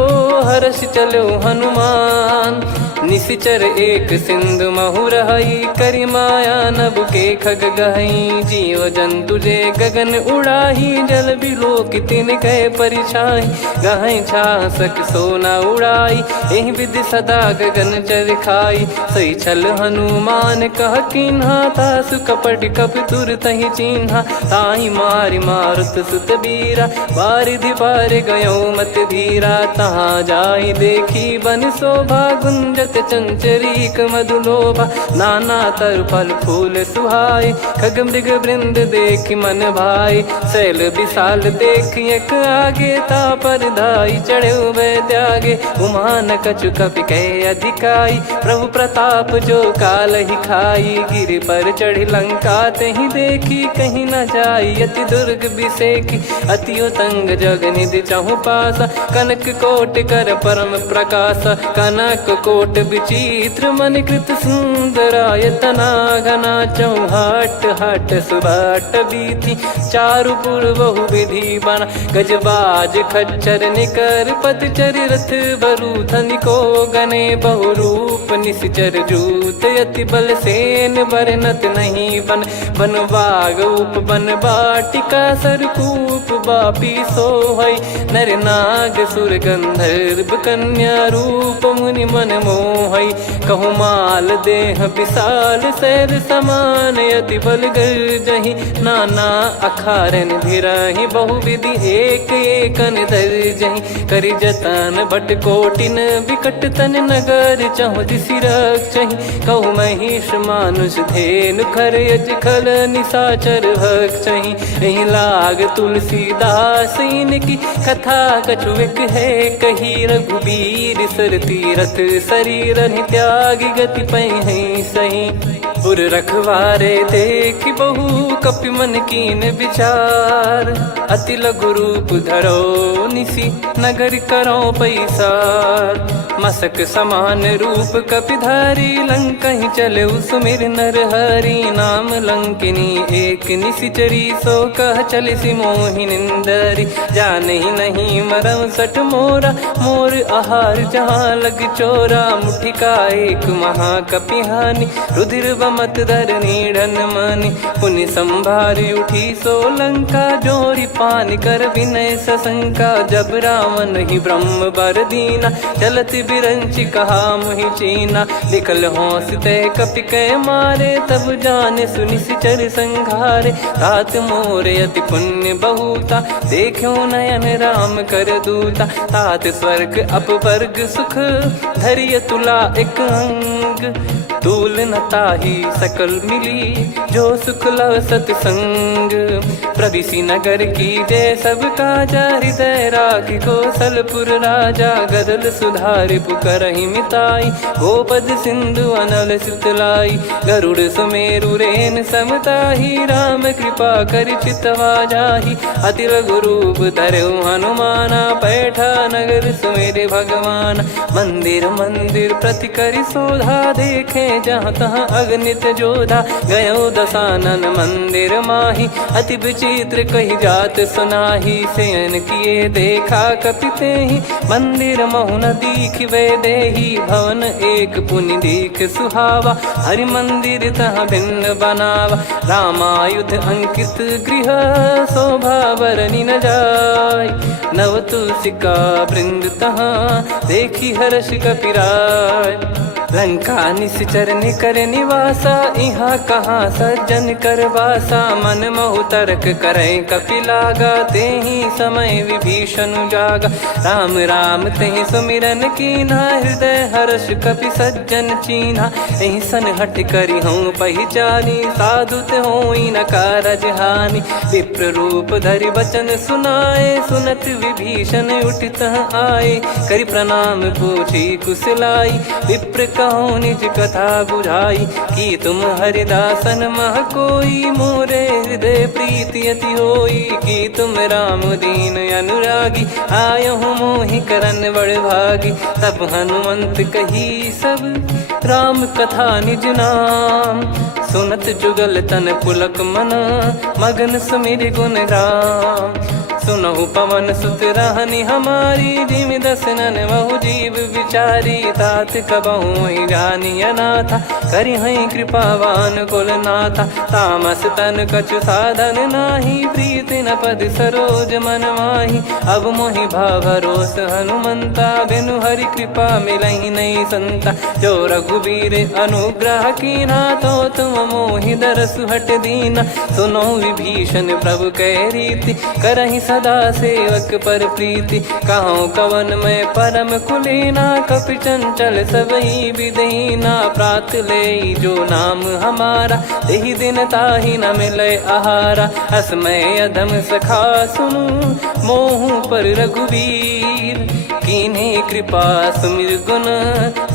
हर्ष चलो हनुमान। निशिचर एक सिंधु महु रहई, करि माया नभ के खग गहई। जीव जंतु जे गगन उड़ाही, जल बिलो कि तिन गए परिछाई। गहई छासक सोना उड़ाई, एहि विधि सदा गगन चर खाई। सही छल हनुमान कह कीन्हा, तासु कपट कपि तुर तहि चिन्हा। ताहि मारि मारुत सुत बीरा, बारिधि पार गयो मत धीरा। तहाँ जाई देखी बन शोभा, गुंजत चंचरीक मधुलोभा। नाना तर फल फूल सुहाई, खग मृग वृंद देख मन भाई। शैल विशाल देख एक आगे, तापर धाई चढ़े वै त्यागे। उमा न कछु कपि कहे अधिकाई, प्रभु प्रताप जो काल ही खाई। गिर पर चढ़ी लंका तहि देखी, कहीं न जाई अति दुर्ग बिसेकी। अति उतंग जग निधि चहु पासा, कनक कोट कर परम प्रकाशा। कनक कोट विचित्र मन कृत सुंदरायतना। घना चौहाट हाट सुबाट बीथी, चारुपुर बहु विधि बना। गजबाज खच्चर निकर पतचर, रथ बरु धनिको गने। बहु रूप निशिचर जूत, अति बल सेन बरनत नहीं बन। बन बाग उप बन बाटिका, सरकूप बापी सोहई। नर नाग सुर गंधर्व कन्या, रूप मुनि मन मोहई। कहु माल देह विशाल, शैल समान अति बल गर्जहि। नाना अखारन भिरहि, बहु विधि एक एकन धरजहि। करि जतन भट कोटिन, विकट तन नगर चहु दिसि रक्षहि। कहु महिष मानुष धेनु, खर यज खल निशाचर भक्षहि। एहि लाग तुलसीदास इनकी, कथा कछु एक है कही। रघुबीर सर तीरथ शरीर त्यागी, गति पै सही। पुर रखवारे देखि बहु, कपि मन कीन विचार। अति लघु रूप धरो निसि, नगर करो पैसार। मसक समान रूप कपि धारी, लंकहि चले सुमिर नर हरि। नाम लंकिनी एक निशिचरी, सो कह चलिसि मोहि निंदरी। जानहि नहीं मरम सठ मोरा, मोर आहार जहाँ लग चोरा। मुठिका एक महाकपि हानि, रुधिर बमत धरनी ढन मानि। पुनि संभारी उठी सो लंका, जोरी पान कर विनय सशंका। जब रावण ही ब्रह्म बर दीना, चलति बिरंचि कहा मुहि चीना। निकल होंस ते कपि कै मारे, तब जाने सुनिशिचर संघारे। तात मोर अति पुण्य बहुता, देखो नयन राम कर दूता। तात स्वर्ग अपवर्ग सुख, धैर्य तुला एक अंग। तूल न ताहि सकल मिली, जो सुख लव सतसंग। प्रविशि नगर की जय सब काजा, हृदय राखि कौशलपुर राजा। गदल सुधारि पुकारहि मिताई, गोपद सिंधु अनल सितलाई। गरुड़ सुमेरु रेन समताहि, राम कृपा कर चितवा जाहि। अति लघु रूप धरऊ हनुमाना, पैठा नगर सुमेरे भगवान। मंदिर मंदिर प्रति करि शोधा, देखे जहाँ तहाँ अगणित जोधा। गयो दशानन मंदिर माही, अति विचित्र कही जात सुनाही। शयन किए देखा कपि तेहि, मंदिर महु न दीख वे देही। भवन एक पुनि दीख सुहावा, हरि मंदिर तहाँ भिन्न बनावा। रामायुध अंकित गृह, शोभा बरनि न जाय। नव तुलसी का वृंद तहाँ देखी हर्ष कपिराय। लंका निश्चर कर निवासा यहाँ कहाँ सज्जन कर वासा। मन महु तर्क करें कपिलागा ते ही समय विभीषण जागा। राम राम ते सुमिरन कीन्हा हृदय हर्ष कपि सज्जन चीन्हा। यही सन हट करी हूँ पहचानी साधु ते होई न कारज हानि। विप्र रूप धरि बचन सुनाए सुनत विभीषण उठित आए। करि प्रणाम पूछी कुशलाई विप्र कहो निज कथा बुझाई। कि तुम हरिदासन मह कोई मोरे हृदय प्रीति अति होई। कि तुम राम दीन अनुरागी आयहु मोहि करन बड़ भागी। तब हनुमंत कही सब राम कथा निज नाम। सुनत जुगल तन पुलक मना मगन सुमिर गुण राम। सुनहु पवन सुत रहनी हमारी जिमि दसनन महु जीव विचारी। तात कबहु जानी अनाथा करि हई कृपावान कुल नाथा। तामस तन कछु साधन नाही प्रीति न पद सरोज मन माही। अब मोहि भावरोस हनुमंता बिनु हरि कृपा मिलहि नहीं संता। जो रघुबीर अनुग्रह कीना तो तुम मोहि दरसु हट दीना। सुनो विभीषण प्रभु कह रीति करहि सदा सेवक पर प्रीति। कहूँ कवन में परम कुलीना कपि चंचल सबही विदहीना। प्रात ले जो नाम हमारा यही दिन ताहि न मिले आहारा। असमय अधम सखा सुनु मोहु पर रघुवीर। कीन्हे कृपा सुमिर गुण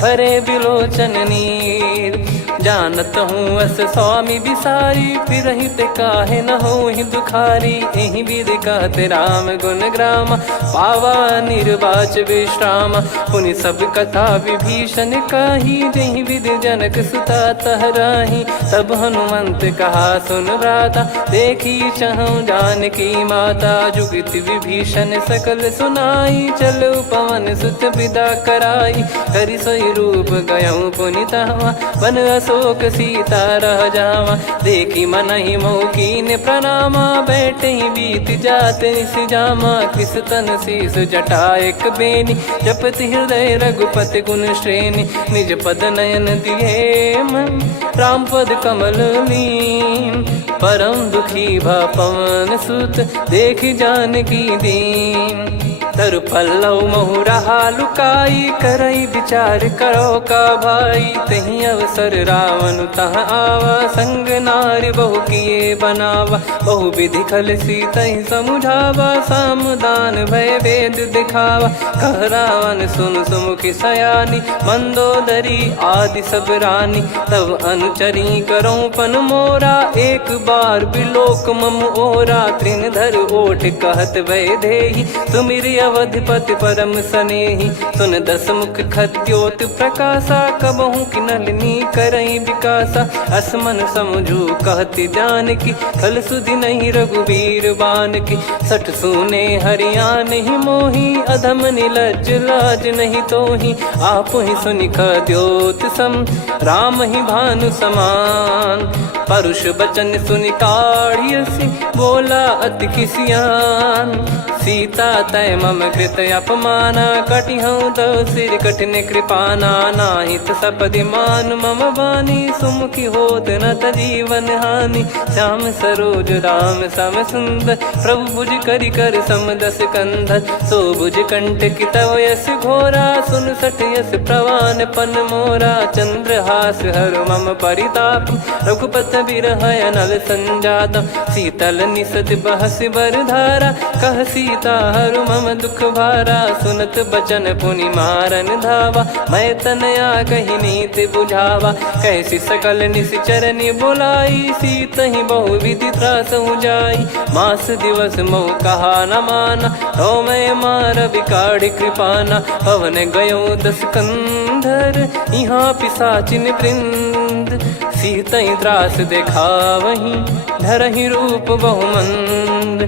भरे बिलोचन नीर। जानत हूँ अस स्वामी बिसारी फिरहित काहे न होहि दुखारी। एहि विधि कहते राम गुण ग्राम पावा निर्वाच विश्राम। पुनि सब कथा विभीषण काही जहि विधि जनक सुता तहराही। तब हनुमंत कहा सुन भ्राता देखी चहु जानकी माता। जुगित विभीषण सकल सुनाई चलो पवन सुत विदा कराई। करि सोई रूप गयऊँ पुनि तहाँ वन अशोक सीता रह जावा। देखी मनहि मौकीन प्रणामा बैठे ही बीत जात निस जामा। किस तन शीस जटा एक बेनी जपति हृदय रघुपति गुण श्रेणी। निज पद नयन दिए मन राम पद कमल लीन। परम दुखी भा पवन सुत देखी जानकी दीन। तरु पल्लव महु रहा लुकाई करई विचार करो का भाई। तही अवसर रावण तहाँ आवा संग नारी बहु किए बनावा। बहु विधि खल सीतहि समुझावा सामदान भय वेद दिखावा। कह रावण सुन सुमुखी सयानी मंदोदरी आदि सब रानी। तब अनुचरी करो पन मोरा एक बार बिलोक मम ओरा। तृण धर ओठ कहत भय देहि सुमिर अवधिपति परम सनेहि। सुन दस मुख खद्योत प्रकाशा कबहु कि नलिनी करई विकासा। असमन समझू कहती जानकी खल सुधि नहीं रघुवीर बान की। सठ सुने हरियाण ही मोही अधम निलज लाज नहीं तोही। आप ही सुनि खद्योत सम राम ही भानु समान। परुष बचन सुनि काढ़ियसि बोला अति किसियान। सीता तय मम कृत अपमाना कटिहऊँ तो सिर कठिन कृपाना। नाहित सपदि मान मम बानी सुमुखी होत न तजीवन हानि। श्याम सरोज राम सम सुंदर प्रभु भुज करि कर सम दस कंधर। सो भुज कंठ की तव यस घोरा सुन सठ यस प्रवान पन मोरा। चंद्रहास हर मम परिताप रघुपत बिरह अनल संजात। शीतल निसत बहस बर धारा कह सीता हरु मम दुख भारा। सुनत बचन पुनि मारन धावा मैं तनया कही नीति बुझावा। कैसी सकल निश्चरनि बुलाई सीतहि बहु विधि त्रास जाई। मास दिवस मोह कहा न माना तो मैं मार बिकाढ़ कृपाना। पवन गयो दस कंधर यहाँ पिशाचिन वृंद। सीतहि त्रास देखावहीं धरहि रूप बहुमंद।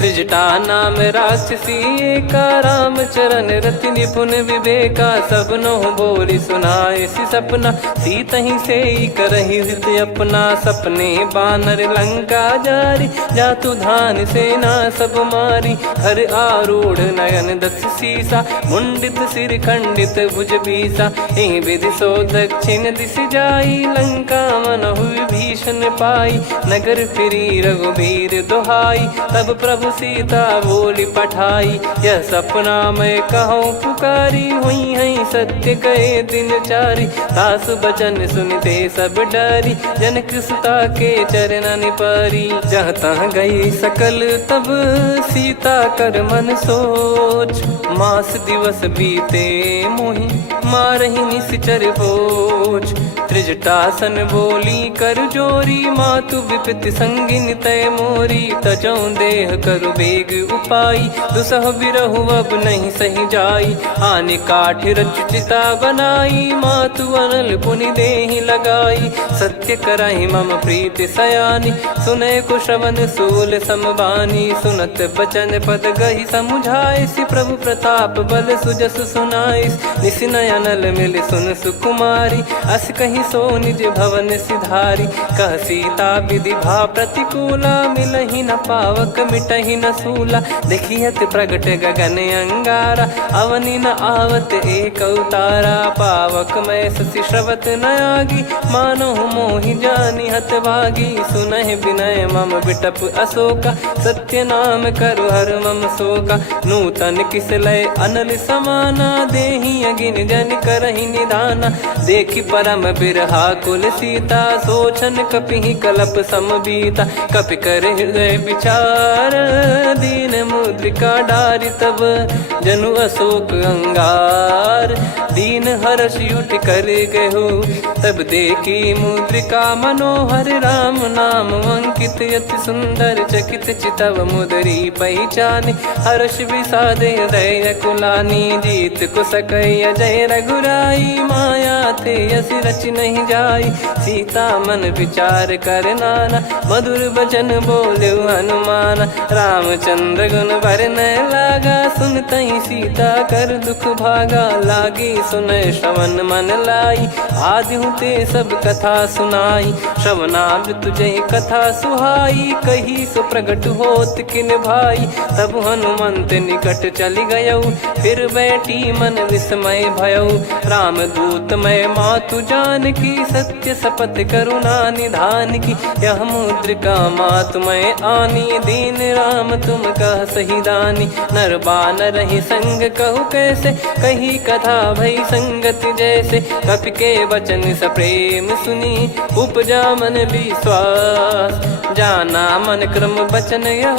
त्रिजटा नाम राक्षसी एका, राम चरण रति निपुण विवेका। सबनो बोली सुनाए सी सपना, सीत ही से करही हित अपना। सपने बानर लंका जारी, जातु धान सेना सब मारी। हर आरूढ़ नयन दस सीसा, मुंडित सिर खंडित भुज बीसा। ए विधि सो दक्षिण दिश जाई, लंका मनहु भीषण पाई। नगर फिरी रघुबीर दुहाई, तब प्रभु सीता बोली पठाई। यह सपना मैं कहूँ पुकारी, हुई है सत्य कहे दिन चारी। सास बचन सुनते सब डरी, जनक सुता के चरण पारी। जहाँ तहाँ गई सकल तब सीता कर मन सोच। मास दिवस बीते मोहि मारहि निश्चर बोझ। त्रिजटासन बोली कर जोरी, मातु विपत्ति संगिन तय मोरी। तजौ देह करु बेग उपाई, दुसह बिरहु अब नहीं सही जाई। आने काठ रचिता बनाई, मातु अनल पुनि देहि लगाई। सत्य कराई मम प्रीति सयानी, सुने को श्रवण सूल समबानी। सुनत बचन पद गही समुझाए, सि प्रभु प्रताप बल सुजस सुनाइस। निस नयनल मिल सुन सुकुमारी, अस कहीं सो निज भवन सिधारी। कह सीता विधि भा प्रतिकूला, मिलहि न पावक मिटहि न सूला। देखियत प्रगट गगन अंगारा, अवनि न आवत एक अवतारा। पावक मैं शशि श्रवत न आगी, मानो मोहि जानि हत भागी। सुनहि विनय मम बिटप अशोका, सत्य नाम करु हर मम शोका। नूतन किस लय अनल समाना, देहि अगिन जन करहि निदाना। देखि परम बिरहा कुल सीता, सोचन कपिहि कलप समबीता। कपि कर हृदय विचार, दीन मुद्रिका डारि तब जनु अशोक अंगार। दीन हर्ष युट कर गहु, तब देखी मुद्रिका मनोहर। राम नाम अंकित अति सुंदर, चकित चितव मुदरी पहचाने। हर्ष विषाद हृदय कुलानी, जीत को सकय जय रघुराई। माया थे यस रच नहीं जाई, सीता मन विचार कर नाना। मधुर बचन बोले हनुमान, रामचंद्र गुण भरन लागा। सुनतहि सीता कर दुख भागा, लागी सुनय श्रवण मन लाई। आदि ते सब कथा सुनाई, श्रवणामृत जय कथा सुहाई। कही सो प्रगट होत किन भाई, तब हनुमंत निकट चली गयौ। फिर बैठी मन विस्मय भयौ, राम दूत मैं मातु जान की। सत्य शपथ करुणा निधान की, यह मुद्रिका मातु मैं आनी। दीन राम तुम कह सही दानी, नर बानर ही संग कहु कैसे। कही कथा भई संगति जैसे, कपि के वचन सप्रेम सुनी। उपजा मन विश्वास, जाना मन क्रम बचन यह।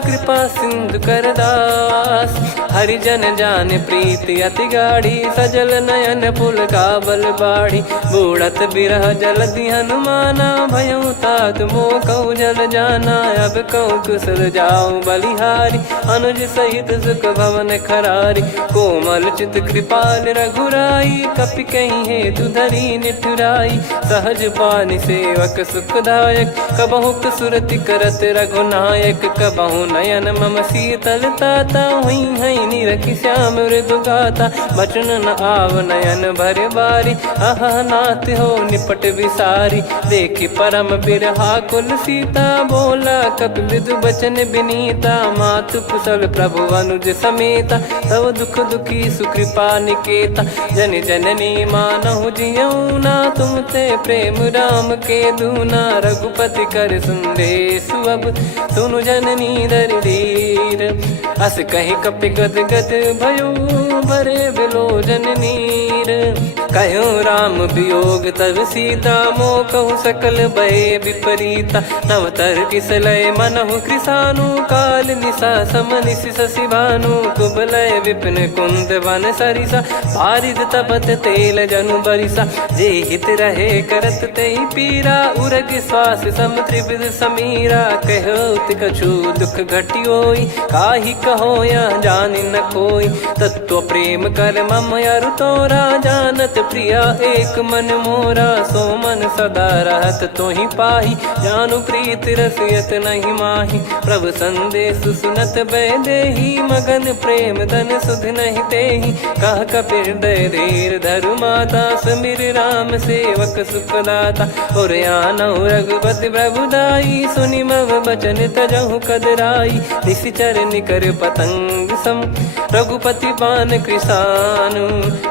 कृपा सिंधु कर दास, हरिजन जान प्रीति अति गाढ़ी। सजल नयन पुल काबल बाढ़ी, बूढ़त बिरह जलधि हनुमाना। भयउ तात मोह कहु जल जाना, अब कहु कुशल जाऊं बलिहारी। अनुज सहित सुख भवन खरारी, कोमल चित कृपाल रघुराई। कपि कहीं हेतु धरी निठुराई, सहज पानि सेवक सुखदायक। कबहु सुरति करत रघुनायक, कबहु नयन मम शीतल ताता। हुई है निरखि श्याम मृदु गाता, बचन न आव नयन भर बारी। अह नाथ हो निपट विसारी, देखि परम बिरहा कुल सीता। बोला कपि मृदु बचन विनीता, मातु कुशल प्रभु अनुज समेता। तव दुख दुखी सुकृपा निकेता, जन जननी मानहु जियऊ ना। तुम ते प्रेम राम के दूना, रघुपति कर संदेश अब सुनु जननी दर धीर। अस कहि कपि गद गद भयो, भरे बिलोचन नीर। कहो राम वियोग तब सीता, मोह कहु सकल भय विपरीता। नव तर किस लय मनहु कृसानु, काल निशा समनिश शशि भानु। कुबलय विपिन कुंद वन सरिसा, पारिद तपत तेल जनु बरिसा। जे हित रहे करत तेहि पीरा, उरग श्वास सम त्रिविध समीरा। कहो कछु दुख घटियोई, काहि कहो या जानि न कोई। तत्व प्रेम कर मम अरु तोरा, जानत प्रिया एक मन मोरा। सो मन सदा रहत तोहि पाही, जानु प्रीत रसियत नहीं माही। प्रभु संदेश सुनत बैदेही, मगन प्रेम धन सुध नहीं तेहि। कह कपिर हृदय धीर धरु माता, समीर राम सेवक सुखदाता। और आनौ रघुपति प्रभुदाई, सुनि मव बचन तजहु कदराई। निशिचर निकर पतंग सम, रघुपति पान कृसानु।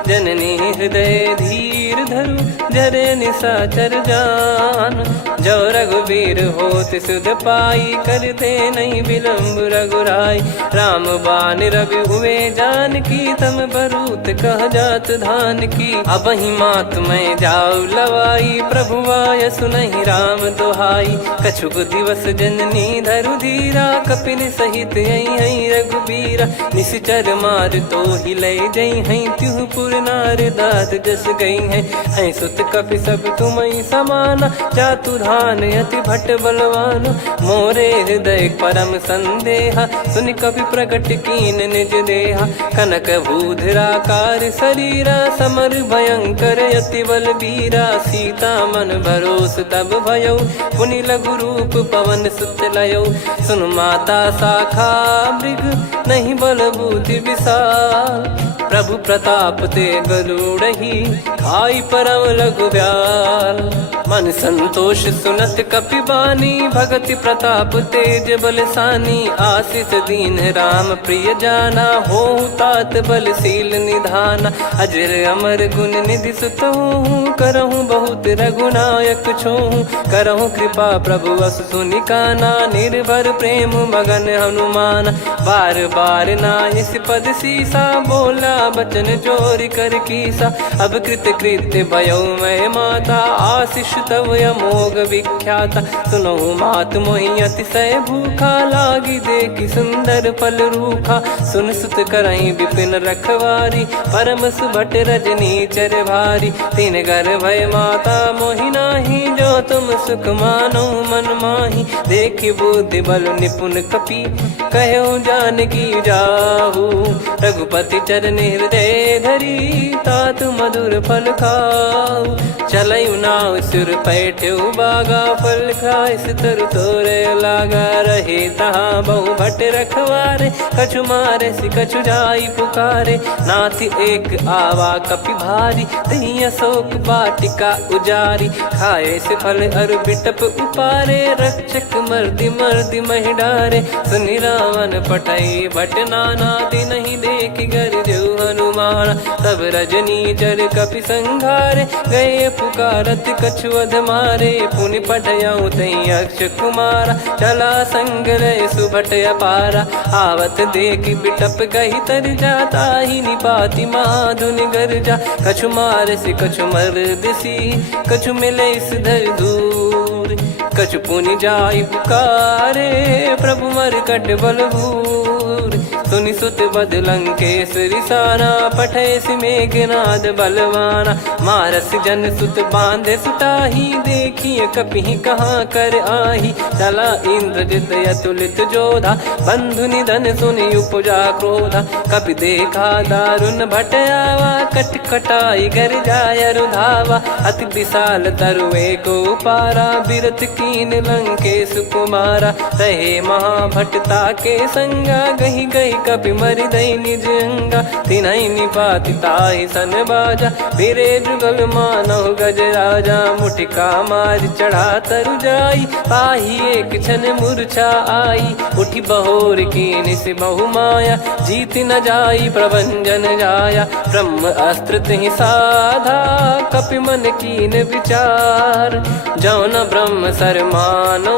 जननी हृदय धीर धरु, जरे निशाचर जान। जो रघुबीर होत सुध पाई, करते नहीं विलम्ब रघुराई। राम बान रवि हुए जानकी, तम बरूत कह जात धान की। अब ही मात मैं जाऊ लवाई, प्रभु आय सुनहि राम दोहाई। कछुक दिवस जननी धरु धीरा, कपिल सहित यही रघुबीरा। निशिचर मार तो ही ले जई हैं, त्युह पुर नार दाद जस गई हैं। सुत कपि सब तुमहि समाना, जातु धान अति भट बलवान। मोरे हृदय परम संदेहा, सुनि कपि प्रकट कीन निज देहा। कनक भूधराकार शरीरा, समर भयंकर अति बलबीरा। सीता मन भरोस तब भयौ, पुनि लघु रूप पवन सुत लयौ। सुन माता शाखा मृग, नहीं बल बुद्धि विशाल। प्रभु प्रताप ते गरुड़हि, खाई परम लघु ब्याल। मन संतोष सुनत कपि बानी, भगति प्रताप तेज बलसानी। आशीष दीन राम प्रिय जाना, होहु तात बलशील निधाना। अजर अमर गुण निधि सुतहु, करहु बहुत रघुनायक छोहु। करहु कृपा प्रभु अस सुनि काना, निर्भर प्रेम मगन हनुमान। बार बार नायस पद सीसा, बोला बचन चोरी कर कीसा। अब कृत कृत्य भयो मैं माता, आशीष तव अमोघ विख्याता। सुनो मात मोहि अतिशय भूखा, लागी देखि सुंदर फल रूखा। सुन सुत करई विपिन रखवारी, परम सुभट रजनी चर भारी। तीन घर भय माता मोहि नाही, जो तुम सुख मानो मन माही। देखि बुद्धि बल निपुण कपि, कहो जानकी जाहू। रघुपति चरण हृदय धरी, तात मधुर फल खाऊ। चलऊ नाव सिर पैठ्यु बागा, फल खाय तरु तोरे लागा। रहे तहाँ बहु भट रखवारे, कछु मारे सि कछु जाई पुकारे। नाथ एक आवा कपि भारी, तही अशोक वाटिका उजारी। खाए से फल अरु बिटप उपारे, रक्षक मर्दि मर्दि महि डारे। सुनि रावण पटई भट नाना, तिनहि देखि गर देउ हनुमान। तब रजनी चर कपि संघारे, गए पुकारत कछु अध मारे। पुनि पटयऊ तई अक्ष कुमारा, चला संग रहे सुभट अपारा। आवत देखि बिटप कही तर जाता, ही निपाति माधुनि गर्जा। कछु मार से कछु मर्दिसी, कछु मिले इस धर दूर। कछु पुनि जाई पुकारे, प्रभु मरकट बलभूर। सुनि सुत बद लंकेश्वरी साना, पठैसि मेघनाद बलवाना। मारस जन सुत बांधे सुताही, देखिए कपिहि कहाँ कर आही। चला इंद्रजित अतुलित जोधा, बंधु निधन सुनि उपजा क्रोधा। कपि देखा दारुण भट आवा, कट कटाई गर जाय रुधावा। अति विशाल तरुए को पारा, बिरत कीन लंकेश कुमारा। रहे महाभटता के संगा, गही गही कपि मरि दई निज अंगा। तिन्हि निपाति ताहि सन बाजा, बिरे जुगल मानव गज राजा। मुटिका मार चढ़ा तरु जाई, पाही एक क्षण मूर्छा आई। उठी बहोर कीन से बहु माया, जीत न जाई प्रभंजन जाया। ब्रह्म अस्त्र तिहि साधा, कपि मन कीन विचार। जौ न ब्रह्म सर मानौ,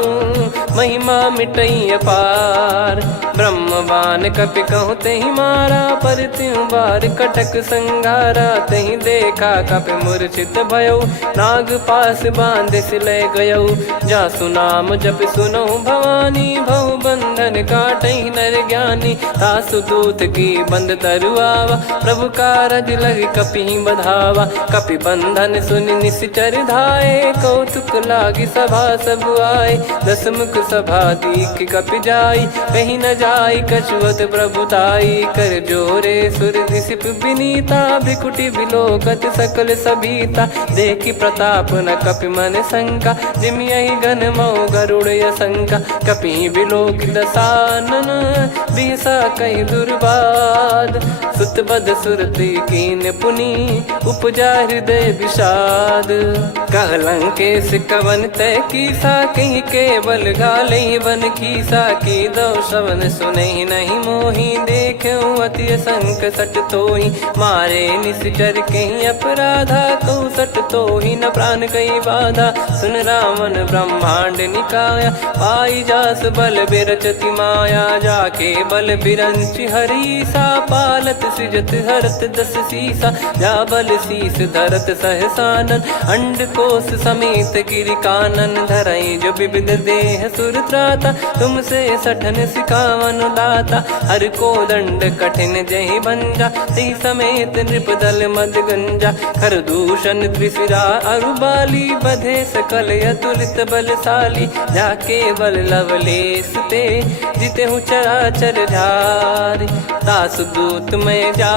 महिमा मिटई अपार। ब्रह्म बान कपि कहु तहि मारा, पर त्यों बार कटक संगारा। तहि देखा कपि मूर्छित भयौ, नाग पास बांध सिले गयौ। जासु नाम जप सुनौ भवानी, भव बंधन काटहि नर ज्ञानी। तासु दूत की बंद तरुआवा, प्रभु कारज लग कपि बधावा। कपि बंधन सुनि निश्चर धाये, कौतुक लागी सभा सब आए। दसमुख सभा दीख कपि जाई, कहीं न जाई कछुअत प्रभुताई कर जोरे सुर दिसिप विनीता भिकुटी बिलोकत सकल सबीता देखी प्रताप न कपि मन शंका जिमि यही गण मऊ गरुड़ यसंका कपि बिलोक दसानन बिहसा कहीं दुर्बाद सुत बद सुरति कीन पुनी उपजा हृदय विषाद कहलंकेश कवन तय कीसा कहीं केवल गाले बन कीसा की दो श्रवण सुने नहीं मोही देखे अति संक सट तोही मारे निश्चर कहीं अपराधा कहूँ सट तोही न प्राण कहीं बाधा सुन रावण ब्रह्मांड निकाया पाई जास बल बिरचति माया जाके बल बिरंच हरीसा पालत सृजत हरत दस सीसा जा बल शीस धरत सहसानन अंड कोश समेत गिरि कानन धरई जो विविध देह सुर त्राता तुमसे सठन सिखावन दाता हर को दंड कठिन जहि भंजा ती समेत नृपदल मद गंजा खर दूषण त्रिशिरा अरुबाली बधे सकल अतुलित बलशाली जाके बल लवलेस ते जिते हूँ चराचर झारी दास दूत में जा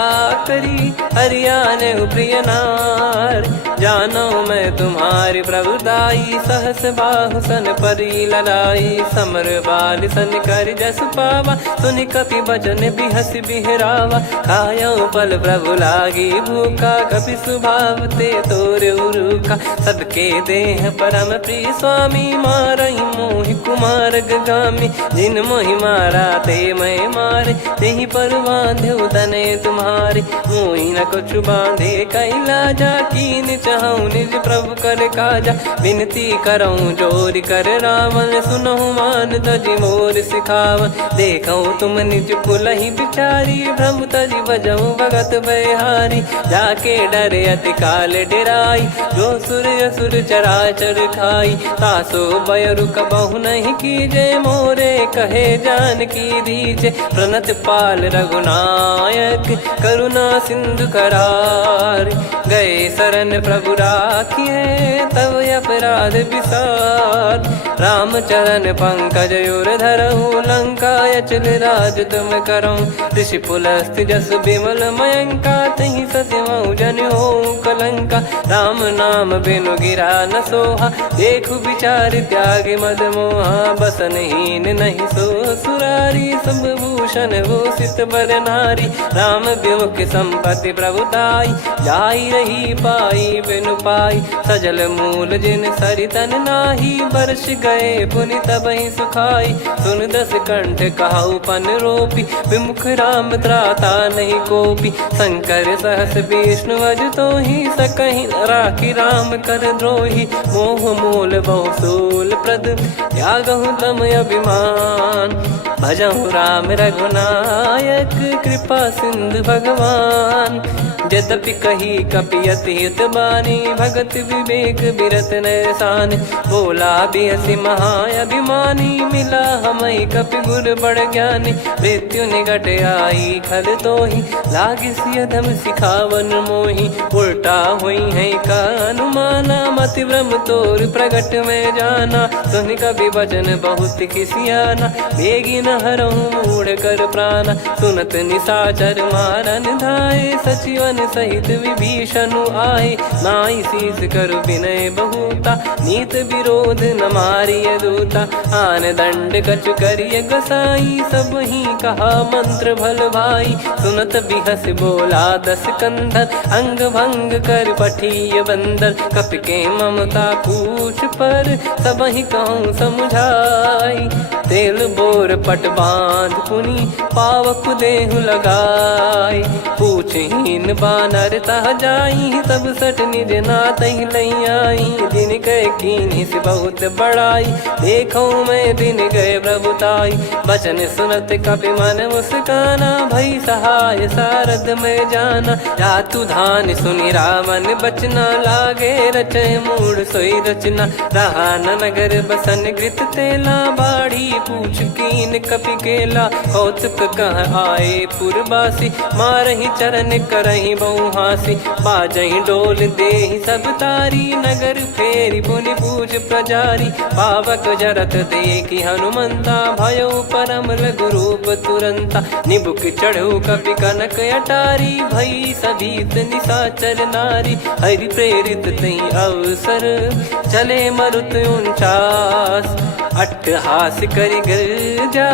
करी हरियाने प्रिय नार जानो मैं तुम्हारी प्रभुदाई सहस बाहु सन परी ललाई समर बाल सन कर जस पावा सुन कपि बचन बिहस बिहरावा खायो पल प्रभु लागी भूखा कपि स्वभाव ते तोर उरुखा सबके देह परम प्रिय स्वामी मारई मोहि कुमार गामी जिन मोहि मारा ते मैं मारे तेहि पर बांधे तने तुम्हारे मोहि न कुछ बांधे कैला जा कीन चाहूं निज प्रभु कर काजा विनती करऊं जोर कर रावण सुनहु मान तजि मोर सिखावन देखऊं तुम निज कुलहि बिचारी भ्रम तजि बजऊं भगत बहारी जाके डरे अति काल डेराई जो सुर असुर चराचर खाई तासो बयरु कबहु नहीं कीजे मोरे कहे जान की दीजे प्रणत पाल रघुनायक करुणा सिंधु करार गए शरण प्रभु राखिए तब अपराध विसार रामचरण पंकज उर धरहु लंका अचल राज तुम करऊं ऋषि पुलस्त जस विमल मयंका तहि सत्यमऊ जन हो कलंका राम नाम बिनु गिरा न सोहा देखु विचार त्याग मद मोहा बसनहीन नहीं सो सुरारी सब भूषण भूषित बर नारी राम विमुख संपत्ति प्रभुताई जाई रही पाई बिनु पाई सजल मूल जिन सरितन नाही बरस गए पुनि तबहि सुखाई सुन दस कंठ कहाऊ पन रोपी विमुख राम त्राता नहीं कोपी शंकर सहस विष्णु अज तो ही सकहि राखी राम कर द्रोही मोह मूल बहु सूल प्रद त्यागहु तम अभिमान भजहु राम रघुनायक कृपा सिंधु भगवान यद्यपि कही कपियत हित बानी भगत विवेक बिरत नैसान बोला बिहसी महाअभिमानी मिला हमई कपि गुर बड़ ज्ञानी मृत्यु निकट आई खल तो ही लागे सियधम सिखावन मोही उल्टा हुई है का अनुमाना मति ब्रह्म तोर प्रगट में जाना सुन कभी वचन बहुत किसियाना बेगी न हरहु मूढ़ कर प्राण सुनत निशाचर मारन धाये सचिवन सहित विभीषणु आए नाई शीस कर विनय बहुता नीत विरोध न मारिय दूता आन दंड कछु करिय गसाई सब ही कहा मंत्र भल भाई सुनत बिहस बोला दस कंधर अंग भंग कर पठिय बंदर कपि के ममता पूछ पर सब ही कहूँ समझाई तेल बोर पट बांध पुनी पावक देहु लगाई पूछहीन बानर तह जाई तब सट निज नाथ लई आई दिन गए कीन्ही से बहुत बड़ाई देखो मैं दिन गए प्रभुताई बचन सुनत कपि मन मुस्काना भई सहाय सारद में जाना जातु धान सुनि रावण बचना लागे रचय मूढ़ सोई रचना रहा न नगर बसन कृत तेला बाड़ी पूछ कीन कपि केला कौतुक कह आए पुरबासी मारहि चरण मन करही बहु हासी, बाजही डोल देहि सब तारी, नगर फेरी पुनि पूज प्रजारी। पावक जरत देखी हनुमंता, भयो परम लघु रूप तुरंता। निबुक चढ़ऊ कपि कनक अटारी, भई सभीत निशाचर नारी। हरि प्रेरित तई अवसर, चले मरुत 49। अट्टहास करि गर्जा,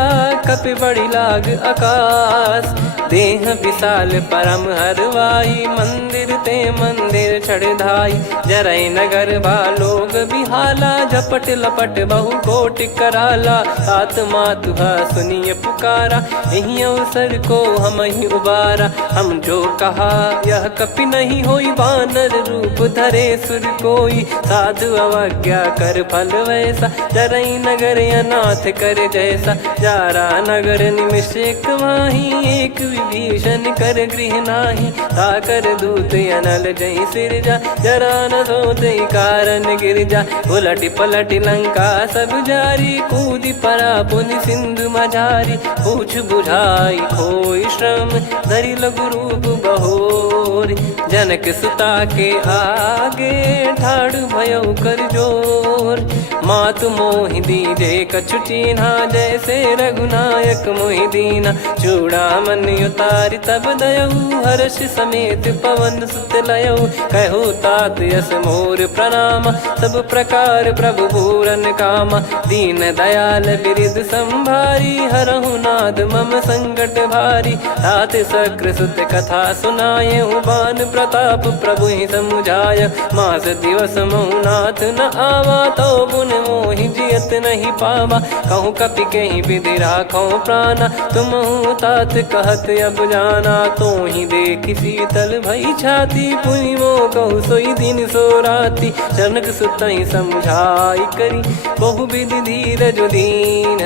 कपि बड़ी लाग आकाश। देह विशाल परम हरवाई, मंदिर ते मंदिर चढ़धाई। जरई नगर बालोग बिहाला, झपट लपट बहु कोटि कराला। सात मातुहा सुनिय पुकारा, यही अवसर को हम ही उबारा। हम जो कहा यह कपि नहीं होई, वानर रूप धरे सुर कोई। साधु अवज्ञा कर फल वैसा, जरई नगर अनाथ कर जैसा। जारा नगर निमिष एक माही, एक विभीषण कर गृह नाही। ताकर दूत अनल जय सिरजा, जरा न सोते कारण गिर जा। उलट पलट लंका सब जारी, कूदी परा पुनि सिंधु मझारी। पूछ बुझाई खोई श्रम, धरि लघु रूप बहोरी। जनक सुता के आगे, ठाड़ भयो कर जोर। मातु मोहि दीजे कछु चीन्हा, जैसे रघुनायक मोहि दीना। चूड़ामन उतारि तब दयऊ, हर्ष समेत पवन सुत लयऊ। कहो तात यस मोर प्रणाम, सब प्रकार प्रभु पूरन कामा। दीन दयाल बिरिद संभारी, हरहु नाद मम संकट भारी। तात सक्र सुत कथा सुनाये, बान प्रताप प्रभु ही समुझाय। मास दिवस महु नाथ न आवा, तो बुन मोहि जियत नहीं पावा। कहूँ कपि कहीं विधि राखो प्राणा, तुम तात कहत अब जाना। तो ही देखी शीतल भई छाती, पुनि मो कहु सोई दिन सो राती। जनक सुतहि समुझाई करी, बहु विधि धीरज दीन।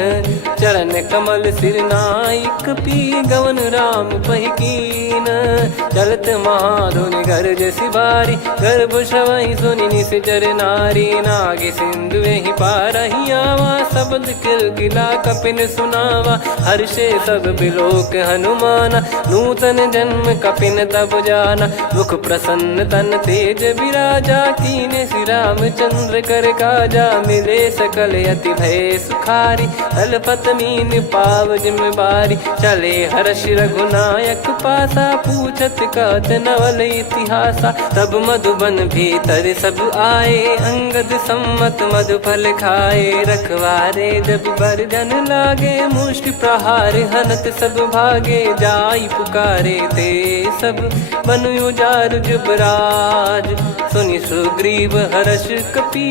चरण कमल सिर नाई, कपि गवन राम पहिकीन। चलत महाधुनि गरज सिबारी, गर्भ श्रवहि सुनि निश्चर नारी। नागे सिंधु ही पारहि आवा, शब्द किलकिला कपिन सुनावा। हर्षे सब बिलोक हनुमाना, नूतन जन्म कपिन तब जाना। मुख प्रसन्न तन तेज विराजा, कीने श्री रामचंद्र कर काजा। मिले सकल अति भय सुखारी, तलपत मीन पाव जिम बारी। चले हर्ष रघुनायक पासा, पूछत कहत नवल इतिहासा। तब मधुबन भीतर सब आए, अंगद सम्मत मधुफल खाए। रखवारे जब बरजन लागे, मुष्टि प्रहार हनत सब भागे। जाई पुकारे ते सब, बन उजार जुबराज। सुनि सुग्रीव हर्ष कपि,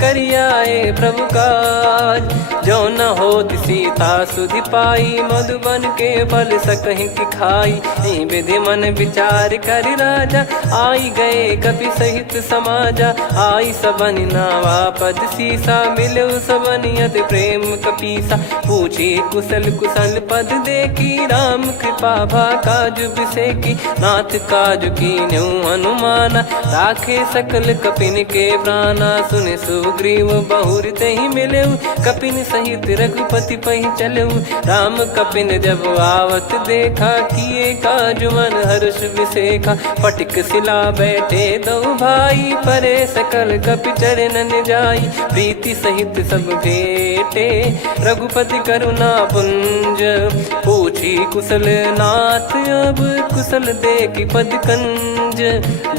करियाए प्रभु काज। जो न होत सीता सुधि पाई, मधुबन के फल सकहि की खाई। विधि मन विचार कर राजा, आई गए कपि सहित समाजा। आई सबन नावा पद सीसा, मिलो सबन यत प्रेम कपीसा। पूछी कुशल कुशल पद देखी, राम कृपा भा काज बिसेकी। नाथ काज कीन्हु हनुमाना, राखे सकल कपिन के प्राणा। सुन सुग्रीव बहुर तेहि मिलेऊ, कपिन सहित रघुपति पहि चलेऊ। राम कपिन जब आवत देखा, किए काज मन हर्ष विसेखा। फटिक सिला बैठे दो भाई, परे सकल कपि चरणन जाई। प्रीति सहित सब भेटे, रघुपति करुणा पुंज। पूछी कुशल नाथ, अब कुशल देखि पद कंज।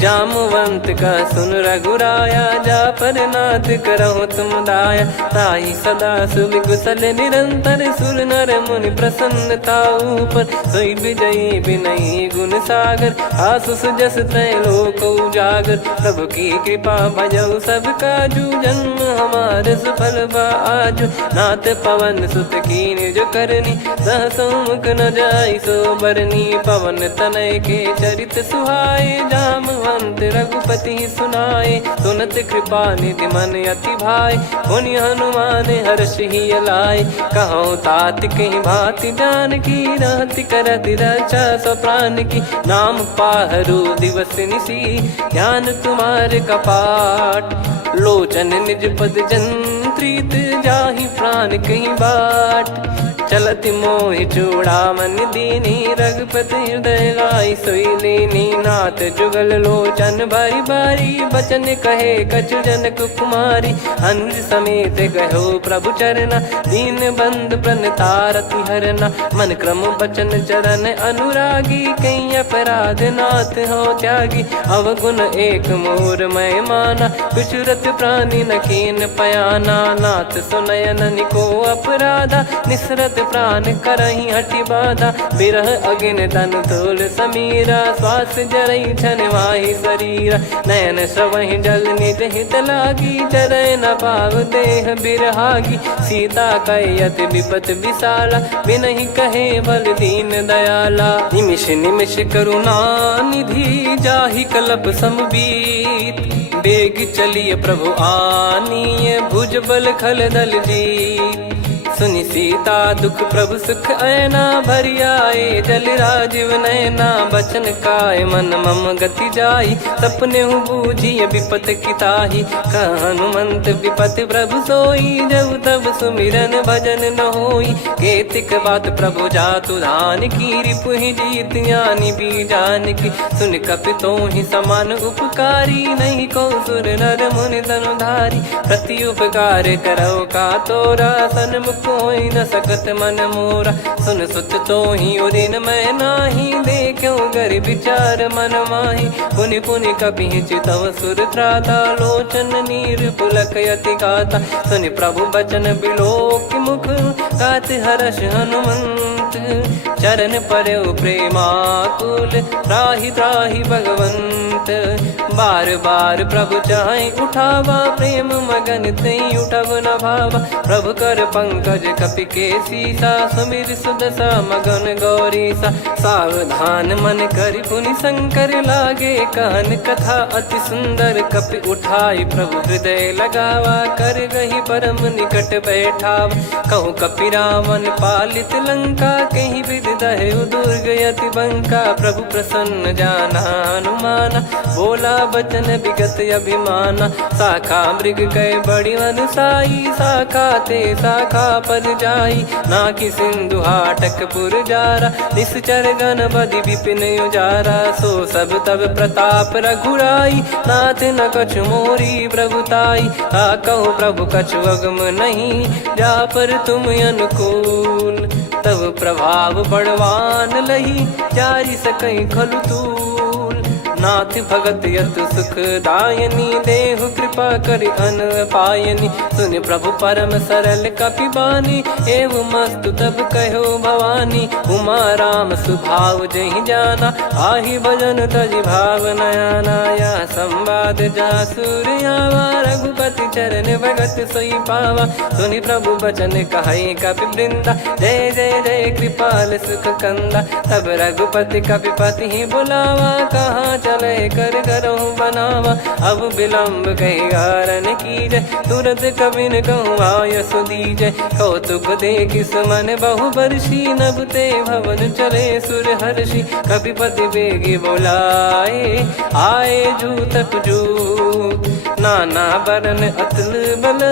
जामवंत का सुन रघुराया, जा पर नाथ करहु तुम दाया। ताहि सदा सुभि कुशल निरंतर, सुर नर मुनि प्रसन्नता ऊपर। सोई विजयी विनयी गुण सागर, आसुस जस तै लोक उजागर। प्रभु की कृपा भजऊ सब काजू, जन्म हमार सफल बा आजु। नाथ पवन सुत कीन जो करनी, सहसो मुख न जाई सो बरनी। पवन तनय के चरित सुहाए, जामवंत रघुपति सुनाए। सुनत कृपा निधि मन अति भाई, पुनि हनुमान हर्ष ही लाए। कहो तात कहीं भांति जान की, रहति करति रक्षा सो प्राण की। नाम पाहरु दिवस निसी, ध्यान तुम्हारे कपाट। लोचन निज पद जंत्रित, जाहि प्राण कहीं बाट। चलत मोहि चूड़ामन दीनी रघुपति हृदय लाई सोई लीनी नाथ जुगल लोचन बारी बारी बचन कहे कछु जनक कुमारी अनुज समेत गयो प्रभु चरना दीन बंद प्रणतारति हरना मन क्रम बचन चरण अनुरागी कई अपराध नाथ हो त्यागी अवगुण एक मोर मैं माना विचुरत प्राणी न कीन पयाना नाथ सुनयन निको अपराधा निसरत प्राण करही हटि बाधा बिरह अगिन तन तोल समीरा श्वास जरई छन माही शरीरा नयन सवहि जल निज हित लागी चरय न पाव देह बिरहागी सीता कयत विपत विशाला बिनहि कहे बल दीन दयाला निमिष निमिष करुणा निधि जाहि कलप समबीत बेग चलिए प्रभु आनीय भुज बल खल दल जीत सुनि सीता दुख प्रभु सुख ऐना भरि आए जल राजीव नैना बचन काय मन मम गति जाई सपने हूँ बूझिए विपत किताही हनुमंत विपत प्रभु सोई जब तब सुमिरन भजन न होई केतिक बात प्रभु जातु धान की रिपुहि जीत यानी बीजान की सुन कपितो ही समान उपकारी नहीं को सुर नर मुनि तनुधारी प्रति उपकार करो का तोरा सन्मुख कोई न सकत मन मोरा सुन सुत तो ही उदिन मैं नाही देखो गर विचार मन माही पुनि पुनि कपि चितव सुर त्राता लोचन नीर पुलक यति गाता सुनि प्रभु बचन बिलोक मुख गात हर्ष हनुमंत चरण परयो प्रेमाकुल त्राहि त्राहि भगवंत बार बार प्रभु चाहे उठावा प्रेम मगन तई उठब न भावा प्रभु कर पंकज कपि के सीसा सुमिर सुदशा मगन गौरी सा सावधान मन करि पुनि शंकर लागे कहन कथा अति सुंदर कपि उठाई प्रभु हृदय लगावा कर गही परम निकट बैठावा कहूँ कपि रावण पालित लंका कहीं विद दहे दुर्ग यति बंका प्रभु प्रसन्न जाना हनुमाना बोला बचन विगत अभिमाना शाखा मृग कह बड़ी अनुसाई शाखा ते शाखा पर जाई ना कि सिंधु हाटक पुर जारा निश्चर गण बदि विपिन उजारा सो सब तब प्रताप रघुराई नाथ न कछु मोरी प्रभुताई आ कहो प्रभु कछु अगम नहीं जा पर तुम अनुकूल तब प्रभाव बड़वान लही जारी सकई खलु तूल नाथ भगत यत सुख दायनी देहु कृपा करि अन पायनी सुनि प्रभु परम सरल कपि बानी एव मस्तु तब कहो भवानी उमा राम सुभाव जहि जाना आहि भजन तजि भाव नयाना या संवाद जासुर आवा रघुपति चरण भगत सोई पावा सुनि प्रभु बचन कहे कपि वृंदा जय जय जय कृपाल सुख कंदा तब रघुपति कपिपति ही बुलावा कहाँ चले कर करहूँ बनावा अब विलम्ब कही कारण कीजय तुरंत कबिन कहूँ आयस दीजय कौतुक देखि सुमन बहु बरसी नभ ते भवन चले सुर हर्षि कपिपति बेगी बोलाए आए जूतक जू नाना बरन अतुल बल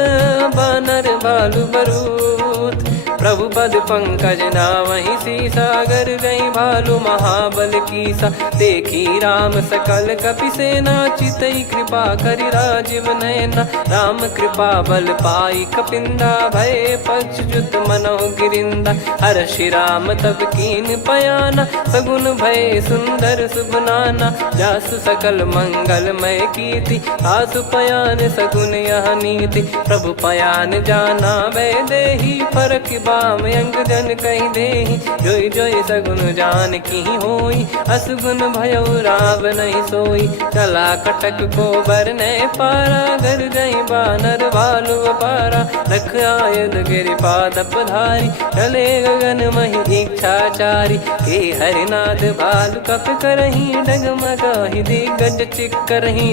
बानर भालु बरूत प्रभु पद पंकज नावहि सीसागर गई भालु महाबल कीसा देखी राम सकल कपि सेना चितई कृपा करि राजीव नयना राम कृपा बल पाई कपिंदा भय पक्ष जुत मनो गिरिंदा हर्षि राम तब कीन पयाना सगुन भय सुंदर सुगुनाना जासु सकल मंगलमय कीर्ति आसु पयान सगुन यह नीति प्रभु पयान जाना वै देही फरक बाम अंग जन कही देही जोई जोई सगुन जान की होई असगुन भयो राव नहीं सोई चला कटक को बरने पारा घर गई बानर भालु अपारा रख आयद गिरि पाद पधारी चले गगन मही इच्छाचारी के हरिनाथ भालु कप करही डगमगाही दिग्गज चिक करही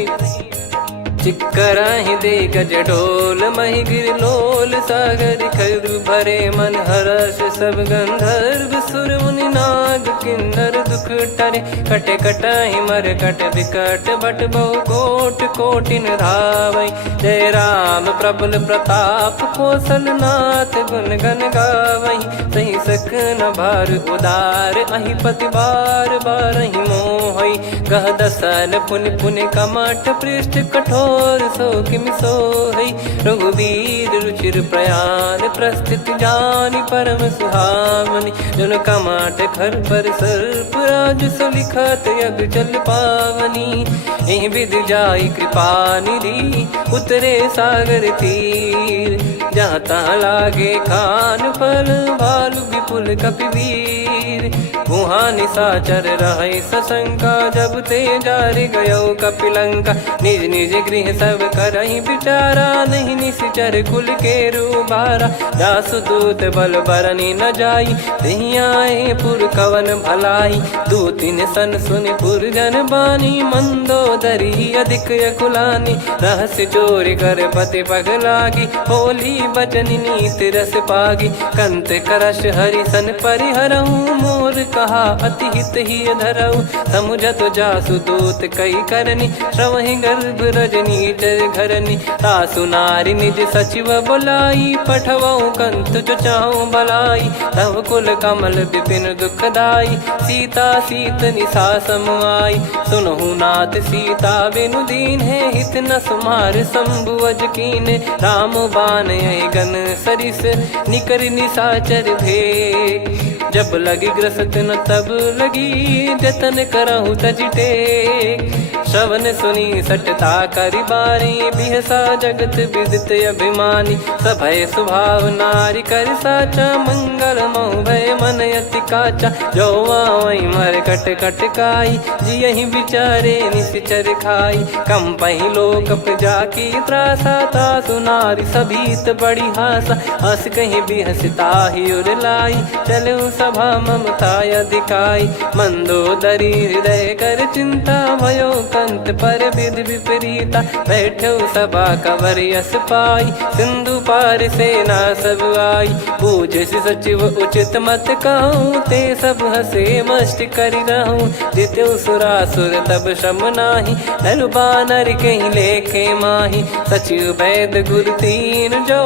चिक्कराहि दे गज ढोल मही गिर लोल सागर खर भरे मन हर्ष सब गंधर्व सुर मुनि नाग किन्नर दुख टरे कटे कटाहि मर कट विकट भट बहु कोट कोटिन धावै जय राम प्रबल प्रताप कौशल नाथ गुण गन गावै सही सकन भार उदार अहि पति बार बारहि मोहै गह दसन पुन पुन कमठ पृष्ठ कठोर सो किम सोहै रघुवीर रुचिर प्रयाण प्रस्थित जानि परम सुहावनि जन कमठ खर पर सर्प राज सलिखत यग चल पावनी एहि विध जाई कृपा निधि उतरे सागर तीर जहाँ तहाँ लागे खान फल भालु विपुल कपिवीर वहाँ निशाचर रहे सशंका जब ते जारि गयो कपिलंका निज निज गृह सब करहि विचारा नहीं निश्चर कुल के रूबारा जासु दूत बल बरनी न जाई तहि आए पुर कवन भलाई दूतिन सन सुनि पुर जन बानी मंदोदरी अधिक अकुलानी रहस्य चोरी कर पति पग लागी होली बचन नीत रस पागी कंत करश हरि सन परिहरहु मोर कहा अति हित ही धरऊ समुझत जासु दूत कई करनी श्रवहि गर्भ रजनी चर घरनी तासु नारी निज सचिव बुलाई पठवऊ कंत जो चाहूं बलाई तव कुल कमल विपिन दुखदाई सीता सीत निशा समुआई सुनहु नाथ सीता बिनु दीन है हित न सुमार शंभु अज कीने राम बान गन सरिस निकर निशाचर भेक जब लगी ग्रसत न तब लगी जतन करहु तज टेक श्रवण सुनी सटता करि बारी बिहसा जगत विदित अभिमानी सभय स्वभाव नारी कर साचा मंगल मोह भय मन अति काचा जो आवई मर कट कट काई जियहि विचारे निश्चर खाई कम पही लोक प्रजा की त्रासा तासु नारी सभीत बड़ी हासा हस कहीं बिहसता ही उर लाई चलू सभा ममता अधिकाई मंदोदरी हृदय कर चिंता भयो कंत पर विध विपरीता बैठो सभा कवर यस पाई सिंधु पार सेना सब आई पूज सचिव उचित मत कहूँ ते सब हसे मष्ट करि रहूं जित्यु सुरासुर तब श्रम नाही धनु बानर कहीं लेखे माही सचिव वैद गुरु तीन जो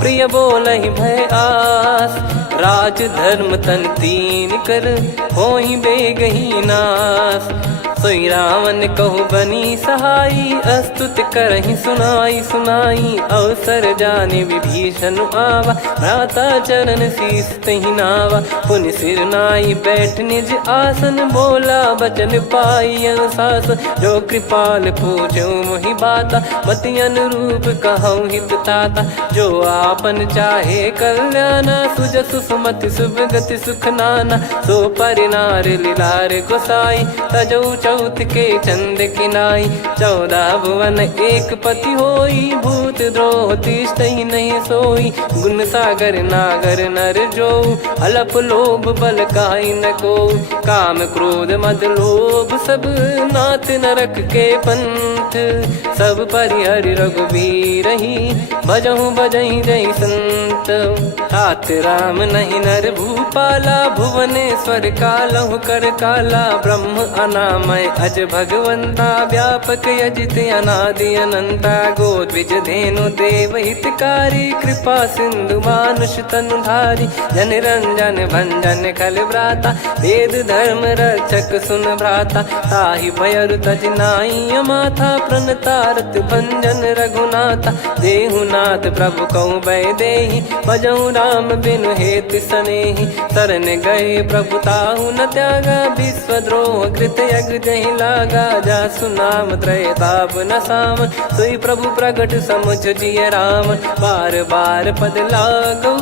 प्रिय बोलहि भय आस राज धर्म तन तीन कर होई बेगही नास सोई रावण कहु बनी सहाई अस्तुत करहि सुनाई सुनाई अवसर जाने विभीषण आवा भ्राता चरण शीस तहि नावा पुनि सिर नाई बैठ निज आसन बोला बचन पाई अनुशास जो कृपाल पूछो मोहि बाता मति अनुरूप कहूँ हित ताता जो आपन चाहे कल्याणा सुजसु सुमति शुभ गति सुख नाना सो परिनार लीलार गोसाई तजौ चौथ के चंद किनाई 14 भुवन एक पति होई भूत द्रोह तिष्ठहि नहीं सोई गुण सागर नागर नर जो अलप लोभ बल काई न को काम क्रोध मद लोभ सब नाथ नरक के पंथ सब परिहरि रघुबीर ही भजहु भजहि जय संत तात राम नहीं नर भूपाला भुवनेश्वर कालहु कर काला ब्रह्म अनामय अज भगवंता व्यापक यजित अनादि अनंता गोद्विज धेनु देव हितकारी कृपा सिंधु मानुष तनुधारी जन रंजन भंजन खल भ्राता वेद धर्म रक्षक सुन भ्राता ताहि भयर तज नाई माथा प्रणतारत भंजन रघुनाथा देहुनाथ प्रभु कहु बै देहि भजहु राम बिनु हेत सनेहि शरण गए प्रभु ताहु न त्यागा विश्वद्रोह कृत यज्ञ जहि लागा जासु नाम त्रयताप न सामन सोई प्रभु प्रगट समुझ जिय रामन बार बार पद लागऊ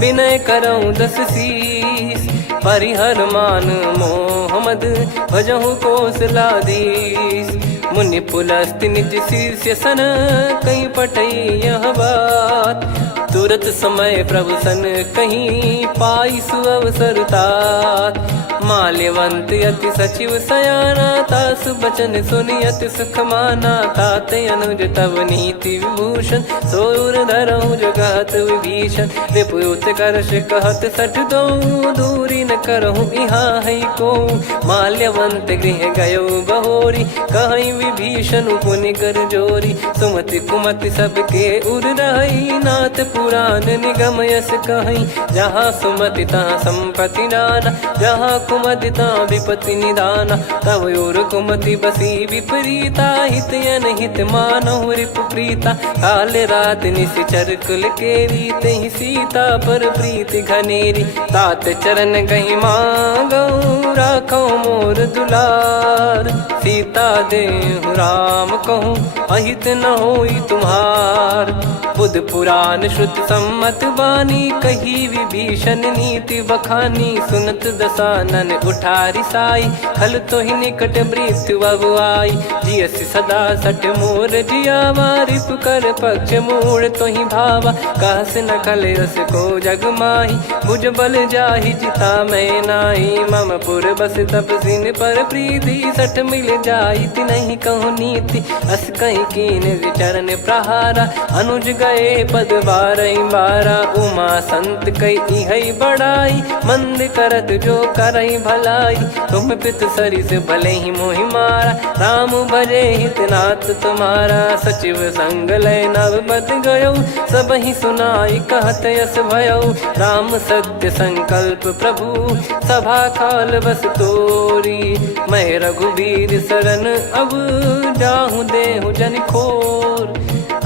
विनय करऊँ 10 शीस परिहर मान मोहम्मद भजहु कौशलाधीश मुनि पुलस्ति निज शीर्ष सन कहीं पटई यह बात तुरत समय प्रभु सन कहीं पाई सुअवसर तात माल्यवंत अति सचिव सयाना ता दास बचन सुनियत सुख माना, ताते अनुज तव नीति विभूषण, सोर धरहु जगत विभीषण। विपुत करश कहत सठ दो, दूरी न करहु यहाँ है को। माल्यवंत गृह गयो बहोरी, कहीं विभीषण पुनि कर जोरी। सुमति कुमति सबके उर रही, नाथ पुराण निगम यस कहीं। जहाँ सुमति तहाँ संपत्ति नाना, जहाँ कुमति तहाँ विपत्ति निदाना। तब और कुमति बसी विपरीता, हित अनहित मानहु रिपु प्रीता। काल रात निश्चर कुल केरी, तहि सीता पर प्रीति घनेरी। तात चरण गही मांगऊ, राखो मोर दुलार। सीता देहु राम कहूँ, अहित न होई तुम्हार। बुध पुराण श्रुत सम्मत बानी, कही विभीषण नीति बखानी। सुनत दसानन उठारी साई, खल तो ही निकट मृत्यु अब आई। जियस सदा सठ मोर जियावा, रिप कर पक्ष मूड़ तो ही भावा। कहस न कलयस को जग माही, भुज बल जाहि जिता मैं नाई। मम पुर बस तपसिन पर प्रीति, सठ मिल जाई नहीं कहूँ नीति। अस कहीं कीन चरण प्रहारा, अनुज गए पद बारई बारा। उमा संत कई है बड़ाई, मंद करत जो करई भलाई। तुम पित सरिस भले ही मोहि मारा, राम भजे हितनाथ तुम्हारा। सचिव संग लय नव बद गयो, सब ही सुनाई कहत यस भयो। राम सत्य संकल्प प्रभु, सभा काल बस तोरी। मैं रघुबीर शरण अब, जाहु देहु जन खोर।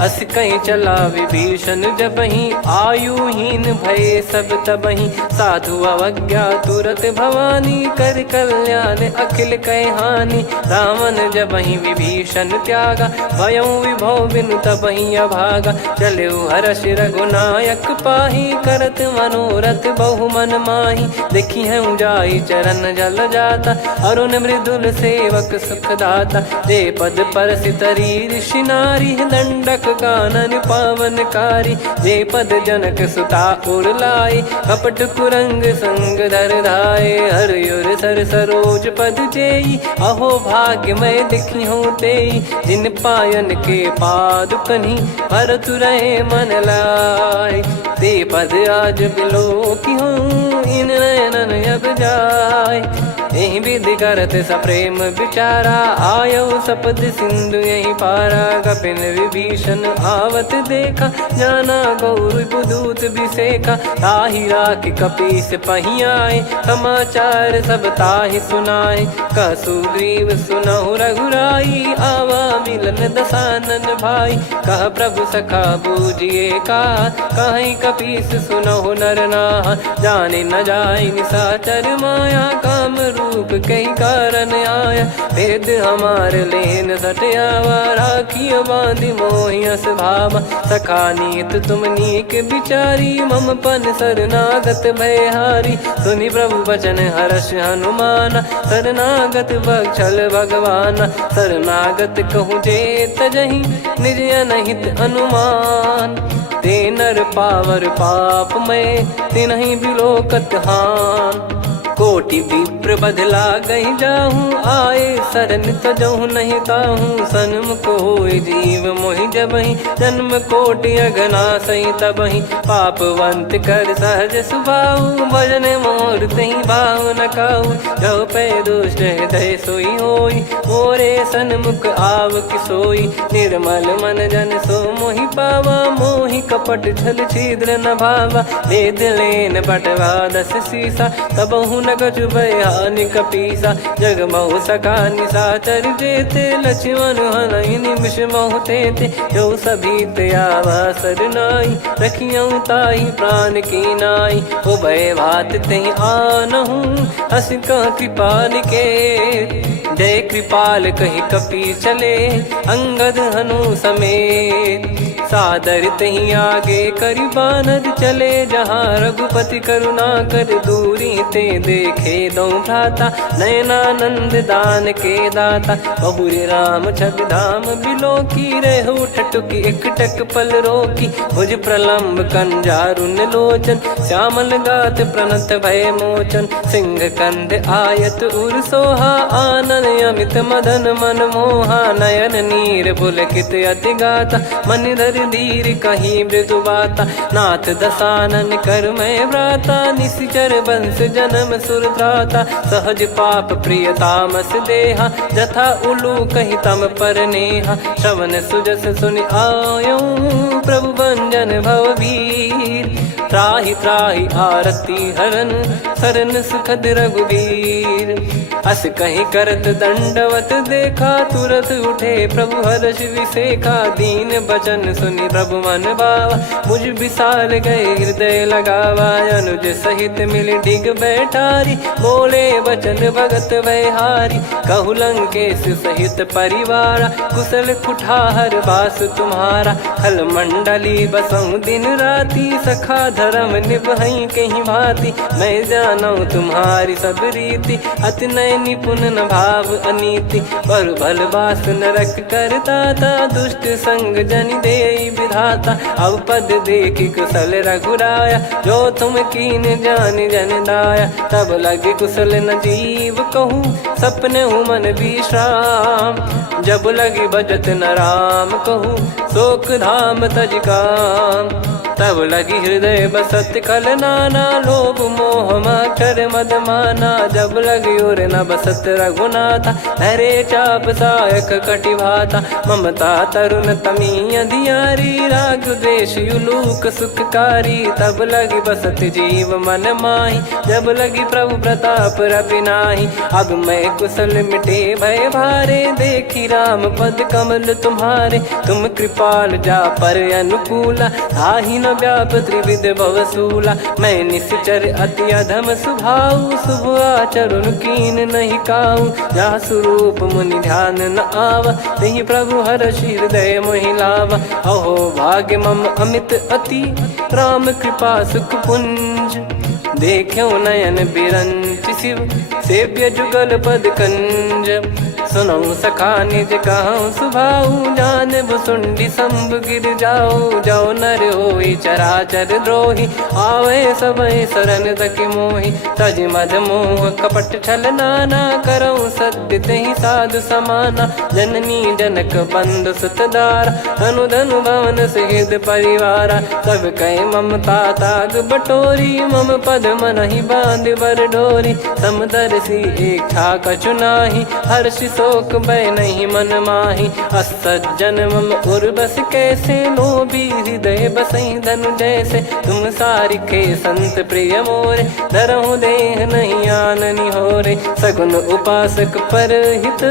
अस कहीं चला विभीषण जबहि, आयुहीन भय सब तबहि। साधु अवज्ञा तुरत भवानी, कर कल्याण अखिल कह हानि। रावण जबहि विभीषण त्यागा, भयउ विभव बिनु तबहि अभागा। चलऊ हर्ष रघुनायक पाही, करत मनोरथ बहु मन माही। देखी हूँ जाई चरण जल जाता, अरुण मृदुल सेवक सुखदाता। जे पद पर सितरी ऋषि नारी, दंडक कानन पावनकारी। जे पद जनक सुता उर लाए, कपट कुरंग संग धर धाये। हरियुर सर सरोज पद जेई, अहो भाग्य मैं दिखी हूँ तेई। जिन पायन के पादुकनी, भरत रहे मन लाए। ते पद आज बिलो की हूँ, इन नयनन अब जाय। यही विधि करत सप्रेम विचारा, आयो सपद सिंधु यही पारा। कपिन विभीषण आवत देखा, जाना गौर बुदूत बिसेखा। ताहि राख कपीस पही आए, समाचार सब ताहि सुनाए। कह सुग्रीव सुनहु रघुराई, आवा मिलन दसानन भाई। कह प्रभु सखा बूझिए का, कहीं कपीस सुनहु नर नाहा। जाने न जाय निशाचर माया, काम रूप कई कारण आया। भेद हमार लेन सटयावा, राखियो बांधि मोहियस भावा। सखा नीत तुम नीक बिचारी, मम पन शरणागत भयहारी। सुनि प्रभु वचन हर्ष हनुमाना, शरणागत बक्षल भगवाना। शरणागत कहूँ जे तजहि, निज अनहित अनुमान। ते नर पावर पाप में, तिन्हि बिलोकत हान। कोटि विप्र बदला गई जाहूँ, आए शरण तजहु नहीं ताहूँ। सन्मुख होय जीव मोहि जबहि, जन्म कोटि अघना सही तबहि। पापवंत कर सहज सुभाऊ, भजन मोर तहि भाव न काऊ। जो पै दुष्ट हृदय सोई होई, मोरे सन्मुख आव किसोई। निर्मल मन जन सो मोहि पावा, मोहि कपट छल छिद्र न भावा। वेद लेन बटवा दस सीसा, तबहु न कछु भयानि कपीसा। जग महु सखा निशाचर जेते, लक्ष्मण हनहि निमिष महु तेते। जो सभी त्यावा सरनाई, रखियऊ ताहि प्राण की नाई। उभय भात तहि आनहु, अस कह कृपाल के। जय कृपाल कहि कपी चले, अंगद हनु समेत। सादर तहीं आगे करी बानर चले जहाँ रघुपति करुणा कर दूरी ते देखे दो भ्राता नयनानंद दान के दाता बहुरी राम छग धाम बिलो की रेहू ठटुकी एकटक पल रोकी भुज प्रलंब कंजारुन लोचन श्यामल गात प्रणत भय मोचन सिंह कंद आयत उर सोहा आनन अमित मदन मन मोहा नयन नीर पुलकित अति गाता मन धर धीर कहीं मृदु बाता नाथ दसानन कर मैं व्राता निशिचर बंस जन्म सुरत्राता सहज पाप प्रिय तामस देहा जथा उलू कही तम पर नेहा श्रवण सुजस सुनि आयो प्रभु भंजन भववीर त्राहि त्राहि आरती हरन सरन सुखद रघुवीर अस कहीं करत दंडवत देखा तुरत उठे प्रभु हर्ष विसेखा दीन बचन सुनि प्रभु मन भावा मुझ विसाल गए हृदय लगावा अनुज सहित मिल डिग बैठारी बोले बचन भगत वैहारी कहु लंकेश सहित परिवारा कुशल कुठार बास तुम्हारा खल मंडली बसऊं दिन राती सखा धर्म निभई कहीं भांति मैं जानू तुम्हारी सब रीति अति नय निपुण न भाव अनीति पर भल बास नरक करता था दुष्ट संग जन दे विधाता अब पद देखी कुशल रघुराया जो तुम कीन जान जन दाया तब लगे कुशल न जीव कहूँ सपने हूँ मन विश्राम जब लगी बजत न राम कहूँ शोक धाम तज काम तब लगी हृदय बसत कल नाना लोभ मोह मकर मद माना जब लगी उर न बसत रघुनाथा हरे चाप सायक कटि भाता ममता तरुण तमी अधियारी राग द्वेष युलूक सुखकारी तब लगी बसत जीव मन माही जब लगी प्रभु प्रताप रवि नाही अब मैं कुशल मिटे भय भारे देखी राम पद कमल तुम्हारे तुम कृपाल जा पर अनुकूला ताहि न व्याप त्रिविध भवसूला मैं निश्चर अति अधम सुभाऊ शुभ आचरण कीन नहीं काऊ जहाँ स्वरूप मुनि ध्यान न आवा नहीं प्रभु हर्ष हृदय मोहि लावा अहो भाग्य मम अमित अति राम कृपा सुख पुंज देखो नयन बिरंच शिव सेव्य जुगल पद कंज सुनऊ सखा निज कहूँ सुभाऊ जान भुसुंडी संभ गिर जाओ जाओ नर होई चराचर द्रोही आवे सबय शरण तक मोहि तज मद मोह कपट छल नाना करऊँ सत्य तहि साधु समाना जननी जनक बंधु सुतदारा धनु धनु भवन सहित परिवारा सब कह ममता ताग बटोरी मम पद मन ही बांध बर डोरी समदर्शी इच्छा कछु नाही हर्ष शोक भय नहीं मन माही असज्जन मम उर्वश कैसे लोभी हृदय बसई धनु जैसे तुम सारिखे संत प्रिय मोरे धरहु देह नहीं आननि होरे सगुन उपासक पर हित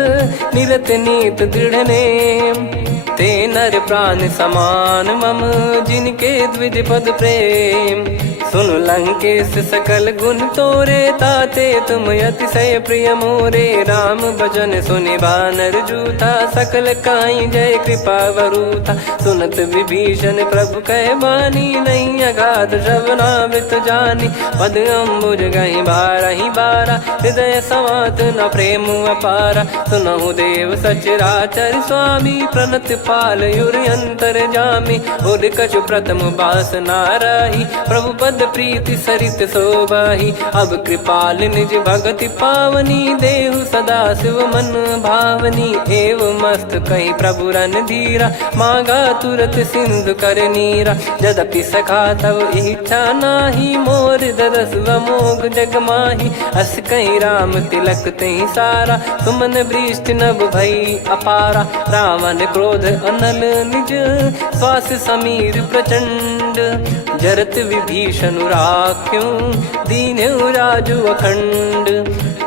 निरत नीत दृढ़ नेम ते नर प्राण समान मम जिनके द्विज पद प्रेम सुन लंकेश सकल गुण तोरे ताते तुम अतिशय प्रिय मोरे राम भजन सुनि बानर जूथा सकल काई जय कृपा वरूथा सुनत विभीषण प्रभु कह बानी नहीं अगाध श्रवणामृत जानी पद अम्बुज गहि बारहि बारा हृदय समात न प्रेम अपारा सुनहु देव सचराचर स्वामी प्रणत पाल युर अंतर जामी उर कछु प्रथम बास नाराही प्रभु पद प्रीति सरित शोभाही अब कृपाल निज भगति पावनी देहु सदा शिव मन भावनी एव मस्त कहीं प्रभु रन धीरा मांगा तुरत सिंधु कर नीरा यद्यपि सखा तब इच्छा नाही मोर दरस वमोग जग माही अस कहीं राम तिलक तही सारा सुमन वृष्टि नभ भई अपारा रावण क्रोध अनल निज श्वास समीर प्रचंड जरत विभीषण राख्यों दीन्यु राजु अखंड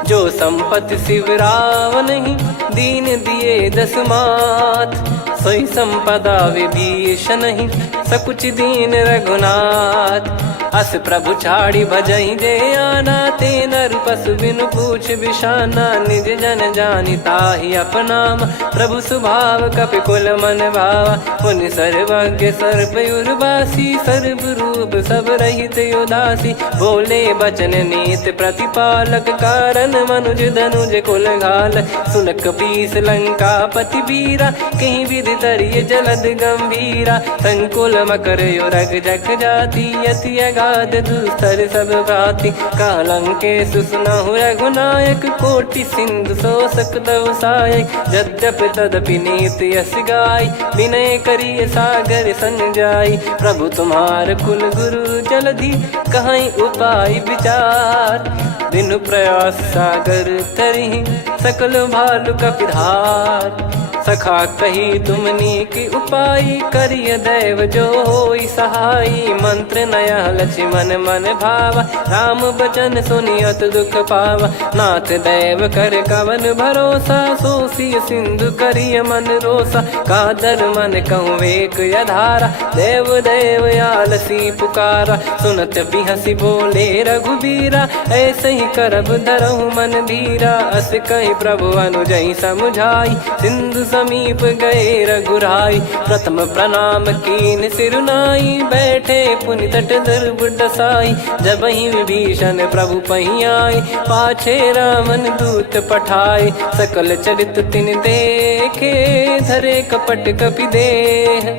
जो संपत्ति शिव रावण ही दीन दिए दस मात सोई संपदा विभीषण ही सकुच दीन रघुनाथ। अस प्रभु छाड़ी भजई जे आना, ते नर पशु बिनु पूछ बिशाना। निज जन जानि ताहि अपनाम, प्रभु स्वभाव कपि कुल मन भावा। मुनि सर्वज्ञ सर्व उर्वासी, सर्व रूप सब रहित उदासी। बोले बचन नीत प्रतिपालक, कारण मनुज धनुज कुल घाल। सुनक पीस लंका पति बीरा, कहीं विधि तरिय जलद गंभीरा। संकुल मकर युरग जख जाति, यति अगाध दुस्तर सब भांति। कालंकेशु सुनहु रघुनायक, कोटि सिंधु शोषक तव सहायक। यद्यपि तदपि नीति यस गाय, विनय करिय सागर सन जाई। प्रभु तुम्हार कुल गुरु जलधि, कहीं उपाय विचार। बिनु प्रयास सागर तरिहि, सकल भालु कपिधार। सखा कही तुमनी की उपाय, करिय दैव जो होई सहाई। मंत्र नया लक्ष्मण मन भावा, राम बचन सुनियत दुख पावा। नाथ दैव कर कवन भरोसा, सोसी सिंधु करिय मन रोसा। कादर मन कहूँ एक यधारा, देव देव आलसी पुकारा। सुनत बिहसी बोले रघुबीरा, ऐसे ही करब धरहु मन धीरा। अस कहीं प्रभु अनुजई समुझाई, सिंधु समीप गए रघुराई। प्रथम प्रणाम कीन सिरुनाई, बैठे पुनि तट दर्ब डसाई। जब ही विभीषण प्रभु पही आए, पाछे रावण दूत पठाए। सकल चरित तिन देखे, धरे कपट कपि देह।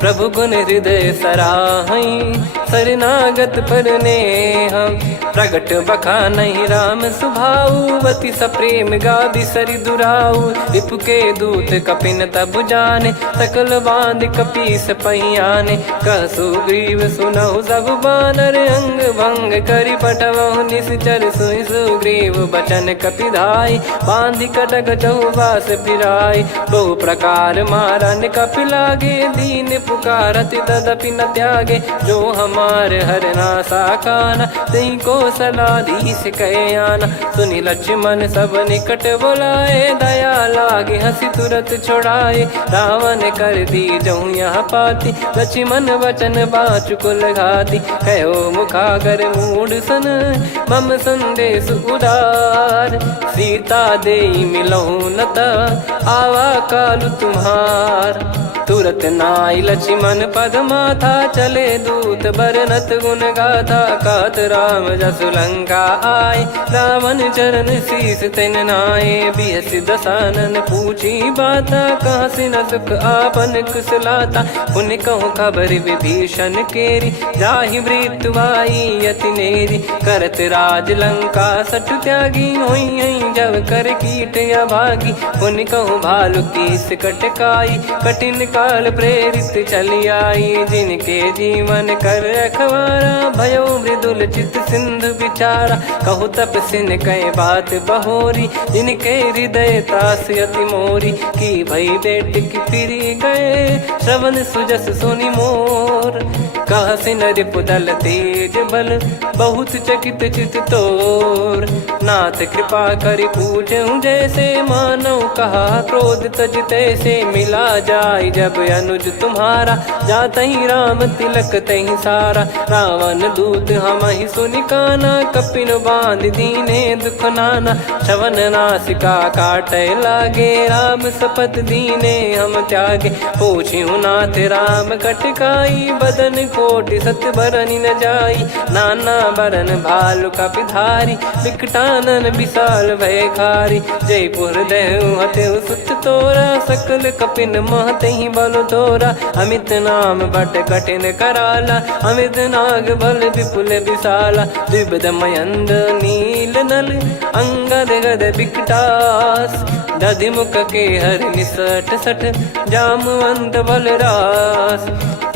प्रभु गुण हृदय सराहई, शरणागत पर नेह। प्रगट बखानहि राम सुभाऊ, बति सप्रेम गाबि सरि दुराऊ। रिपु के दूत कपिन तब जाने, सकल बांध कपीस पहियाने। कह सुग्रीव सुनहु सब बानर, अंग भंग करि पठवहु निश्चर। सुनि सुग्रीव बचन कपिधाई, बांधि कटक चौबास फिराई। बहु प्रकार मारन कपि लागे, दीन पुकारत तदपि न त्यागे। जो हमार हरना साकाना, तई को सलाधीश कहे आना। सुनि लक्ष्मण सब निकट बुलाए, दया लागे हंसी तुरत छुड़ाए। रावण कर दी जऊँ यहाँ पाती, लक्ष्मण वचन बाचु कुल घाती। कहो मुखागर मूड सन, मम संदेश उदार। सीता देई मिलहु नत, आवा कालु तुम्हार। तुरत नाई लक्ष्मण पद माथा, चले दूत बरनत गुण गाथा। कहत राम जसु लंका आए, रावण चरण शीस तिन नाये। बिहस दसानन पूछी बाता, कहाँ से न सुख आपन कुशलाता। पुन कहूँ खबर विभीषण केरी, जाहि मृत्यु आई यति नेरी। करत राज लंका सठ त्यागी, होई जब कर कीट अभागी। पुन कहूँ भालु कीस कटकाई, कठिन काल प्रेरित चली आई। जिनके जीवन कर रखवारा, भयो मृदुल चित सिंधु विचारा। कहु तपसिन कई बात बहोरी, जिनके हृदय तास यति मोरी। की भई बेट की फिरी गए, श्रवण सुजस सुनि मोर। कहसिन रिपुदल तेज बल, बहुत चकित चित तोर। नाथ कृपा करि पूजऊं जैसे, मानव कहा क्रोध तज तैसे। मिला जाय जब अनुज तुम्हारा, जातहि राम तिलक तहि सारा। रावण दूत हमहि सुनि काना, कपिन बांध दीने दुख नाना। श्रवण नासिका काटै लागे, राम शपथ दीने हम त्यागे। पूछिहु नाथ राम कटकाई, बदन कोटि सत बरनि न जाई। नाना बरन भालु कपिधारी, विकटानन विशाल भयखारी। जयपुर देहु हतेउ सुत तोरा, सकल कपिन महतहि बल तोरा। अमित नाम बट कठिन कराला, अमित नाग बल विपुल विशाला। द्विविध मयंद नील नल, अंगद गद विकटास। दधि मुख के हर निसठ सठ, जामवंत बलरास।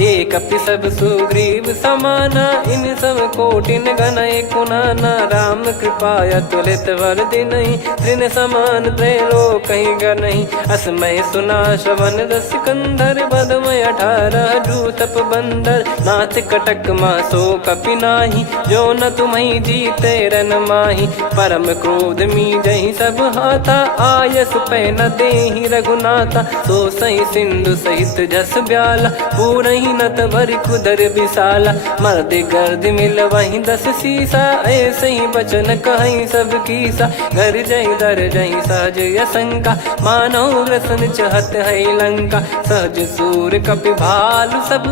ये कपि सब सुग्रीव समाना, इन सब कोटिन गण कुनाना। राम कृपाया तुलित वर दिनहि, तृण समान त्रैलोक कहीं गर नहीं। असमय सुना श्रवण रस कंधर, बदमय 18 जूतप बंदर। नाथ कटक मासो कपि नाही, जो न तुम्हि जीते रन माही। परम क्रोध मी जहि सब हाथा, आयस पै न देहि रघुनाथा। सो सही सिंधु सहित जस ब्याला, पूरहि नत भरि कुदर विशाला। मर्द गर्द मिल वही 10 सीसा, ऐसे ही बचन कहीं सब कीसा। घर जय दर जय सहज यसंका, मानव ग्रसन चहत है लंका। सहज सूर कपि भालु सब,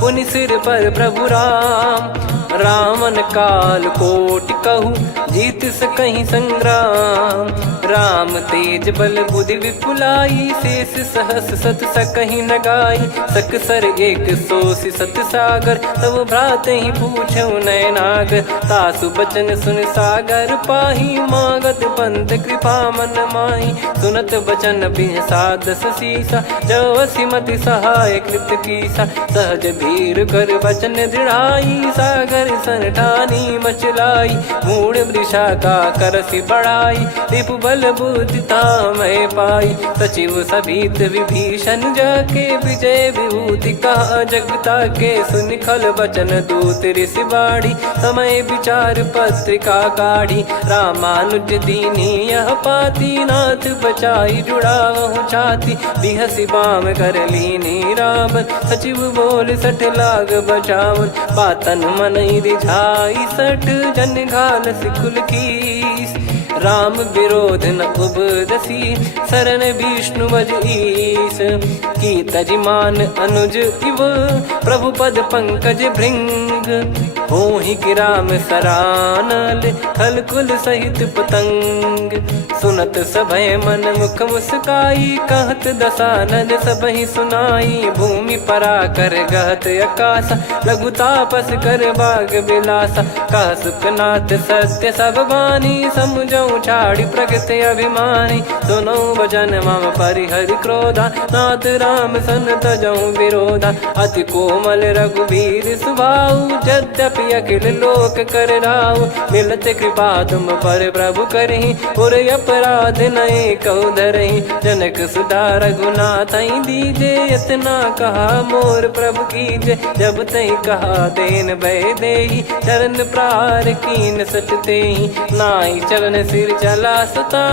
पुनि सिर पर प्रभु राम। रावण काल कोटि कहूँ, जीत सकहीं संग्राम। राम तेज बल बुद्धि विपुलाई, शेष सहस सत सकहीं न गाई। सकसर एक सोसी सत सागर, तब भ्रात ही पूछौ नयनागर। तासु बचन सुन सागर पाही, मागत पंथ कृपा मन माही। सुनत बचन बिहसा 10 सीसा, जो असिमति सहाय कृत कीसा। सहज भीर कर बचन दृढ़ाई, सागर सन ठानी मचलाई। मूढ़ वृषा का करसि बढ़ाई, रिपु बल बुद्धि तामय पाई। सचिव सभीत विभीषण जाके, विजय विभूति कहा जगता के। सुनि खल बचन दूत ऋषि बाड़ी, समय विचार पत्रिका काढ़ी। रामानुज दीनी यह पाती, नाथ बचाई जुड़ावहु छाती। बिहसि बाम कर लीनी रावण, सचिव बोल 60 लाग बचावन। बातन मनहि रिझाई 60, जन घाल सिकुल कीस। राम विरोध न उपदसी, शरण विष्णु बज ईस। की तजिमान अनुज इव, प्रभु पद पंकज भृंग। होहि कि राम सरानल, खल कुल सहित पतंग। सुनत सभय मन मुख मुस्काई, कहत दसानन सबहि सुनाई। भूमि परा कर गहत आकाशा, लघु तापस कर बाग बिलासा। कह सुखनाथ सत्य सब बानी, समझौ छाड़ी प्रकृति अभिमानी। सुनो भजन मम परिहर क्रोधा, नाथ राम सन तजौ विरोधा। अति कोमल रघुवीर सुभाऊ, यद्यपि अखिल लोक कर राऊ। मिलत कृपा तुम पर प्रभु करहि, पुर अपराध नए कहु धरहि। जनक सुधा रघुनाथ दीजे, इतना कहा मोर प्रभु कीजे। जब तहि कहा देन भय देहि, चरण प्रार कीन सटतेहि। नाई चरण सिर चला सता,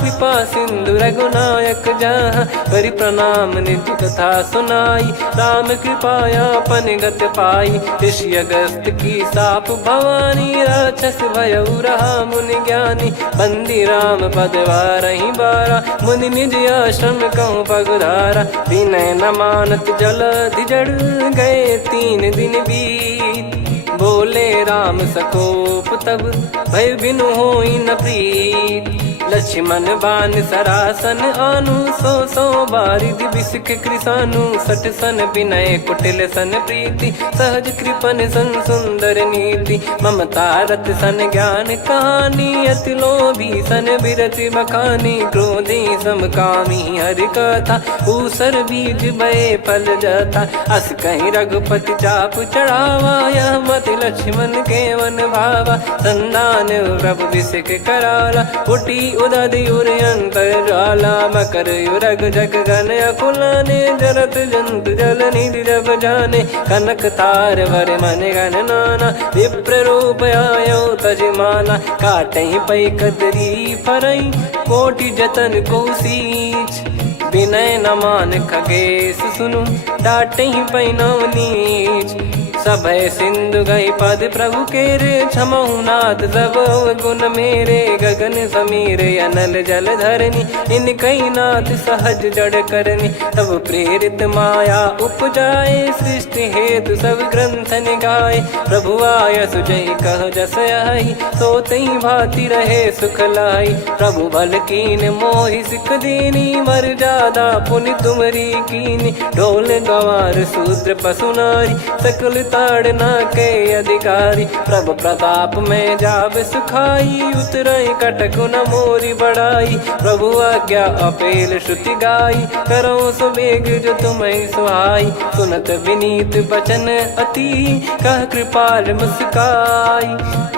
कृपा सिंधु रघुनायक जहाँ। करि प्रणाम निज कथा सुनाई, राम कृपाया अपन गत पाई। ऋषि अगस्त की साप भवानी, राक्षस भयउ रहा मुनि ज्ञानी। बंदी राम पद वारहि बारा, मुनि निज आश्रम कहूँ पगधारा। विनय न मानत जलधि जड़, गए 3 दिन बीत। बोले राम सकोप तब, भय बिनु होई न प्रीत। लक्ष्मण बान सरासन आनु, 100 बारिधि बिसक कृसानु। 60 सन विनय कुटिल सन प्रीति, सहज कृपन सन सुंदर नीति। ममता रत सन ज्ञान कहानी, अति लोभी सन बिरति बखानी। क्रोधी समकामी हरि कथा, ऊसर बीज भय फल जथा। अस कहीं रघुपति चाप चढ़ावा, यह मति लक्ष्मण के वन भावा। संदान प्रभु बिसक कराला, उठी उदधि उर अंतर ज्वाला। मकर युरग जग गण अकुलाने, जरत जंतु जल निधि जब जाने। कनक तार वर मन गण नाना, विप्र रूप आयो तजमाना। काटहि पै कदरी फरई, कोटि जतन को सींच। विनय न मान खगेश सुनु, डांटहि पै नव नीच। सभय सिंधु गई पद प्रभु केरे, क्षमहु नाथ सब गुण मेरे। गगन समीर अनल जल धरनी, इन कई नाथ सहज जड़ करनी। तब प्रेरित माया उपजाए, सृष्टि हेतु सब ग्रंथ निगाए। प्रभु आय सुजय कह जस आई, सोतहि भांति रहे सुख लाई। प्रभु बल कीन मोहि सिख दीनी, मर्यादा पुनि तुमरी कीनी। ढोल गवार शूद्र पशु नारी, सकल ताड़ना के अधिकारी। प्रभु प्रताप में जाब सुखाई, उतरई कटक न मोरी बढ़ाई। प्रभु आज्ञा अपेल श्रुति गाई, करो सो बेग जो तुम्हें सुहाई। सुनत विनीत बचन अति, कह कृपाल मुस्काई।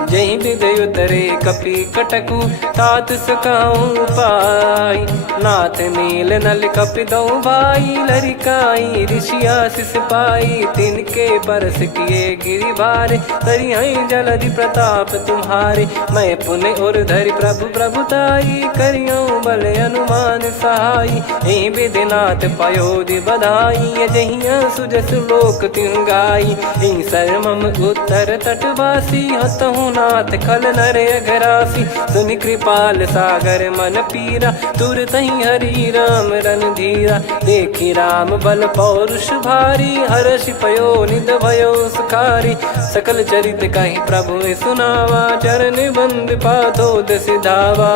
जही विद उतरे कपि कटकु, तात सकाऊं पाई। नाथ नील नल कपि दो भाई, लरिकाई ऋषि आशीष पाई। तिनके परस किए गिरि भारे, तरिहई जलधि प्रताप तुम्हारे। मैं पुण्य और धरि प्रभु प्रभुताई, करियो बल अनुमान सहाई। यही विधिनाथ पयोधि बधाई, जहिया सुजस लोक तिन गाई। यही सरमम उत्तर तटवासी, हतहु नाथ खल नर अघरासी। सुनि कृपाल सागर मन पीरा, तुरत ही हरि राम रन धीरा। देखी राम बल पौरुष भारी, हर्ष पयो निध भयो सुखारी। सकल चरित कहि प्रभु सुनावा, चरण बंद पाथोद सिधावा।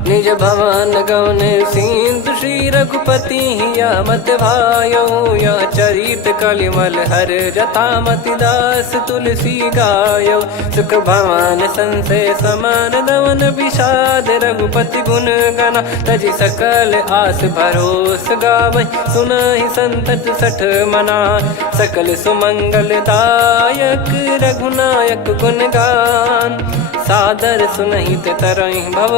निज भवन गौन सिंधु, श्री रघुपति या मत भायो। या चरित कलिमल हर जथा, मति दास तुलसी गायो। सुख भवन संशय समान, दवन विषाद रघुपति गुण गना। तजि सकल आस भरोस गावै, सुनहि संतत सठ मना। सकल सुमंगल दायक, रघुनायक गुण गान। सादर सुनहित तरहि भव,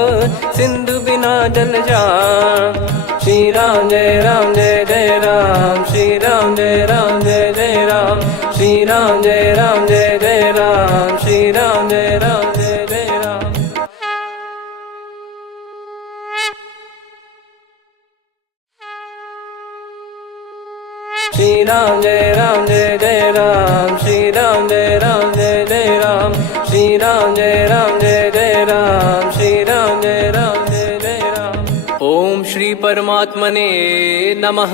सिंधु बिना जल जान। श्री राम जय राम जय जय राम, श्री राम जय राम जय जय राम। श्री राम जय राम जय जय राम, श्री राम जय राम जय जय राम। श्री राम जय राम जय जय राम, श्री राम जय राम जय जय राम। श्री राम जय राम जय जय राम, श्री राम जय राम जय जय राम। ओम श्री परमात्मने नमः।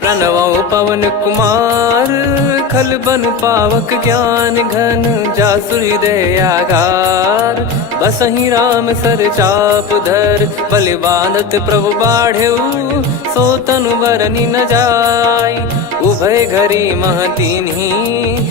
प्रणवो पवन कुमार, खल बन पावक ज्ञान घन। जासु हृदय आगार, बसहि राम सर चाप धर। बलिवानत प्रभु बाढ़ेऊ, सो तनु बरनि न जाय। उभय घरी महतीन्ही,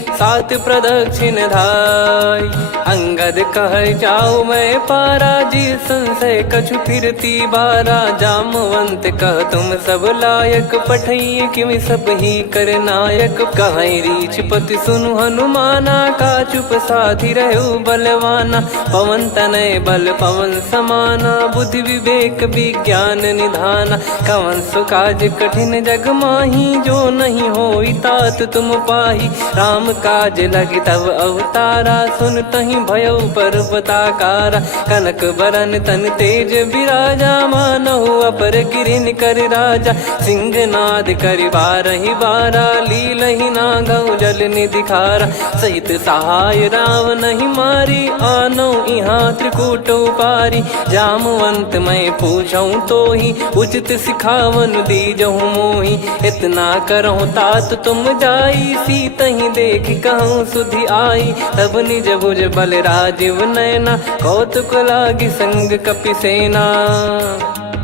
सात प्रदक्षिण धाय। अंगद कह जाऊ मैं पारा, जी संशय कछु फिरती बारा। जामवंत कह तुम सब लायक, पठई किमि सब ही कर नायक। कहीं रीछ पति सुनु हनुमाना, का चुप साधि रहु बलवाना। पवन तनय बल पवन समाना, बुद्धि विवेक विज्ञान निधाना। कवन सो काज कठिन जग माही, जो नहीं होई तात तुम पाही। राम काज लगी तब अवतारा, सुन तहि भयो पर्वताकारा। कनक बरन तन तेज विराजा, मानहु अपर गिरिन कर राजा। सिंहनाद करि बारहि बारा, लीलहि नागौ जल निधि खारा। सहित सहाय राव नहीं मारी, आनो इहाँ त्रिकूट उपारी। जामवंत मैं पूछऊँ तोहि, उचित सिखावन दीजहु मोहि। इतना करहु तात तुम जाई, सीतहि देख कहूँ सुधि आई। तब निज भुज बल राजीव नैना, कौतुक लागी संग कपिसेना।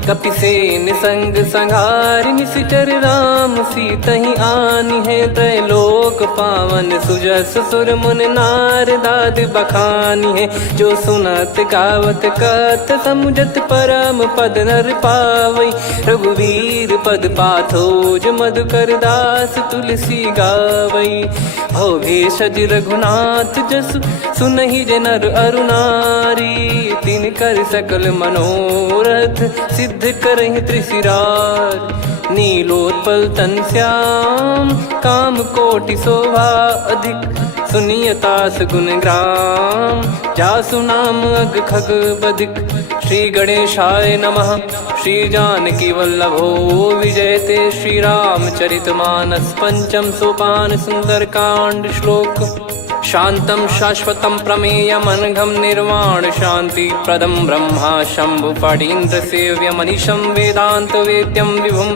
कपिसेन संग संघारि, निशिचर राम सीतहि आनि है। त्रैलोक पावन सुजस सुर मुन नार, दाद बखानी है। जो सुनत गावत कथ, समुझत परम पद नर पावै। रघुवीर पद पाथोज, मधुकर दास तुलसी गावै। भव भेषज रघुनाथ जसु, सुनहि जे नर अरु नारी। तिन कर सकल मनोरथ, सिद्ध करहि त्रिशिरार। नीलोत्पल तन श्याम, काम कोटि शोभा अधिक। सुनियतास गुण ग्राम, जासु नाम अग खग बदिक। श्री गणेशाय नमः। श्री जानकी वल्लभो विजयते, श्री रामचरितमानस। पंचम सोपान सुंदरकांड श्लोक। शांतं शाश्वतं प्रमेयमनघं निर्वाण शांति प्रदं ब्रह्मा शंभु फणीन्द्र सेव्यमनिशं वेदांत वेद्यं विभुं।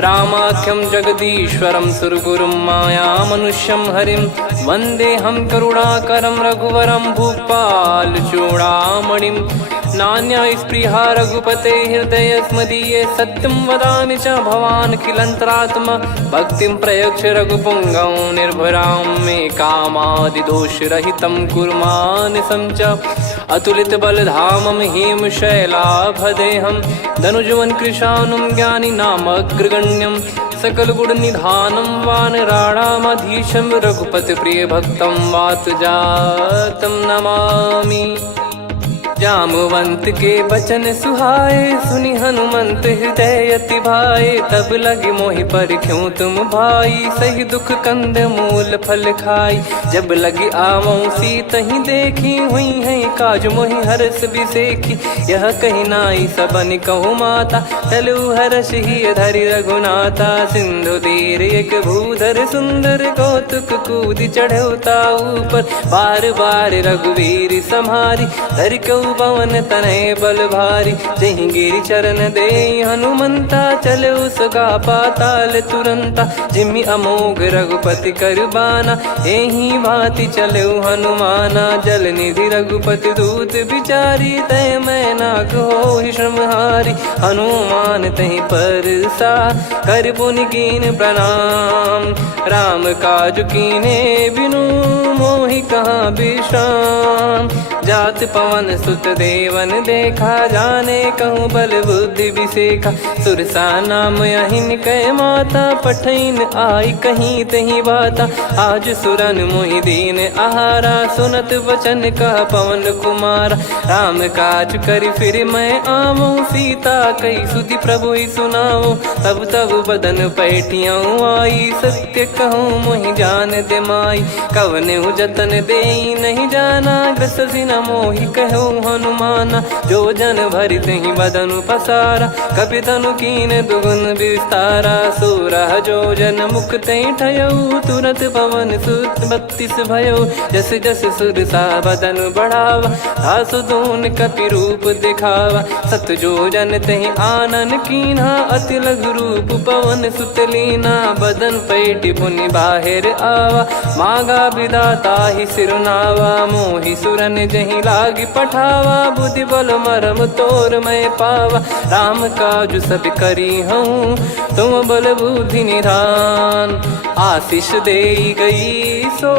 रामाख्यं जगदीश्वरं सुरगुरुं मायामनुष्यं हरिं। वन्देऽहं करुणाकरं रघुवरं भूपाल चूडामणिं। नान्या स्पृहा रघुपते हृदय स्मदीये सत्यं वदामि च भवान् खिलन्तरात्मा भक्तिं प्रयक्ष रघुपुङ्गं निर्भरां मे कामादिदोषरहितं कुर्मानसं च अतुलितबलधामं हेमशैलाभदेहं धनुजवन् कृशानुं ज्ञानिनामग्रगण्यं सकलगुणनिधानं वानराणामधीशं रघुपतिप्रियभक्तं वातजातं नमामि। जामवंत के बचन सुहाए सुनि हनुमंत हृदय अति भाए तब लगे मोहि पर क्यों तुम भाई सही दुख कंद मूल फल खाई जब लगी आवों सीत ही देखी हुई है काज मोहि हरस बिसेखी यह कही नाई सबन कहु माता चलु हरष ही धरि रघुनाथा सिंधु तीर एक भूधर सुंदर कौतुक कूद चढ़ौता ऊपर बार बार रघुवीर सम्हारी धरि कऊ पवन तनय बल भारी जहि गिरि चरण दे हनुमंता चले उसका पाताल तुरंता जिमि अमोघ रघुपति कर बाना एहि भांति चले हनुमाना जल निधि रघुपति दूत बिचारी तय मैं नाग हो श्रमहारी हनुमान तहि पर सा कर पुनि कीन प्रणाम राम काज कीने बिनु मोहि कहाँ विश्राम जात पवन सुत देवन देखा जाने कहूँ बल बुद्धि विसेखा सुरसा नाम अहिन कै माता पठैन आई कहीं तही बाता आज सुरन मोहि दीन आहारा सुनत वचन कह पवन कुमारा राम काज कर फिर मैं आवो सीता कई सुधि प्रभु ही सुनाओ तब तब बदन पैठियाँ आई सत्य कहूँ मोहि जान दे माई कवने जतन दे नहीं जाना ग्रसि न मोहि कहो हनुमाना जो जन भरित ही बदन पसारा कपि तनु कीन दुगुन विस्तारा सोरह जो जन मुख तई ठयऊ तुरंत पवन सुत 32 भयो जस जस सुरसा बदन बढ़ावा आसु दून कपि रूप दिखावा सत जो जन तहि आनन कीन्हा अति लघु रूप पवन सुत लीना बदन पैटि पुनि बाहिर आवा मागा विदाता ही सिरुनावा मोहि सुरन जहि लागी पठावा बुद्धि बल मरम तोर मैं पावा राम काज सब करी हूँ तुम बल बुद्धि निधान आशीष दे गई सो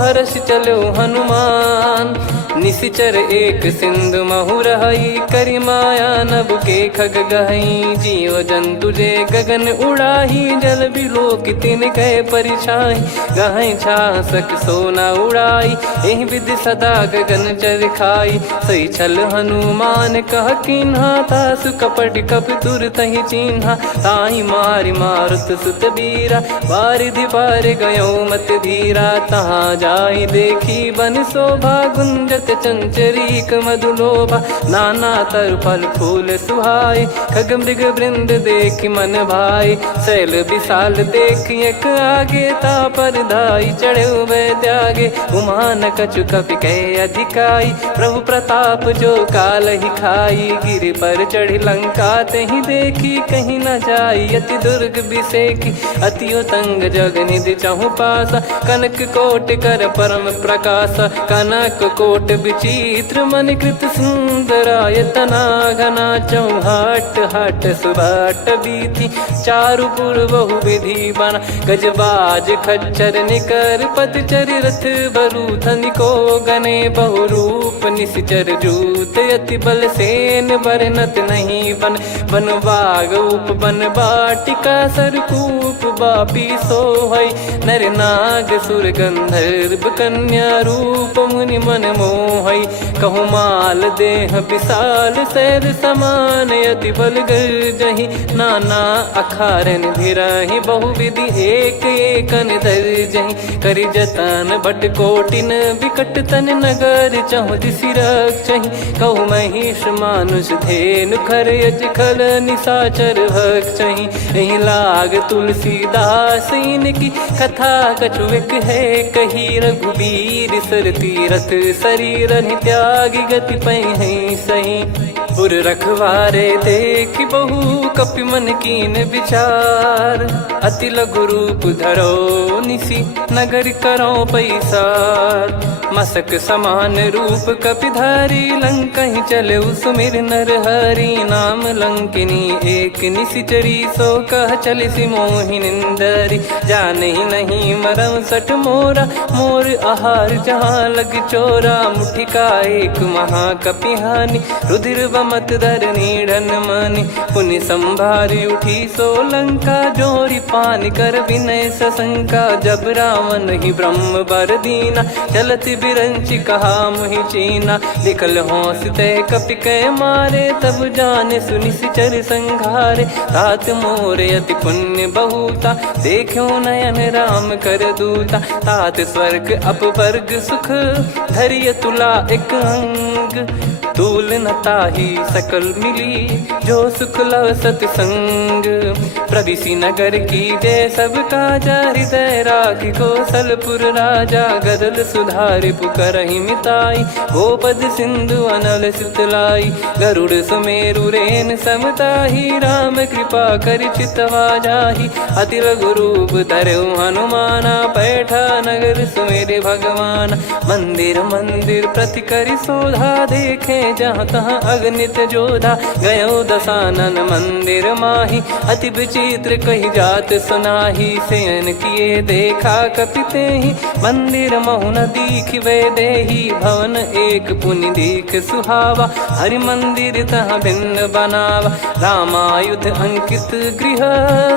हर्ष चलो हनुमान निशिचर एक सिंधु महु रही करी माया नभ के खग गहई जीव जंतु जे गगन उड़ाही जल बिलो कितिन गए परिछाई गहई छासक सोना उड़ाई एहि विधि सदा गगन चर खाई सही छल हनुमान कह किन्हा तासु कपट कप तुर तहि चिन्हा ताहि मारि मारुत सुत बीरा वारिधि पार गयो मत धीरा तहाँ जाई देखी बन शोभा गुंजत चंचरीक मधुलोभा नाना तर फल फूल सुहाई खग मृग वृंद देख मन भाई शैल विशाल देख एक आगे ता पर धाई चढ़े वह त्यागे उमान कछु कपि कहे अधिकाई प्रभु प्रताप जो काल ही खाई गिर पर चढ़ी लंका तही देखी कहीं न जाई अति दुर्ग बिसेखी अति उतंग जग निधि चहु पासा कनक कोट कर परम प्रकाश कनक कोट विचित्र मन कृत सुंदरायतना घना चौहाट हाट सुबाट बीथी चारु पुर बहु विधि बना गजबाज खच्चर निकर पतचर रथ बरु धनिको गने बहु रूप निशिचर जूत अति बल सेन बरनत नहीं बन बन बाग उप बन बाटिका सरकूप बापी सोहई नर नाग सुर गंधर्व कन्या रूप मुनि मन मोहई कहु माल देह विशाल शैल समान अति बल गर्जहि नाना अखारन भिरहि बहु विधि एक एकन दर्जहि करि जतन भट कोटिन विकट तन नगर चहु दिसि रक्षहि कहु महिष मानुष धेनु खर यज खल निशाचर भक्षहि एहि लाग तुलसीदास इनकी कथा कछु एक है कही रघुबीर सर तीरथ शरीर त्यागी गति पै है सही। पुर रखवारे देखी बहु कपि मन कीन विचार। अति लघु रूप धरो निसी नगर करो पैसार। मसक समान रूप कपिधारी लंका ही चले सुमिर नर हरि। नाम लंकिनी एक निशिचरी सो कह चल सी मोहि निंदरी। जान ही नहीं मरम सठ मोरा मोर आहार जहाँ लग चोरा। मुठि का एक महाकपिहानी रुधिर बमत धरनी ढन मानी। पुनि संभारी उठी सो लंका जोरी पान कर विनय सशंका। जब रावण ही ब्रह्म बर दीना चलति बिरंचि कहा मुहि चीना। निकल होंस तय कपि कै मारे तब जाने सुनि सिचर संघारे। तात मोर अति पुण्य बहुता देखो नयन राम कर दूता। तात स्वर्ग अपवर्ग सुख धैर्य तुला एक अंग। तूल न ताहि सकल मिली जो सुख लव सतसंग। प्रविसी नगर की जय सब काजा हृदय राखी कौशलपुर राजा। गदल सुधारि पुकरहि मिताई गोपद सिंधु अनल सितलाई। गरुड़ सुमेरु रेन समताहि राम कृपा कर चितवा जाहि। अति लघु रूप धरऊ हनुमाना पैठा नगर सुमेरे भगवान। मंदिर मंदिर प्रति करि शोधा देखे जहाँ तहाँ अगणित जोधा। गयो दशानन मंदिर माही अति विचित्र कही जात सुनाही। सेन किए देखा कपिते ही मंदिर महु न दीख वे देही। भवन एक पुनि दीख सुहावा हरि मंदिर तह भिन्न बनावा। रामायुध अंकित गृह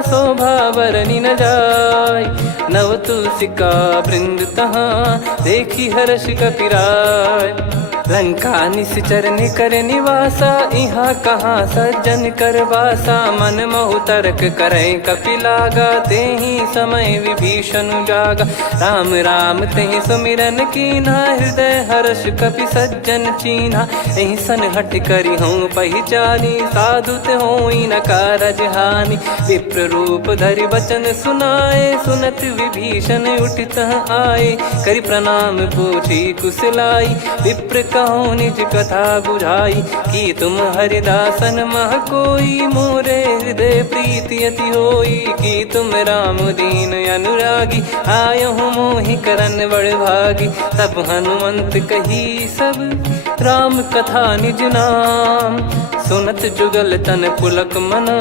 शोभा बरनी न जाय। नव तुलसिका वृंद तहाँ देखी हर्ष कपिराय। लंका निश्चर निकर निवासा यहाँ कहाँ सज्जन कर वासा। मन महु तर्क करें कपिलागा तेहि समय विभीषण जागा। राम राम तेहि सुमिरन कीन्हा हृदय हर्ष कपि सज्जन चीन्हा। एहि सन हट करि हूँ पहिचानी साधु ते होई न कारज हानि। विप्र रूप धरि बचन सुनाए सुनत विभीषण उठित आए। करि प्रणाम पूछी कुशलाई विप्र कहो निज कथा बुझाई। कि तुम हरिदासन मह कोई मोरे हृदय प्रीति अति होई। कि तुम राम दीन अनुरागी आयहु मोहि करन बड़ भागी। तब हनुमंत कही सब राम कथा निज नाम। सुनत जुगल तन पुलक मना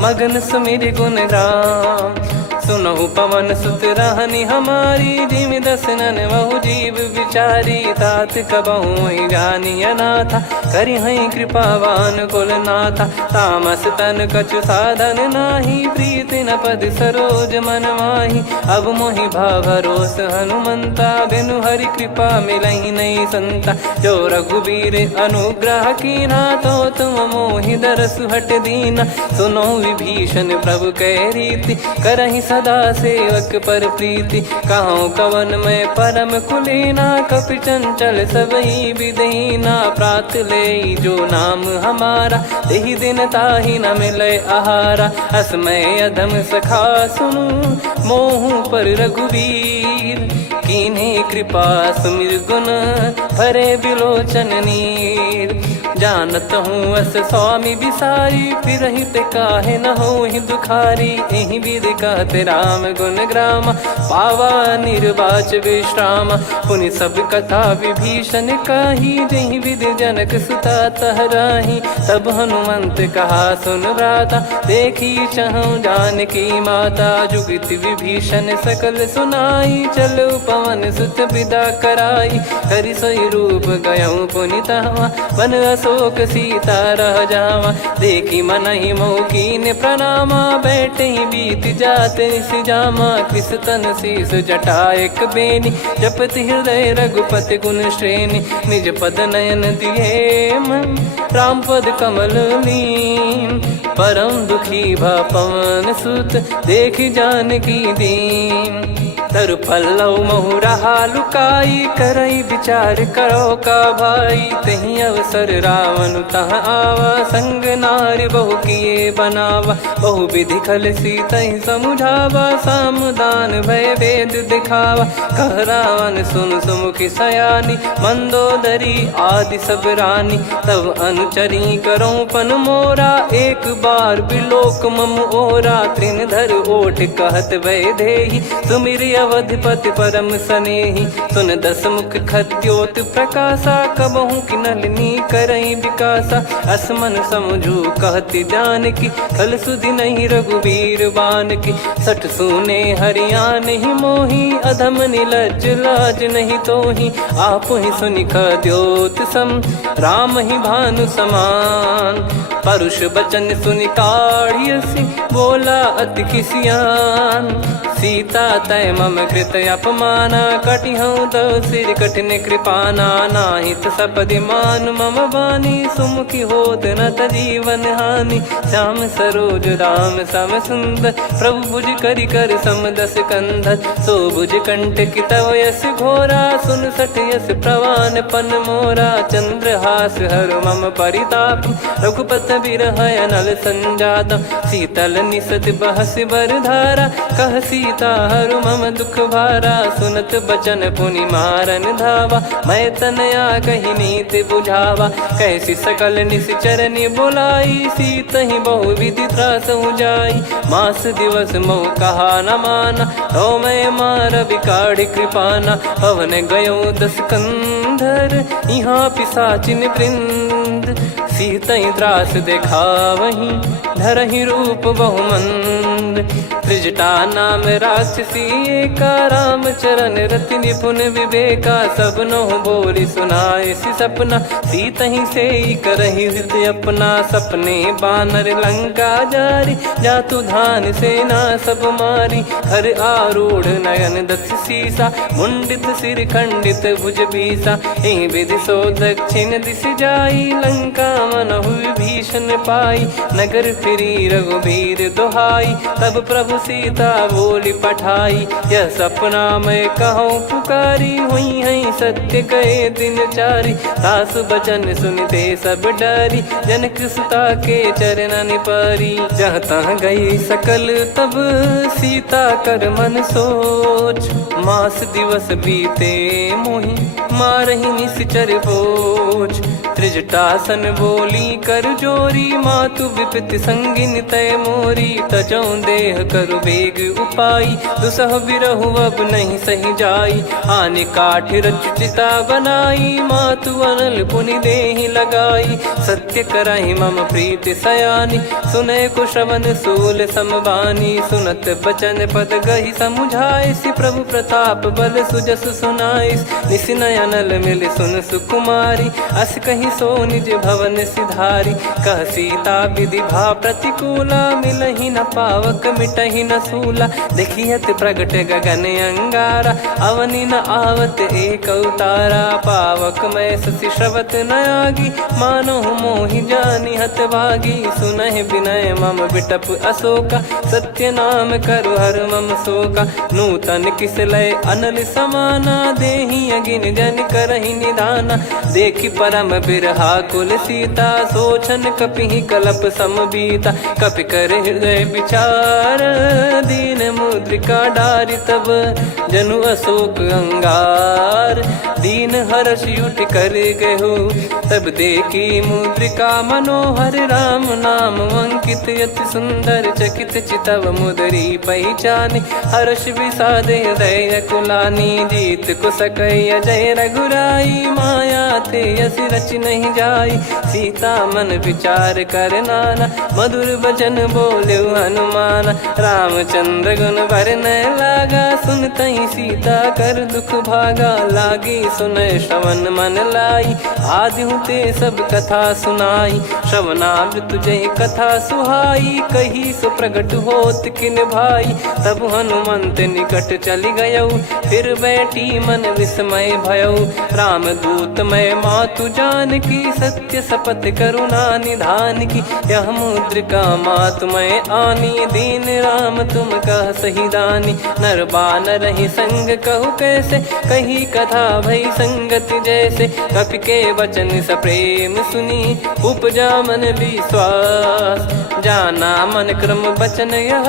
मगन सुमिर गुण राम। सुनहु पवन सुत रहनी हमारी जिम दसनन बहु जीव विचारी। तात कबहु जानी अनाथा करि हई कृपावान कुल नाथा। तामस तन कछु साधन नाही प्रीति न पद सरोज मन माही। अब मोहि भावरोस हनुमंता बिनु हरि कृपा मिलहि नहीं संता। जो रघुबीर अनुग्रह कीना तो तुम मोहि दरसु हट दीना। सुनो विभीषण प्रभु कै रीति करहि सदा सेवक पर प्रीति। कहो कवन में परम कुलीना कपि चंचल सबई विदहीना। प्रात ले जो नाम हमारा तेहि दिन ताहि न मिले आहारा। असमय अधम सखा सुनु मोहु पर रघुवीर। कीन्हे कृपा सुमिर गुण भरे बिलोचन नीर। जानत हूँ अस स्वामी बिसारी फिरहित काहे न होहि दुखारी। एहि विधि कहते राम गुण ग्राम पावा निर्वाच विश्राम। पुनि सब कथा विभीषण काही जहि विधि जनक सुता तहराही। तब हनुमंत कहा सुन भ्राता देखी चहु जानकी माता। जुगति विभीषण सकल सुनाई चलो पवन सुत विदा कराई। हरि सोई रूप गयऊँ पुनि तहवा वन अशोक सीता रह जावा। देखी मनहि मौकीन प्रणामा बैठे ही बीत जात निस जामा। कृस तन शीस जटा एक बेनी जपति हृदय रघुपति गुण श्रेणी। निज पद नयन दिए मन राम पद कमल लीन। परम दुखी भा पवन सुत देखी जानकी दीन। तर पल्लव महु रहा लुकाई, करई विचार करो का भाई। तही अवसर रावण तह आवा, संग नारी बहु किए बनावा। बहु विधि खल सीतहि समुझावा, सामदान भय वेद दिखावा। कह रावण सुन सुमुखी सयानी, मंदोदरी आदि सब रानी। तब अनुचरी करो पन मोरा, एक बार बिलोक मम ओरा। तृणधर ओठ कहत भय देहि, सुमिर अवधपति परम सनेहि। सुन दस मुख खद्योत प्रकाशा, कबहु की नलिनी करई विकासा। असमन समझू कहति जानकी, खल सुधि नहीं रघुबीर बान की। सठ सुने हरियाण ही मोही, अधम निलज्ज लाज नहीं तोही। आप ही सुनि खद्योत सम, राम ही भानु समान। परुष बचन सुनि काढ़ियसि, बोला अति किसियान। सीता तय मम कृत अपमाना, कटिहऊँ दो सिर कठिन कृपाना। नाहित सपदि मान मम बानी, सुमुखी होत न जीवन हानि। श्याम सरोज राम सम सुंदर, प्रभु भुज करि कर सम दस कंधर। सो भुज कंठ की तव यस घोरा, सुन सठ यस प्रवान पन मोरा। चंद्रहास हर मम परिताप, रघुपत बिरह अनल संजात। शीतल निसत बहस बर धारा, कह सीता हरु मम दुख भारा। सुनत बचन पुनि मारन धावा, मैं तनया कही नीति बुझावा। कैसी सकल निश्चर बुलाई, सीतहि बहु विधि त्रास जाई। मास दिवस मोह कहा न माना, तो मैं मार बिकाढ़ कृपाना। पवन गयो दस कंधर, यहाँ पिशाचिन वृंद। सीतहि त्रास देखावहीं, धरहि रूप बहुमंद। त्रिजटा नाम राक्षसी एका, राम चरण रति निपुण विवेका। सबनो बोली सुनाए सि सपना, सीतहि से करहि हृदय अपना। सपने बानर लंका जारी, जातु धान सेना सब मारी। हर आरूढ़ नयन दस सीसा, मुंडित सिर खंडित भुज बीसा। एहि विधि सो दक्षिण दिश जाई, लंका मनहु विभीषण पाई। नगर फिरी रघुबीर दुहाई, तब प्रभु सीता बोली पठाई। यह सपना मैं कहूँ पुकारी, हुई है सत्य कहे दिन चारी। सासु बचन सुनते सब डरी, जनक सुता के चरण पारी। जहाँ तहाँ गई सकल तब सीता कर मन सोच। मास दिवस बीते मोहि, मारहि निश्चर बोझ। त्रिजटासन बोली कर जोरी, मातु विपति संगिन तय मोरी। तजौ देह करु बेग उपाई, दुसह बिरहु अब नहीं सही जाई। आने काठ रचिता बनाई, मातु अनल पुनि देहि लगाई। सत्य करहि मम प्रीति सयानी, सुनय को श्रवण सूल समबानी। सुनत बचन पद गहि समुझाए, सि प्रभु प्रताप बल सुजस सुनाइस। निसिनय अनल मिल सुन सुकुमारी, अस कहीं सो निज भवन सिधारी। कह सीता विधि भा प्रतिकूला, मिलहि न पावक मिटहि न सूला। देखियत प्रगट गगन अंगारा, अवनि न आवत एक अवतारा। पावक मैं शशि श्रवत न आगी, मानो मोहि जानि हत भागी। सुनहि विनय मम बिटप अशोका, सत्य नाम करु हर मम शोका। नूतन किस लय अनल समाना, देहि अगिन जन करहि निधाना। देखि परम बिरहा कुल सीता, सोचन कपिहि कलप समबीता। कपि कर हृदय विचार, दीन मुद्रिका डारि तब जनु अशोक अंगार। दीन हर्ष उठ कर गहु, तब देखी मुद्रिका मनोहर। राम नाम अंकित अति सुंदर, चकित चितव मुदरी पहचान। हर्ष विषाद हृदय कुलानी, जीत को सकय जय रघुराई। माया थे यस रच नहीं जाई, सीता मन विचार कर नाना। मधुर बचन बोले हनुमान, रामचंद्र गुण भरने लागा। सुनतहि सीता कर दुख भागा, लागी सुनय श्रवण मन लाई। आदि ते सब कथा सुनाई, श्रवणामृत जय कथा सुहाई। कही सो प्रगट होत किन भाई, तब हनुमंत निकट चली गयऊ। फिर बैठी मन विस्मय भयऊ, राम दूत मैं मातु जान की, सत्य शपथ करुणा निधान की। यह मुद्रिका मात मैं आनी, दीन राम तुम कह सही दानी। नर बानर ही संग कहु कैसे, कही कथा भई संगति जैसे। कपि के वचन सप्रेम सुनी, उपजा मन विश्वास। जाना मन क्रम बचन यह,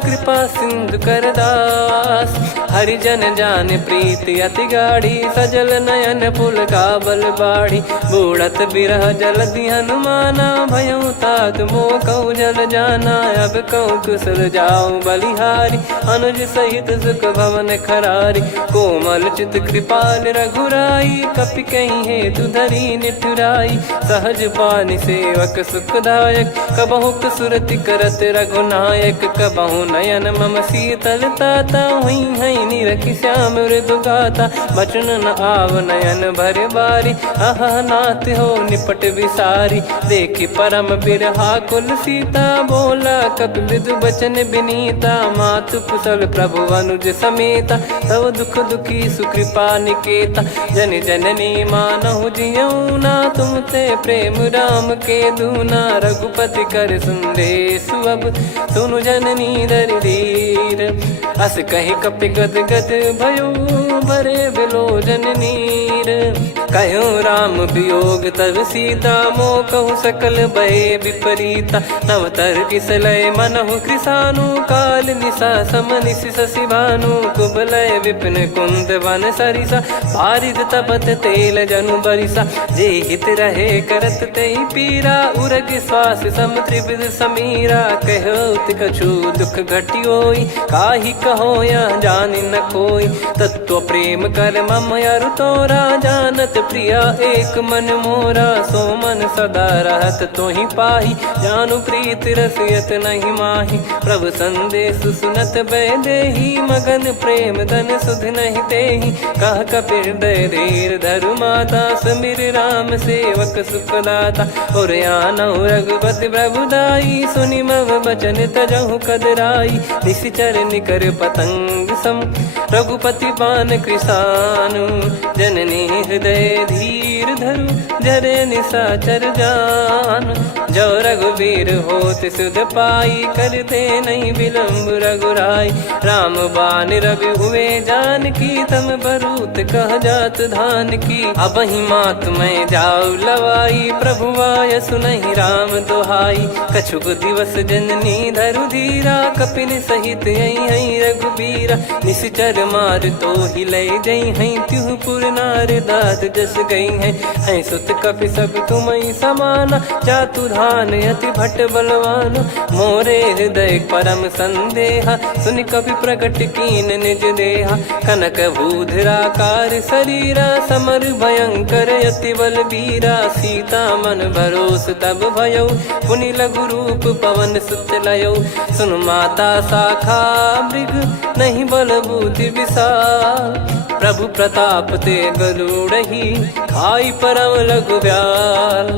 कृपा सिंधु कर दास। हरिजन जान प्रीति अति गाढ़ी, सजल नयन पुल काबल बाढ़ी। बूढ़त बिरह जलधि हनुमाना, भयउ तात मोह कहु जल जाना। अब कहु कुशल जाऊं बलिहारी, अनुज सहित सुख भवन खरारी। कोमल चित कृपाल रघुराई, कपि कहीं हेतु धरी निठुराई। सहज पानि सेवक सुखदायक, कबहु सुरति करत रघुनायक। कबहु नयन मम शीतल ताता, हुई है निरखि श्याम मृदु गाता। बचन न आव नयन भर बारी, अह नाथ हो निपट विसारी। देखि परम बिरहा कुल सीता, बोला कपि मृदु बचन बिनीता। मातु कुशल प्रभु अनुज समेता, तव दुख दुखी सुकृपा निकेता। जन जननी मानहु जियऊ ना, तुम ते प्रेम राम के दूना। रघुपति कर संदेशु अब, सुनु जननी दर धीर। अस कहि कपि गद गद भयो, भरे बिलोचन नीर। कहूँ राम वियोग तब सीता, मोह कहूँ सकल भय विपरीता। नवतर किसलय मनहु कृसानु, काल निशा समनिश शशि भानु। कुबलय विपिन कुंद वन सरिसा, पारिद तपत तेल जनु बरिसा। जे हित रहे करत तेहि पीरा, उरग श्वास सम त्रिविध समीरा। कहो कछु दुख घटियोई, काहि कहो या जानि न कोई। तत्व प्रेम कर मम अरु तोरा, जानत प्रिया एक मन मोरा। सो मन सदा रहत तोहि पाही, जानु प्रीत रसियत नहीं माही। प्रभु संदेश सुनत बैदेही, मगन प्रेम धन सुध नहीं तेहि। कह कपि हृदय धीर धरु माता, समिर राम सेवक सुखदाता। और आनौ रघुपति प्रभुदाई, सुनि मम बचन तजहु कदराई। निशिचर निकर पतंग सम, रघुपति पान कृसानु। जननी हृदय धीर धरु, जरे निशाचर जान। जो रघुवीर होत सुध पाई, करते नहीं विलम्ब रघुराई। राम बान रवि हुए जानकी, तम बरूत कह जात धान की। अब ही मात मैं जाऊ लवाई, प्रभु आय सुनहि राम दोहाई। कछुक दिवस जननी धरु धीरा, कपिन सहित यही रघुबीरा। निश्चर मार तो ही ले जई हैं, त्युह पुर नार दाद जस गई हैं। सुत कपि सब तुमहि समाना, जातु धान अति भट बलवान। मोरे हृदय परम संदेहा, सुनि कपि प्रकट कीन निज देहा। कनक भूधराकार शरीरा, समर भयंकर अति बल बीरा। सीता मन भरोस तब भयउ, पुनि लघु रूप पवन सुत लयौ। सुन माता शाखा मृग, नहीं बल बुद्धि विशाल। प्रभु प्रताप ते गरुड़हि, खाई परम लघु ब्याल।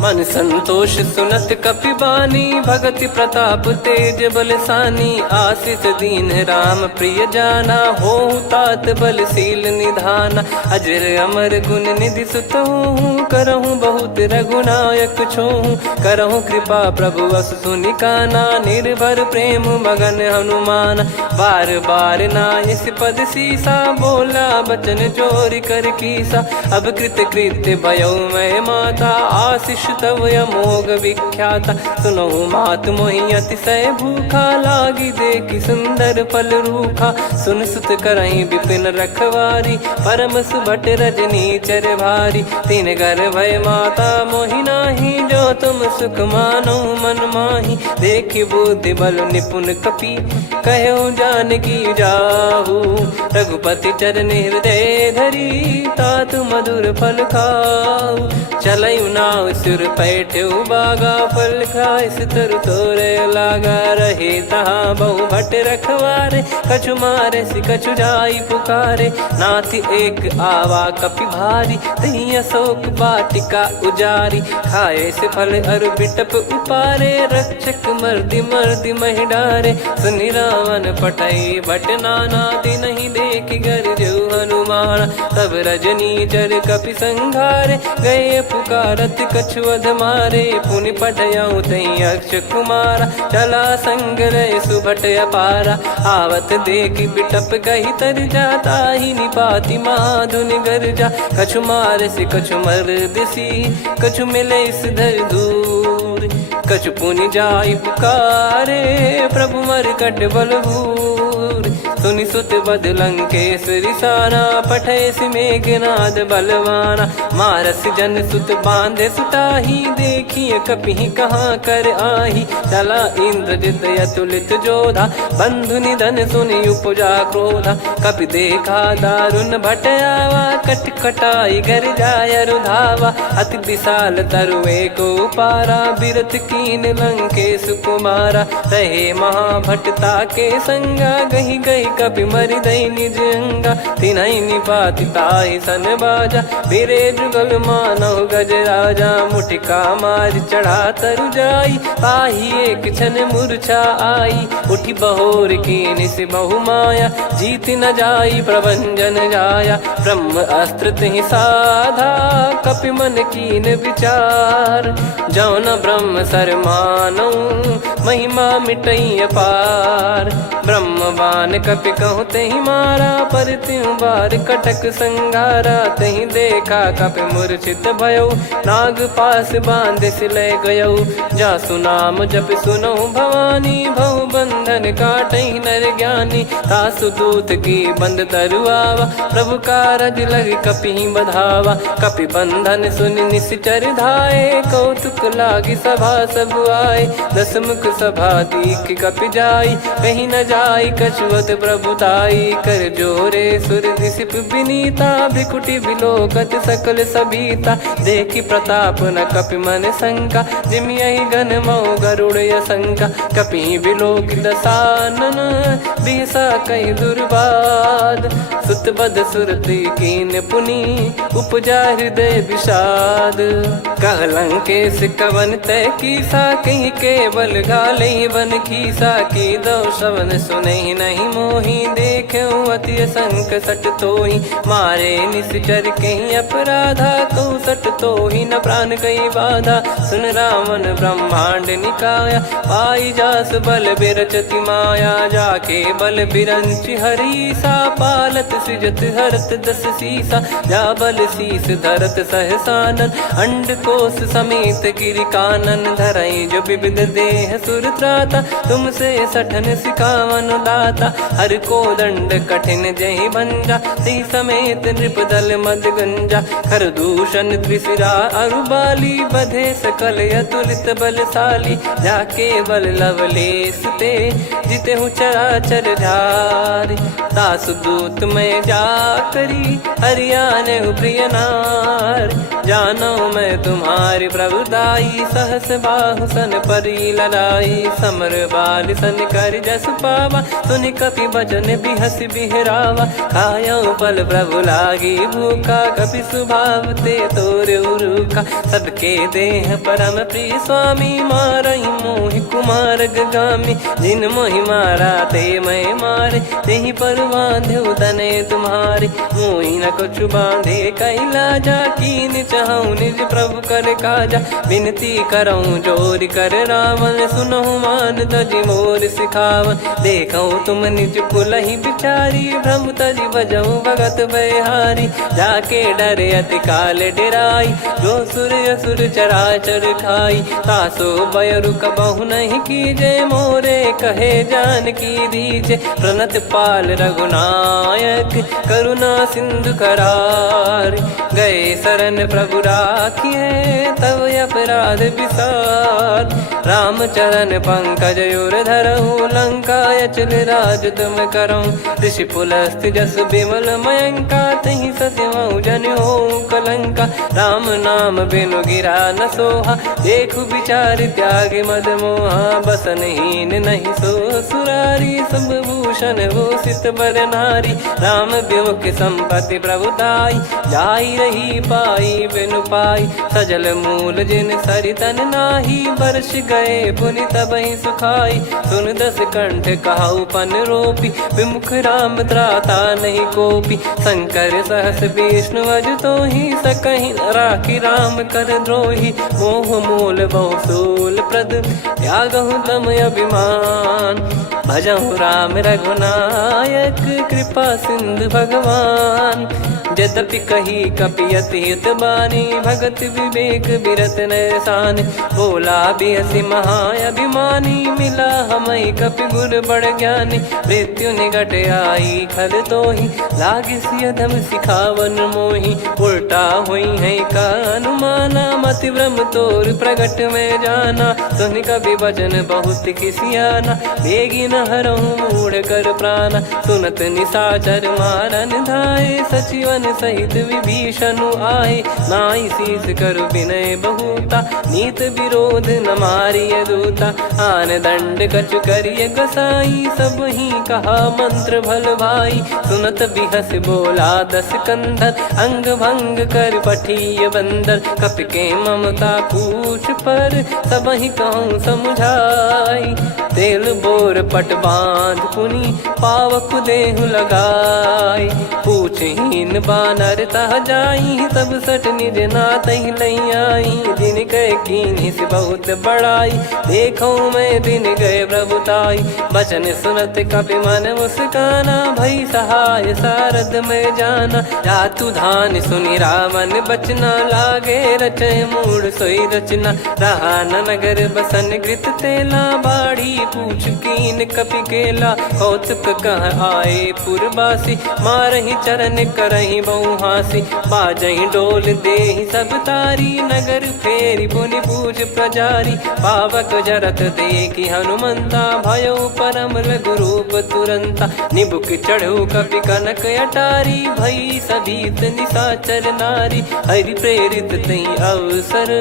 मन संतोष सुनत कपि बानी, भगति प्रताप तेज बलसानी। आशीष दीन राम प्रिय जाना, होहु तात बलशील निधाना। अजर अमर गुण निधि सुतहु, करहु बहुत रघुनायक छोहु। करहु कृपा प्रभु अस सुनि काना, निर्भर प्रेम मगन हनुमान। बार बार नायस पद सीसा, बोला बचन चोरी कर कीसा। अब कृत कृत्य भयो मैं माता, आशीष तव अमोघ विख्याता। सुनो मात मोहि अतिशय भूखा, लागी देखि सुंदर फल रूखा। सुन सुत करहि विपिन रखवारी, परम सुभट रजनी चर भारी। तीन घर भय माता मोहि नाही, जो तुम सुख मानो मन माही। देखि बुद्धि बल निपुण कपि, कहु जानकी जाहू। रघुपति चरण हृदय धरी, तात मधुर फल खाऊ। चलयु नाव सुर पैठ उबार, लागा फल खाए सितर तोरे लागा रहे तहाँ बहु भट रखवारे कछु मारे सि कछु जाई पुकारे नाथ एक आवा कपि भारी तही अशोक बाटिका उजारी खाए से फल अरु बिटप उपारे रक्षक मर्दि मर्दि महि डारे सुनि रावण पटई भट नाना नहीं देखि गर जो हनुमान तब रजनी चर कपि संघारे गए पुकारत कछु अध मारे पुनि पटयऊ तई अक्ष कुमारा चला संग रहे सुभट अपारा आवत देखि बिटप गही तर जाता ही निपाति माधुनि गर्जा कछु मार से कछु मर्दिसी कछु मिले इस धर दूर कछु पुनि जाई पुकारे प्रभु मरकट बलभूर सुनि सुत बद लंकेश्वरी साना पठैसि मेघनाद बलवाना मारस जन सुत बांधे सुताही देखिए कपि कहाँ कर आही चला इंद्रजित अतुलित जोधा बंधु निधन सुनि उपजा क्रोधा कपि देखा दारुण भट आवा कट कटाई घर जाय रुधावा अति विशाल तरुए को पारा बिरत कीन लंकेश कुमारा रहे महाभटता के संगा गही गही कपि मरि दई निज अंगा तिन्है निपाति ताहि सन बाजा बिरे जुगल मानव गज राजा मुटिका मार चढ़ा तरु जाई ताहि एक क्षण मूर्छा आई उठी बहोर कीन से बहु माया जीत न जाई प्रभंजन जाया ब्रह्म अस्त्र तिहि साधा कपि मन कीन विचार जौ न ब्रह्म सर मानौ महिमा मिटई अपार ब्रह्म बान कपि कहूँ तही मारा पर त्यों बार कटक संगारा तही देखा कपि मूर्छित भयो नाग पास बांध सिले गयो जा सुनाम जप सुनो भवानी भव बंधन काटई नर ज्ञानी तासु दूत की बंद तरुआवा प्रभु कारज लग कपि बधावा कपि बंधन सुनि निश्चर धाये कौतुक लागी सभा सब आए दसमुख सभा दीख कपि जाई कहीं न जाई कछुअत प्रभुताई कर जोरे सुर दिसिप विनीता भिकुटी बिलोकत सकल सबीता देखी प्रताप न कपि मन शंका जिमि यही गन मऊ गरुड़ शंका कपि बिलोक दसानन बिहसा कहीं दुर्बाद सुत बद सुरति कीन पुनि उपजा हृदय विषाद कहलंकेश कवन तय कीसा कहीं केवल घाले बन खीसा की दो शवन सुने नहीं मोही देखे अति संक सट तोही मारे निश्चर कहीं अपराधा तो सट तोही न प्राण कहीं बाधा सुन रावण ब्रह्मांड निकाया पाई जास बल बिरचति माया जाके बल बिरंच हरीसा पालत सृजत हरत दस सीसा जा बल शीस धरत सहसानन अंड कोश समेत गिरि कानन धरई जो विविध देह सुर त्राता तुमसे सठन सिखावन दाता हर को दंड कठिन जहि भंजा ती समेत नृप दल मद गंजा खर दूषण त्रिशिरा अरुबाली बधे सकल अतुलित बलशाली जाके बल लवलेस ते जिते हूँ चराचर झारी तासु दूत में जा करी हरियाने प्रिय नार जानो मैं तुम्हारी प्रभुदाई सहस बाहु सन परी ललाई समर बाल सन कर जस पावा सुनि कपि भजन बिहस बिहरावा खायो पल प्रभु लागी भूखा कपि स्वभाव ते तोर उरुखा सबके देह परम प्रिय स्वामी मारई मोहि कुमार गगामी जिन मोहि मारा ते मैं मारे तेहि पर बांधे तने तुम्हारे मोहि न कुछ बांधे कैला जा कीन चाहूं निज प्रभु कर काजा विनती करऊं जोर कर रावण सुनहु मान तजि मोर सिखावन देखऊं तुम निज कुलहि बिचारी भ्रम तजि बजऊं भगत बहारी जाके डरे अति काल डेराई जो सुर असुर चराचर खाई तासो बयरु कबहु नहीं कीजे मोरे कहे जा जानकी दीजे। प्रणत पाल रघुनायक करुणा सिंधु करार। गए शरण प्रभु राखिए तब अपराध विसार। राम चरण पंकज उर धरहु लंका अचल राज तुम करऊं। ऋषि पुलस्त्य जस विमल मयंका तहि सत्यमऊ जन हो कलंका। राम नाम बिनु गिरा न सोहा देखु विचार त्याग मद मोहा। बसनहीन नहीं सो सुरारी सब भूषण भूषित बर नारी। राम विमुख संपत्ति प्रभुताई जाई रही पाई बिनु पाई। सजल मूल जिन सरितन नाही बरस गए पुनि तबहि सुखाई। सुन दस कंठ कहाऊ पन रोपी विमुख राम त्राता नहीं कोपी। शंकर सहस विष्णु अज तो ही सकहि राखी राम कर द्रोही। मोह मूल बहु सूल प्रद त्यागहु तम अभिमान। भजहु राम रघुनायक कृपा सिंधु भगवान। यद्यपि कही कपियत हित बानी भगत विवेक बिरत नैसान। बोला बिहसी महाअभिमानी मिला हमई कपि गुर बड़ ज्ञानी। मृत्यु निकट आई खल तोहि लागे सियधम सिखावन मोहि। उल्टा हुई है का अनुमाना मति ब्रह्म तोर प्रगट में जाना। सुन कवि वचन बहुत किसियाना बेगी न हरहु मूढ़ कर प्राणा। सुनत निशाचर मारन धाये सचिवन सहित विभीषणु आए। नाई शीस करु विनय बहुता नीत विरोध न मारिय दूता। आन दंड कछु करिय गसाई सब ही कहा मंत्र भल भाई। सुनत बिहस बोला दस कंधर अंग भंग कर पठिय बंदर। कपि के ममता पूछ पर सब ही कहूँ समझाई। तेल बोर पट बांध पुनि पावक देहु लगाई। पूछहीन बानर तह जाई तब सट निज नातहि लई आई। दिन गए कीन्ही से बहुत बड़ाई देखो मैं दिन गए प्रभुताई। बचन सुनत कपि मन मुस्काना भई सहाय सारद में जाना। जातु धान सुनि रावण बचना लागे रचय मूढ़ सोई रचना। रहा न नगर बसन कृत तेला बाड़ी पूछ कीन कपि केला। कौतुक कह आए पुरबासी मारहि चरण करहि बहु हासी। बाजहि डोल देहि सब तारी नगर फेरी पुनि पूज प्रजारी। पावक जरत देखि हनुमंता भयो परम रघुरूप तुरंता। निबुक चढ़ऊ कपि कनक अटारी भई सभीत निशाचर नारी। हरि प्रेरित तई अवसर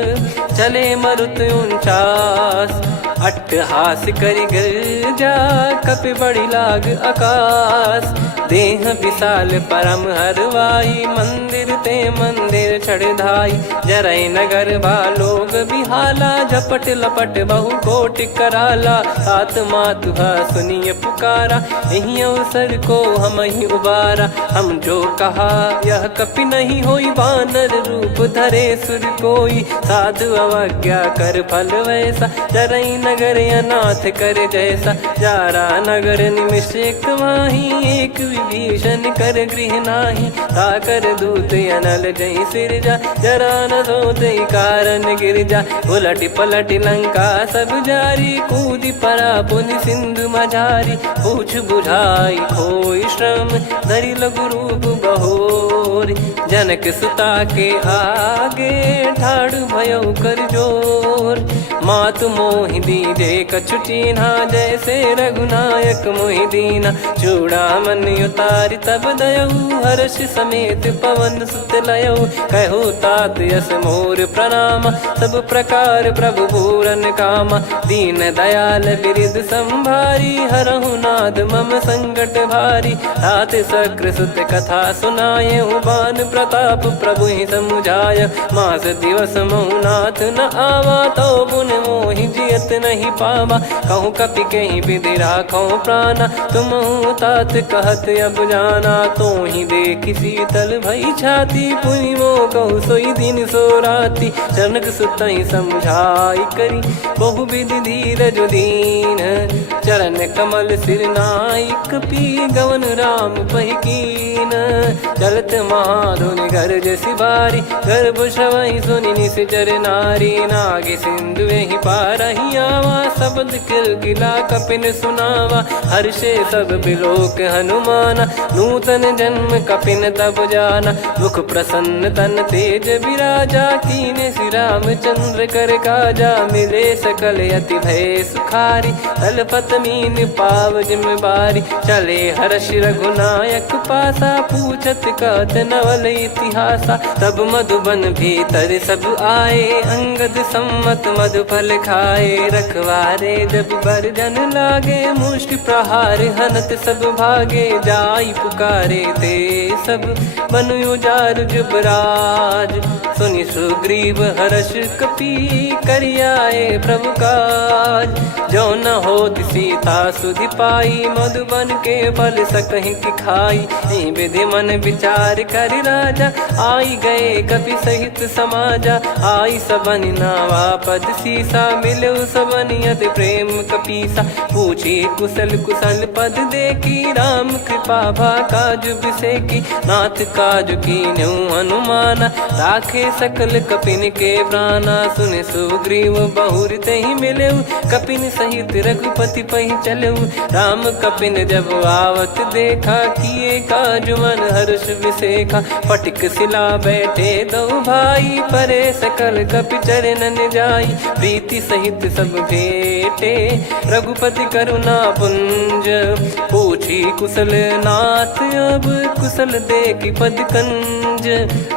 चले मरुत 49। अट्टहास करि गिरजा कपि बड़ी लाग आकाश। देह विशाल परम हरवाई मंदिर ते मंदिर चढ़धाई। जरई नगर भालोग बिहाला झपट लपट बहु कोटि कराला। सात मातु सुनिय पुकारा यही अवसर को हम ही उबारा। हम जो कहा यह कपि नहीं होई वानर रूप धरे सुर कोई। साधु अवज्ञा कर फल वैसा जरई नगर अनाथ कर जैसा। जारा नगर निमिष एक माही एक विभीषण कर गृह नाही। ताकर दूत अनल जय सिरजा जरा न सोते कारण गिरजा। उलट पलट लंका सब जारी कूदी परा पुनि सिंधु मझारी। पूछ बुझाई खोई श्रम धरि लघु रूप बहोरी। जनक सुता के आगे ठाड़ भयो कर जोर। मातु मोहि दीजे कछु चीन्हा जैसे रघुनायक मोहि दीना। चूड़ामन उतारि तब दयऊ हर्ष समेत पवन सुत लयऊ। कहु तात यस मोर प्रणाम सब प्रकार प्रभु पूरन कामा। दीन दयाल बिरिद संभारी हरहु नाद मम संकट भारी। तात सक्र सुत कथा सुनाये बान प्रताप प्रभु ही समुझाय। मास दिवस महु नाथ न आवा तो पुन मोहि जियत नहीं पावा। कहूँ कपि कहीं विधि राखो प्राणा तुम तात कहत अब जाना। तो ही देखी शीतल भई छाती पुनि मो कहु सोई दिन सो राती। जनक सुतहि समझाई करी बहु विधि धीरज दीन। चरण कमल सिर नाई कपि गवन राम पहिकीन। चलत महाधुनि गर्ज सिबारी गर्भ श्रवहि सुनि निश्चर नारी। नागे सिंधु ही पारहि आवा शब्द किलकिला कपिन सुनावा। हर्षे सब बिलोक हनुमाना नूतन जन्म कपिन तब जाना। मुख प्रसन्न तन तेज विराजा कीने श्री रामचंद्र कर काजा। मिले सकल अति भय सुखारी तलपत मीन पाव जिम्मेवारी। चले हर्ष रघुनायक पासा पूछत कत नवल इतिहासा। तब मधुबन भीतर सब आए अंगद सम्मत मधुफल खाए। रखवारे जब बरजन लागे मुष्टि प्रहार हनत सब भागे। जाई पुकारे ते सब बन उजार जुबराज। सुनि सुग्रीव हर्ष कपि करियाए प्रभु काज। जो न होत सीता सुधि पाई मधुबन के फल सकहि की खाई। विधि मन विचार कर राजा आई गए कपि सहित समाजा। आई सबन नावा पद सीसा मिलो सबन यत प्रेम कपीसा। पूछी कुशल कुशल पद देखी राम कृपा भा काज बिसेकी। नाथ काज कीन्यु हनुमाना राखे सकल कपिन के प्राणा। सुन सुग्रीव बहुर तहि मिलेउ कपिन सहित रघुपति पहि चलेउ। राम कपिन जब आवत देखा किए काज मन हर्ष विसेखा। फटिक सिला बैठे दो भाई परे सकल कपि चरणन जाई। प्रीति सहित सब भेटे रघुपति करुणा पुंज। पूछी कुशल नाथ अब कुशल देखि पद कंज।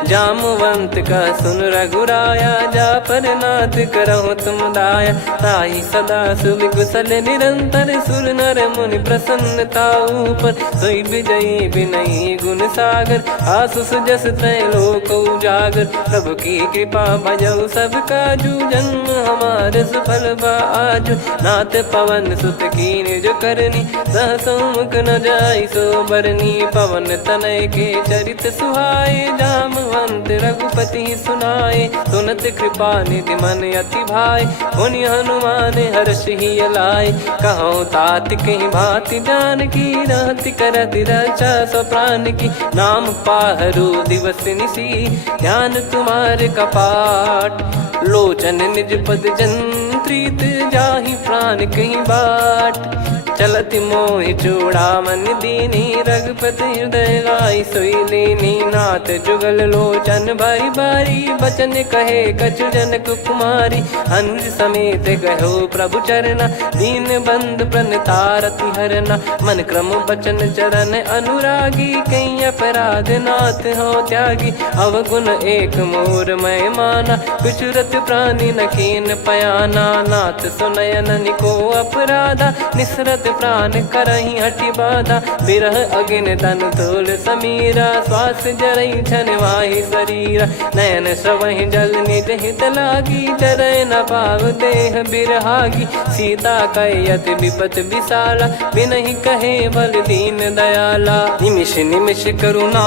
जामवंत का सुन रघुराया जा पर नाथ करहु तुम दाया। ताई सदा सुभि कुशल निरंतर सुर नर मुनि प्रसन्नता ऊपर। सोई विजयी विनयी गुण सागर आसुस जस तय लोक उजागर। प्रभु की कृपा भजऊ सब काजू जन्म हमार सफल बा आजु। नाथ पवन सुत कीन जो करनी सहसो मुख न जाई सो बरनी। पवन तनय के चरित सुहाए जामवंत रघुपति सुनाए। सुनत कृपा निधि मन अति भाई पुनि हनुमान हर्ष ही लाए। कहो तात कहीं भांति जान की रहति करति रक्षा सो प्राण की। नाम पाहरु दिवस निसी ध्यान तुम्हारे कपाट। लोचन निज पद जंत्रित जाहि प्राण कहीं बाट। चलति मोहि चूड़ामणि दीनी रघुपति हृदय लाई सोई लीनी। नाथ जुगल लोचन बारी बारी बचन कहे कछु जनक कुमारी। अनुज समेत गहो प्रभु चरना दीन बंद प्रणतारति हरना। मन क्रम बचन चरण अनुरागी कहीं अपराध नाथ हो त्यागी। अवगुण एक मोर मैं माना कुछुरत प्राणी न कीन पयाना। नाथ सुनयन निको अपराधा निसरत प्राण करहि हटि बाधा। बिरह अगिन तन तोल समीरा श्वास जरई छन वाहि शरीरा। नयन श्रवहि जल निज हित लागी चरय न पाव देह बिरहागी। सीता कयत विपत विशाला बिनहि कहे बल दीन दयाला। निमिष निमिष करुणा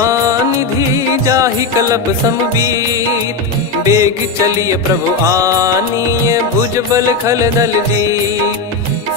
निधि जाहि कलप समबीत। बेग चलिय प्रभु आनीय भुज बल खल दल जीत।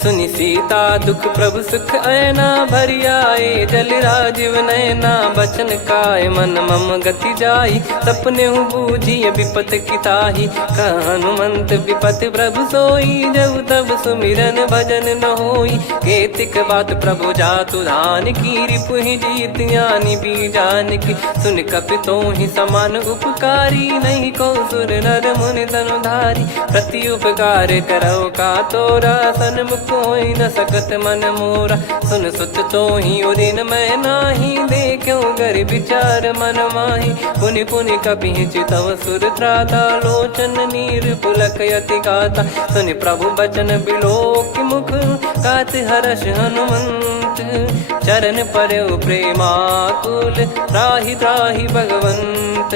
सुनि सीता दुख प्रभु सुख ऐना भरि आए। जल राजीव नैना बचन काय मन मम गति जाई। सपने हूँ बूझिय विपत किताही हनुमंत विपत प्रभु सोई। जब तब सुमिरन भजन न होई। केतिक बात प्रभु जातु धान की रिपुहि जीत ज्ञानी बीजान की। सुन कपि तोहि समान उपकारी नहीं को सुर नर मुनि तनुधारी। प्रति उपकार करो का तोरा सन्मुख कोई न सकत मन मोरा। सुन सुत तो ही उदिन मैं नाही देखो गर विचार मन माही। पुनि पुनि कपि चितव सुर त्राता लोचन नीर पुलक यति गाता। सुनि प्रभु बचन बिलोक मुख गात हर्ष हनुमंत। चरण परउ प्रेमाकुल त्राहि त्राहि भगवंत।